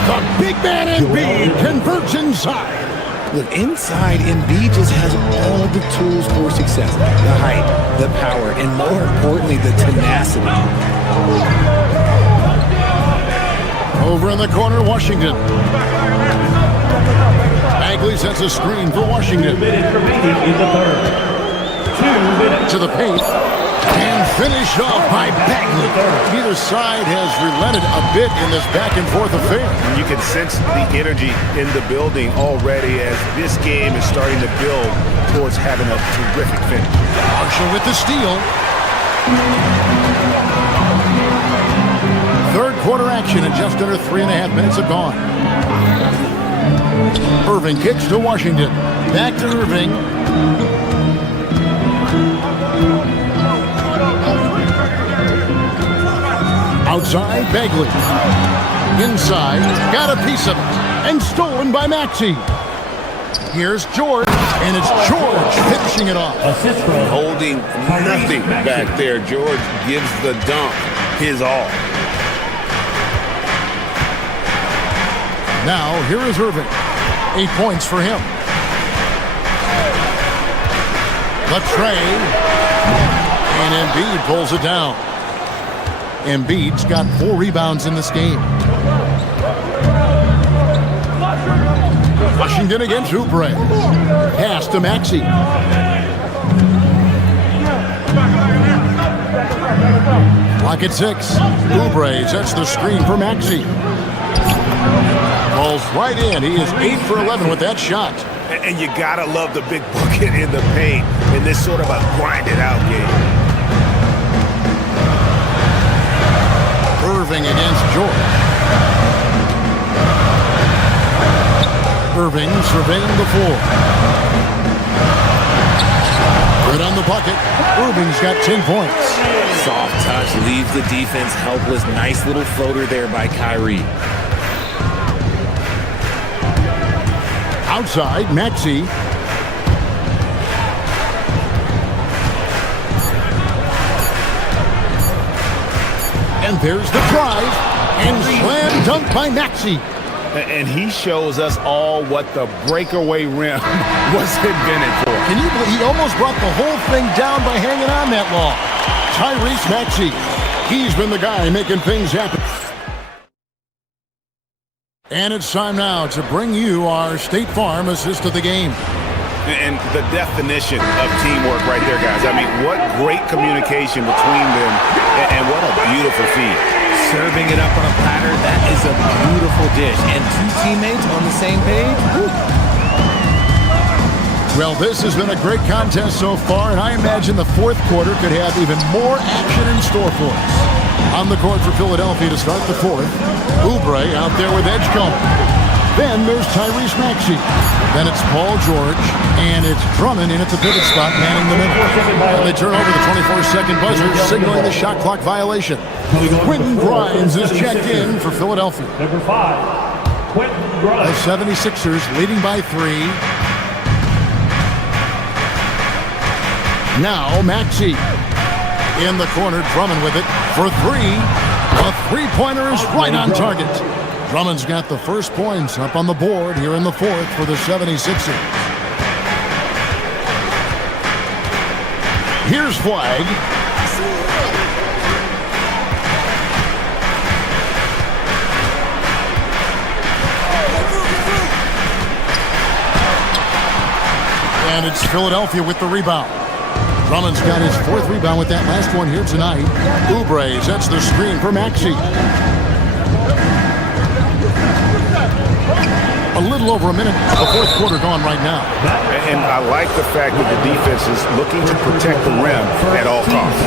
The big man Embiid converts inside. Look, inside, Embiid just has all the tools for success. The height, the power, and more importantly, the tenacity. Over in the corner, Washington. Bagley sets a screen for Washington. 2 minutes remaining in the third. 2 minutes. To the paint. And finished off by Bagley. Either side has relented a bit in this back-and-forth affair. You can sense the energy in the building already as this game is starting to build towards having a terrific finish. Marshall with the steal. Third quarter action and just under 3.5 minutes have gone. Irving kicks to Washington. Back to Irving. Outside, Bagley. Inside, got a piece of it. And stolen by Maxey. Here's George, and it's George finishing it off. Holding nothing back there. George gives the dunk his all. Now, here is Irving. 8 points for him. The tray. And Embiid pulls it down. Embiid's got 4 rebounds in this game. Washington against Oubre. Pass to Maxey. Clock at 6. Oubre sets the screen for Maxey. Falls right in. He is 8 for 11 with that shot. And you gotta love the big bucket in the paint in this sort of a grinded out game. Irving against George. Irving surveying the floor. Right on the bucket. Irving's got 10 points. Soft touch leaves the defense helpless. Nice little floater there by Kyrie. Outside, Maxey. And there's the drive. And slam dunk by Maxey. And he shows us all what the breakaway rim was invented for. Can you believe he almost brought the whole thing down by hanging on that long? Tyrese Maxey. He's been the guy making things happen. And it's time now to bring you our State Farm assist of the game. And the definition of teamwork right there, guys. I mean, what great communication between them, and what a beautiful feed. Serving it up on a platter, that is a beautiful dish. And 2 teammates on the same page. Woo. Well, this has been a great contest so far, and I imagine the fourth quarter could have even more action in store for us. On the court for Philadelphia to start the fourth, Oubre out there with Edgecombe. Then there's Tyrese Maxey. Then it's Paul George, and it's Drummond in at the pivot spot, manning the middle. And they turn over the 24-second buzzer, signaling the shot clock violation. Quentin Grimes is checked in for Philadelphia. Number 5, Quentin Grimes. The 76ers leading by 3. Now Maxey. In the corner, Drummond with it for 3. A three-pointer is right on target. Drummond's got the first points up on the board here in the fourth for the 76ers. Here's Flag. And it's Philadelphia with the rebound. Drummond's got his 4th rebound with that last one here tonight. Oubre sets the screen for Maxey. A little over a minute, the fourth quarter gone right now. And I like the fact that the defense is looking to protect the rim at all costs.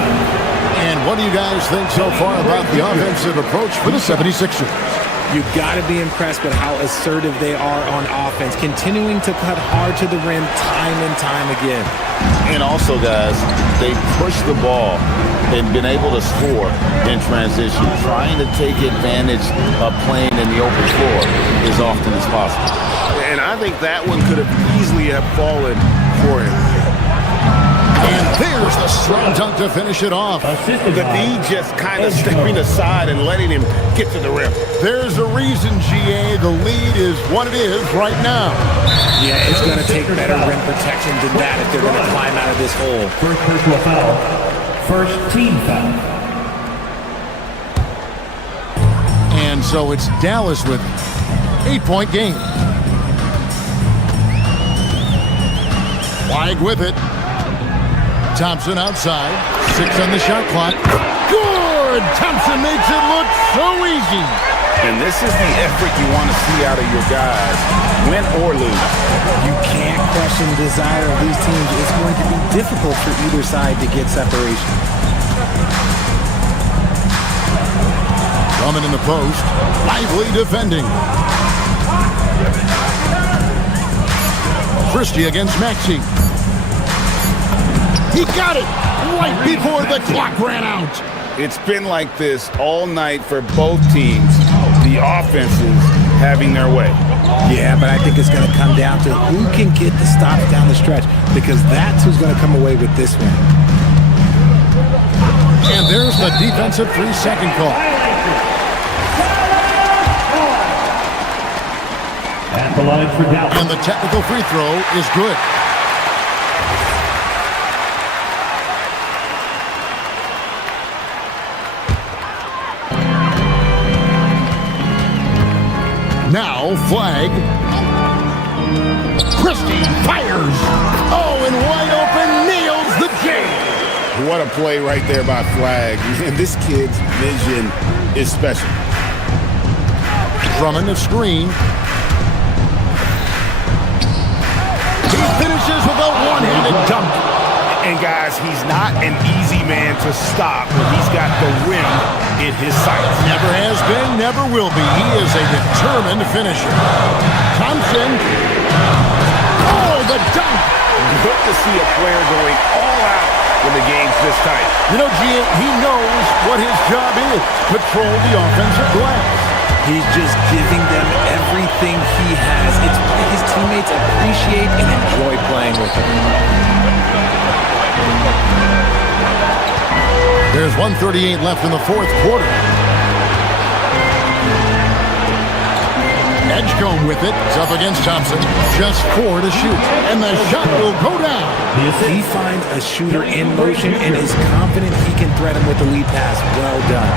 And what do you guys think so far about the offensive approach for the 76ers? You've got to be impressed with how assertive they are on offense, continuing to cut hard to the rim time and time again. And also, guys, they push the ball and been able to score in transition, trying to take advantage of playing in the open floor as often as possible. And I think that one could have easily have fallen for him. And there's the slam dunk to finish it off. The D just kind of stepping aside and letting him get to the rim. There's a reason, GA, the lead is what it is right now. Yeah, it's going to take better rim protection than that if they're going to climb out of this hole. First personal foul. First team foul. And So it's Dallas with 8-point game. Flag with it. Thompson outside. 6 on the shot clock. Good! Thompson makes it look so easy. And this is the effort you want to see out of your guys, win or lose. You can't question the desire of these teams. It's going to be difficult for either side to get separation. Drummond in the post. Lively defending. Christie against Maxey. He got it right before the clock ran out. It's been like this all night for both teams. The offenses having their way. Yeah, but I think it's going to come down to who can get the stops down the stretch, because that's who's going to come away with this one. And there's the defensive 3-second call. At the line for Dallas. And the technical free throw is good. Now, flag. Christie fires. Oh, and wide open, nails the J. What a play right there by Flag. And this kid's vision is special. Drummond the screen. He finishes with a one-handed dunk. And guys, he's not an easy man to stop when he's got the rim in his sights. Never has been, never will be. He is a determined finisher. Thompson. Oh, the dunk. Good to see a player going all out when the game's this tight. You know, Gian, he knows what his job is. Control the offensive glass. He's just giving them everything he has. It's why his teammates appreciate and enjoy playing with him. There's 1:38 left in the fourth quarter. Edgecombe with it. It's up against Thompson. Just 4 to shoot. And the shot will go down. He finds a shooter in motion and is confident he can thread him with the lead pass. Well done.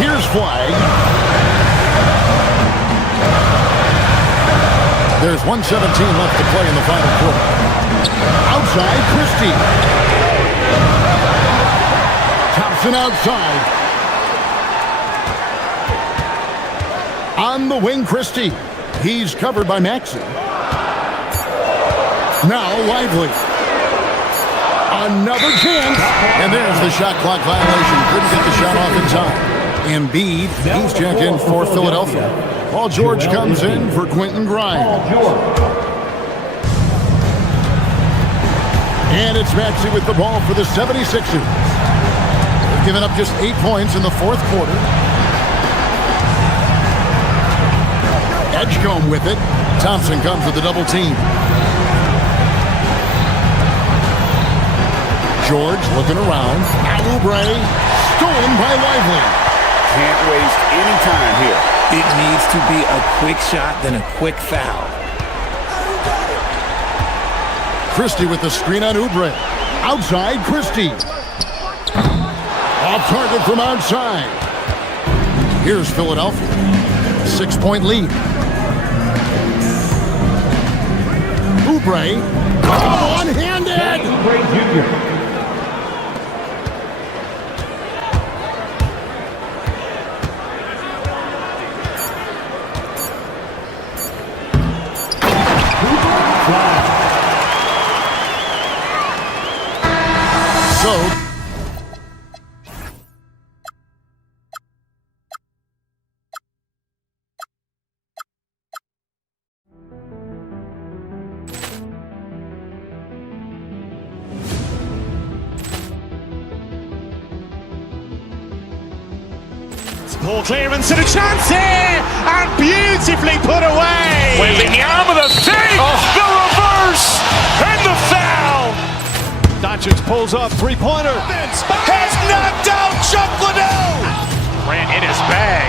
Here's Flag. There's 1:17 left to play in the final quarter. Outside, Christie. Thompson outside. On the wing, Christie. He's covered by Maxey. Now Lively. Another chance. And there's the shot clock violation. Couldn't get the shot off in time. Embiid, he's checked in for Philadelphia. Paul George comes in for Quentin Grimes. And it's Maxey with the ball for the 76ers. They've given up just 8 points in the fourth quarter. Edgecombe with it. Thompson comes with the double team. George looking around. Oubre stolen by Lively. Can't waste any time here. It needs to be a quick shot, then a quick foul. Christie with the screen on Oubre. Outside, Christie. Off target from outside. Here's Philadelphia. 6-point lead. Oubre. Oh, one-handed. Oubre Jr. Ball clearance and a chance here, and beautifully put away. Wembanyama the fake, the reverse, and the foul. Doncic pulls up, three-pointer. Has knocked out Chuck Liddell. Ran in his bag.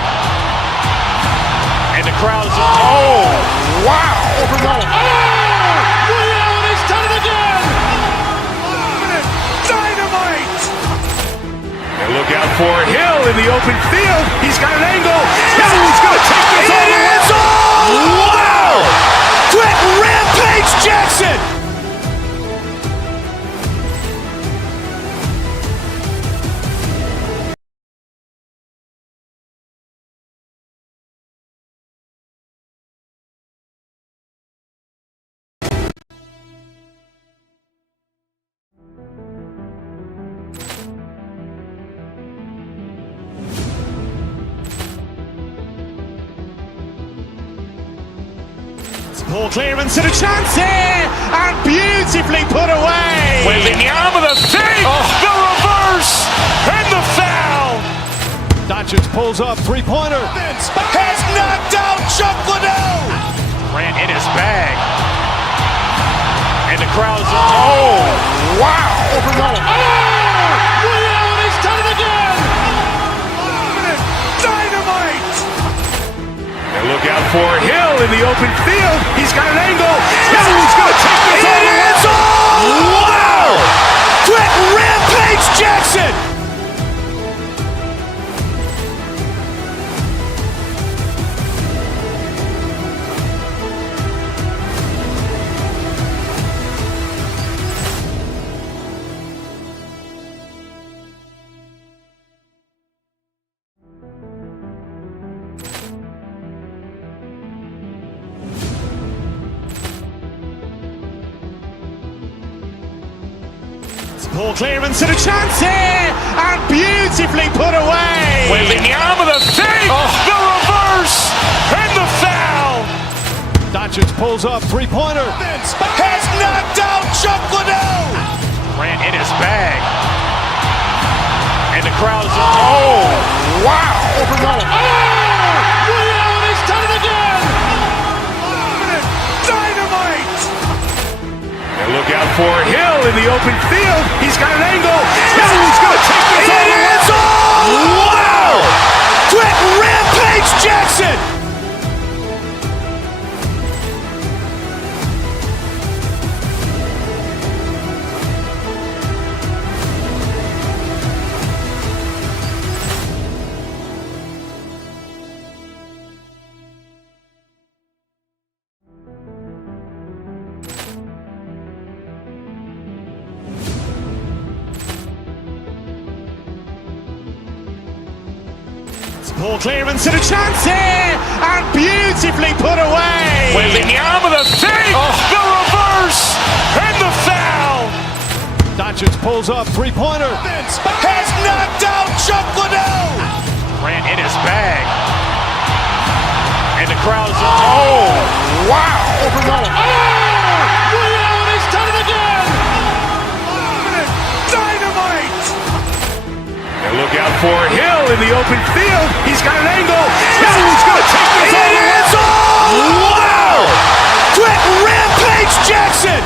And the crowd is, oh, wow. Overrun. Oh, Liddell, and he's done it again. Dynamite. And look Look out for Hill in the open field. He's got an angle. He's going to take this all the way. Wow! Quick rampage Jackson! Ball clearance and a chance here, and beautifully put away. Wembanyama the fake, the reverse, and the foul. Doncic pulls up, three-pointer. Has knocked out Chuck Liddell. Grant in his bag. And the crowd's, oh, wow. Liddell, he's done it again. Dynamite. And look out for Hill in the open field. He's got an angle. He's going to take this all the way. Wow. Quick rampage Jackson. Ball clearance and a chance here, and beautifully put away. Wembanyama the fake, the reverse, and the foul. Doncic pulls up, three-pointer. Has knocked out Chuck Liddell. Grant in his bag. And the crowd's, oh, wow. Liddell, he's done it again. Dynamite. And look out for Hill in the open field. He's got an angle. He's going to take this all the way. Wow. Quick rampage Jackson. Ball clearance and a chance here, and beautifully put away. Wembanyama the fake, the reverse, and the foul. Doncic pulls up, three-pointer. Has knocked out Chuck Liddell. Grant in his bag. And the crowd's, oh, wow. Liddell, he's done it again. Dynamite. And look out for Hill in the open field. He's got an angle. He's going to take this all the way. Wow. Quick rampage Jackson.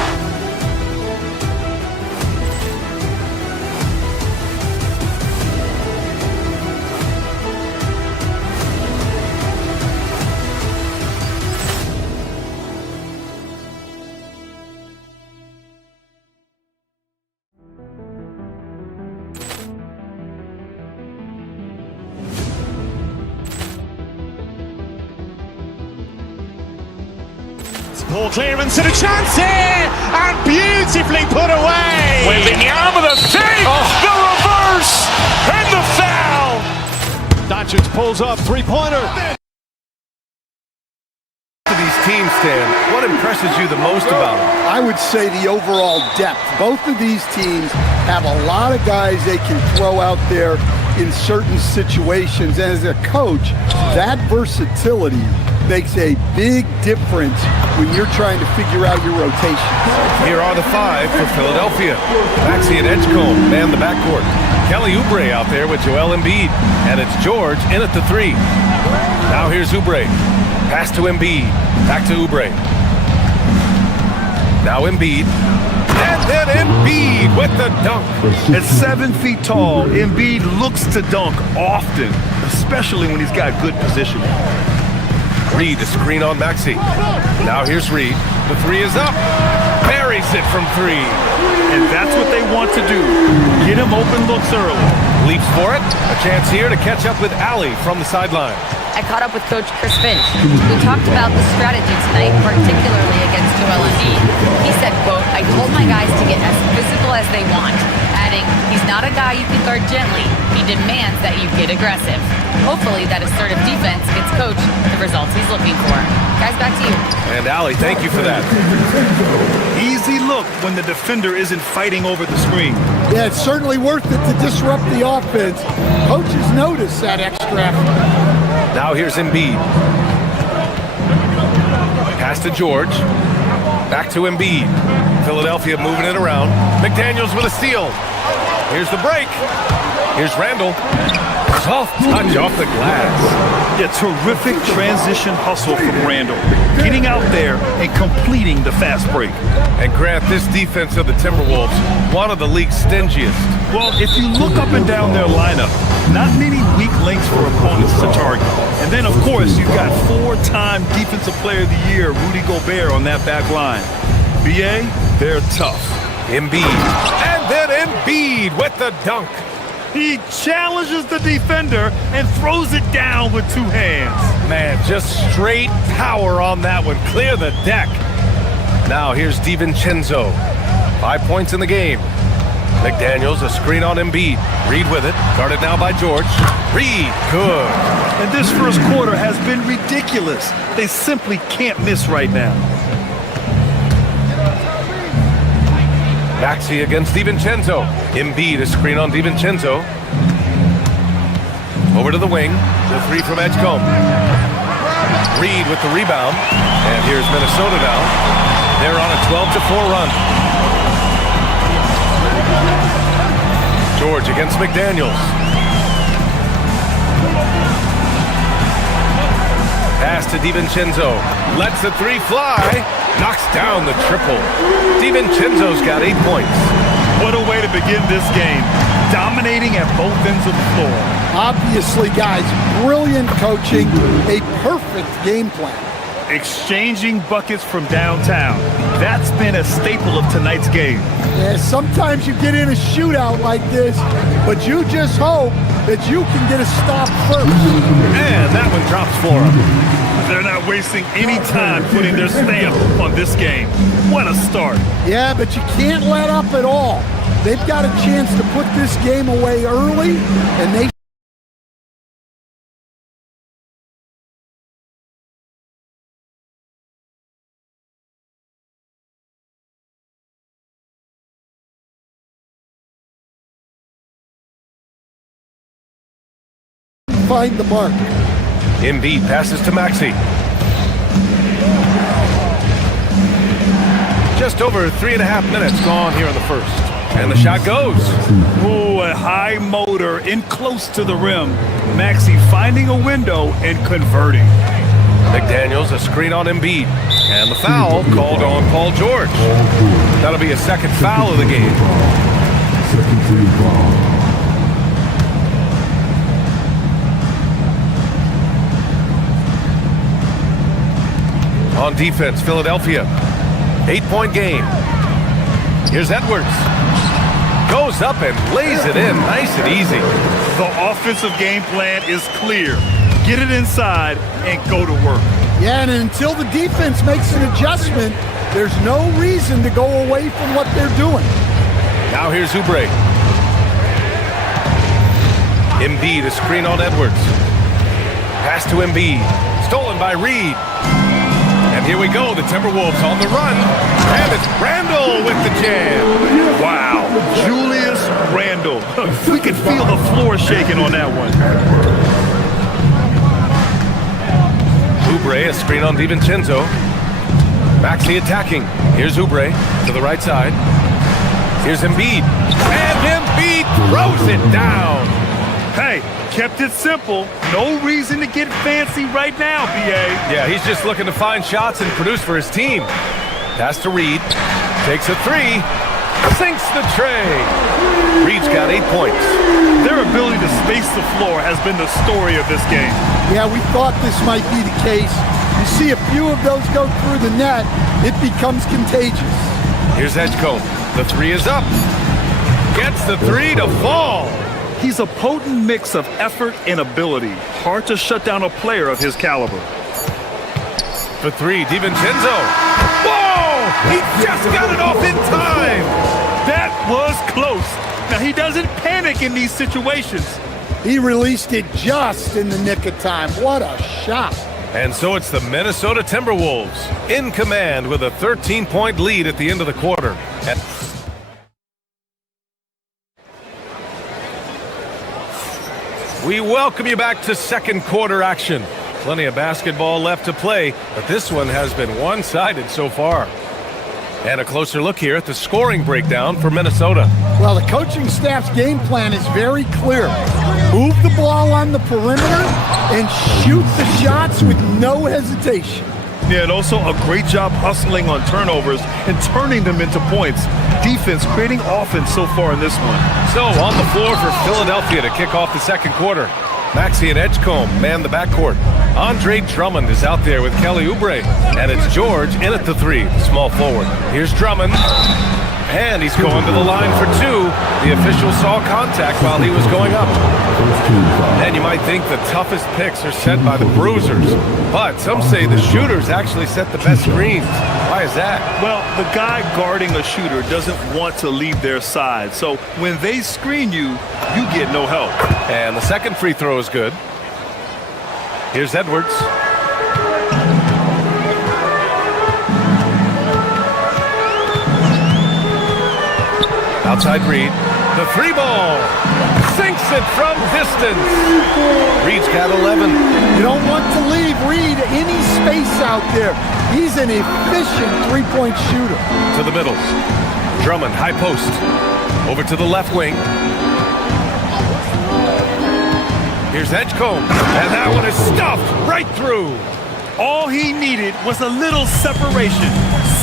Ball clearance and a chance here, and beautifully put away. Wembanyama the fake, the reverse, and the foul. Doncic pulls up, three-pointer. These teams, Stan, what impresses you the most about them? I would say the overall depth. Both of these teams have a lot of guys they can throw out there in certain situations. And as a coach, that versatility makes a big difference when you're trying to figure out your rotation. Here are the five for Philadelphia. Maxey and Edgecombe man the backcourt. Kelly Oubre out there with Joel Embiid. And it's George in at the three. Now here's Oubre. Pass to Embiid. Back to Oubre. Now Embiid. And then Embiid with the dunk. At 7 feet tall, Embiid looks to dunk often, especially when he's got good positioning. Reed, the screen on Maxey. Now here's Reed. The three is up. Buries it from three. And that's what they want to do. Get him open looks early. leaps for it. A chance here to catch up with Allie from the sideline. I caught up with Coach Chris Finch. We talked about the strategy tonight, particularly against Joel Embiid. He said, quote, "I told my guys to get as physical as they want," adding, "He's not a guy you can guard gently. He demands that you get aggressive." Hopefully that assertive defense gets Coach the results he's looking for. Guys, back to you. And Allie, thank you for that. Easy look when the defender isn't fighting over the screen. Yeah, it's certainly worth it to disrupt the offense. Coaches notice that extra effort. Now here's Embiid. Pass to George. Back to Embiid. Philadelphia moving it around. McDaniels with a steal. Here's the break. Here's Randall. Soft touch off the glass. Yeah, terrific transition hustle from Randall. Getting out there and completing the fast break. And Grant, this defense of the Timberwolves, one of the league's stingiest. Well, if you look up and down their lineup, not many weak links for opponents to target. And then, of course, you've got 4-time Defensive Player of the Year, Rudy Gobert, on that back line. BA, they're tough. Embiid. And then Embiid with the dunk. He challenges the defender and throws it down with two hands. Man, just straight power on that one. Clear the deck. Now here's DiVincenzo. 5 points in the game. McDaniels, a screen on Embiid. Reed with it. Guarded now by George. Reed, good. And this first quarter has been ridiculous. They simply can't miss right now. Maxey against DiVincenzo. Embiid, a screen on DiVincenzo. Over to the wing. The three from Edgecombe. Reed with the rebound. And here's Minnesota now. They're on a 12-4 run. George against McDaniels. Pass to DiVincenzo. Lets the three fly. Knocks down the triple. DiVincenzo's got 8 points. What a way to begin this game. Dominating at both ends of the floor. Obviously, guys, brilliant coaching. A perfect game plan. Exchanging buckets from downtown. That's been a staple of tonight's game. Yeah, sometimes you get in a shootout like this, but you just hope that you can get a stop first. And that one drops for them. They're not wasting any time putting their stamp on this game. What a start. Yeah, but you can't let up at all. They've got a chance to put this game away early, and they find the mark. Embiid passes to Maxey. Just over 3.5 minutes gone here in the first. And the shot goes. Ooh, a high motor in close to the rim. Maxey finding a window and converting. McDaniels, a screen on Embiid. And the foul called on Paul George. That'll be a second foul of the game. Second team foul. On defense, Philadelphia. 8-point game. Here's Edwards. Goes up and lays it in nice and easy. The offensive game plan is clear. Get it inside and go to work. Yeah, and until the defense makes an adjustment, there's no reason to go away from what they're doing. Now here's Oubre. Embiid, a screen on Edwards. Pass to Embiid. Stolen by Reed. And here we go, the Timberwolves on the run. And it's Randall with the jam. Wow, Julius Randall. We could feel the floor shaking on that one. Oubre, a screen on DiVincenzo. Maxey attacking. Here's Oubre to the right side. Here's Embiid. And Embiid throws it down. Hey, kept it simple. No reason to get fancy right now, BA. Yeah, he's just looking to find shots and produce for his team. Pass to Reed. Takes a three. Sinks the tray. Reed's got 8 points. Their ability to space the floor has been the story of this game. Yeah, we thought this might be the case. You see a few of those go through the net, it becomes contagious. Here's Edgecombe. The three is up. Gets the three to fall. He's a potent mix of effort and ability. Hard to shut down a player of his caliber. For three, DiVincenzo. Whoa! He just got it off in time! That was close. Now, he doesn't panic in these situations. He released it just in the nick of time. What a shot. And so it's the Minnesota Timberwolves in command with a 13-point lead at the end of the quarter. We welcome you back to second quarter action. Plenty of basketball left to play, but this one has been one-sided so far. And a closer look here at the scoring breakdown for Minnesota. Well, the coaching staff's game plan is very clear. Move the ball on the perimeter and shoot the shots with no hesitation. Yeah, and also a great job hustling on turnovers and turning them into points. Defense creating offense so far in this one. So on the floor for Philadelphia to kick off the second quarter. Maxey and Edgecombe man the backcourt. Andre Drummond is out there with Kelly Oubre. And it's George in at the three, the small forward. Here's Drummond. And he's going to the line for two. The official saw contact while he was going up. And you might think the toughest picks are set by the bruisers. But some say the shooters actually set the best screens. Why is that? Well, the guy guarding a shooter doesn't want to leave their side. So when they screen you, you get no help. And the second free throw is good. Here's Edwards. Outside Reed. The three ball. Sinks it from distance. Reed's got 11. You don't want to leave Reed any space out there. He's an efficient three-point shooter. To the middle. Drummond, high post. Over to the left wing. Here's Edgecombe. And that one is stuffed right through. All he needed was a little separation.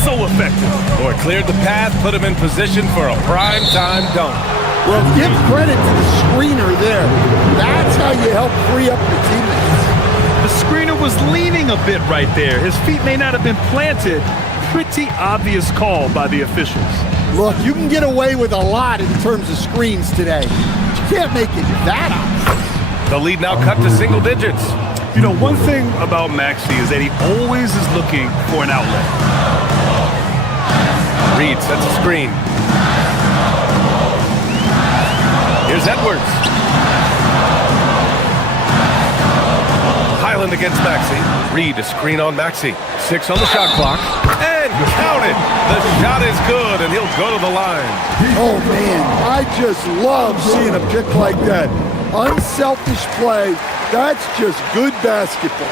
So effective. Boy, cleared the path, put him in position for a prime-time dunk. Well, give credit to the screener there. That's how you help free up your teammates. The screener was leaning a bit right there. His feet may not have been planted. Pretty obvious call by the officials. Look, you can get away with a lot in terms of screens today. But you can't make it that obvious. The lead now cut to single digits. You know, one thing about Maxey is that he always is looking for an outlet. Reed sets a screen. Here's Edwards. Highland against Maxey. Reed, a screen on Maxey. 6 on the shot clock. And count it. The shot is good, and he'll go to the line. Oh, man, I just love seeing a pick like that. Unselfish play. That's just good basketball.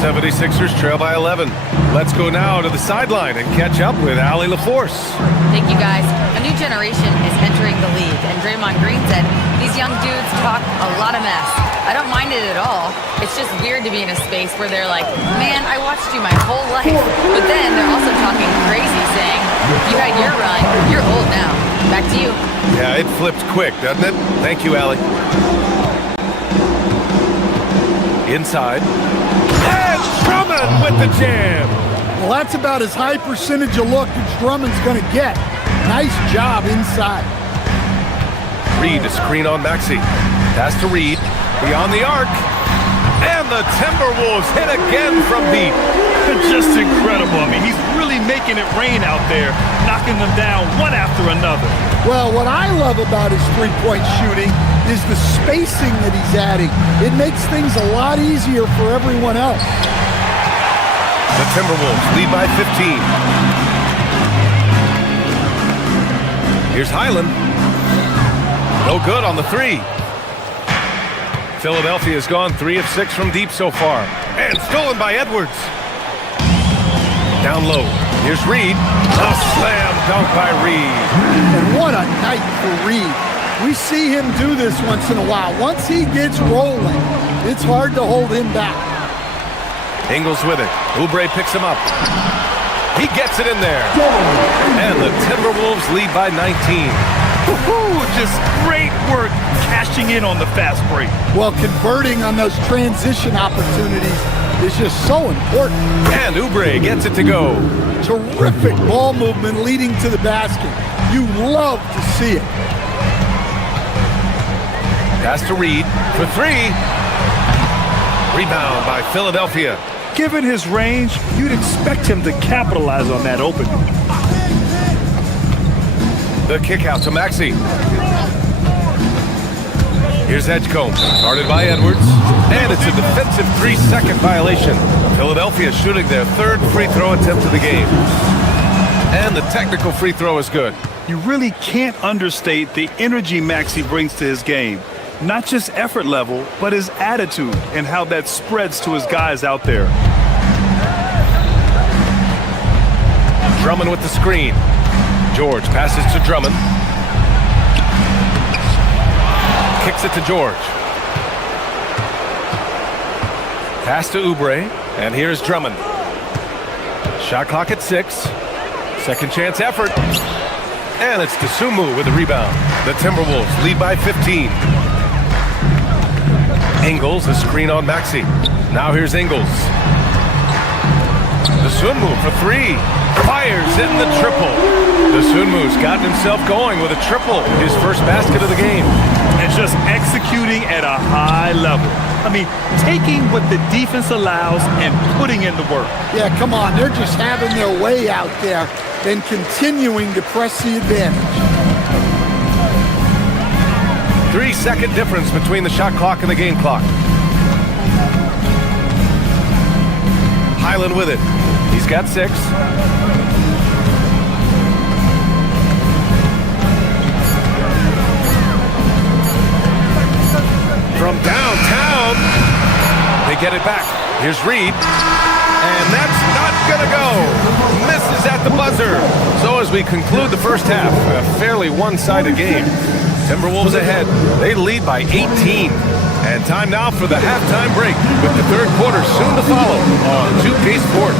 76ers trail by 11. Let's go now to the sideline and catch up with Allie LaForce. Thank you, guys. A new generation is entering the league, and Draymond Green said these young dudes talk a lot of mess. I don't mind it at all. It's just weird to be in a space where they're like, man, I watched you my whole life. But then they're also talking crazy, saying, you had your run, you're old now. Back to you. Yeah, it flipped quick, doesn't it? Thank you, Allie. Inside. And Drummond with the jam. Well, that's about as high percentage of look as Drummond's going to get. Nice job inside. Reed, a screen on Maxey. Pass to Reed. Beyond the arc. And the Timberwolves hit again from deep. Just incredible. I mean, he's really making it rain out there, knocking them down one after another. Well, what I love about his three-point shooting is the spacing that he's adding. It makes things a lot easier for everyone else. The Timberwolves lead by 15. Here's Highland. No good on the three. Philadelphia has gone 3 of 6 from deep so far. And stolen by Edwards. Down low. Here's Reed. A slam dunk by Reed. And what a night for Reed. We see him do this once in a while. Once he gets rolling, it's hard to hold him back. Ingles with it. Oubre picks him up. He gets it in there. And the Timberwolves lead by 19. Just great work cashing in on the fast break. Well, converting on those transition opportunities is just so important. And Oubre gets it to go. Terrific ball movement leading to the basket. You love to see it. Pass to Reed for three. Rebound by Philadelphia. Given his range, you'd expect him to capitalize on that opening. The kick out to Maxey. Here's Edgecombe, guarded by Edwards. And it's a defensive 3-second violation. Philadelphia shooting their third free throw attempt of the game. And the technical free throw is good. You really can't understate the energy Maxey brings to his game. Not just effort level, but his attitude and how that spreads to his guys out there. Drummond with the screen. George passes to Drummond. Kicks it to George. Pass to Oubre, and here's Drummond. Shot clock at 6. Second chance effort. And it's Dosunmu with the rebound. The Timberwolves lead by 15. Ingles, a screen on Maxey. Now here's Ingles. Dosunmu for three. Fires in the triple. Dosunmu's gotten himself going with a triple. His first basket of the game. And just executing at a high level. I mean, taking what the defense allows and putting in the work. Yeah, come on. They're just having their way out there and continuing to press the advantage. 3-second difference between the shot clock and the game clock. Highland with it. He's got 6. From downtown, they get it back. Here's Reed. And that's not going to go. Misses at the buzzer. So as we conclude the first half, a fairly one-sided game. Timberwolves ahead. They lead by 18. And time now for the halftime break, with the third quarter soon to follow on 2K Sports.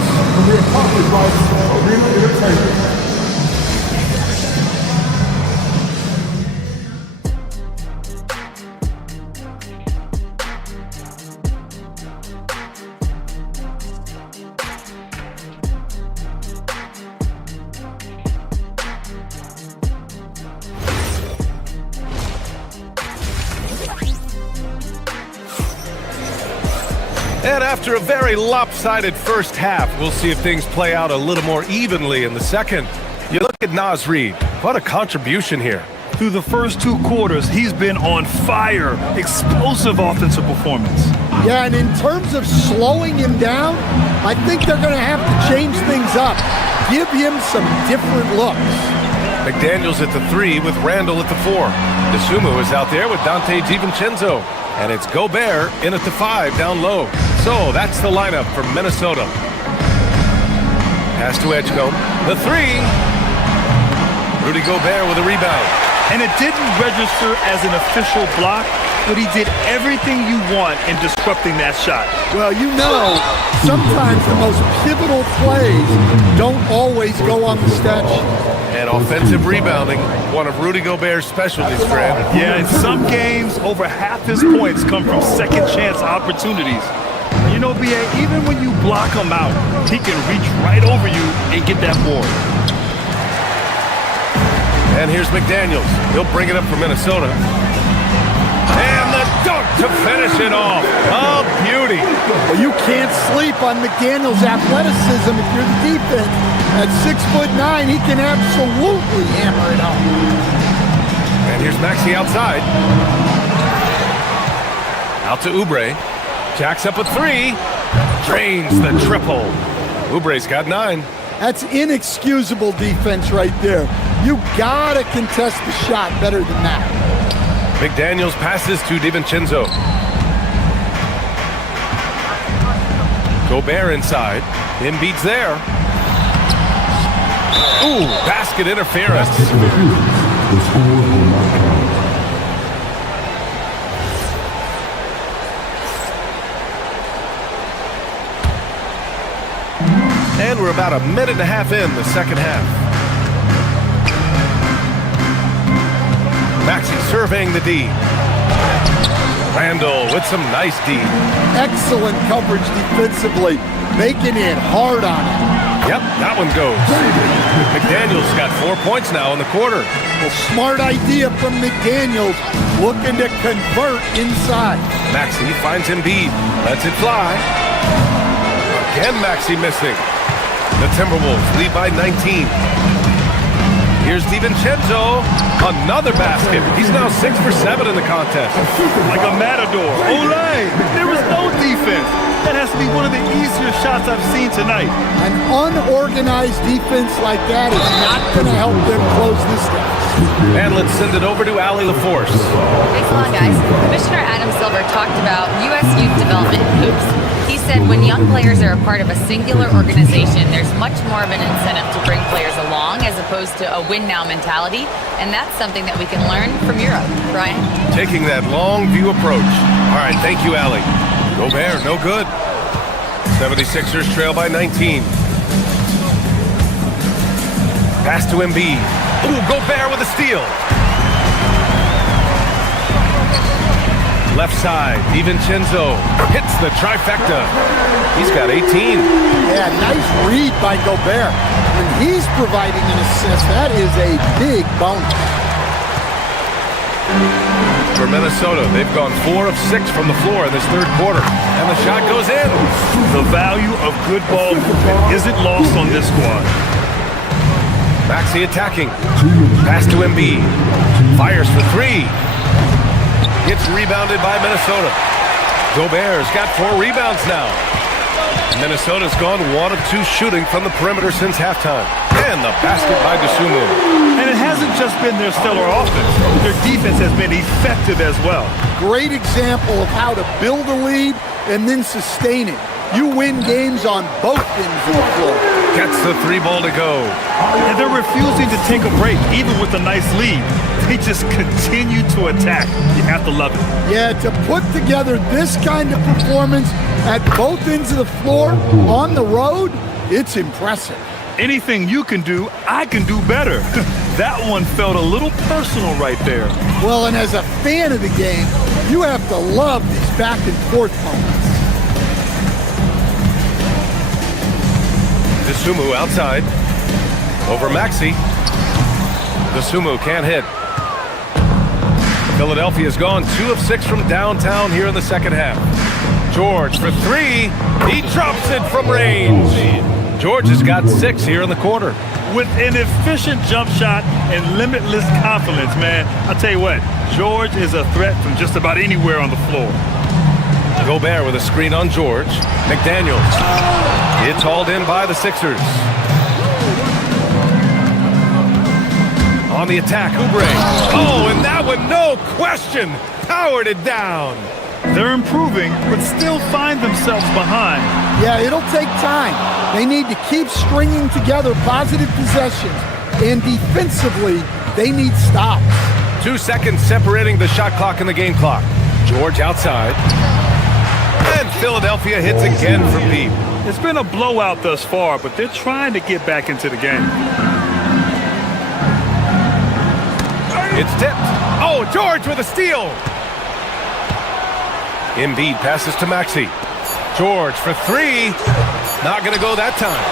And after a very lopsided first half, we'll see if things play out a little more evenly in the second. You look at Naz Reid. What a contribution here. Through the first 2 quarters, he's been on fire. Explosive offensive performance. Yeah, and in terms of slowing him down, I think they're going to have to change things up. Give him some different looks. McDaniels at the 3 with Randall at the 4. Dosunmu is out there with Dante DiVincenzo. And it's Gobert in at the 5 down low. So that's the lineup for Minnesota. Pass to Edgecombe. The 3. Rudy Gobert with a rebound. And it didn't register as an official block, but he did everything you want in disrupting that shot. Well, you know, sometimes the most pivotal plays don't always go on the stat sheet. And offensive rebounding, one of Rudy Gobert's specialties, Fred. Yeah, in some games, over half his points come from second chance opportunities. You know, B.A., even when you block him out, he can reach right over you and get that board. And here's McDaniels. He'll bring it up for Minnesota. And the dunk to finish it off. A beauty. Well, you can't sleep on McDaniels' athleticism if you're the defense. At 6'9", he can absolutely hammer it home. And here's Maxey outside. Out to Oubre. Jacks up a 3. Drains the triple. Oubre's got 9. That's inexcusable defense right there. You gotta contest the shot better than that. McDaniels passes to DiVincenzo. Gobert inside. Embiid's there. Ooh, basket interference. And we're about a minute and a half in the second half. Maxey surveying the D. Randall with some nice D. Excellent coverage defensively, making it hard on him. Yep, that one goes. McDaniels got 4 points now in the quarter. Well, smart idea from McDaniels, looking to convert inside. Maxey finds Embiid, lets it fly. Again, Maxey missing. The Timberwolves lead by 19. Here's DiVincenzo, another basket. He's now 6 for 7 in the contest. Like a matador. Olay! There was no defense. That has to be one of the easier shots I've seen tonight. An unorganized defense like that is not going to help them close this gap. And let's send it over to Allie LaForce. Thanks a lot, guys. Commissioner Adam Silver talked about U.S. youth development in hoops. He said when young players are a part of a singular organization, there's much more of an incentive to bring players along as opposed to a win-now mentality, and that's something that we can learn from Europe. Brian? Taking that long view approach. All right, thank you, Allie. Gobert, no good. 76ers trail by 19. Pass to Embiid. Ooh, Gobert with a steal. Left side, DiVincenzo hits the trifecta. He's got 18. Yeah, nice read by Gobert. When he's providing an assist, that is a big bonus. For Minnesota, they've gone 4 of 6 from the floor in this third quarter. And the shot goes in. The value of good ball movement isn't lost on this squad. Maxey attacking. Pass to Embiid. Fires for 3. Gets rebounded by Minnesota. Gobert's got 4 rebounds now. Minnesota's gone 1 of 2 shooting from the perimeter since halftime. And the basket by Dosunmu. And it hasn't just been their stellar offense. Their defense has been effective as well. Great example of how to build a lead and then sustain it. You win games on both ends of the floor. Gets the 3 ball to go. And they're refusing to take a break, even with a nice lead. They just continue to attack. You have to love it. Yeah, to put together this kind of performance at both ends of the floor on the road, it's impressive. Anything you can do, I can do better. That one felt a little personal right there. Well, and as a fan of the game, you have to love these back and forth moments. Dosunmu outside. Over Maxey. Dosunmu can't hit. Philadelphia's gone 2 of 6 from downtown here in the second half. George for 3. He drops it from range. George has got 6 here in the quarter. With an efficient jump shot and limitless confidence, man, I'll tell you what, George is a threat from just about anywhere on the floor. Gobert with a screen on George. McDaniels. It's hauled in by the Sixers. On the attack, Oubre. Oh, and that one, no question, powered it down. They're improving, but still find themselves behind. Yeah, it'll take time. They need to keep stringing together positive possessions. And defensively, they need stops. 2 seconds separating the shot clock and the game clock. George outside. And Philadelphia hits again from deep. It's been a blowout thus far, but they're trying to get back into the game. It's tipped. Oh, George with a steal. Embiid passes to Maxey. George for 3. Not going to go that time.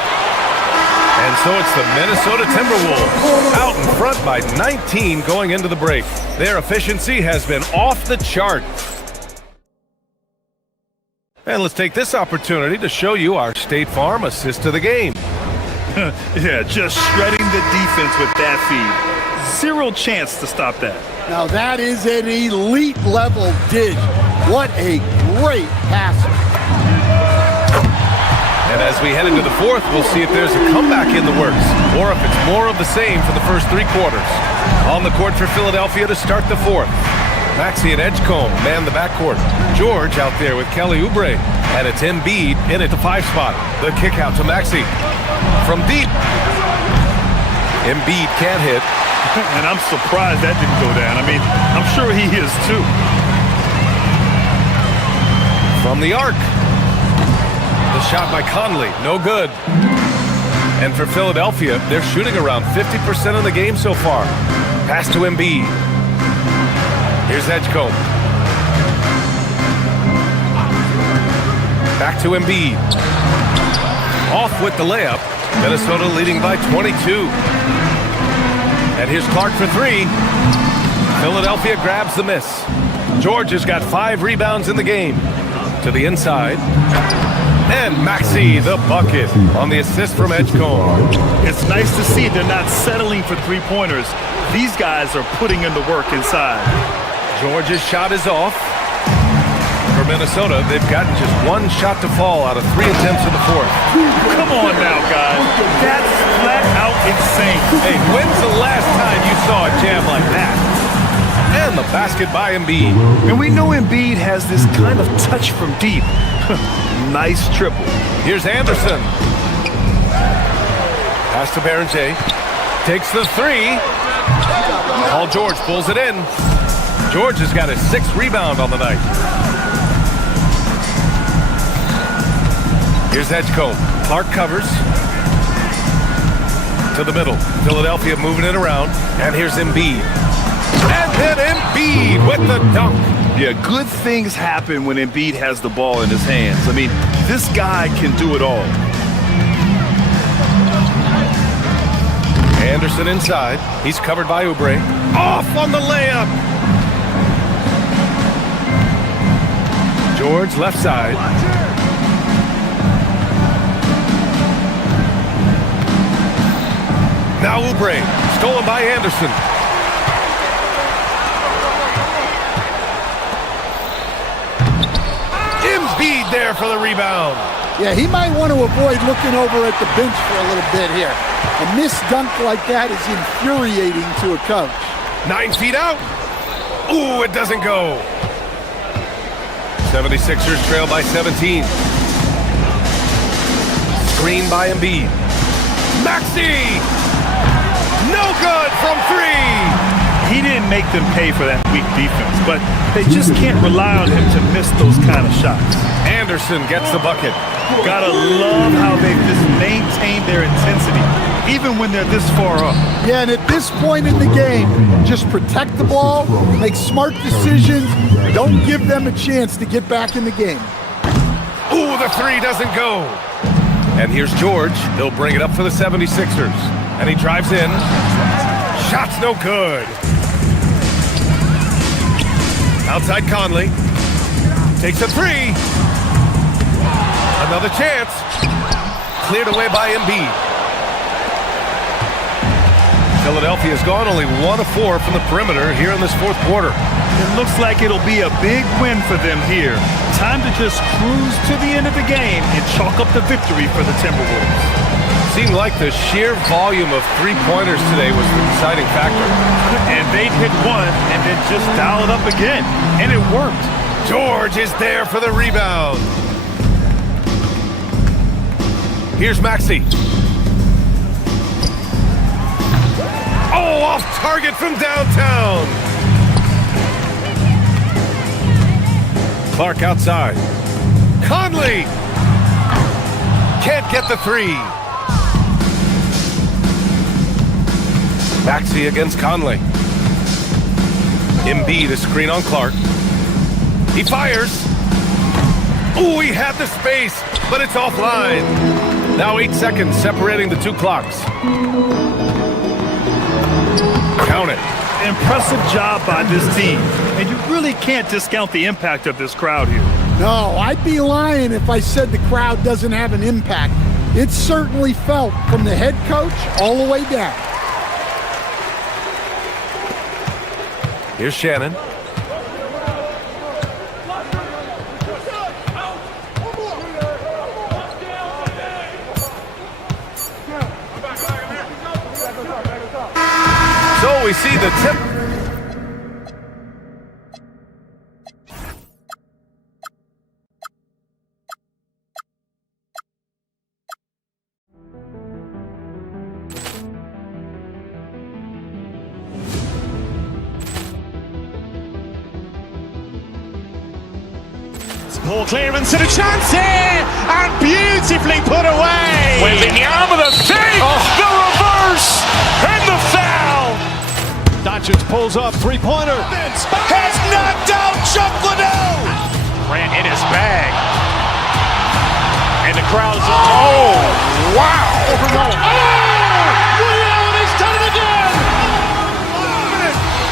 And so it's the Minnesota Timberwolves out in front by 19 going into the break. Their efficiency has been off the chart. And let's take this opportunity to show you our State Farm assist to the game. Yeah, just shredding the defense with that feed. 0 chance to stop that. Now that is an elite level dig. What a great passer. And as we head into the fourth, we'll see if there's a comeback in the works or if it's more of the same for the first 3 quarters. On the court for Philadelphia to start the fourth. Maxey and Edgecombe man the backcourt. George out there with Kelly Oubre. And it's Embiid in at the 5 spot. The kick out to Maxey. From deep. Embiid can't hit. And I'm surprised that didn't go down. I mean, I'm sure he is too. From the arc. The shot by Conley, no good. And for Philadelphia, they're shooting around 50% of the game so far. Pass to Embiid. Here's Edgecombe. Back to Embiid. Off with the layup. Minnesota leading by 22. And here's Clark for three. Philadelphia grabs the miss. George has got 5 rebounds in the game. To the inside. And Maxey, the bucket, on the assist from Edgecombe. It's nice to see they're not settling for three-pointers. These guys are putting in the work inside. George's shot is off. For Minnesota, they've gotten just 1 shot to fall out of 3 attempts in the fourth. Come on now, guys. That's flat out insane. Hey, when's the last time you saw a jam like that? And the basket by Embiid. And we know Embiid has this kind of touch from deep. Nice triple. Here's Anderson. Pass to Berenger. Takes the 3. Paul George pulls it in. George has got his 6th rebound on the night. Here's Edgecombe. Clark covers. To the middle. Philadelphia moving it around. And here's Embiid. And then Embiid with the dunk. Yeah, good things happen when Embiid has the ball in his hands. I mean, this guy can do it all. Anderson inside. He's covered by Oubre. Off on the layup. George left side. Now Oubre, stolen by Anderson. Embiid there for the rebound. Yeah, he might want to avoid looking over at the bench for a little bit here. A missed dunk like that is infuriating to a coach. 9 feet out. Ooh, it doesn't go. 76ers trail by 17. Screen by Embiid. Maxey! No good from 3! He didn't make them pay for that weak defense, but they just can't rely on him to miss those kind of shots. Anderson gets the bucket. Gotta love how they've just maintained their intensity, even when they're this far up. Yeah, and at this point in the game, just protect the ball, make smart decisions, don't give them a chance to get back in the game. Ooh, the 3 doesn't go. And here's George. He'll bring it up for the 76ers. And he drives in. Shot's no good. Outside Conley. Takes a 3. Another chance. Cleared away by Embiid. Philadelphia's gone only 1 of 4 from the perimeter here in this fourth quarter. It looks like it'll be a big win for them here. Time to just cruise to the end of the game and chalk up the victory for the Timberwolves. Seemed like the sheer volume of 3-pointers today was the deciding factor. And they'd hit one and then just dial it up again. And it worked. George is there for the rebound. Here's Maxey. Oh, off target from downtown. Clark outside. Conley can't get the 3. Maxey against Conley. Embiid, a screen on Clark. He fires. Ooh, he had the space, but it's offline. Now 8 seconds separating the 2 clocks. Count it. Impressive job by this team. And you really can't discount the impact of this crowd here. No, I'd be lying if I said the crowd doesn't have an impact. It's certainly felt from the head coach all the way down. Here's Shannon. So we see the tip. Poor clearance and a chance here, and beautifully put away. Wembanyama with a save, the reverse, and the foul. Doncic pulls up, 3-pointer. Has knocked out Chuck Liddell. Grant in his bag. And And the crowd is, oh, wow. Over goal. Oh! William, he's done it again!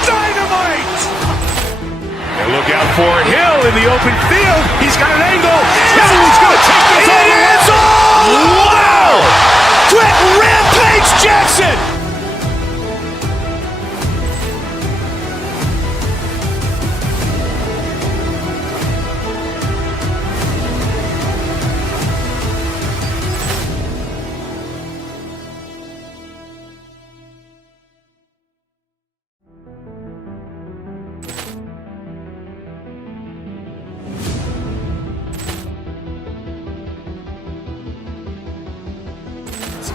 Dynamite! And look out for Hill in the open field. He's got an angle. Hill's going to take this all the way. Wow! Quick Rampage Jackson!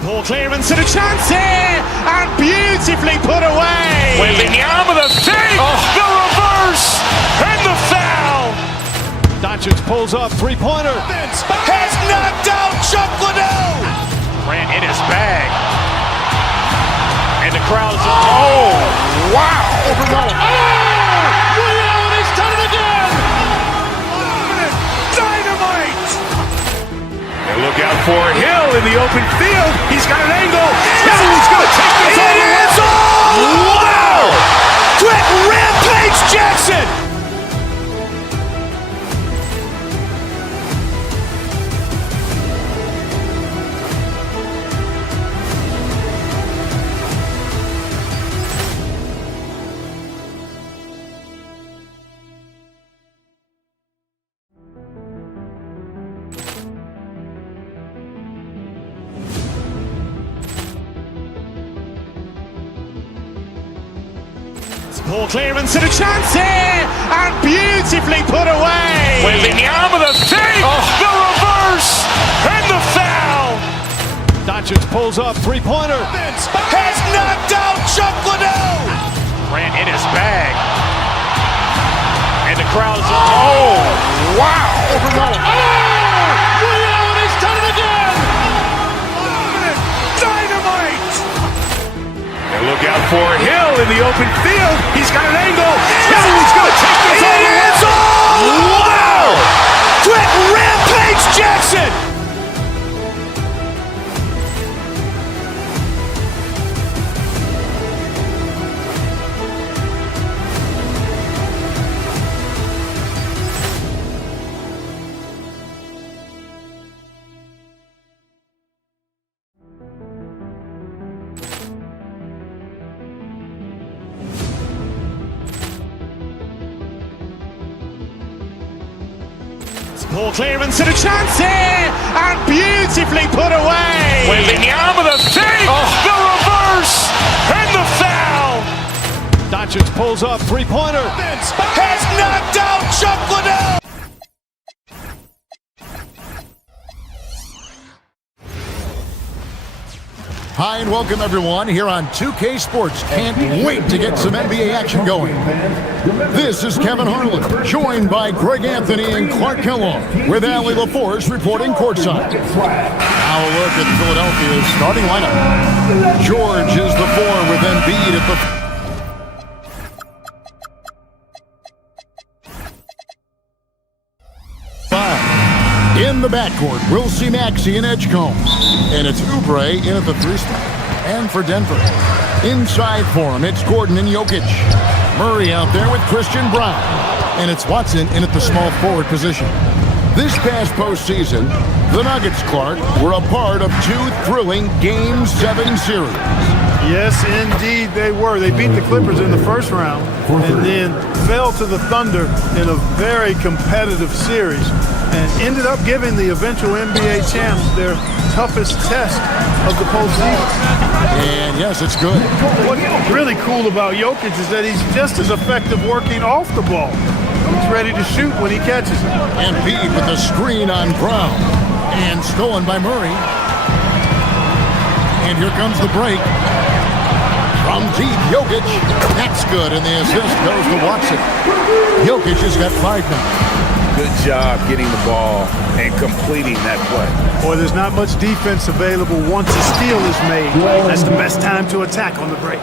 Ball clearance and a chance here, and beautifully put away. Wembanyama the fake, the reverse, and the foul. Doncic pulls up, three-pointer. Has knocked out Chuck Liddell. Grant in his bag. And the crowd is, oh, wow. Over goal. Oh! William, he's done it again! Dynamite! And look out for Hill in the open field. He's got an angle. Hill's going to take this all the way. Wow! Quick Rampage Jackson! Ball clearance and a chance here, and beautifully put away. Wembanyama the fake, the reverse, and the foul. Doncic pulls up, three-pointer. Has knocked out Chuck Liddell. Grant in his bag. And the crowd is, oh, wow. Over goal. Oh! William, he's done it again! Dynamite! And look out for Hill in the open field. He's got an angle. Hill's going to take this all the way. Wow! Quick Rampage Jackson! Ball clearance and a chance here, and beautifully put away. Wembanyama the fake, the reverse, and the foul. Doncic pulls up, three-pointer. Has knocked out Chuck Liddell. Hi and welcome everyone here on 2K Sports. Can't wait to get some NBA action going. This is Kevin Harlan, joined by Greg Anthony and Clark Kellogg, with Allie LaForce reporting courtside. Now a look at Philadelphia's starting lineup. George is the 4 with Embiid at the in the backcourt, we'll see Maxey and Edgecombe. And it's Oubre in at the 3-spot. And for Denver, inside for him, it's Gordon and Jokic. Murray out there with Christian Brown. And it's Watson in at the small forward position. This past postseason, the Nuggets, Clark, were a part of 2 thrilling Game 7 series. Yes, indeed they were. They beat the Clippers in the first round and then fell to the Thunder in a very competitive series and ended up giving the eventual NBA champs their toughest test of the postseason. And yes, it's good. What's really cool about Jokic is that he's just as effective working off the ball. He's ready to shoot when he catches it. Embiid with the screen on Brown. And stolen by Murray. And here comes the break. From deep, Jokic. That's good, and the assist goes to Watson. Jokic has got 5 now. Good job getting the ball and completing that play. Boy, there's not much defense available once a steal is made. That's the best time to attack on the break.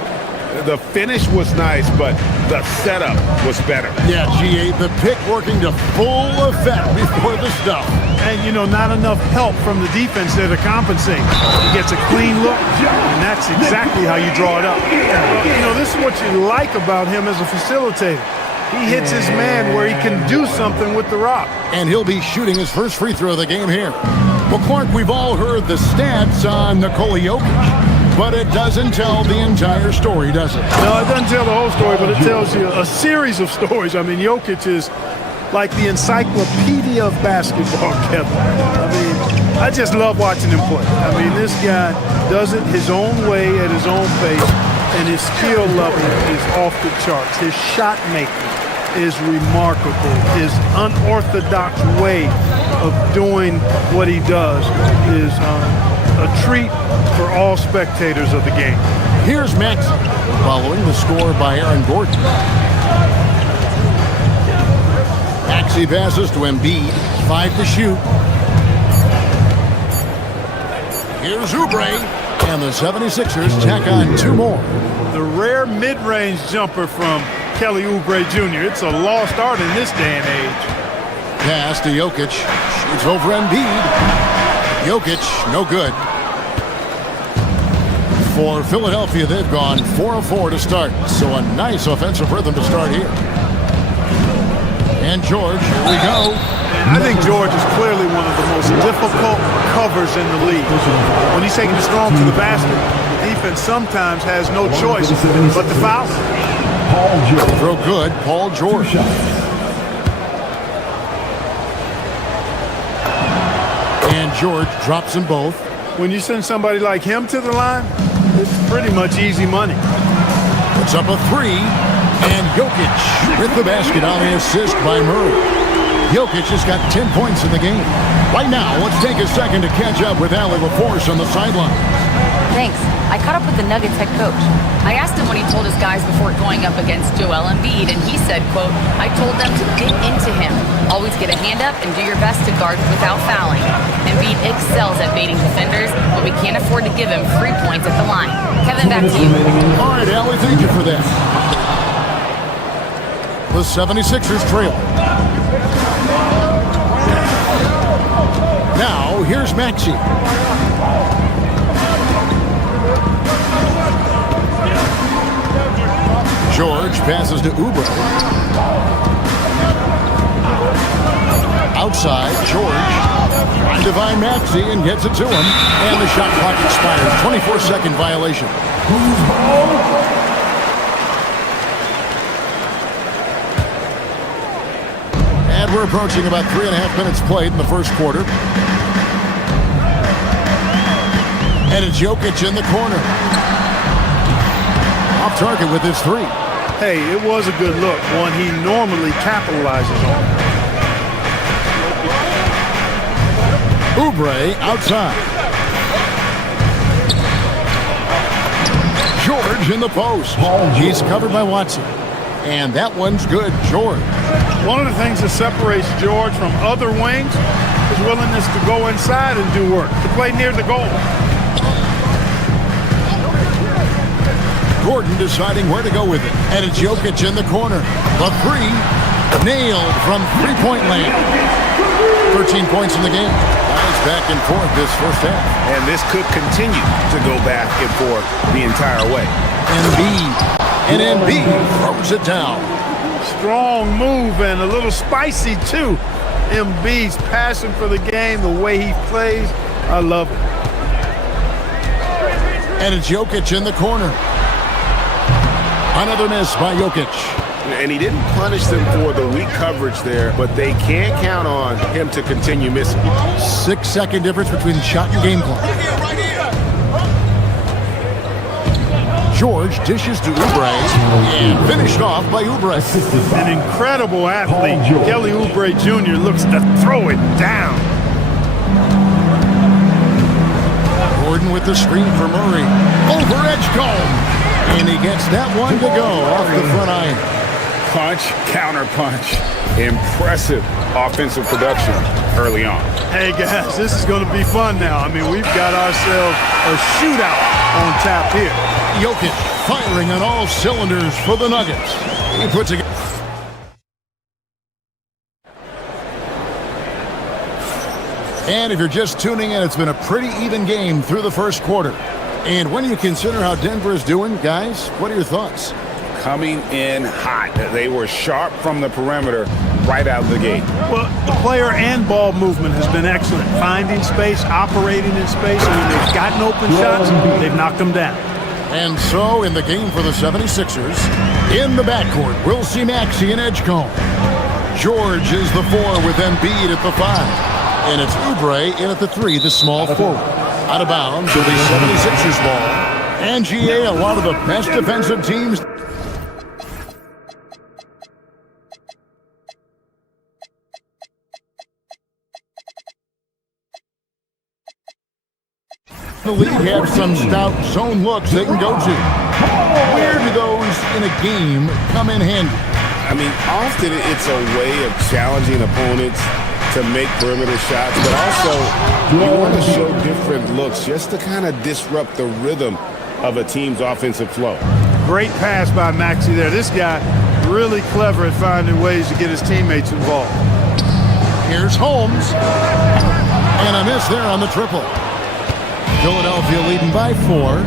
The finish was nice, but the setup was better. Yeah, GA, the pick working to full effect before the stuff. And, you know, not enough help from the defense there to compensate. He gets a clean look, and that's exactly how you draw it up. You know, this is what you like about him as a facilitator. He hits his man where he can do something with the rock. And he'll be shooting his first free throw of the game here. Well, Clark, we've all heard the stats on Nikola Jokic, but it doesn't tell the entire story, does it? No, it doesn't tell the whole story, but it tells you a series of stories. I mean, Jokic is like the encyclopedia of basketball, Kevin. I mean, I just love watching him play. I mean, this guy does it his own way at his own pace, and his skill level is off the charts. His shot making is remarkable. His unorthodox way of doing what he does is a treat for all spectators of the game. Here's Max following the score by Aaron Gordon. Maxey passes to Embiid, 5 to shoot. Here's Oubre, and the 76ers tack on 2 more. The rare mid-range jumper from Kelly Oubre Jr. It's a lost art in this day and age. Pass to Jokic. Shoots over Embiid. Jokic, no good. For Philadelphia, they've gone 4 of 4 to start. So a nice offensive rhythm to start here. And George, here we go. I think George is clearly one of the most difficult covers in the league. When he's taking it strong to the basket, the defense sometimes has no choice but to foul. Throw good, Paul George. And George drops them both. When you send somebody like him to the line, it's pretty much easy money. Puts up a 3, and Jokic with the basket on the assist by Murray. Jokic has got 10 points in the game. Right now, let's take a second to catch up with Allie LaForce on the sideline. Thanks. I caught up with the Nuggets head coach. I asked him what he told his guys before going up against Joel Embiid, and he said, quote, I told them to get into him. Always get a hand up and do your best to guard without fouling. Embiid excels at baiting defenders, but we can't afford to give him free points at the line. Kevin, back to you. All right, Allie, thank you for that. The 76ers trail. Now, here's Maxey. George passes to Oubre. Outside, George trying to find Maxey and gets it to him. And the shot clock expires. 24-second violation. And we're approaching about 3.5 minutes played in the first quarter. And it's Jokic in the corner. Off target with his 3. Hey, it was a good look, one he normally capitalizes on. Oubre outside. George in the post. He's covered by Watson. And that one's good, George. One of the things that separates George from other wings is willingness to go inside and do work, to play near the goal. Gordon deciding where to go with it. And it's Jokic in the corner. The 3 nailed from three-point land. 13 points in the game. Nice back and forth this first half. And this could continue to go back and forth the entire way. Embiid. And Embiid throws it down. Strong move and a little spicy too. Embiid's passion for the game, the way he plays, I love it. And it's Jokic in the corner. Another miss by Jokic. And he didn't punish them for the weak coverage there, but they can't count on him to continue missing. 6-second difference between shot and game clock. George dishes to Oubre and finished off by Oubre. An incredible athlete. Kelly Oubre Jr. looks to throw it down. Gordon with the screen for Murray. Over Edgecombe. And he gets that one to go off the front iron. Punch, counter punch. Impressive offensive production early on. Hey guys, this is going to be fun now. I mean, we've got ourselves a shootout on tap here. Jokic firing on all cylinders for the Nuggets. He puts a... And if you're just tuning in, it's been a pretty even game through the first quarter. And when you consider how Denver is doing, guys, what are your thoughts? Coming in hot. They were sharp from the perimeter right out of the gate. Well, the player and ball movement has been excellent. Finding space, operating in space. I mean, they've gotten open shots, they've knocked them down. And so, in the game for the 76ers, in the backcourt, we'll see Maxey and Edgecombe. George is the 4 with Embiid at the 5. And it's Oubre in at the 3, the small forward. Out of bounds will be 76ers ball. And GA, a lot of the best defensive teams. The league have some stout zone looks they can go to. Where do those in a game come in handy? I mean, often it's a way of challenging opponents to make perimeter shots, but also you want to show different looks just to kind of disrupt the rhythm of a team's offensive flow. Great pass by Maxey there. This guy really clever at finding ways to get his teammates involved. Here's Holmes. And a miss there on the triple. Philadelphia leading by 4.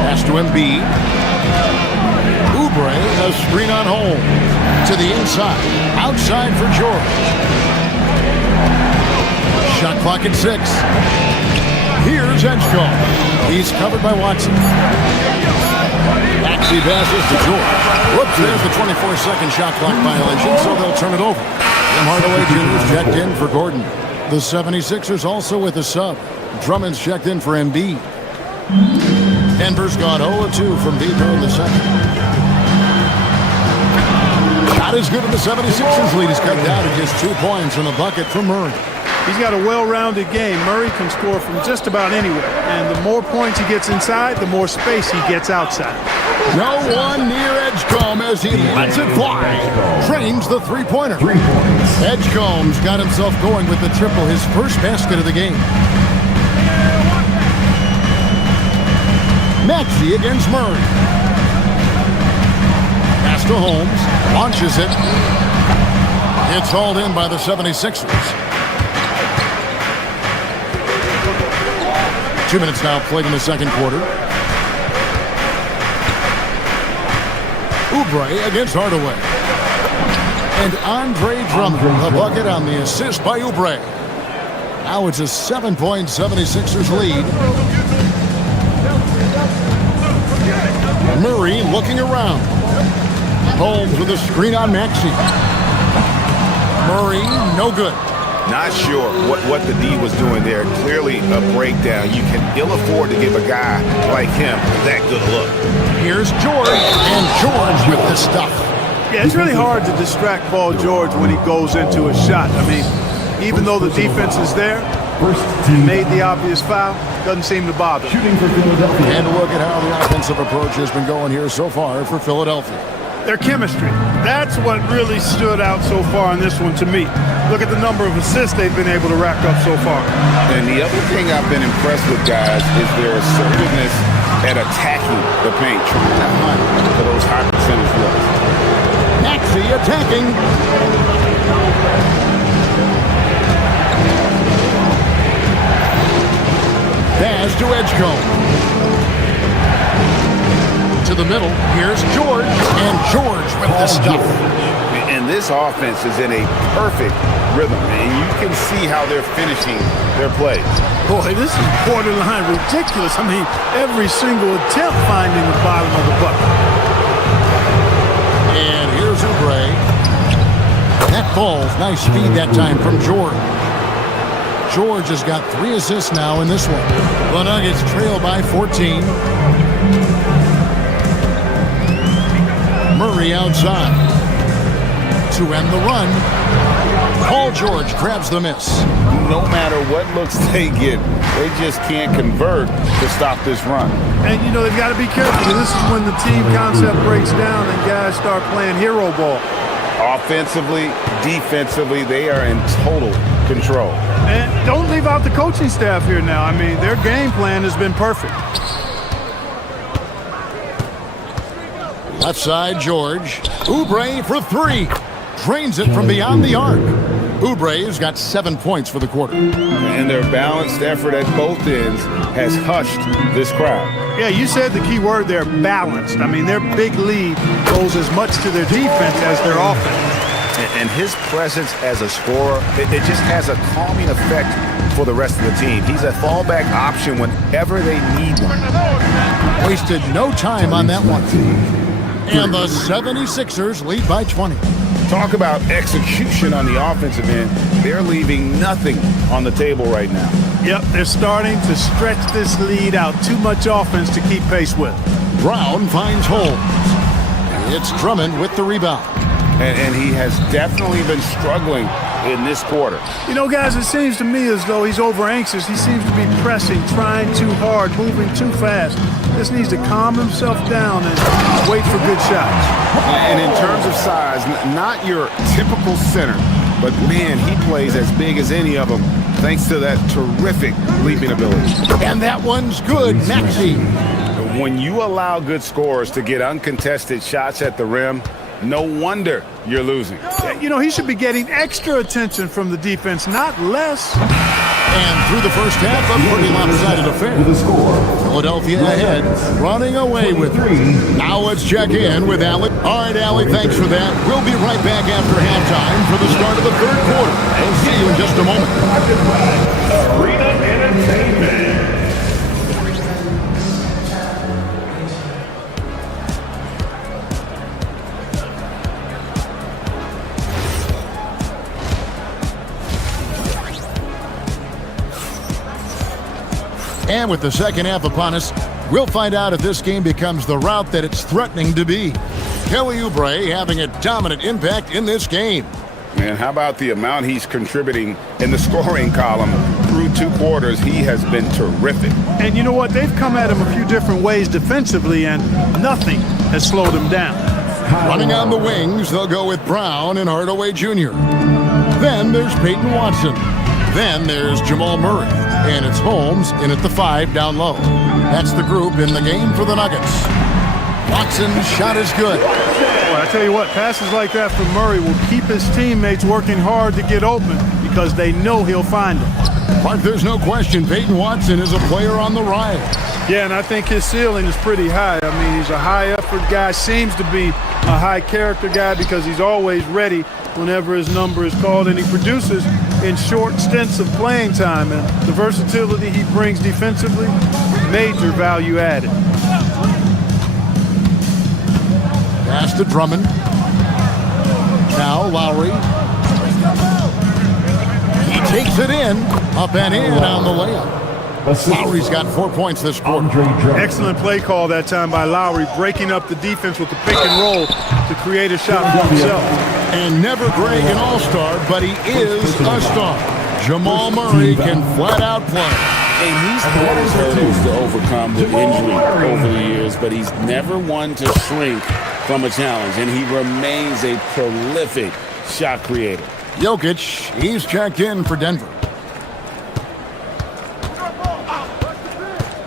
Pass to Embiid. Oubre, a screen on Holmes. To the inside. Outside for George. Shot clock at 6. Here's Edgecombe. He's covered by Watson. Maxey passes to George. Whoops, there's the 24-second shot clock violation, so they'll turn it over. Tim Hardaway Jr. is checked in for Gordon. The 76ers also with a sub. Drummond's checked in for Embiid. Denver's gone 0-2 from deep here in the second. Shot is good, and the 76ers lead is cut down to just 2 points in the bucket from Murray. He's got a well-rounded game. Murray can score from just about anywhere. And the more points he gets inside, the more space he gets outside. No one near Edgecombe as he lets it fly. Trains the three-pointer. Edgecombe's got himself going with the triple, his first basket of the game. Maxey against Murray. Pass to Holmes. Launches it. It's hauled in by the 76ers. 2 minutes now played in the second quarter. Oubre against Hardaway. And Andre Drummond, the bucket on the assist by Oubre. Now it's a 7-point 76ers lead. Murray looking around. Holmes with a screen on Maxey. Murray, no good. Not sure what the D was doing there. Clearly a breakdown. You can ill afford to give a guy like him that good look. Here's George, and George with the stuff. Yeah, it's really hard to distract Paul George when he goes into a shot. I mean, even though the defense is there, and made the obvious foul, doesn't seem to bother. Shooting for Philadelphia. And look at how the offensive approach has been going here so far for Philadelphia. Their chemistry. That's what really stood out so far in this one to me. Look at the number of assists they've been able to rack up so far. And the other thing I've been impressed with, guys, is their assertiveness at attacking the paint, trying to hunt for those high percentage looks. Maxey attacking. Pass to Edgecombe. To the middle. Here's George. And George with the stuff. And this offense is in a perfect rhythm, and you can see how they're finishing their plays. Boy, this is borderline ridiculous. I mean, every single attempt finding the bottom of the bucket. And here's Oubre. That falls. Nice speed that time from George. George has got 3 assists now in this one. The Nuggets trail by 14. Murray outside. To end the run. Paul George grabs the miss. No matter what looks they get, they just can't convert to stop this run. And, you know, they've got to be careful. This is when the team concept breaks down and guys start playing hero ball. Offensively, defensively, they are in total control. And don't leave out the coaching staff here now. I mean, their game plan has been perfect. Left side, George. Oubre for three. Drains it from beyond the arc. Oubre's got 7 points for the quarter. And their balanced effort at both ends has hushed this crowd. Yeah, you said the key word there, balanced. I mean, their big lead goes as much to their defense as their offense. And his presence as a scorer, it just has a calming effect for the rest of the team. He's a fallback option whenever they need one. Wasted no time on that one. And the 76ers lead by 20. Talk about execution on the offensive end. They're leaving nothing on the table right now. Yep, they're starting to stretch this lead out. Too much offense to keep pace with. Brown finds Holmes. It's Drummond with the rebound. And he has definitely been struggling in this quarter. You know, guys, it seems to me as though he's over anxious. He seems to be pressing, trying too hard, moving too fast. Just needs to calm himself down and wait for good shots. And in terms of size, not your typical center, but man, he plays as big as any of them thanks to that terrific leaping ability. And that one's good, Maxey. When you allow good scorers to get uncontested shots at the rim, no wonder you're losing. You know, he should be getting extra attention from the defense, not less. And through the first half, a pretty lopsided affair. Philadelphia ahead, running away with it. Now let's check in with Alec. All right, Alec, thanks for that. We'll be right back after halftime for the start of the third quarter. We'll see you in just a moment. Arena Entertainment. And with the second half upon us, we'll find out if this game becomes the route that it's threatening to be. Kelly Oubre having a dominant impact in this game. Man, how about the amount he's contributing in the scoring column? Through 2 quarters, he has been terrific. And you know what? They've come at him a few different ways defensively, and nothing has slowed him down. Running on the wings, they'll go with Brown and Hardaway Jr. Then there's Peyton Watson. Then there's Jamal Murray. And it's Holmes in at the 5 down low. That's the group in the game for the Nuggets. Watson's shot is good. Well, I tell you what, passes like that from Murray will keep his teammates working hard to get open because they know he'll find them. But there's no question Peyton Watson is a player on the rise. Yeah, and I think his ceiling is pretty high. I mean, he's a high-effort guy, seems to be a high-character guy because he's always ready whenever his number is called, and he produces in short stints of playing time, and the versatility he brings defensively, major value added. Pass to Drummond. Now Lowry. He takes it in, up and in on the layup. Lowry's got 4 points this quarter. Excellent play call that time by Lowry, breaking up the defense with the pick and roll to create a shot for himself. And never Greg an all-star, but he is a star. Jamal Murray can flat out play. And he's had his hurdles to overcome with injury over the years, but he's never one to shrink from a challenge, and he remains a prolific shot creator. Jokic, he's checked in for Denver.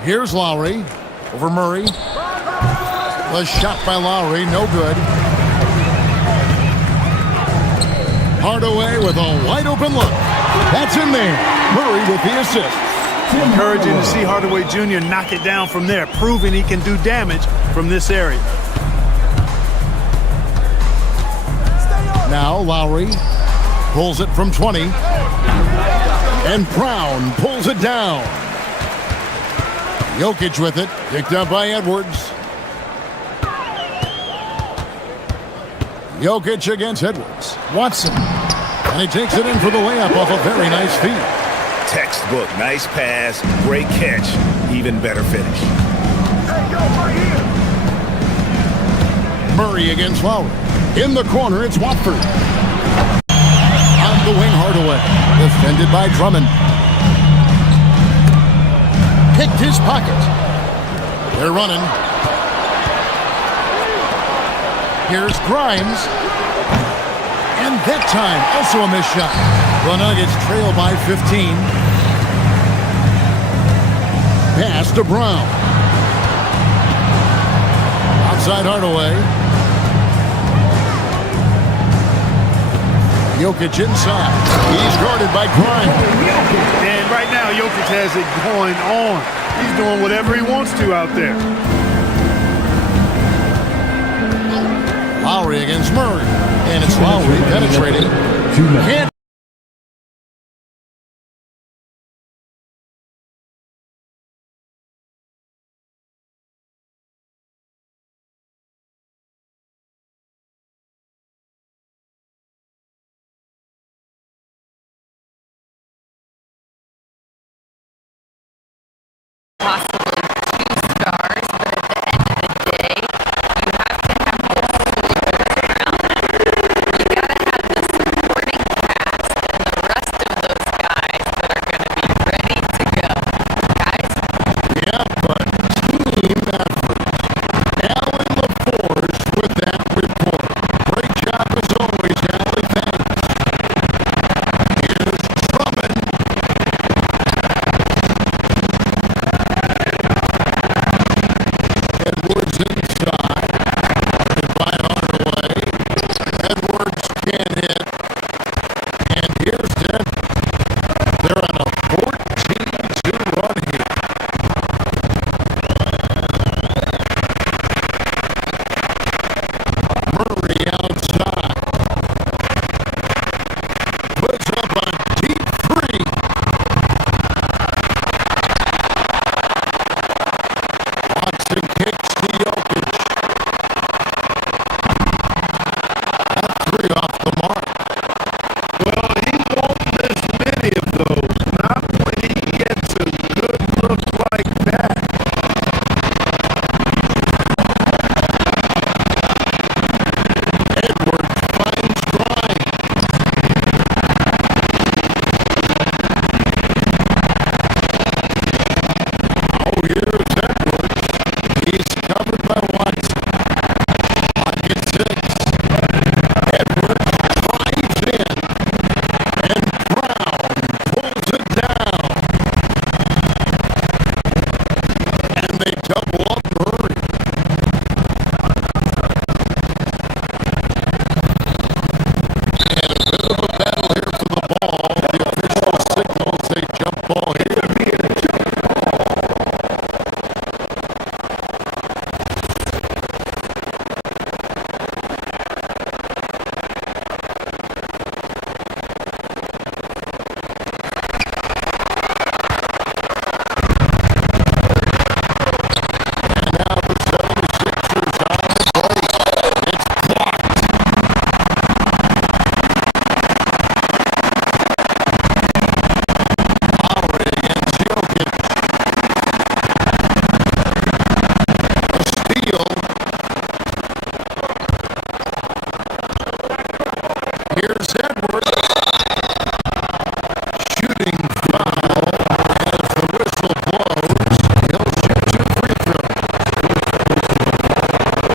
Here's Lowry over Murray. The shot by Lowry, no good. Hardaway with a wide open look. That's in there. Murray with the assist. Encouraging to see Hardaway Jr. knock it down from there, proving he can do damage from this area. Now Lowry pulls it from 20. And Brown pulls it down. Jokic with it, picked up by Edwards. Jokic against Edwards. Watson. And he takes it in for the layup off a very nice feed. Textbook, nice pass, great catch, even better finish. Murray against Lowry. In the corner, it's Watford. On the wing, Hardaway. Defended by Drummond. Picked his pocket. They're running. Here's Grimes. And that time, also a missed shot. The Nuggets trail by 15. Pass to Brown. Outside Hardaway. Jokic inside. He's guarded by Grimes. And right now, Jokic has it going on. He's doing whatever he wants to out there. Lowry against Murray. And it's Lowry penetrating. Can't. Possibly 2 stars, but at the end of the day, you have to have the sleepers around them. You gotta have the supporting cast and the rest of those guys that are gonna be ready to go. Guys? Yeah, but team effort. Alan LaForce with that report. Great job as always, Allie. Thanks. Here's Drummond. Edwards inside. Guarded by Hardaway. Edwards can't hit. And here's Denver. They're on a 14-2 run here. Murray outside. Puts up a deep three. Watson kicks to Jokic. That three off the mark. Well, he won't miss many of those. Not when he gets a good look like that. Edwards finds Grimes. Oh, here's Edwards. He's covered by Watson. Pocket 6. Edwards drives in. And Brown pulls it down. And they double up Murray. And a bit of a battle here for the ball. The official signals a jump ball here. And now the 76ers on the break. It's blocked. Lowry against Jokic. A steal. Here's Edwards. Shooting foul as the whistle blows. He'll shoot 2 free throws.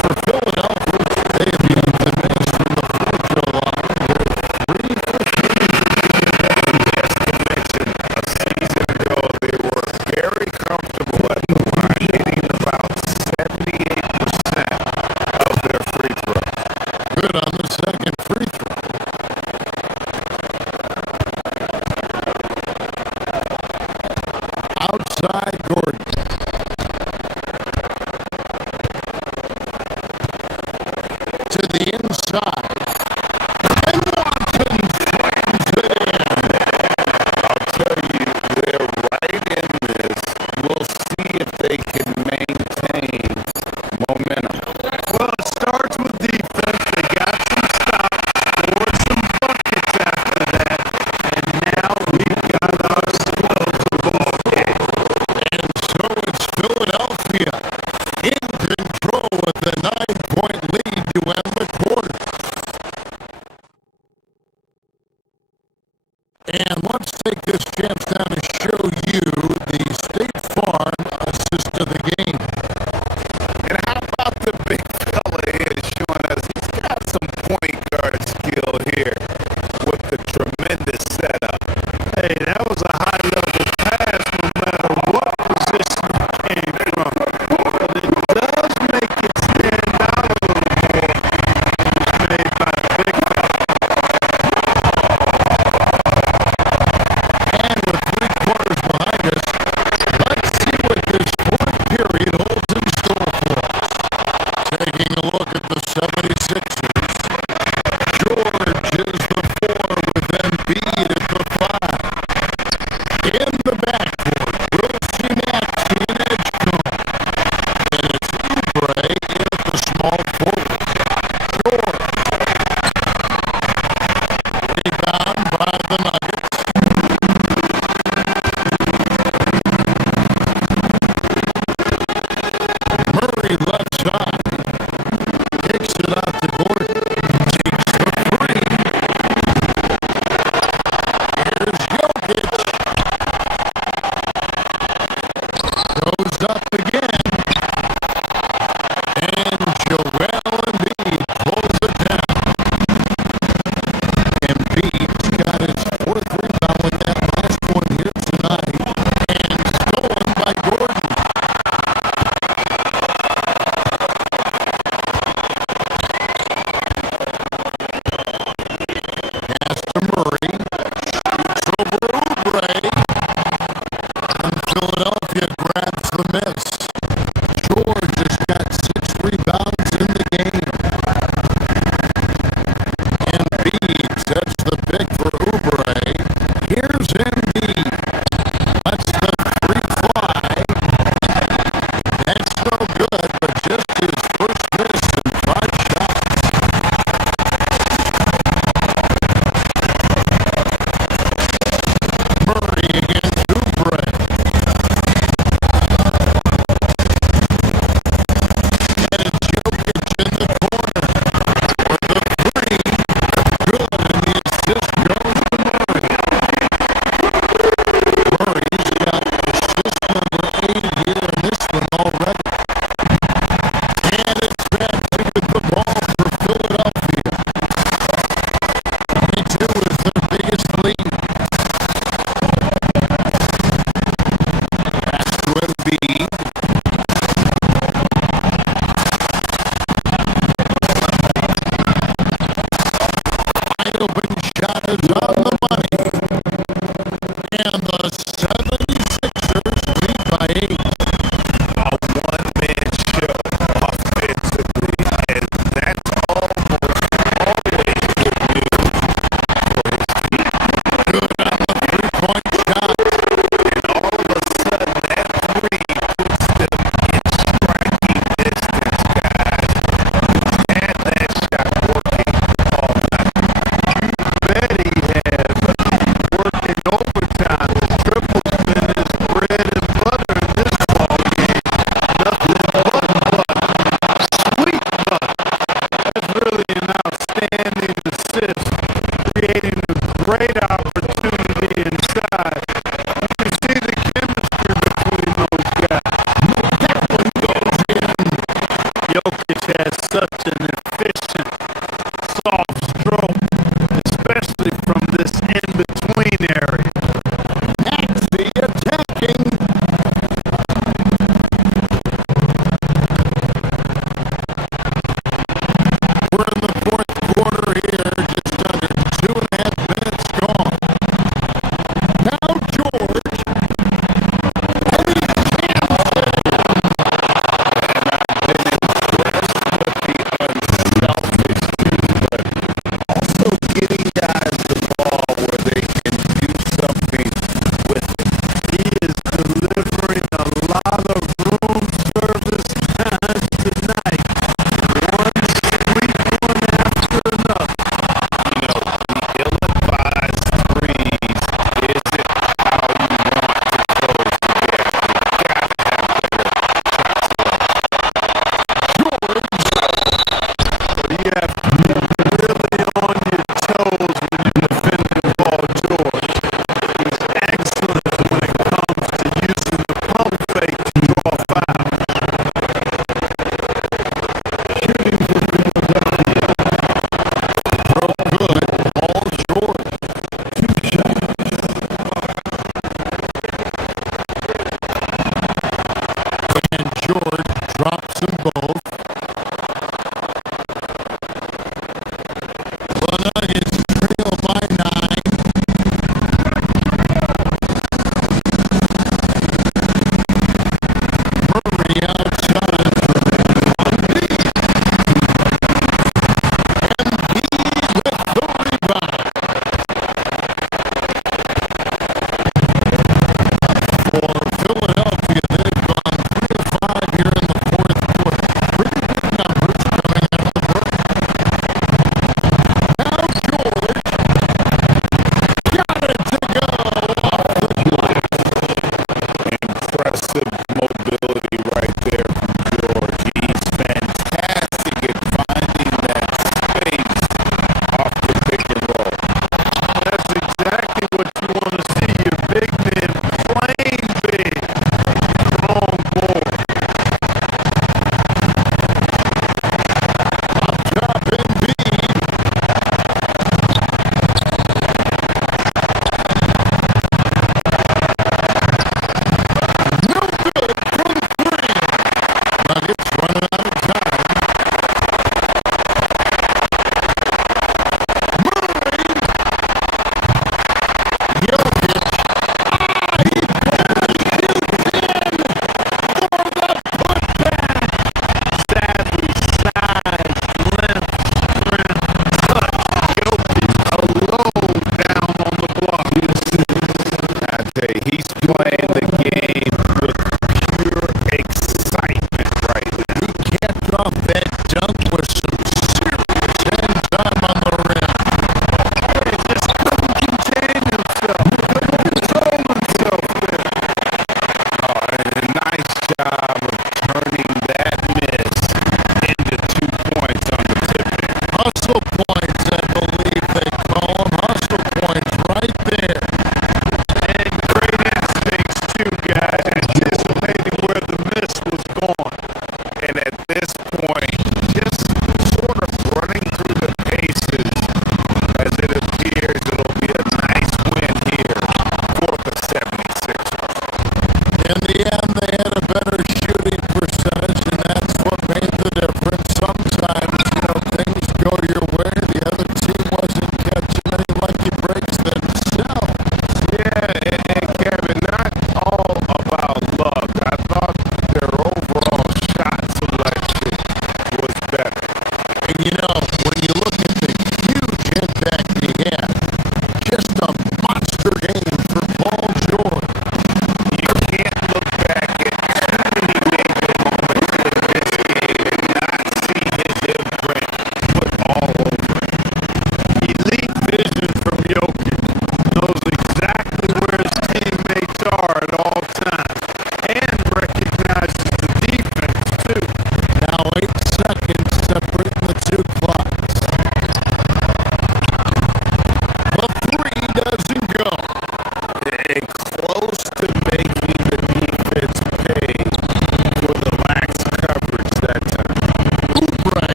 For Philadelphia, they've got the Knicks from the free throw line with 3 for A season ago, they were very comfortable at the line, hitting about 78% of their free throws. good on the second free throw. Outside Gordon. To the inside. And Watson slams it in. I'll tell you, they're right in this. We'll see if they can maintain momentum. Well, it starts with defense. They got some stops, scored some buckets after that, and now we've got ourselves a ball game. And so it's Philadelphia in control with a 9-point lead to end the quarter. And let's take this chance now to show you the State Farm assist of the game. And how about the big fella here showing us he's got some point guard skill here with the tremendous set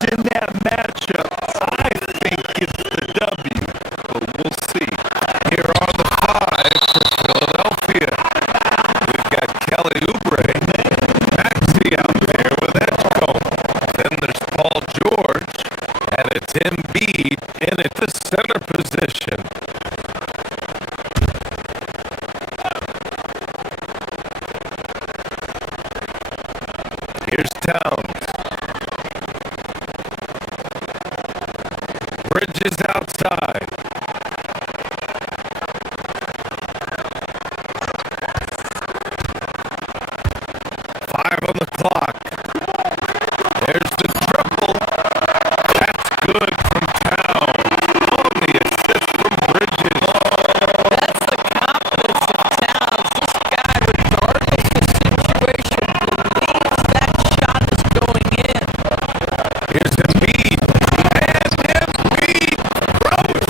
edge in that matchup, I think it's the W, but we'll see. Here are the 5 for Philadelphia. We've got Kelly Oubre, Maxey out there with Edgecombe. Then there's Paul George, and it's Embiid in at the center position. Here's Towns. Bridges outside. On the clock. There's the triple. That's good from Towns. On the assist from Bridges. That's the confidence of Towns. This guy, regardless of situation, believes that shot is going in. Here's Embiid. And Embiid throws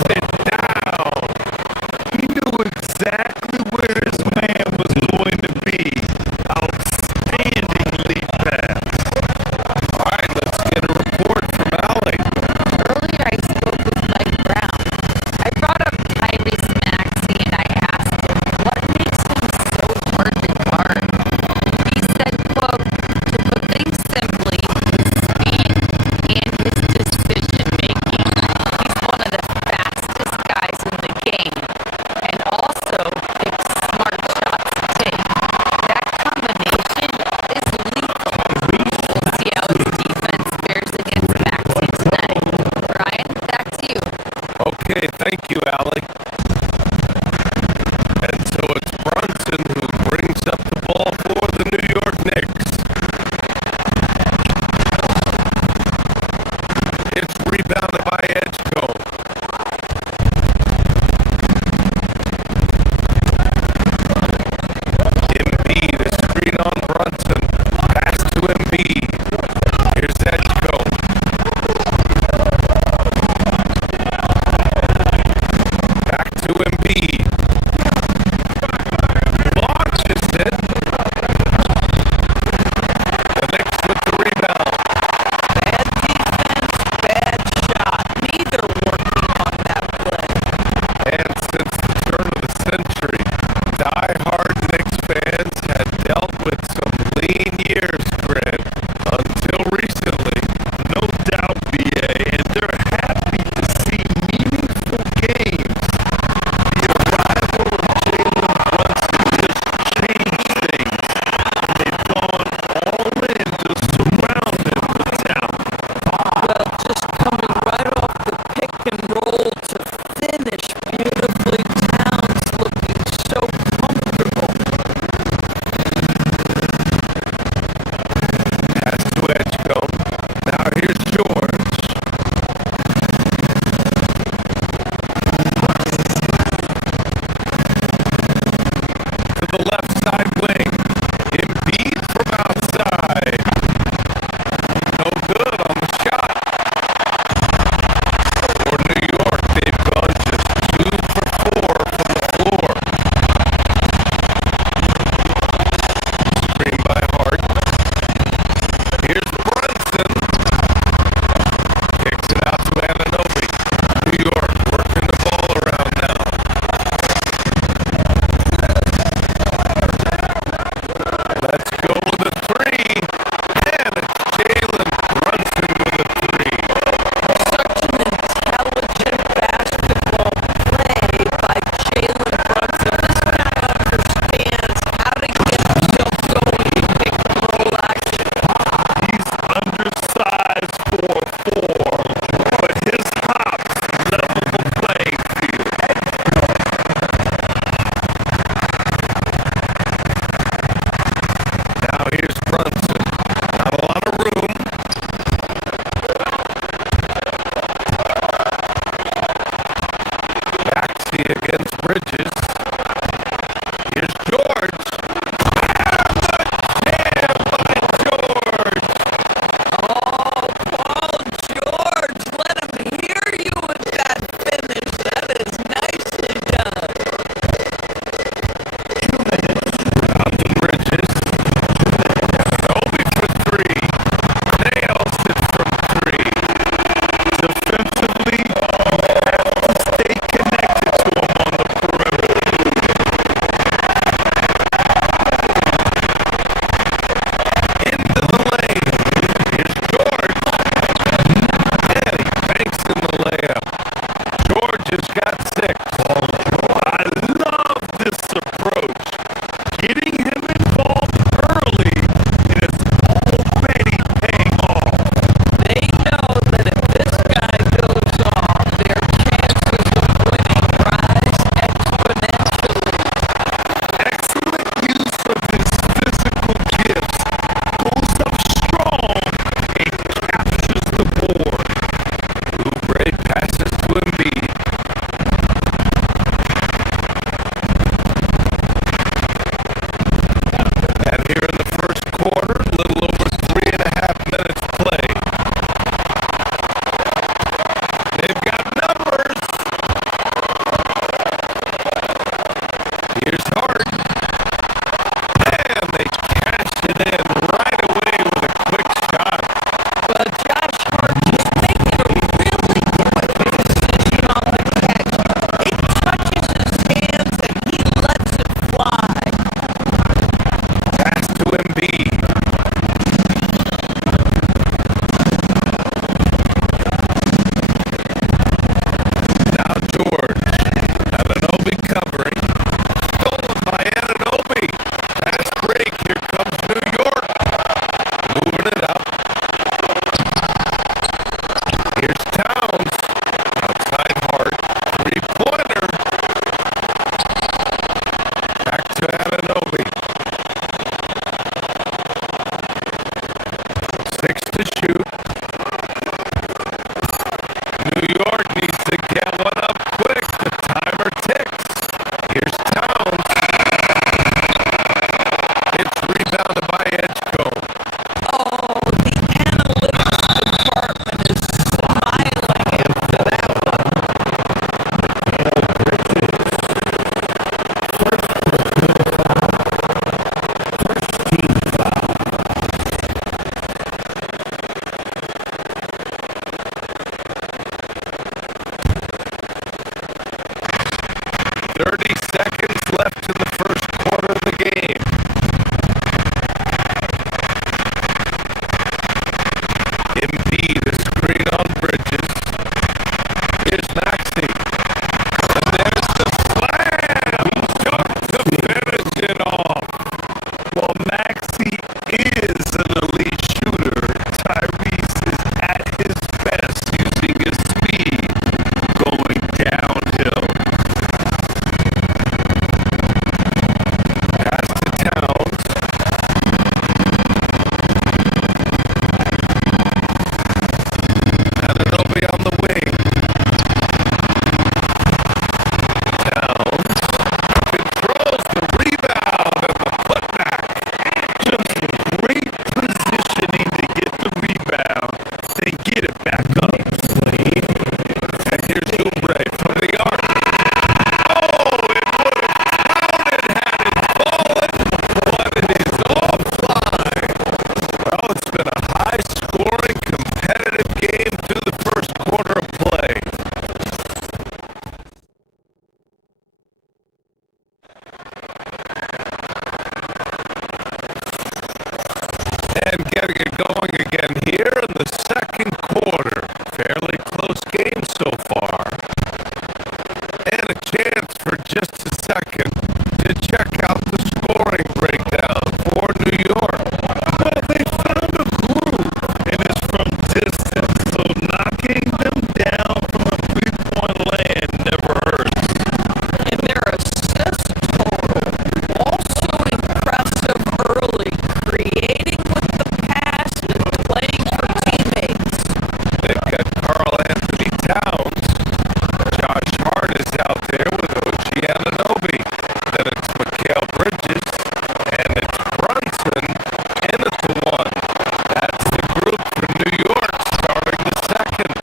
second.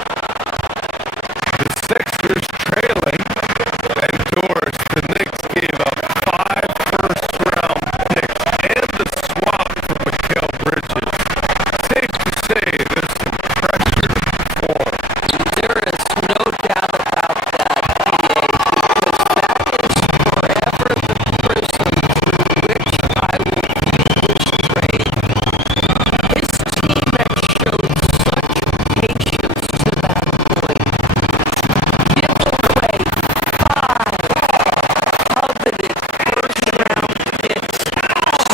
The Sixers trailing. And Doris, the Knicks gave up 5 first-round picks and a swap for Mikal Bridges. Safe to say there's some pressure for him. There is no doubt about that, PA, because that is forever the prism through which I will view this trade. His team had showed such patience to that point. Give away 5 coveted first-round picks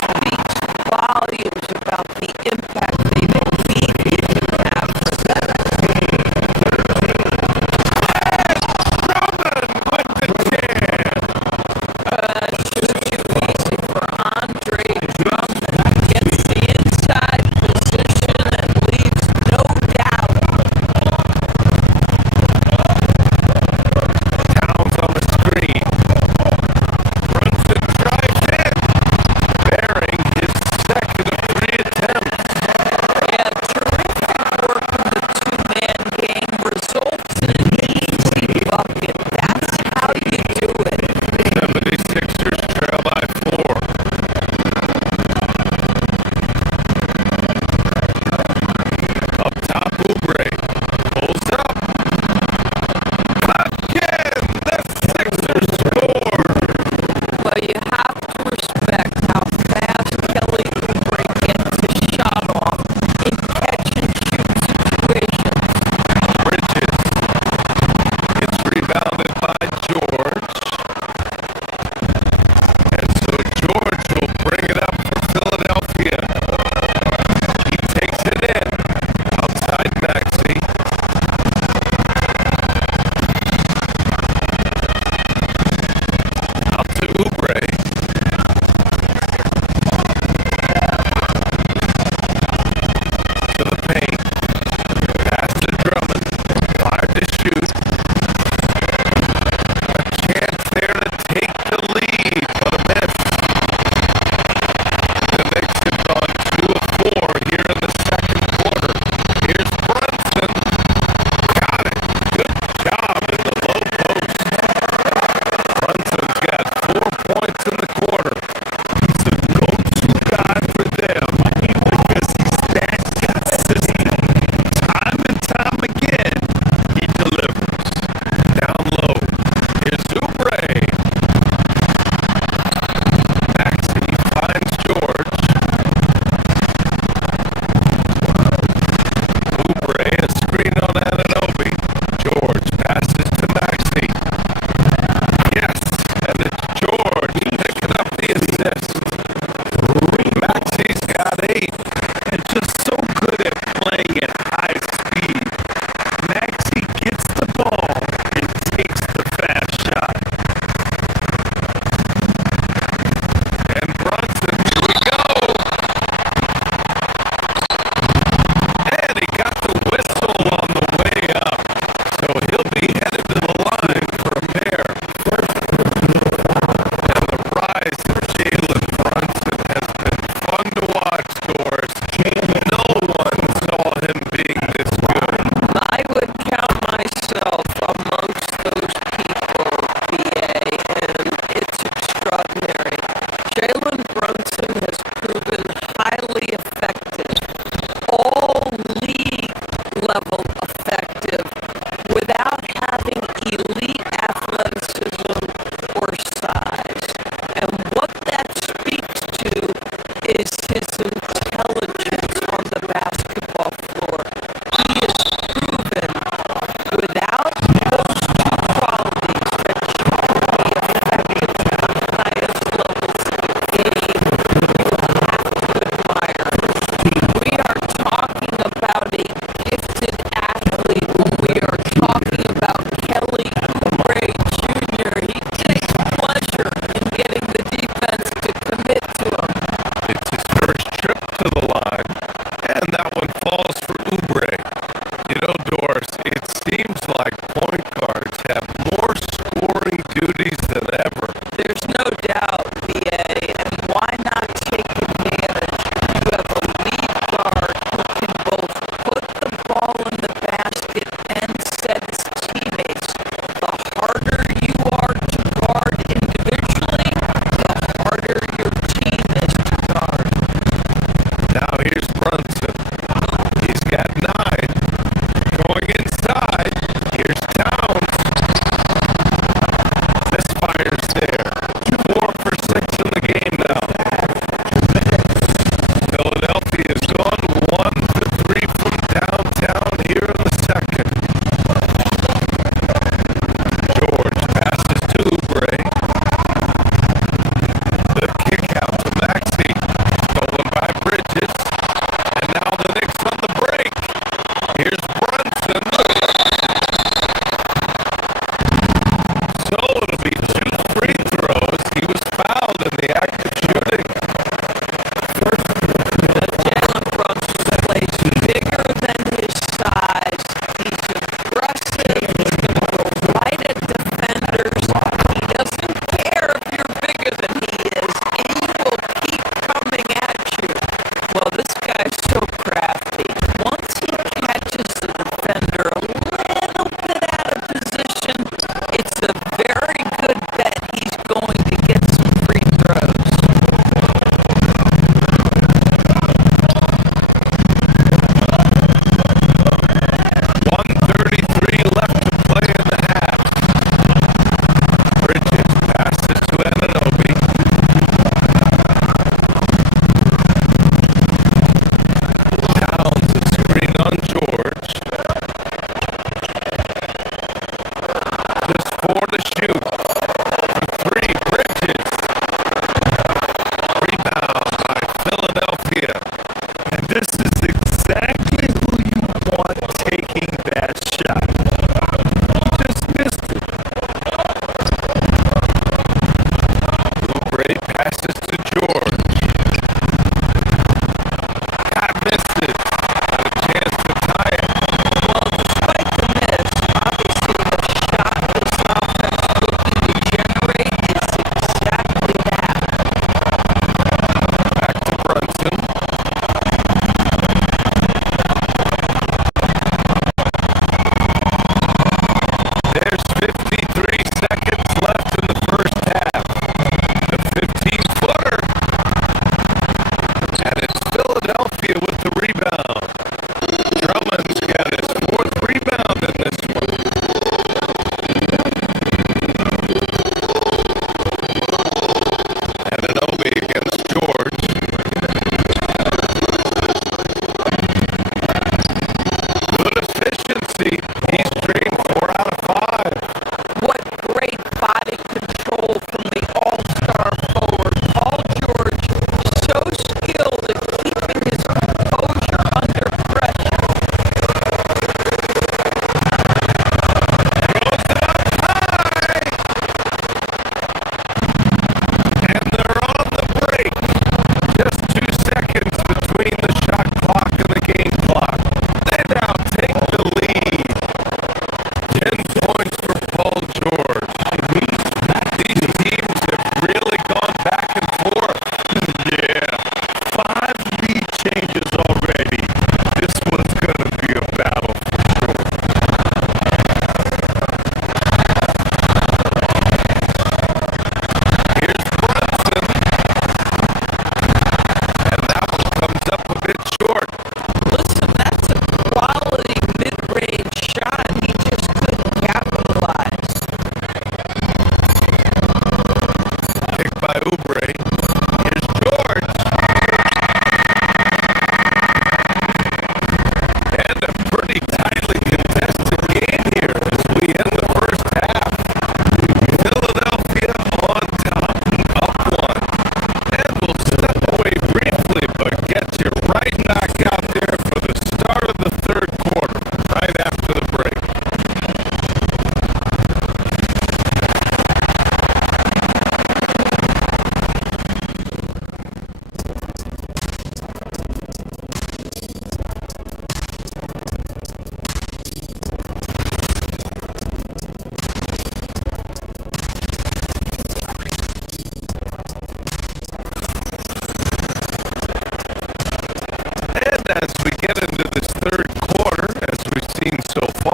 speaks volumes about the impact they believe he can have for them. Easy for Andre Drummond. Gets the inside position and leaves no doubt. Towns on the screen. Brunson drives in. Bearing his second of 3 attempts. Yeah, terrific work in the two-man game results in an easy bucket. That's how you do it. 76ers trail by 4. Up top, Oubre. Pulls up. Again, the Sixers score. Well, you have to respect how fast Kelly Oubre gets his shot off in catch-and-shoot situations. Bridges. It's rebounded by George. And so George will bring it up for Philadelphia. He takes it in. Outside Maxey. Out to Oubre. To the paint. Pass to Drummond. 5 to shoot. A chance there to take the lead, but a miss. The Knicks have gone 2 of 4 here in the second quarter. Here's Brunson. Got it. Good job in the low post. Brunson's got 4 points in the quarter. He's the go-to guy for them because he's that consistent. Time and time again, he delivers. Down low. Here's Oubre. Maxey finds George. Oubre, a screen on Anunoby. George passes to Maxey. Yes, and it's George picking up the assist. Maxey's got 8 and just so good at playing at high speed. Maxey gets the ball and takes the fast shot. And Brunson, here we go. And he got the whistle on the way up. So he'll be headed to the line for a pair. And the rise of Jalen Brunson has been fun to watch, Doris. No one saw him being this good. I would count myself amongst those people, BA, and it's extraordinary. Jalen Brunson has proven highly effective, all league level effective, without having elite athleticism or size. And what that speaks to is his intelligence on the basketball floor. He has proven without those 2 qualities that you can be effective at the highest levels of the game. You have to admire. We are talking about a gifted athlete when we are talking about Kelly Oubre Jr. He takes pleasure in getting the defense to commit to him. It's his first trip to the line, and that one falls for Oubre. You know, Doris, it seems like point guards have more scoring duties than ever. There's no doubt, BA, and why not take advantage? You have a lead guard who can both put the ball in the basket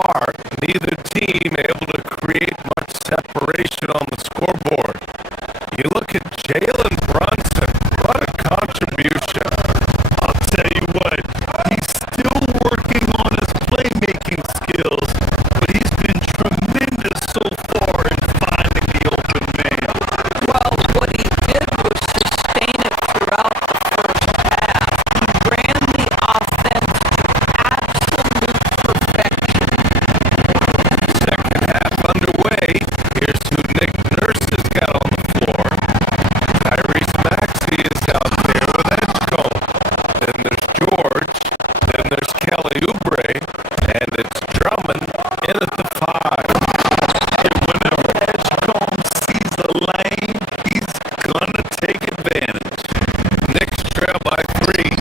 far, neither team able to create much separation on the scoreboard. You look at Jalen Brunson, what a contribution. I'll tell you what, he's still working on his playmaking skills, but he's been tremendous so far in finding the open man. Well, what he did was sustain it throughout the first half. He ran the offense to absolute perfection. Second half underway. Here's who Nick Nurse has got on the floor. Tyrese Maxey is out there with Edgecombe. Then there's George. Then there's Kelly Oubre. And it's Drummond in at the 5. And whenever Edgecombe sees a lane, he's gonna take advantage. Knicks trail by 3.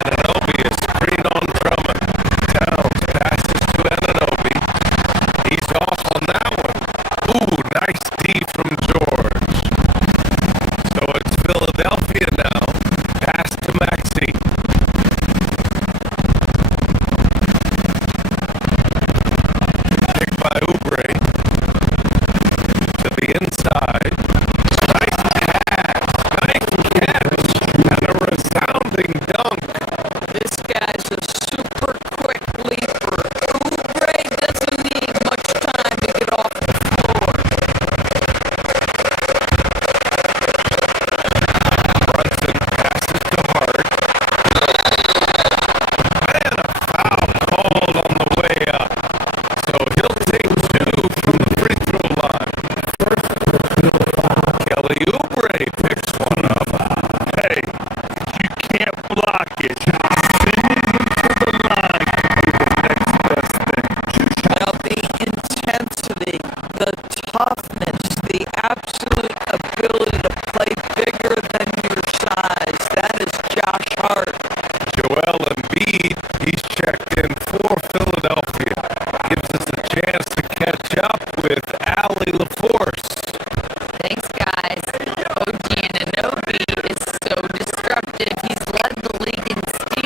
Anunoby is screen on Drummond. Towns passes to Anunoby. He's off on that one. Ooh, nice D from George. So it's Philadelphia now. Pass to Maxey. Pick by Oubre. To the inside. Nice pass. Nice catch. And a resounding dunk. This guy's a super quick leaper. Oubre doesn't need much time to get off the floor. Brunson passes to Hart. And a foul called on the way up. So he'll take 2 from the free throw line. Kelly Oubre picks one up. Hey, you can't block it. Sending him to the line could be the next best thing. Now, the intensity, the toughness, the absolute ability to play bigger than your size, that is Josh Hart. Joel Embiid, he's checked in for Philadelphia. Gives us a chance to catch up with Allie LaForce. Thanks, guys. OG Anunoby is so disruptive. He's led the league in steals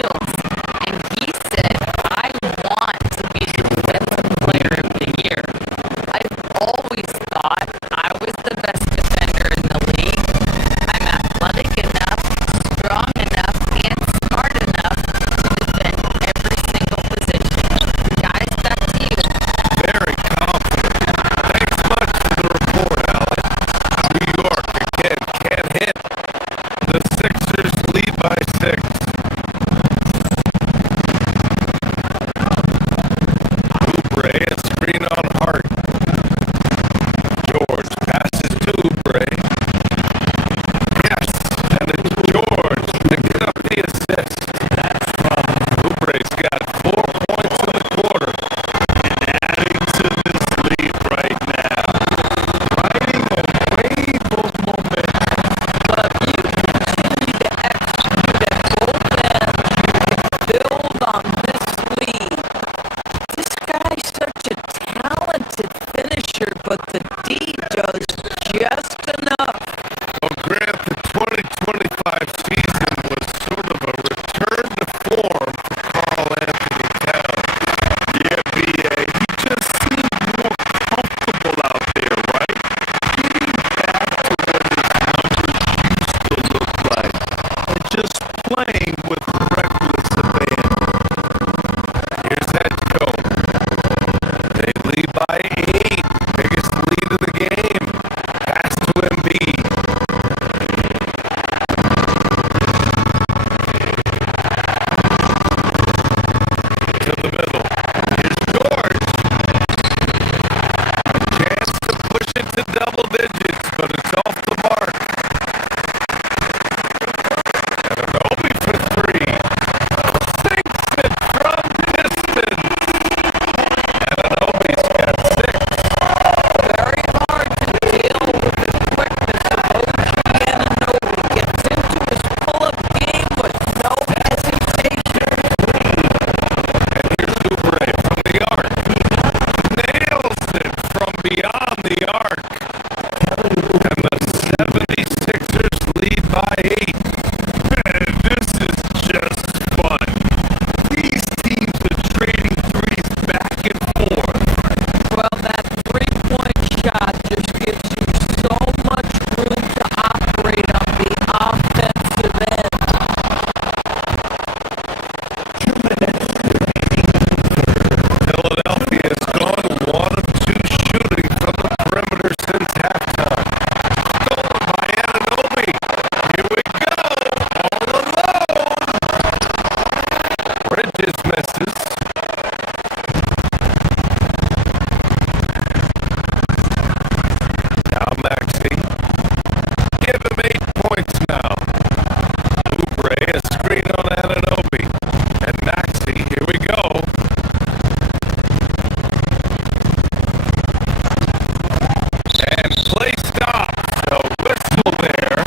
And play stops. So whistle there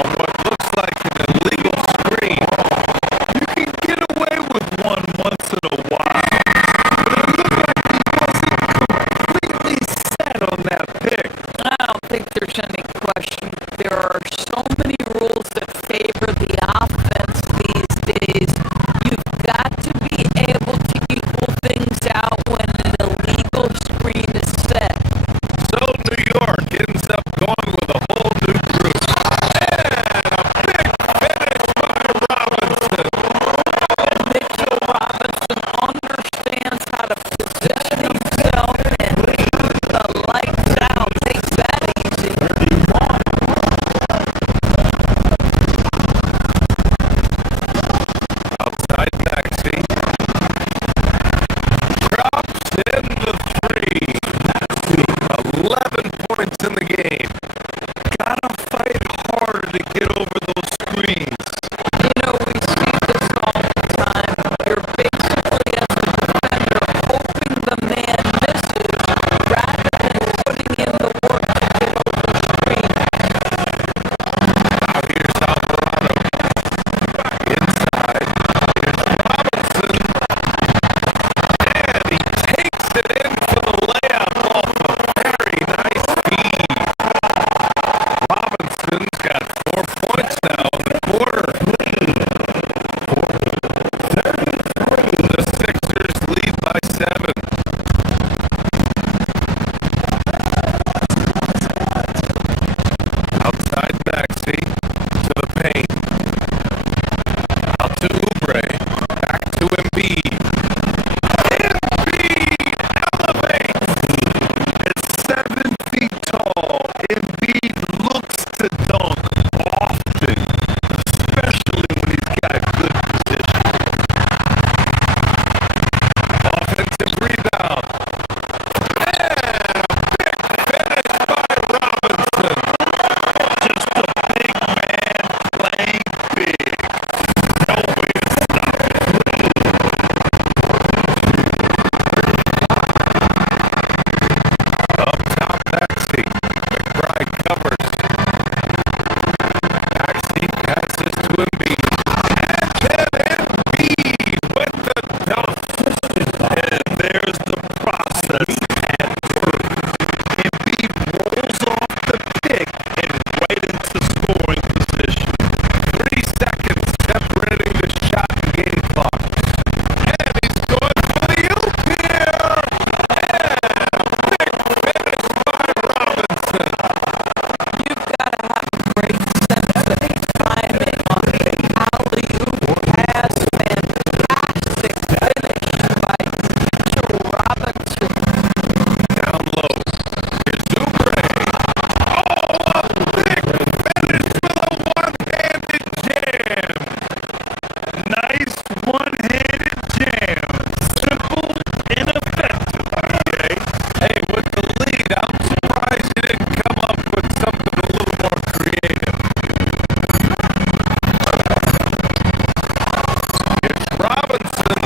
on what looks like an illegal screen. You can get away with one once in a while. But it looked like he wasn't completely set on that pick. I don't think there's any question. There are so many rules that favor the offense these days. You've got to be able to equal things out when an illegal screen is set. So New York ends up going with a whole new group. And a big finish by Robinson. Mitchell Robinson understands how to position himself and the lights out makes that easy. Outside Maxey. Drops in the three. 11 points in the game. Gotta fight harder to get over those screens. You know, we see this all the time. You're basically, as a defender, hoping the man misses rather than putting in the work to get over the screen. Now here's Alvarado. Inside. Here's Robinson. And he takes it in for the layup off a very nice feed. Robinson's got 4 points now in the quarter. The Sixers lead by 7. Outside Maxey to the paint. Out to Oubre. Back to Embiid. Embiid elevates. At 7 feet tall, Embiid looks to dunk often, especially when he's got good position. Offensive rebound. And a big finish by Robinson. Just a big man playing big. No way to stop it. Up top, Maxey. McBride covers. Maxey passes to Embiid. And then Embiid with the dunk. And there's the process at work. Embiid rolls off the pick and right into scoring position. 3 seconds separating the shot and game clock. And he's going for the oop here. And big finish by Robinson. You've got to have great sensitive timing on the alley-oop pass. Fantastic finish by Mitchell Robinson. Down low. Here's Oubre. Oh, a big finish with a one-handed jam. Nice one-handed jam. Simple and effective, okay? Hey, with the lead, I'm surprised you didn't come up with something a little more creative. Here's Robinson.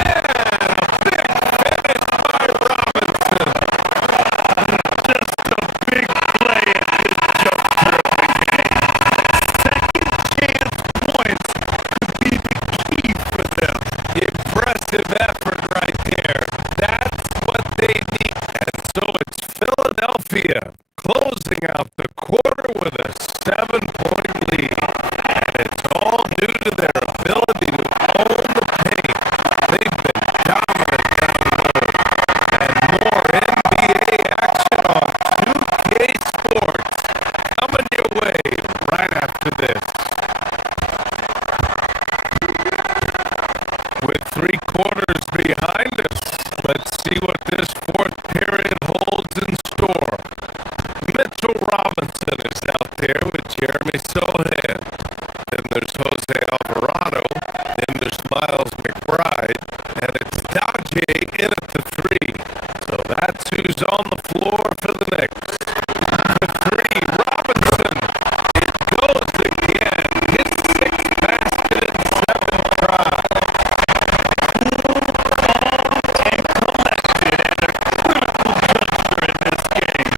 And a big finish by Robinson. Just a big play at this juncture of the game. Second chance points could be the key for them. Impressive effort right there. That's what they need. And so it's Philadelphia closing out the quarter with a 7-point lead. And it's all due to their ability to own the paint. They've been dominant down low. And more NBA action on 2K Sports coming your way right after this. With 3 quarters behind us, let's see what this fourth period holds in store. Mitchell Robinson is out there with Jeremy Sohan. Then there's Jose Alvarado. Then there's Miles McBride. And it's Dajé in at the 3. So that's who's on the floor for the Knicks. The 3, Robinson. It goes again. His 6th basket and 7th try. Cool, calm, and collected at a critical juncture in this game.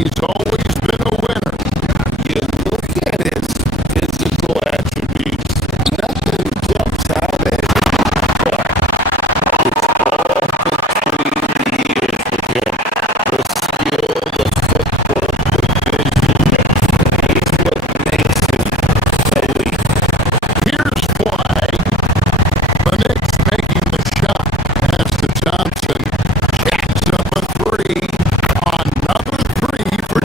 He's always been a winner. You look at his physical attributes, nothing jumps out at him, but it's all between the years with him. The skill, the footwork, the vision is what makes him elite. Here's why. The Knicks making the shot. Pass to Thompson. Jacks up a three. Another three for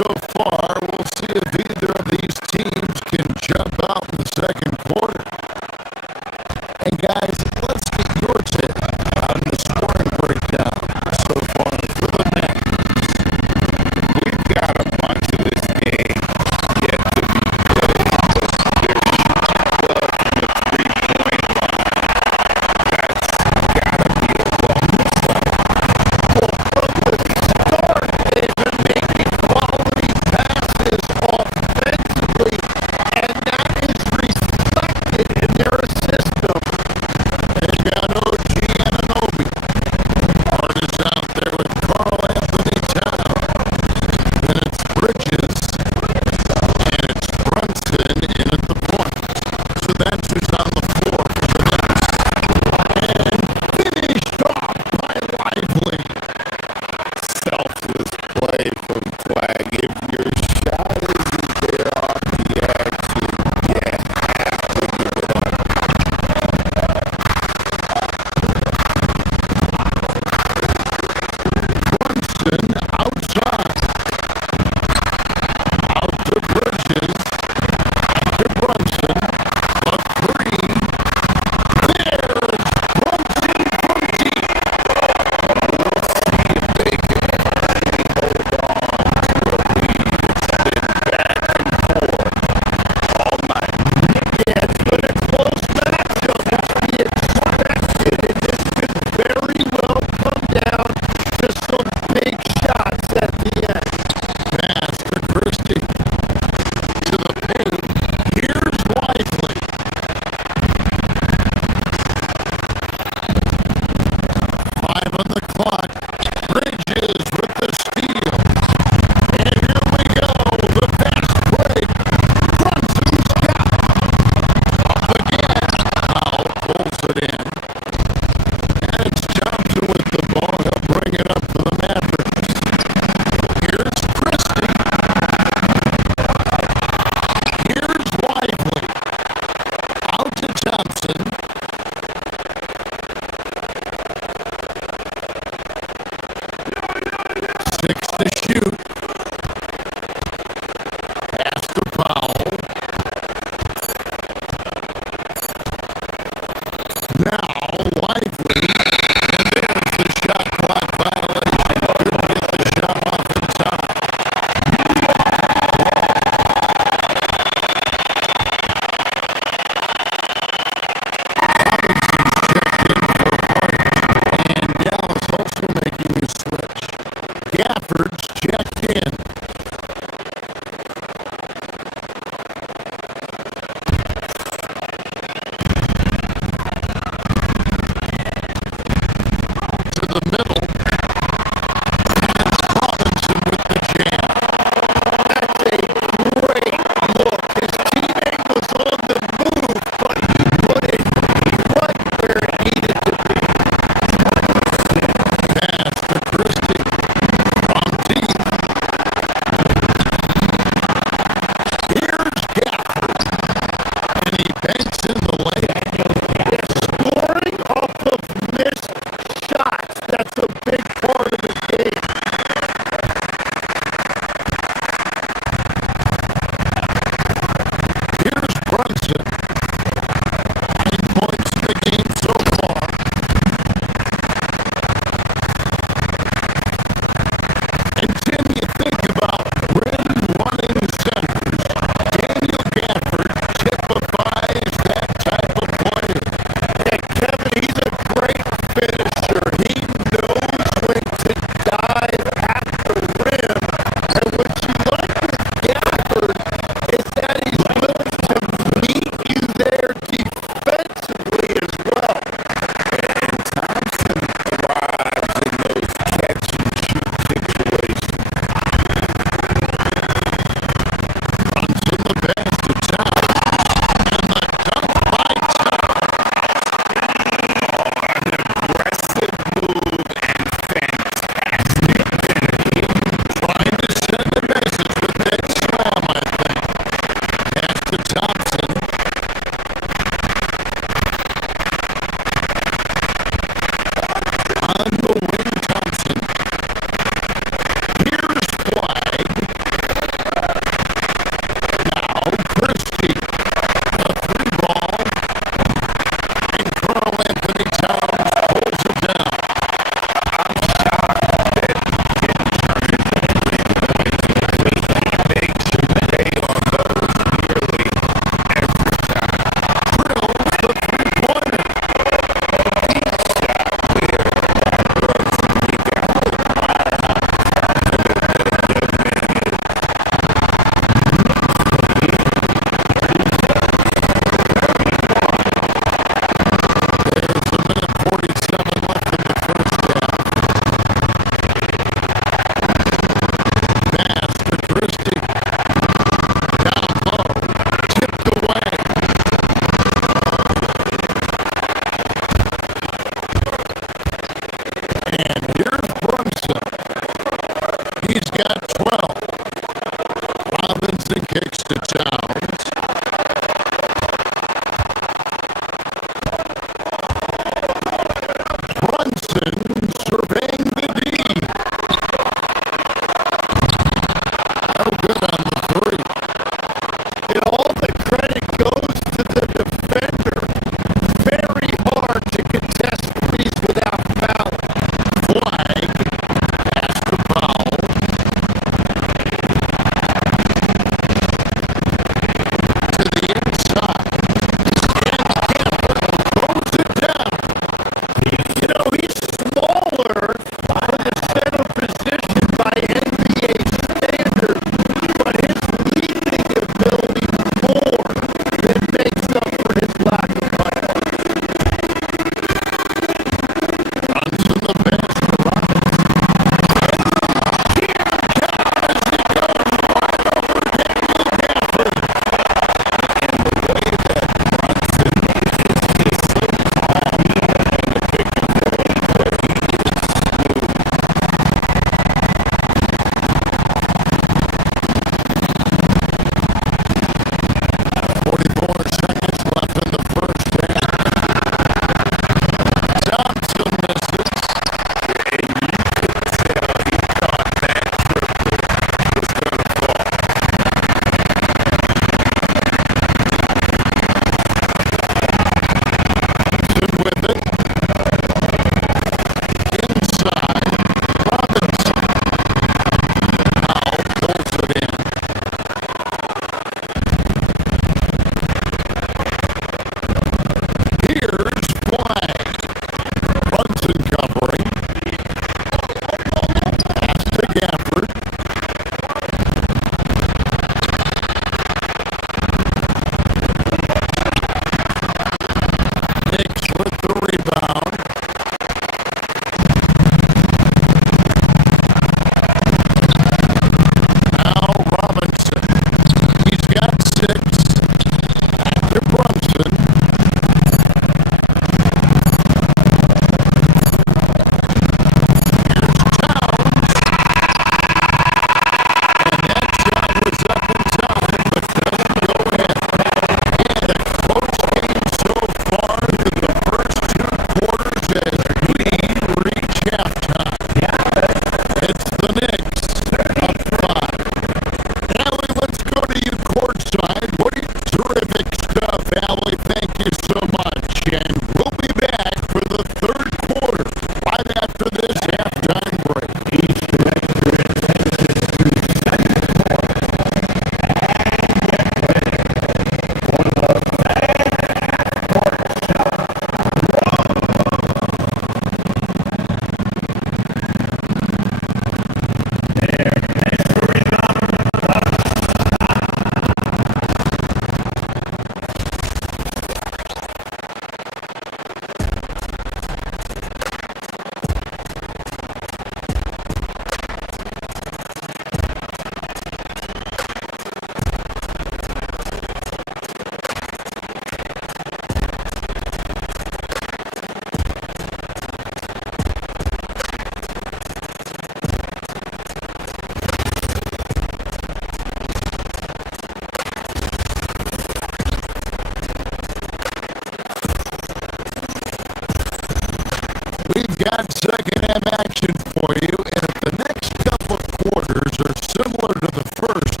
got second half action for you, and if the next couple of quarters are similar to the first,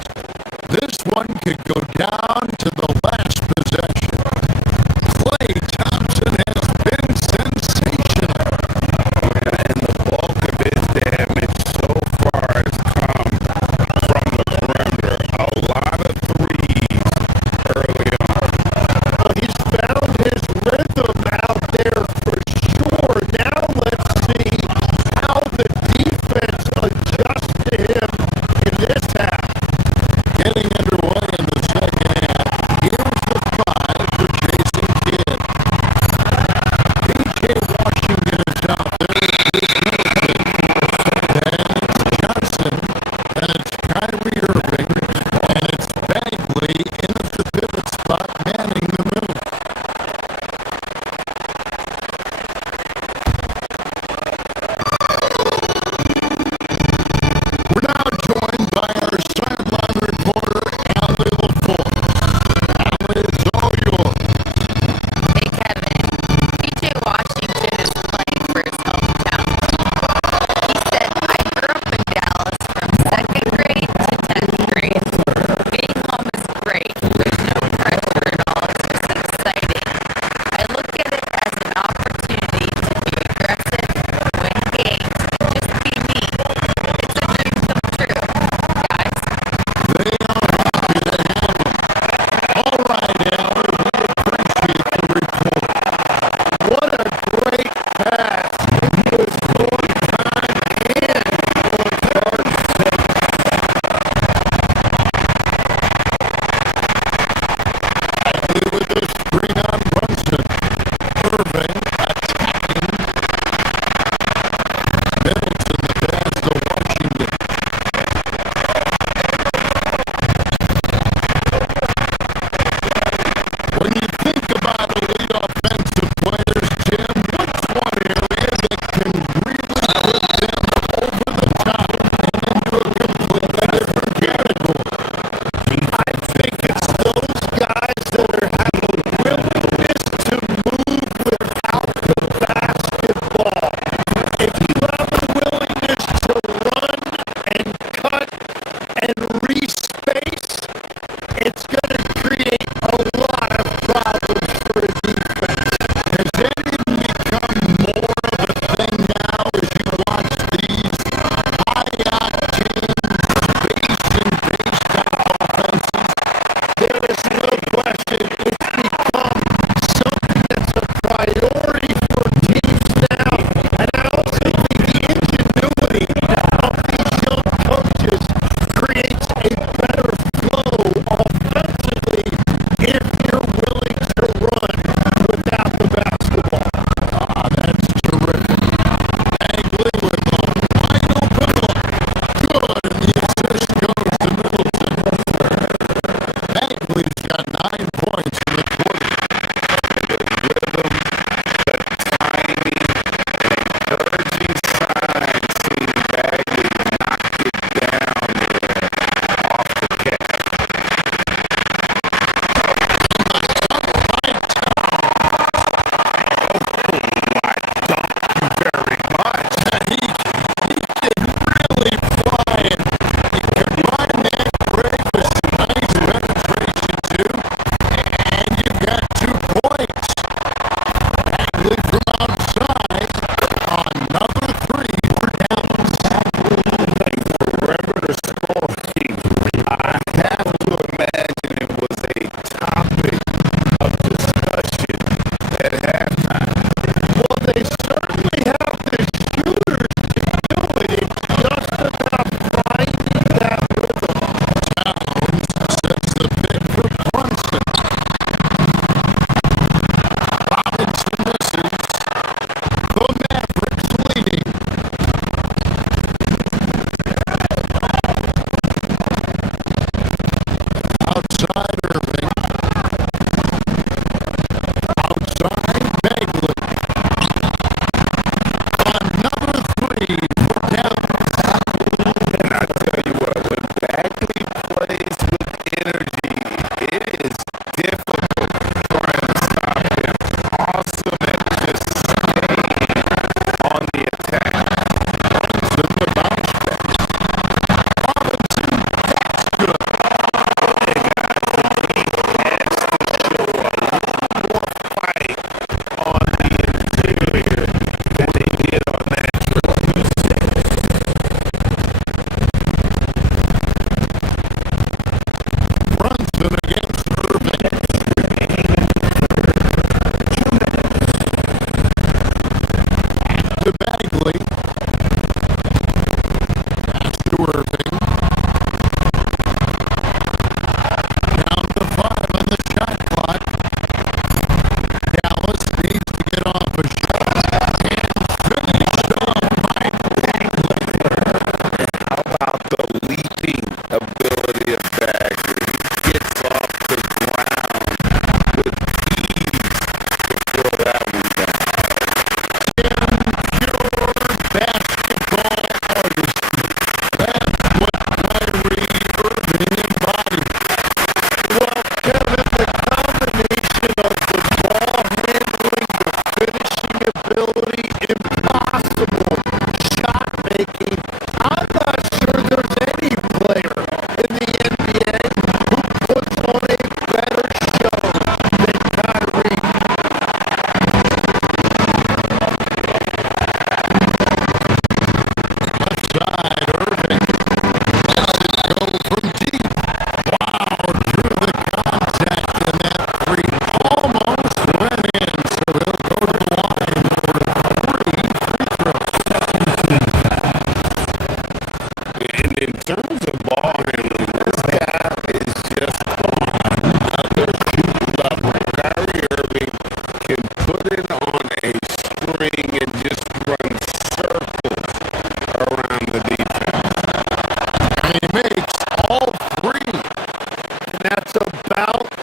this one could go down to the last possession. Klay Thompson has been sensational. And the bulk of his damage so far has come from the perimeter. A lot of threes early on. Well, he's found his rhythm out there for sure. Now let's see how the defense adjusts to him in this half. Getting underway in the second half.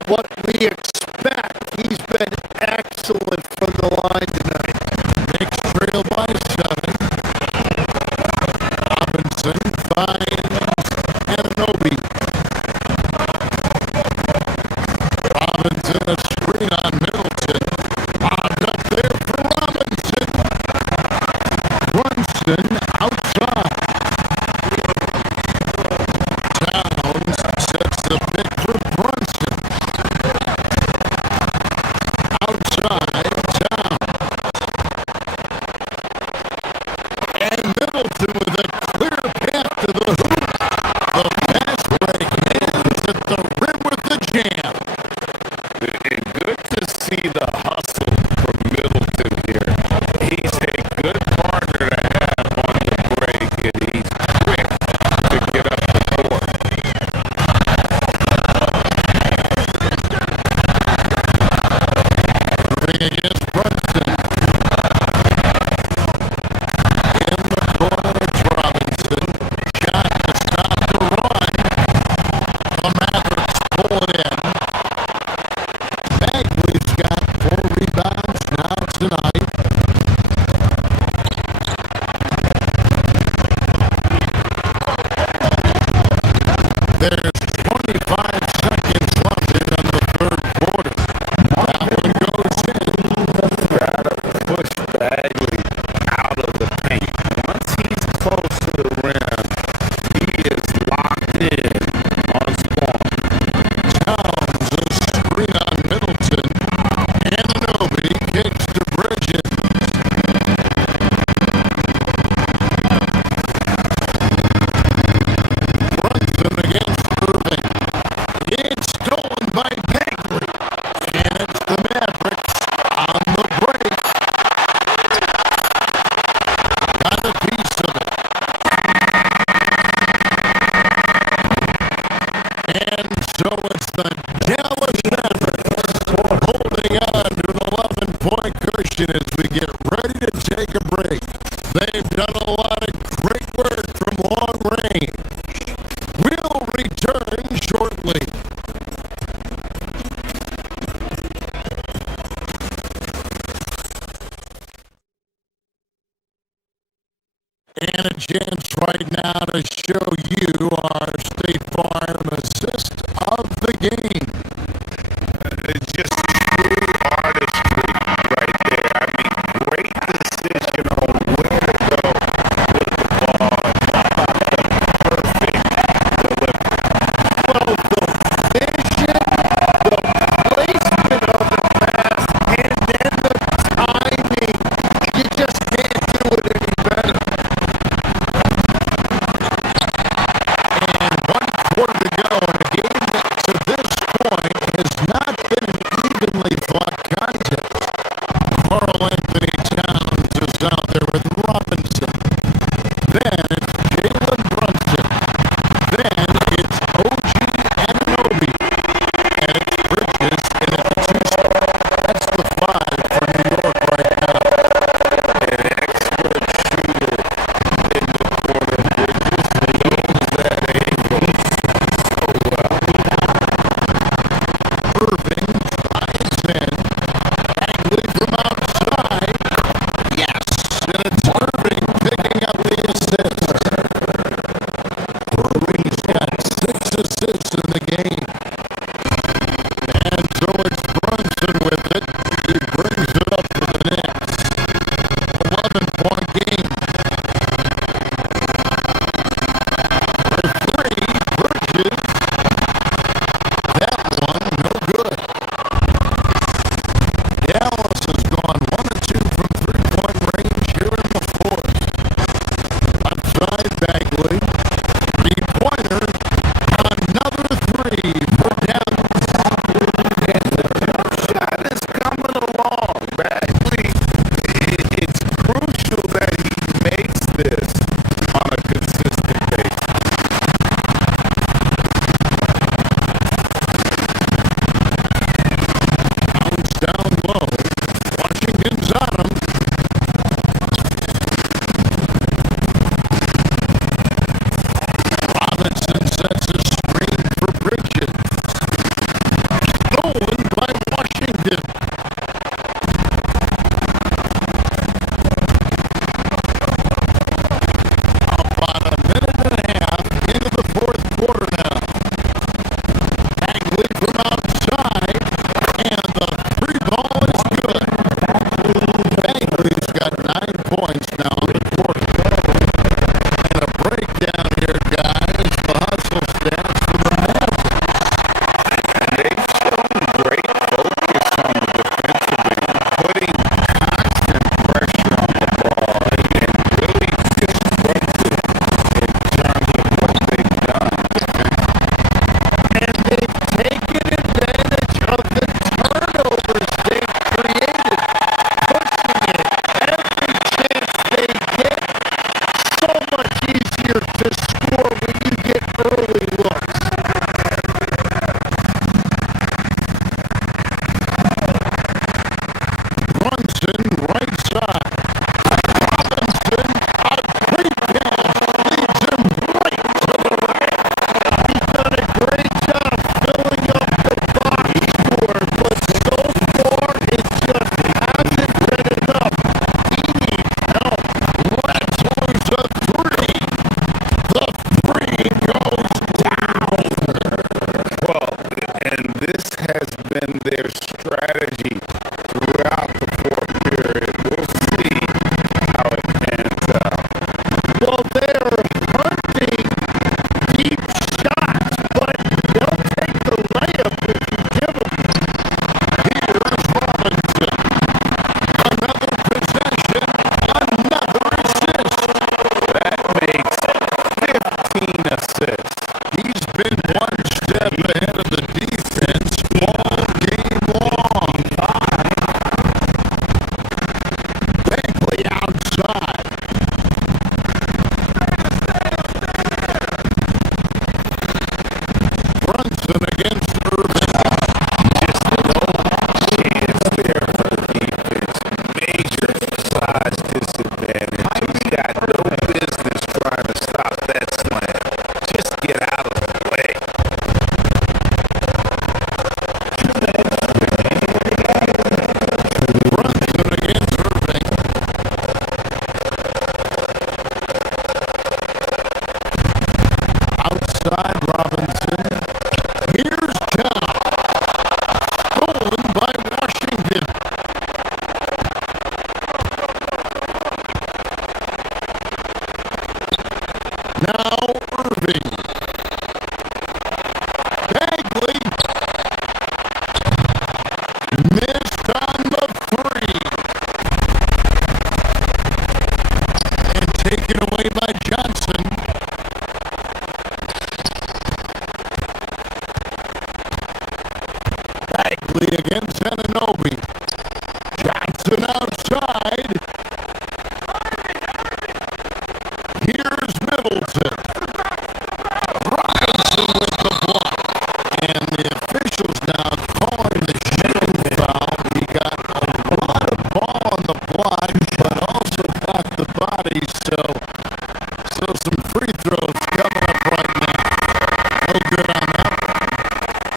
what we expect. He's been excellent from the line tonight. Knicks trail by 7. Robinson finds Anunoby. Robinson, a screen on Middleton. Lobbed up there for Robinson. Brunson outside. Towns sets the pick for Brunson. Outside, Towns. And Middleton with a clear path to the hoop. The pass break lands at the rim with the jam. And good to see the hustle from Middleton here. He's a good partner to have on the break, and he's quick to get up the court. Moving against Brunson. In the corner, it's Robinson. Shot to stop the run. The Mavericks pull it in. Bagley's got 4 rebounds now tonight. There's 25 seconds left in the third quarter. That one goes in. Gotta push Bagley out of the paint. Once he's close to the rim, he is locked in on Spawn. Towns, a screen on Middleton. Anunoby kicks to Bridges. Brunson against Irving. It's stolen by Bagley. And it's the Mavericks on the break. Got a piece of it. And so it's the Dallas Mavericks holding on to an 11-point cushion as we get ready to take a break. They've done a lot of great work from long range. We'll return shortly. And a chance right now to show you our State Farm assist of the game. It's just true artistry right there. I mean, great decision on where to go with the ball. Perfect delivery. Well, the vision, the placement of the pass, and then the timing. You just can't do it any better. And 1 quarter to go in a game to this been their strategy throughout the fourth period. We'll see how it pans out. Well, they're hunting deep shots, but they'll take the layup if you give them. Here's Robinson. Another possession, another assist. That makes 15 assists. He's been one step ahead of the defense all game long. Bagley outside. Brunson against Irving. Just no chance there for the defense. Major size disadvantage. He's got no business trying to stop that slam. Just get out of the way. Brunson against Irving. Outside Robinson. Here's Town. Stolen by Washington. Now Irving. Bagley. Missed on the three. And taken away by Johnson. Bagley against Ananobi. Johnson outside. Here's Middleton. Robinson with the block. And the officials now calling the shooting foul. He got a lot of ball on the block, but also got the body. So some free throws coming up right now. No good on that one.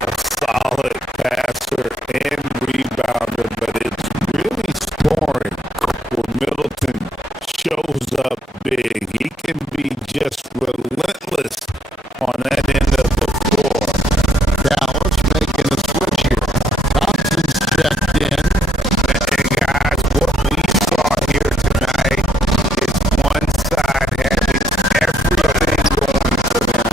A solid passer and rebounder, but it's really scoring when Middleton shows up big. He can be just relentless on that end of the floor. Dallas making a switch here. Thompson stepped in. And guys, what we saw here tonight is one side having everything going for them.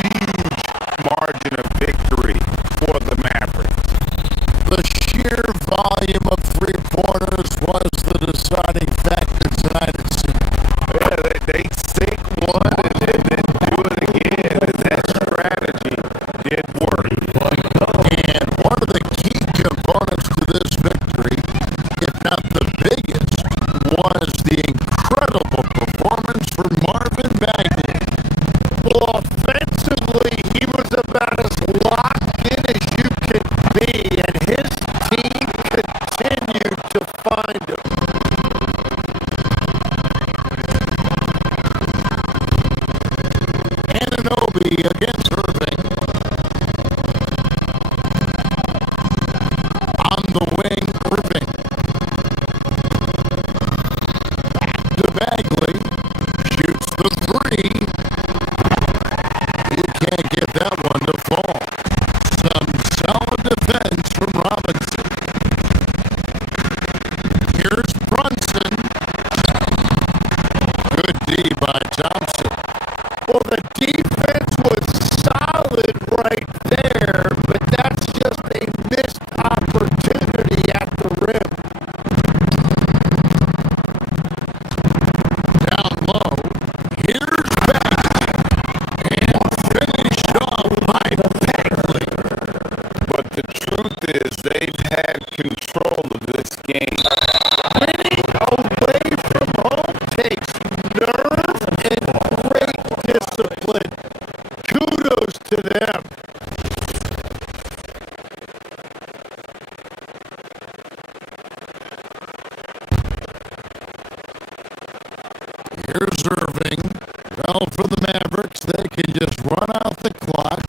Huge margin of victory for the Mavericks. The sheer volume of three-pointers was the deciding factor tonight, it seemed. Yeah, they sink one and then do it again, and that strategy did work. And one of the key components to this victory, if not the biggest, was the incredible performance from Marvin Bagley. Well, offensively, he was about as locked in as you can be, and his team continued to find him. Ananobi against Irving. On the wing, Irving. Back to Bagley. Shoots the three. You can't get that one to fall. Some solid defense from Robinson. Here's Brunson. Good D by Thompson. Well, the defense was solid right there, but that's just a missed opportunity at the rim. Down low. Here's Bagley. And finished off by Bagley. But the truth is, they've had control of this game. Winning away from home takes nerve and great discipline. Kudos to them. Here's Irving. Well, for the Mavericks, they can just run out the clock.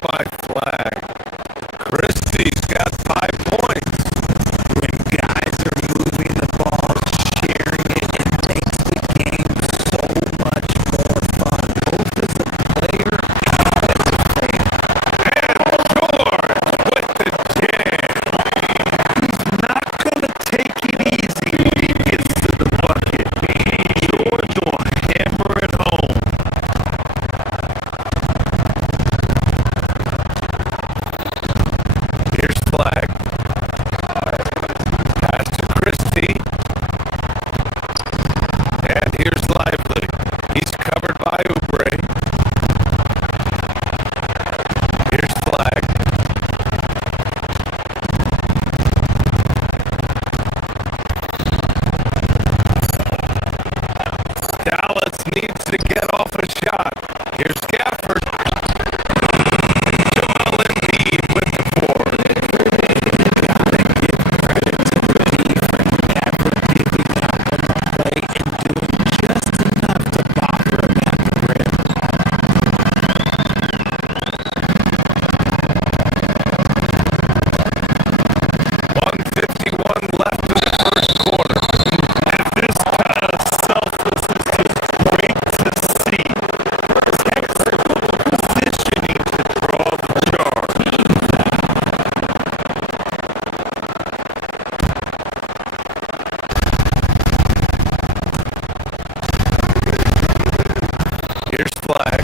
by Flag. Christie's got 5 points. When guys are moving the ball, sharing it, it makes the game so much more fun, both as a player and as a fan. And George with the jam. He's not going to take it easy when he gets to the bucket. George will hammer it home. Here's Flag. Pass to Christie. And here's Lively. He's covered by Oubre. Here's Flag. Dallas needs to get off a shot. Here's Gafford. Joel Embiid with the board. Just enough to bother him at the rim. 1:51 left in the first quarter. And this kind of selflessness is great to see. Technical positioning to draw the charge. Here's Flag.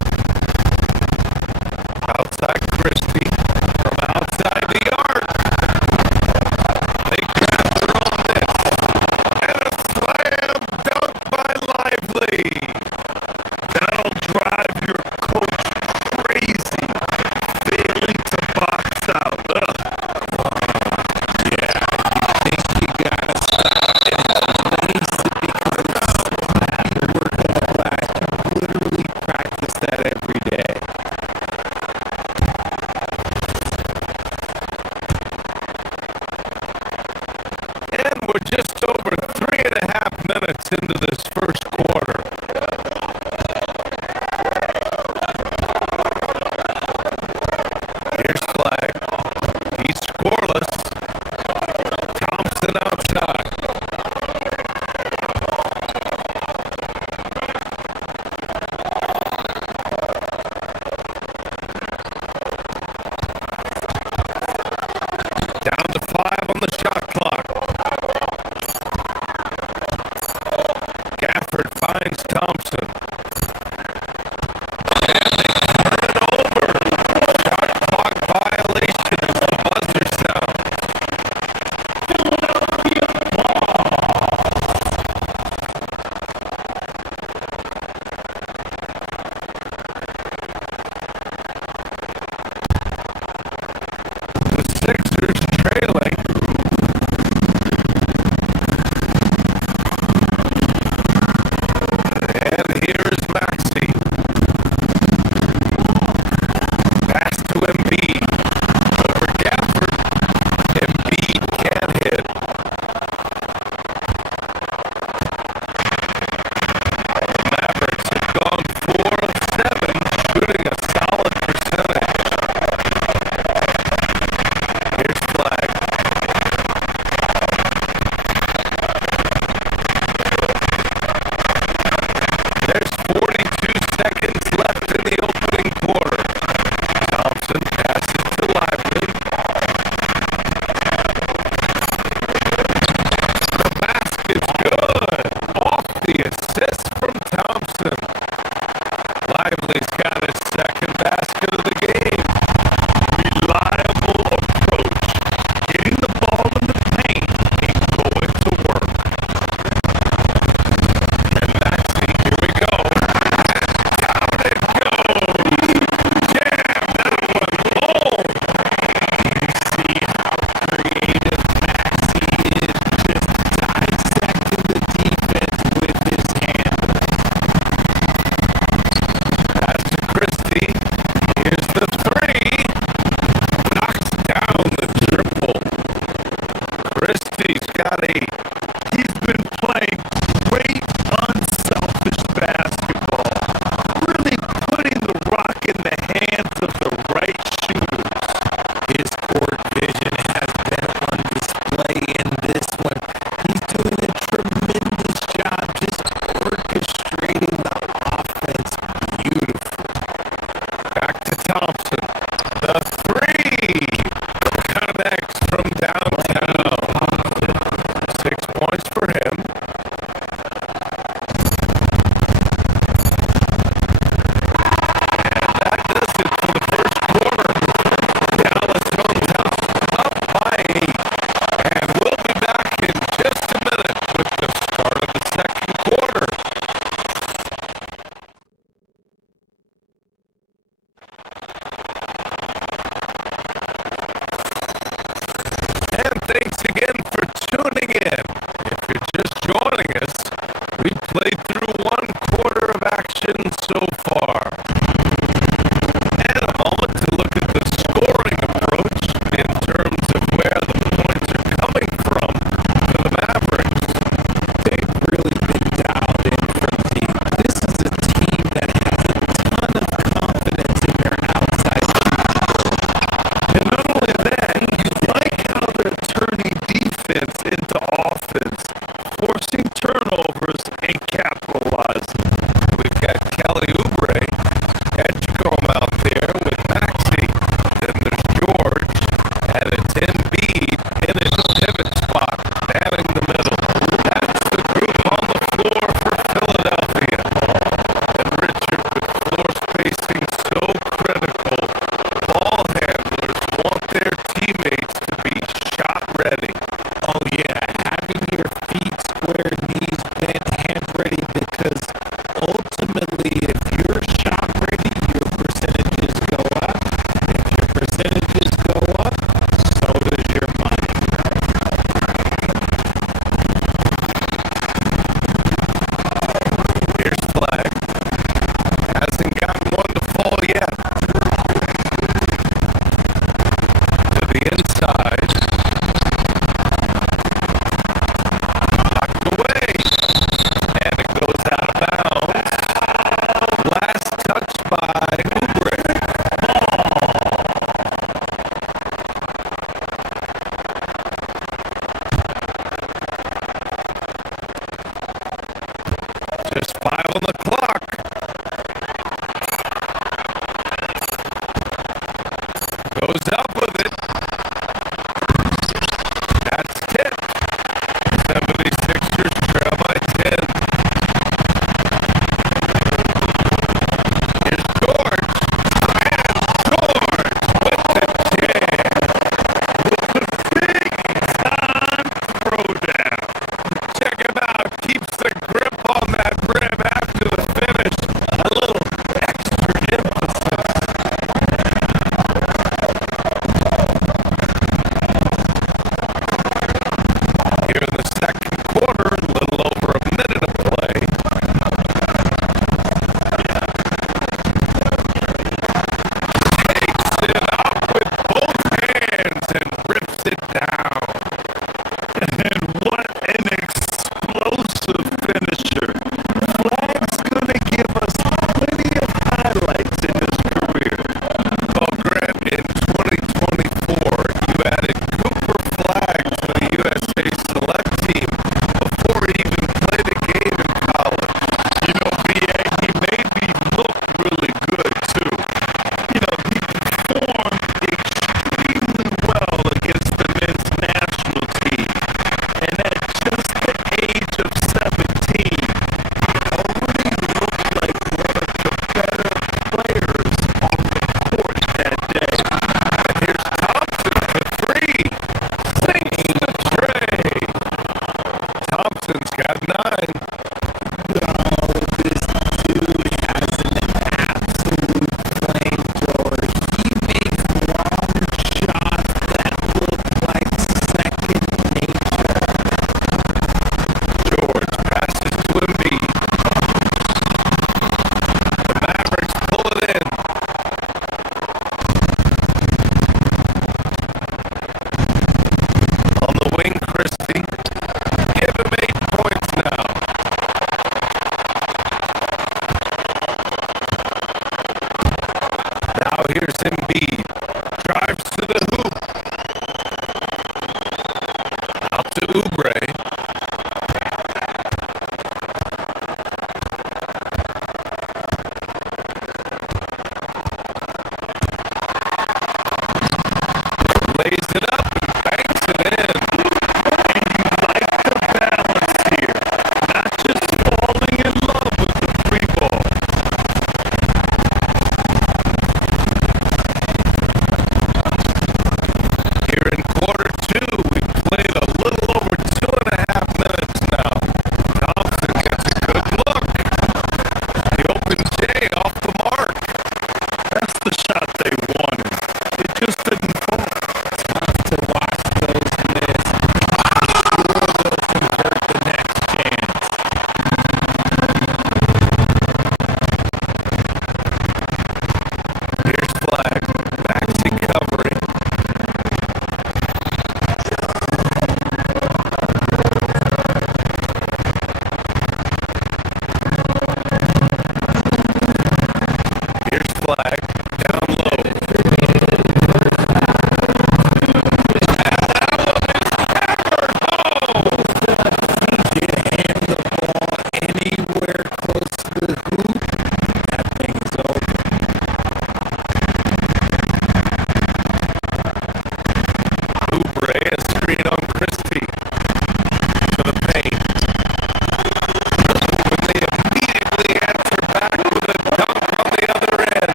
Outside Christie. From outside the arc. They capture on this. And a slam dunk by Lively. That'll drive your coach crazy. Failing to box out. Ugh. You gotta stop it. It becomes work in the back. Literally practice that every day. And we're just over 3.5 minutes into this first quarter. Here's Flag. He's scoreless. Thompson outside. Down to 5 on the shot clock. Gafford finds Thompson. And they turn it over. Shot clock violation as the buzzer sounds. The Sixers trailing. And here's Maxey. Pass to Embiid. Over Gafford. Embiid can't hit. Mavericks have gone 4 of 7, shooting a solid percentage. Here's Flag. There's 42 seconds left in the opening quarter. Thompson passes to Lively. The basket's good. Off the assist from Thompson. Lively's got his second basket of the game. Reliable approach. Getting the ball in the paint and going to work. And Maxey, here we go. Down it goes. Jam that one home. You see how creative Maxey is, just dissecting the defense with his hand. Pass to Christie. Here's the 3. Knocks down the triple. Christie's got 8. He's been playing great, unselfish basketball. Really putting the rock in the hands of the right Thanks again for tuning in. If you're just joining us, we've played through one quarter of action so far. And a moment to look at the scoring approach in terms of where the points are coming from for the Mavericks. They've really been dialed in from deep. This is a team that has a ton of confidence in their outside. And not only that, you like how they're turning defense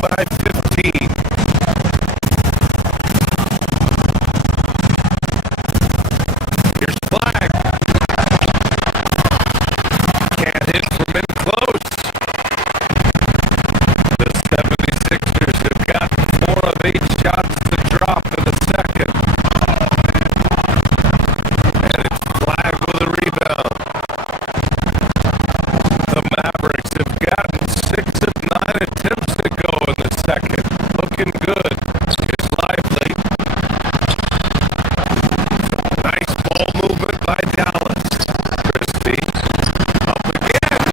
by 15. Here's Flag. Can't hit from in close. The 76ers have got 4 of 8 shots to drop in the second. And it's Flag with a rebound. The Mavericks have gotten 6 of 9 attempts to go in the second. Looking good. Here's Lively. Nice ball movement by Dallas. Christie up again.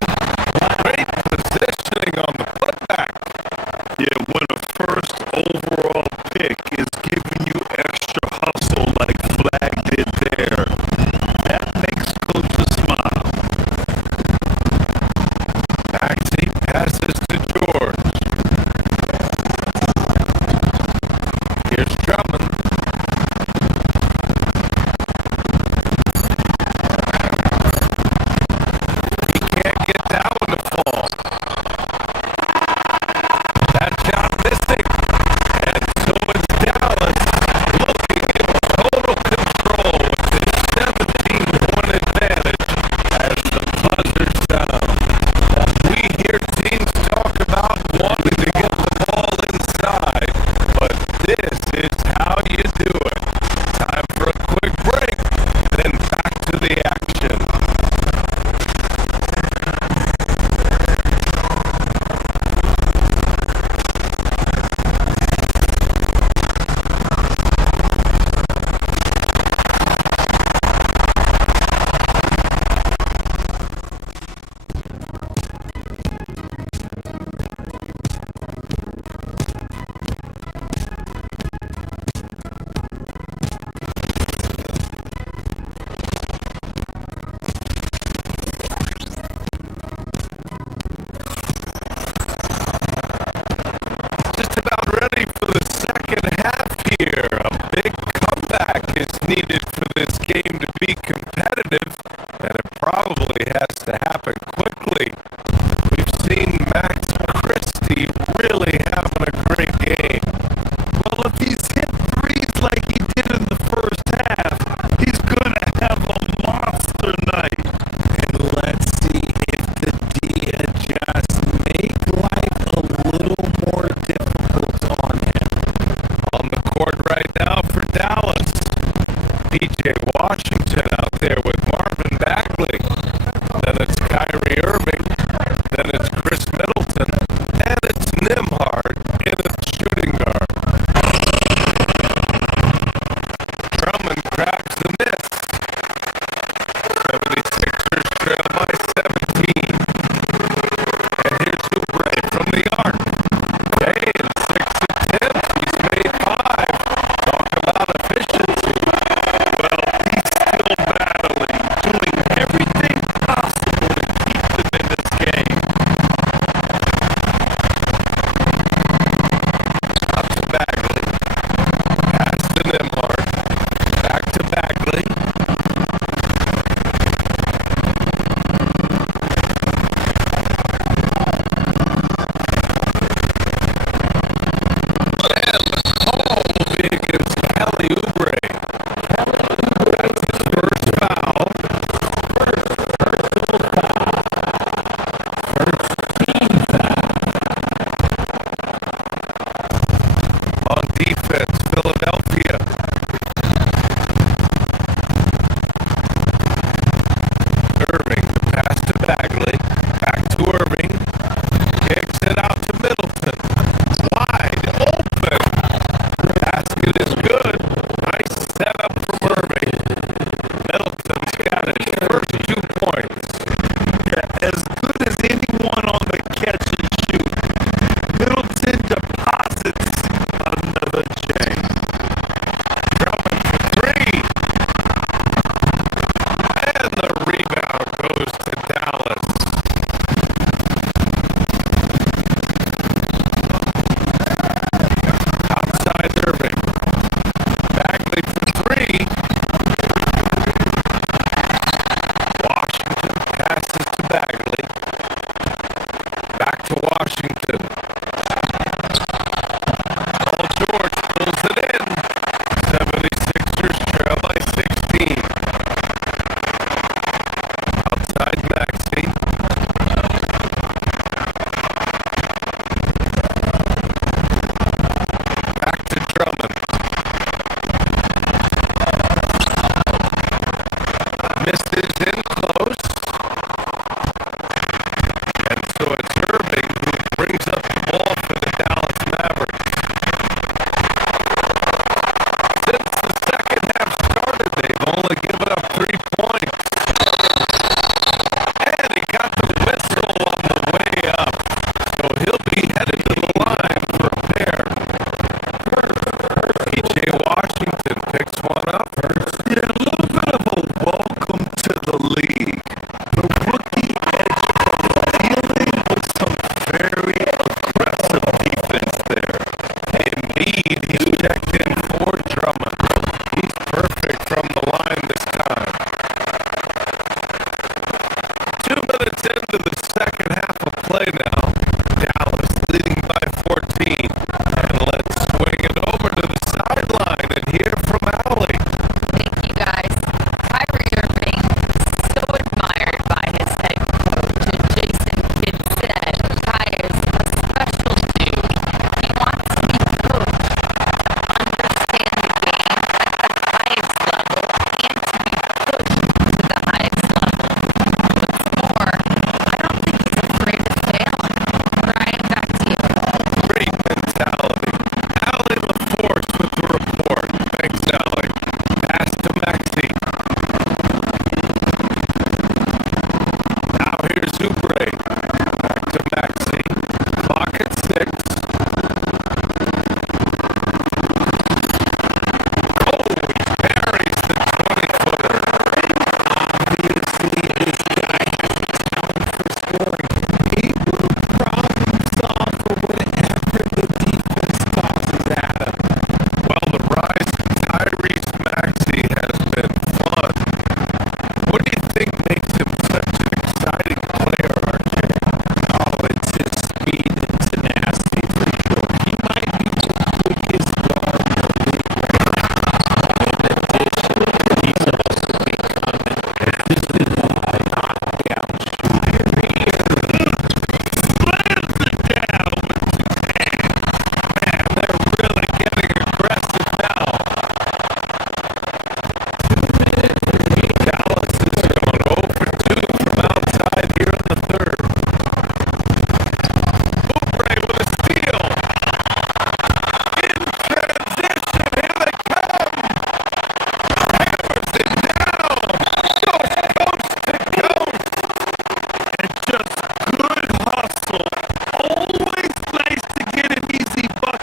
Great positioning on the putback. Yeah, when a first overall pick is giving you extra hustle like Flag did there, that makes coaches smile. Maxey passes to George. Here's Drummond. He can't get that one to fall. That shot missing. And so is Dallas looking in total control with this 17-point advantage as the buzzer sounds. We hear teams talk about wanting to get the ball inside, but this is how you do it. Time for a quick break, then back to the action. Just about ready for the second half here. A big comeback is needed for this game to be competitive, and it probably has to happen quickly. We've seen Max Christie really having a great game. Well, if he's hit threes like he did in the first half, he's going to have a monster night. And let's see if the D adjusts, make life a little more difficult on him. On the court right now for Dallas. PJ Washington out there with Marvin Bagley. Then it's Kyrie Irving. Then it's Chris Middleton. And it's Nembhard in the shooting guard. Drummond grabs the miss. 76ers trail by 17. And here's Oubre from the arc. Hey, in 6 attempts, he's made 5. Talk about efficiency. Well,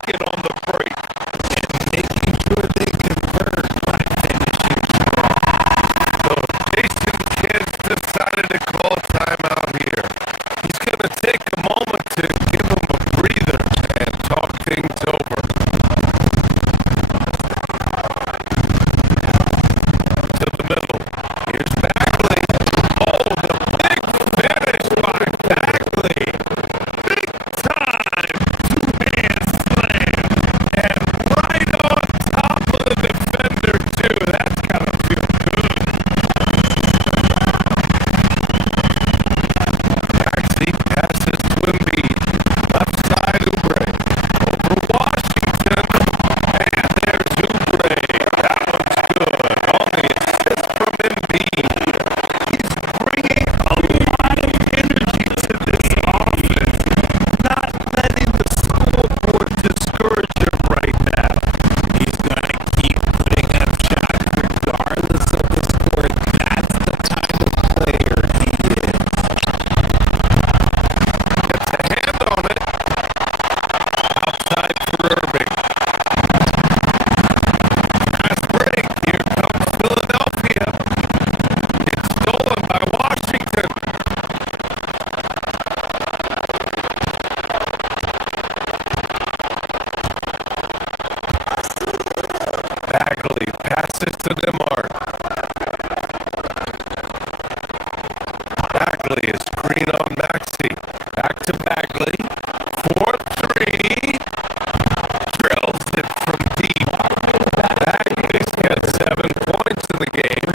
pocket on the break and making sure they convert by finishing strong. So Jason Kidd decided to call timeout here. He's going to take a moment to give him a breather and talk things over. To the middle. Here's Bagley. Oh, the big finish by Bagley. Big time two-hand slam. And right on top of the defender, too. That's got to feel good. Maxey passes to Embiid. Left side, Oubre. Over Washington. And there's Oubre. That one's good. On the assist from Embiid. He's bringing a lot of energy to this offense. Not letting the scoreboard discourage him right now. He's going to keep putting up shots regardless of the score. That's the type of player he is. Gets a hand on it. Outside for Irving. Fast break. Here comes Philadelphia. It's stolen by Washington. Bagley passes to DeMar. Bagley is screen on Maxey. Back to Bagley. 4-3. Drills it from deep. Bagley's got 7 points in the game.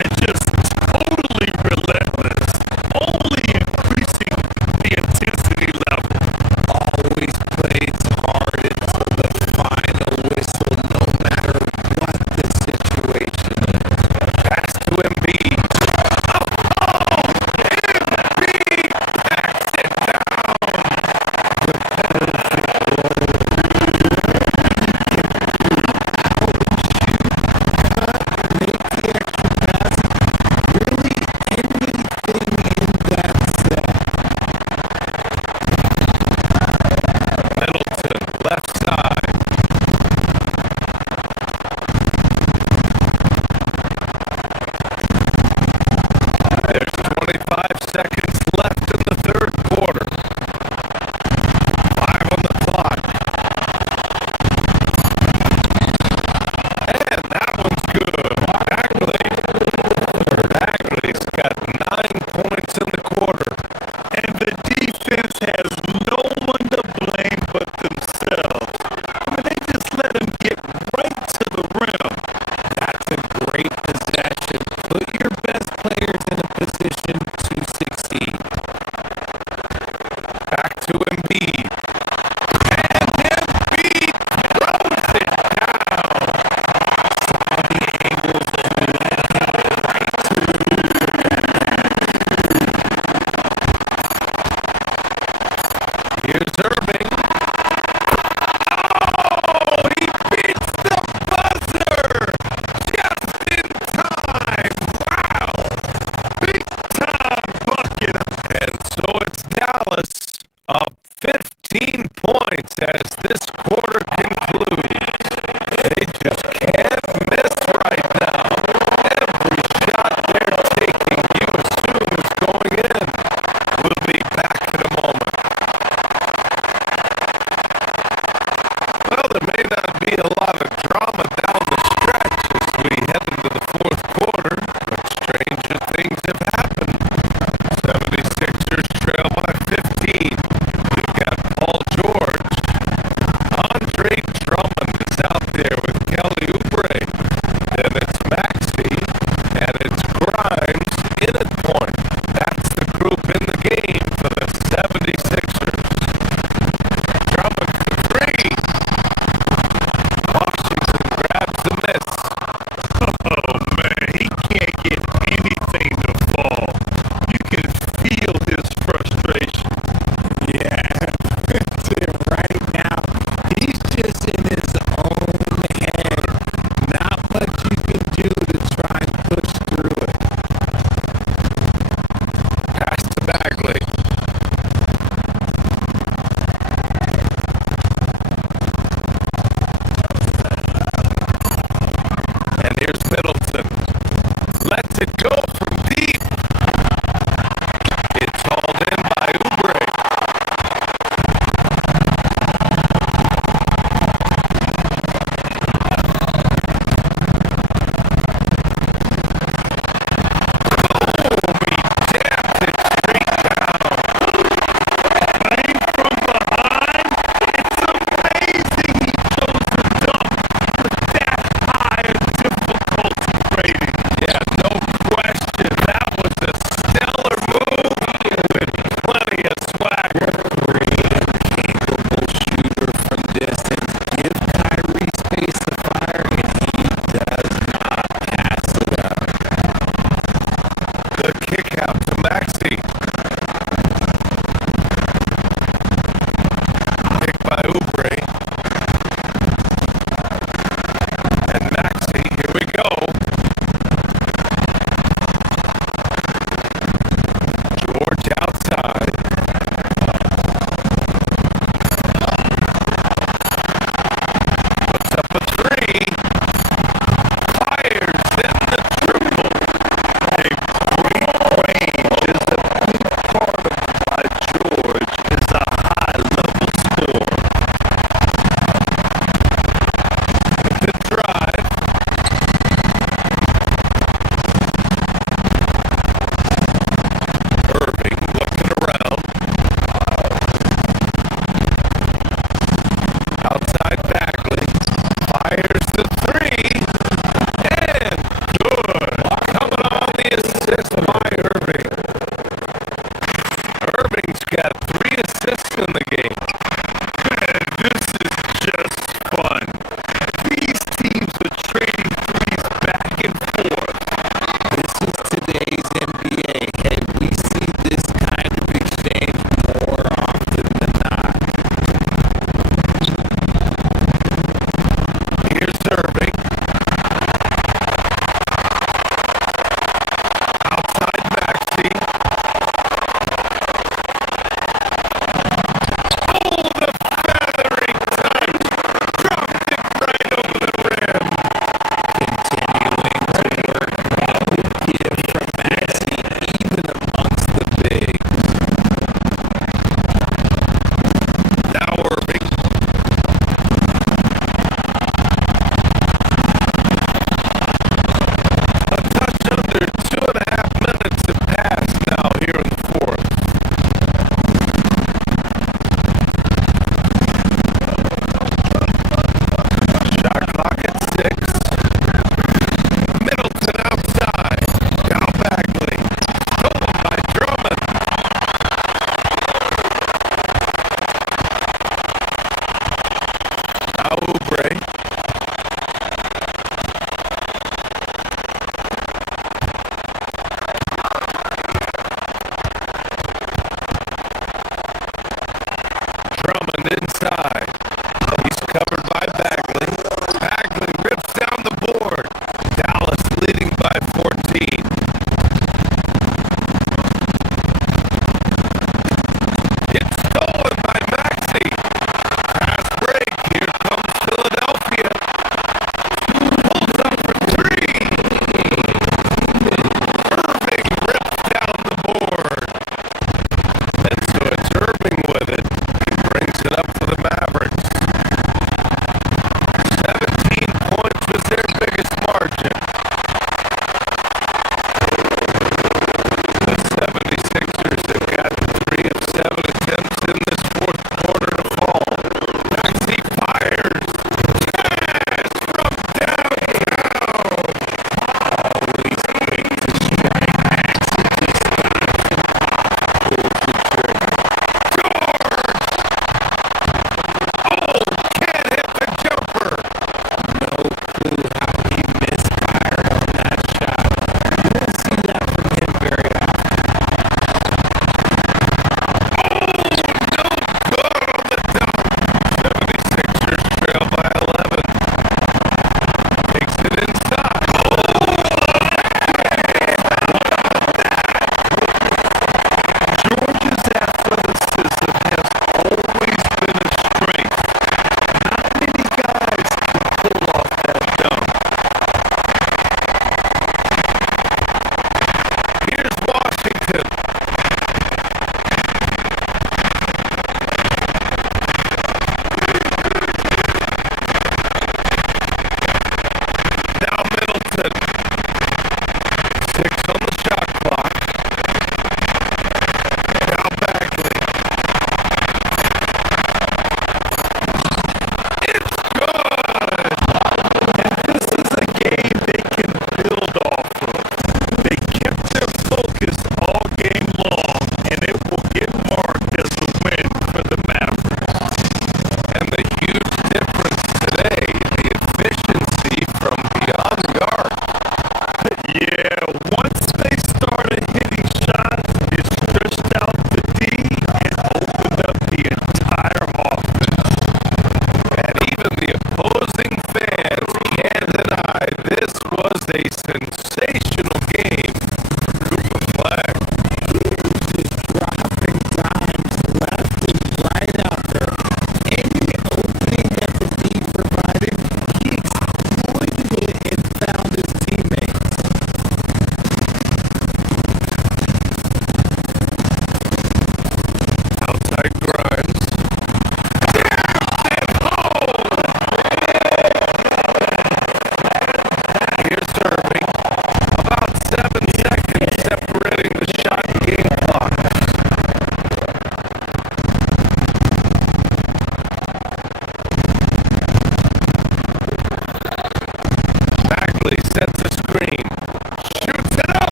And just totally relentless. Only increasing the intensity level. Always plays hard until the final whistle, no matter what the situation is. Pass to Embiid. Embiid backs it down. Middleton, left side. There's 25 seconds left in the third quarter. 5 on the clock. And that one's good. Bagley's got 9 points in the quarter. And the defense has no one to blame but themselves. They just let him get right to the rim. That's a great possession. Put your best players in a position to succeed. Back to Embiid. And Embiid throws it down. Saw the angles and led him right to the Here's Irving. Oh, he beats the buzzer just in time. Wow. Big time bucket. And so it's Dallas up 15 points as this quarter concludes. They just can't miss right now. Every shot they're taking, you assume is going in. We'll be back in a moment. Well, there may not be a lot of drama down the stretch as we head into the fourth quarter, but stranger things have happened. 76ers trail by 15. We've got Paul George,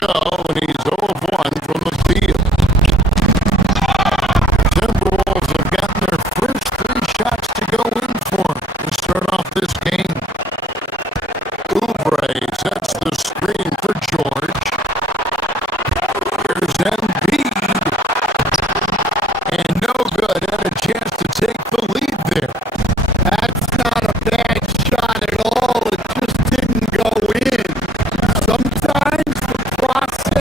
go, and he's 0 of 1 from the field. Timberwolves have gotten their first 3 shots to go in for to start off this game. Oubre sets the screen for George. Here's Embiid. And no good. Had a chance to take the lead there. That's not a bad shot at all. It just didn't go in. Sometimes the process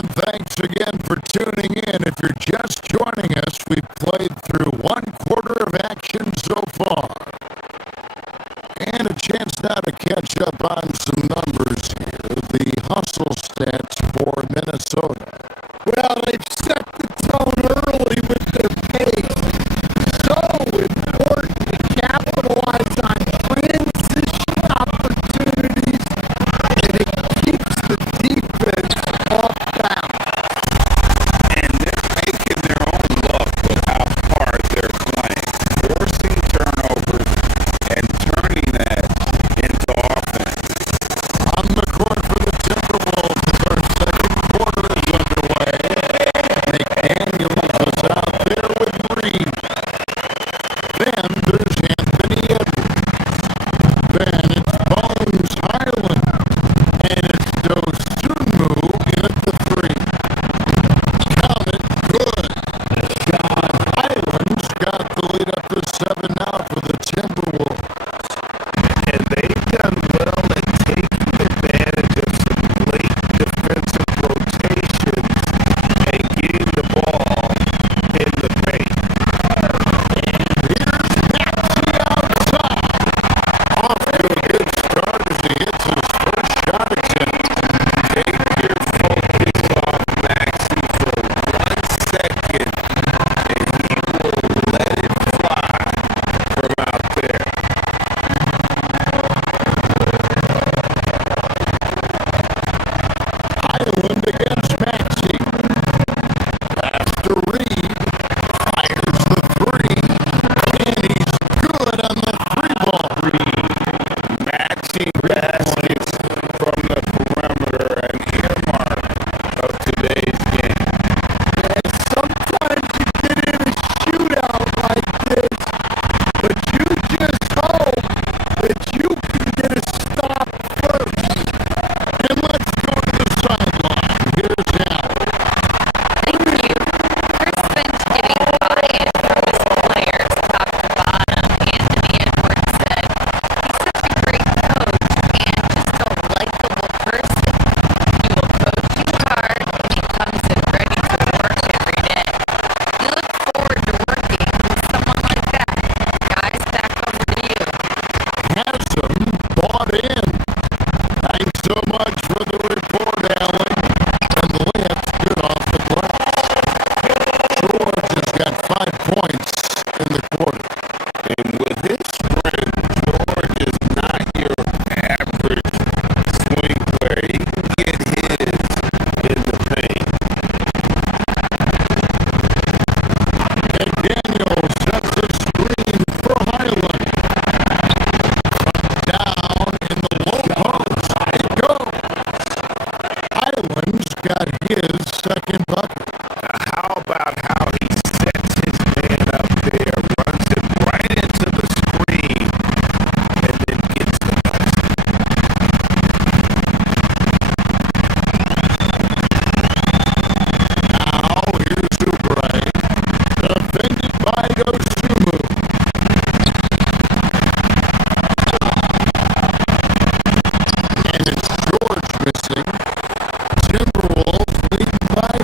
And thanks again for tuning in. If you're just joining us, we've played through one quarter of action so far. And a chance now to catch up on some numbers here. The hustle stats for Minnesota. Well, they've set the tone early with their pace. So important to capitalize on transition opportunities, and it keeps the defense off balance. And they're making their own luck with how hard they're playing, forcing turnovers and turning that into offense. On the court for the Timberwolves, our second quarter is underway. McDaniels is out there with Reed. Then there's Anthony Edwards. Then it's Bones Highland. And it's Dosunmu in at the three. Count it good. Highland's got the lead up to 7 now for the Timberwolves. And they've done well at taking advantage of some late defensive rotations and getting the ball in the paint. Off to a good start as he hits his first shot attempt. Take your focus off Maxey for 1 second, and he will let it fly from out there. Highland against Maxey. Pass to Reed. Fires the three. And he's good on the three ball. Matching baskets from the perimeter, an earmark of today's game. Sometimes you get in a shootout like this, but you just hope that you can get a stop first. And let's go to the sideline. Here's Allen. Thank you. Chris Finch getting buy-in from his players top to bottom. Anthony Edwards said, he's such a great coach and just a likable person. He will coach you hard and he comes in ready to work every day. We look forward to working with someone like that. Guys, back over to you. Haslam bought in. Thanks so much for the report, Allen. And the layup's good off the glass. George has got 5 points in the quarter. And with his sprint, George is not your average swing player. He can get his in the paint. And Daniel sets a screen for Highland. Down in the low post. It goes. Highland's got his second bucket. How about how he sets his man up there, runs it right into the screen, and then gets the basket. Now here's Oubre. Defended by Dosunmu. And it's George missing. Timberwolves lead by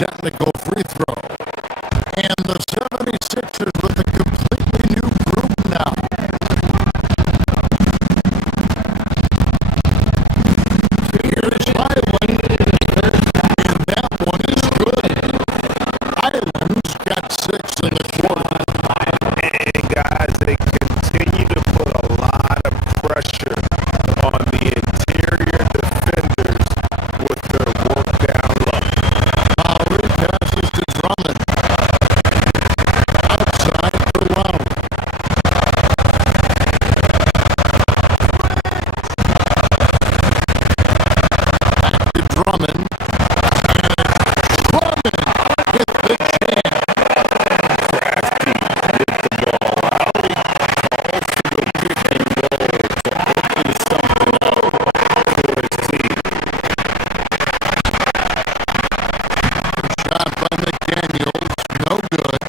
technical free throw. And the 76ers with a completely new group now. Here's Highland, and that one is good. Highland's got 6 in the quarter. And guys, they continue to put a lot of pressure on the interior defenders with their work down low. Lowry passes to Drummond. Outside for Lowry. Back to Drummond. And Drummond hit the jam. Crafty with the ball. Lowry calls for the pick and roll to open something up for his team. Shot by McDaniels. No good.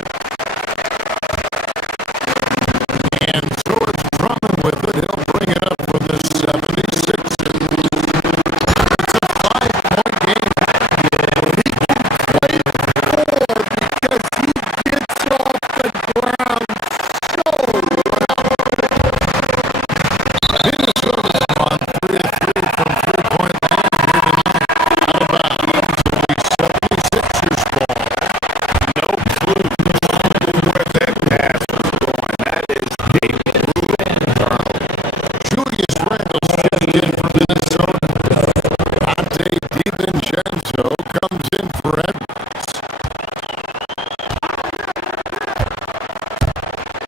And George Drummond with it. He'll bring it up for the 76ers. It's a 5-point game. He can play 4 because he gets off the ground so well. Minnesota's won 3 of 3 from three-point land here tonight. Out of bounds. It'll be 76ers ball. No clue where that pass was going. That is a brutal turnover. Julius Randle's checked in for Minnesota. Dante DiVincenzo comes in for Edwards.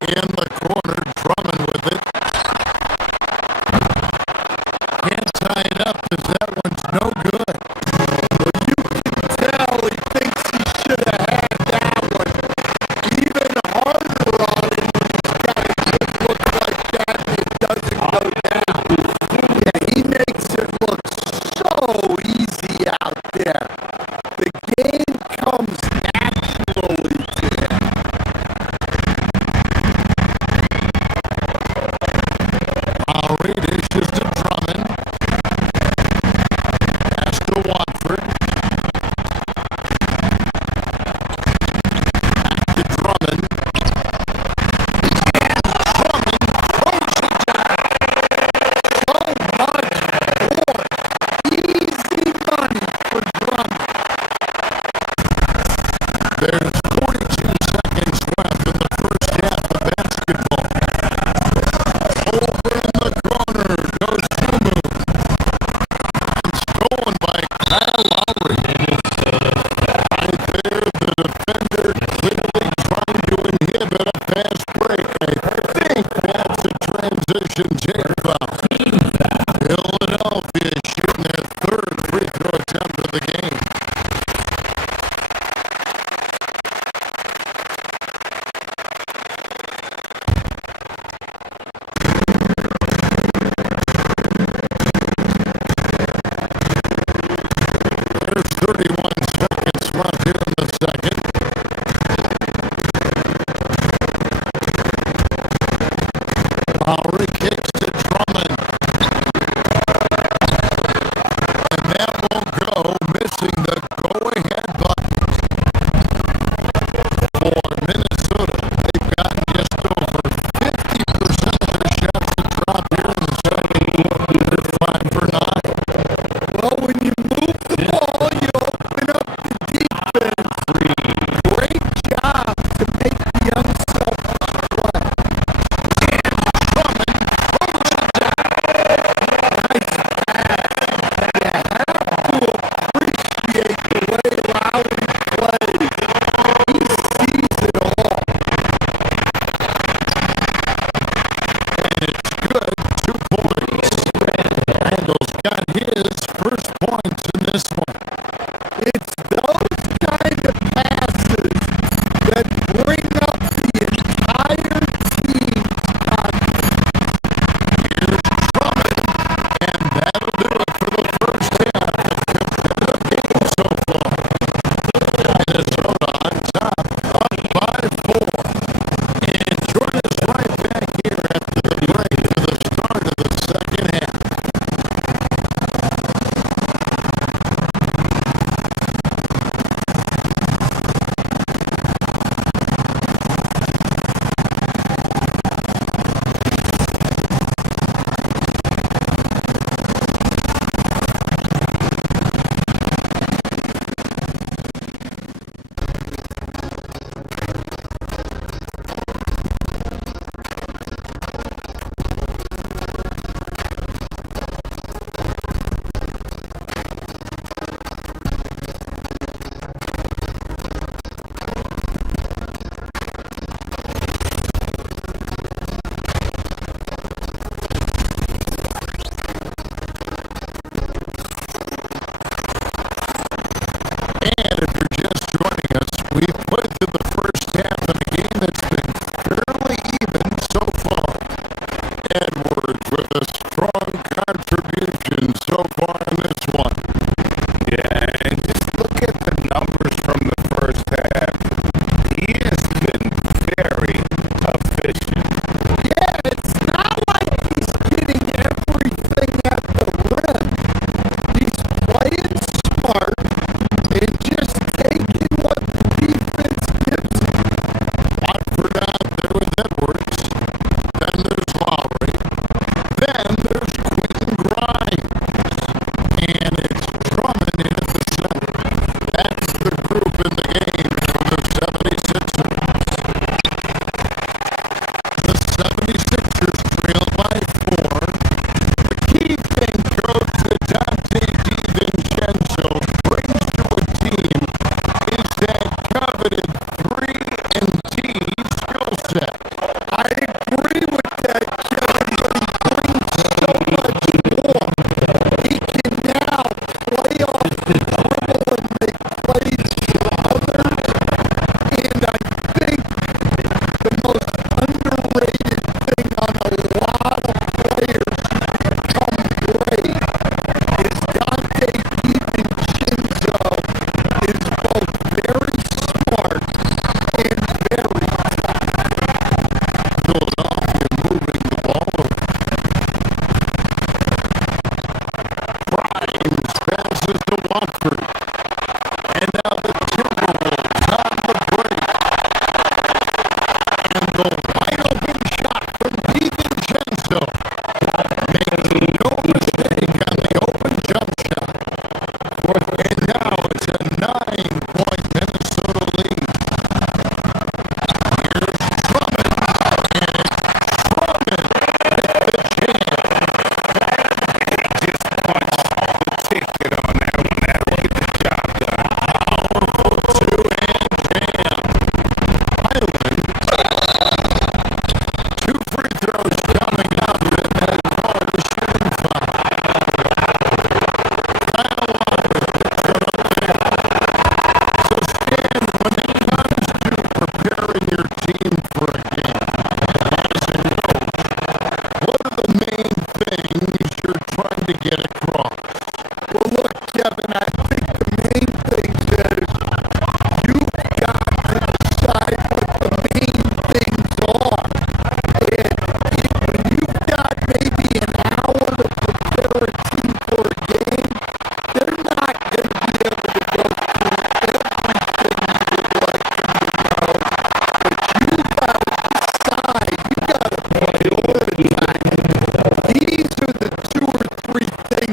In the corner, Drummond with it. Can't tie it up because that one's no good. Tell he thinks he should have had that one. Even harder on him when he's got a good look like that and it doesn't go down. Yeah, he makes it look so easy out there. The game comes naturally to him. Lowry dishes to Drummond. Pass to Watford. Back to Drummond. And Drummond throws it down. So much more. Easy money for Drummond. There's 42 seconds left in the first half of basketball. Over in the corner goes Tumu. And stolen by Kyle Lowry. Right there, the defender clearly trying to inhibit a fast break. I think that's a transition jam foul. Philadelphia shooting their 3rd free throw attempt of the game. We've played to the first half of a game that's been fairly even so far. Edwards with a strong contribution so far in this one. Yeah, and just look at the numbers from the first half. He has been very efficient. Yeah, it's not like he's getting everything at the rim. He's playing smart and just taking what the defense gives him. Watford out there with Edwards. Then there's Lowry. Then there's Quentin Grimes. And it's Drummond in at the center. That's the group in the game for the 76ers. The 76ers trail by 4. The key thing Coach Dante DiVincenzo brings to a team is that coveted 3-and-D skill set. I agree with that, Kevin, but he brings so much more. He can now play off the dribble and make plays for others. And I think the most underrated thing on a lot of players who become great is Dante DiVincenzo is both very smart and very Philadelphia moving the ball over. Grimes passes to Watford. And now the Timberwolves on the break. And the wide open shot from DiVincenzo makes no mistake on the open jump shot. And now it's a 9-point Minnesota lead. Here's Drummond. And it's Drummond with the jam. Just punch the ticket on that one. That'll get the job done. Powerful two-hand jam. Highland. 2 free throws coming up, and then called a shooting foul. Kyle Lowry gets it up there. So Stan, when it comes to preparing your team for a game, as a coach, what are the main things you're trying to get across? Well, look, Kevin, I think the main thing is you've got to decide what the main things are. And when you've got maybe an hour to prepare a team for a game, they're not going to be able to go through everything you would like them to know. But you've got to decide, you've got to prioritize. These are the 2 or 3 things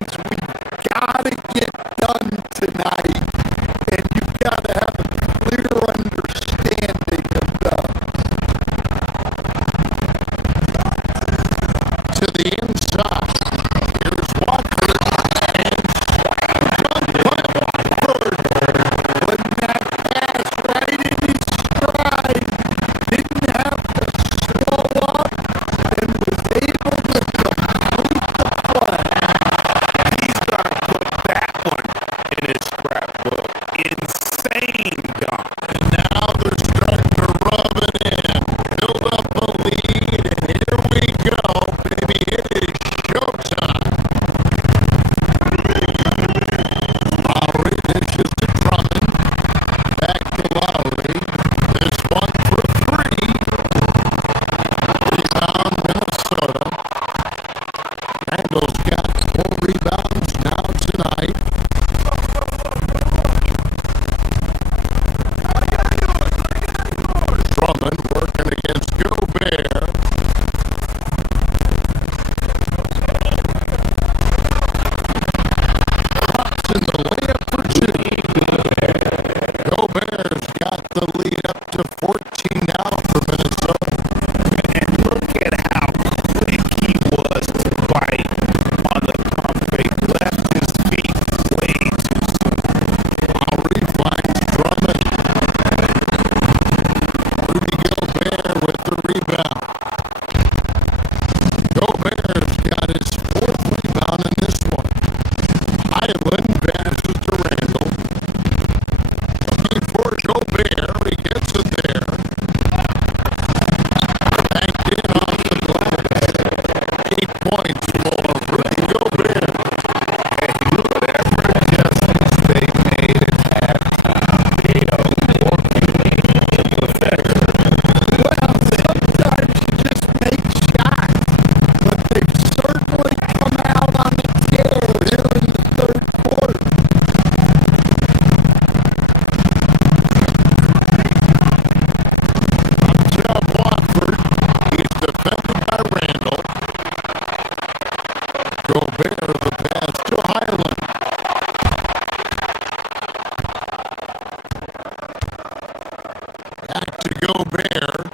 to Gobert.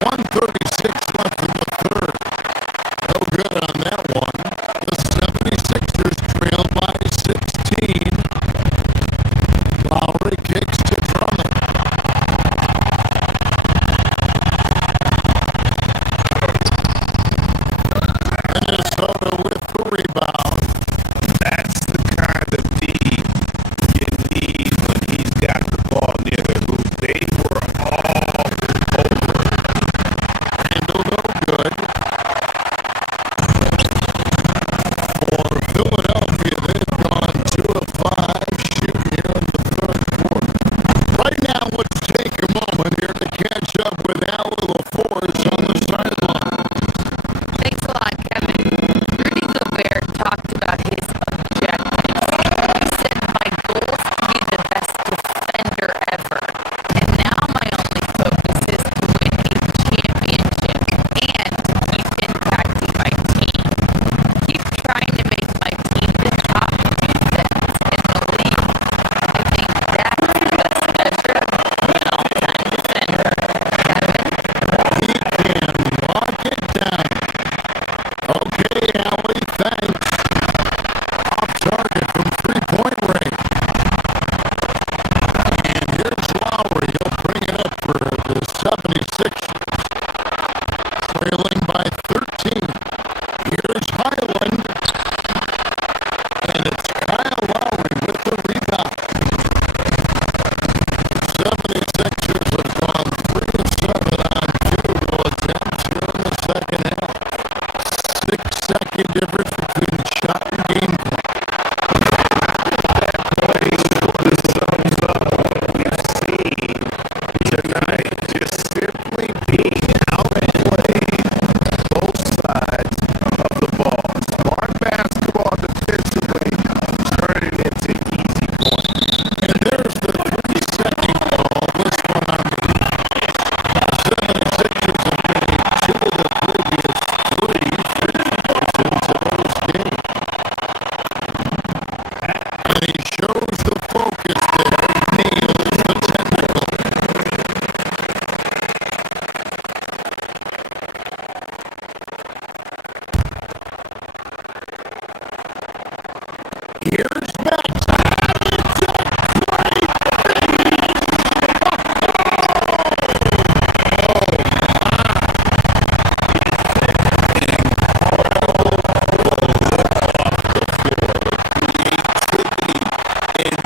1:36 left in the third. No good on that one. The 76ers trail by 16. Lowry kicks to Drummond. Minnesota with the rebound. That's the kind of need you need when he's got the ball near the hoop. They were all over. Handle no good. For Philadelphia, they've gone 2 of 5 shooting here in the third quarter. Right now, let's take a moment here to catch up with Al LaForce on the sideline. Thanks a lot, Kevin. Rudy Gobert talked about his objectives. He said, my goal is to be the best defender ever. And now my only focus is to win a championship and keep impacting my team. Keep trying to make my team the top defense in the league. I think that's the best measure of an all-time defender. Kevin? He can lock it down. Okay, Allie, thanks. Off target from three-point range. And here's Lowry. He'll bring it up for the 76ers. Trailing by 13. Here's Highland. And it's Kyle Lowry with the rebound. The 76ers have gone 3 of 7 on field goal attempts here in the second half. 6-second difference between the shot and game clock. Tonight, just simply being outplayed both sides of the ball. Smart basketball defensively, turning into easy points. And there's the 3-second call. This one on the 76ers have made 2 of the previous 3 free-throws into those games. And he shows the focus there. He nails the technical. Here's Max. And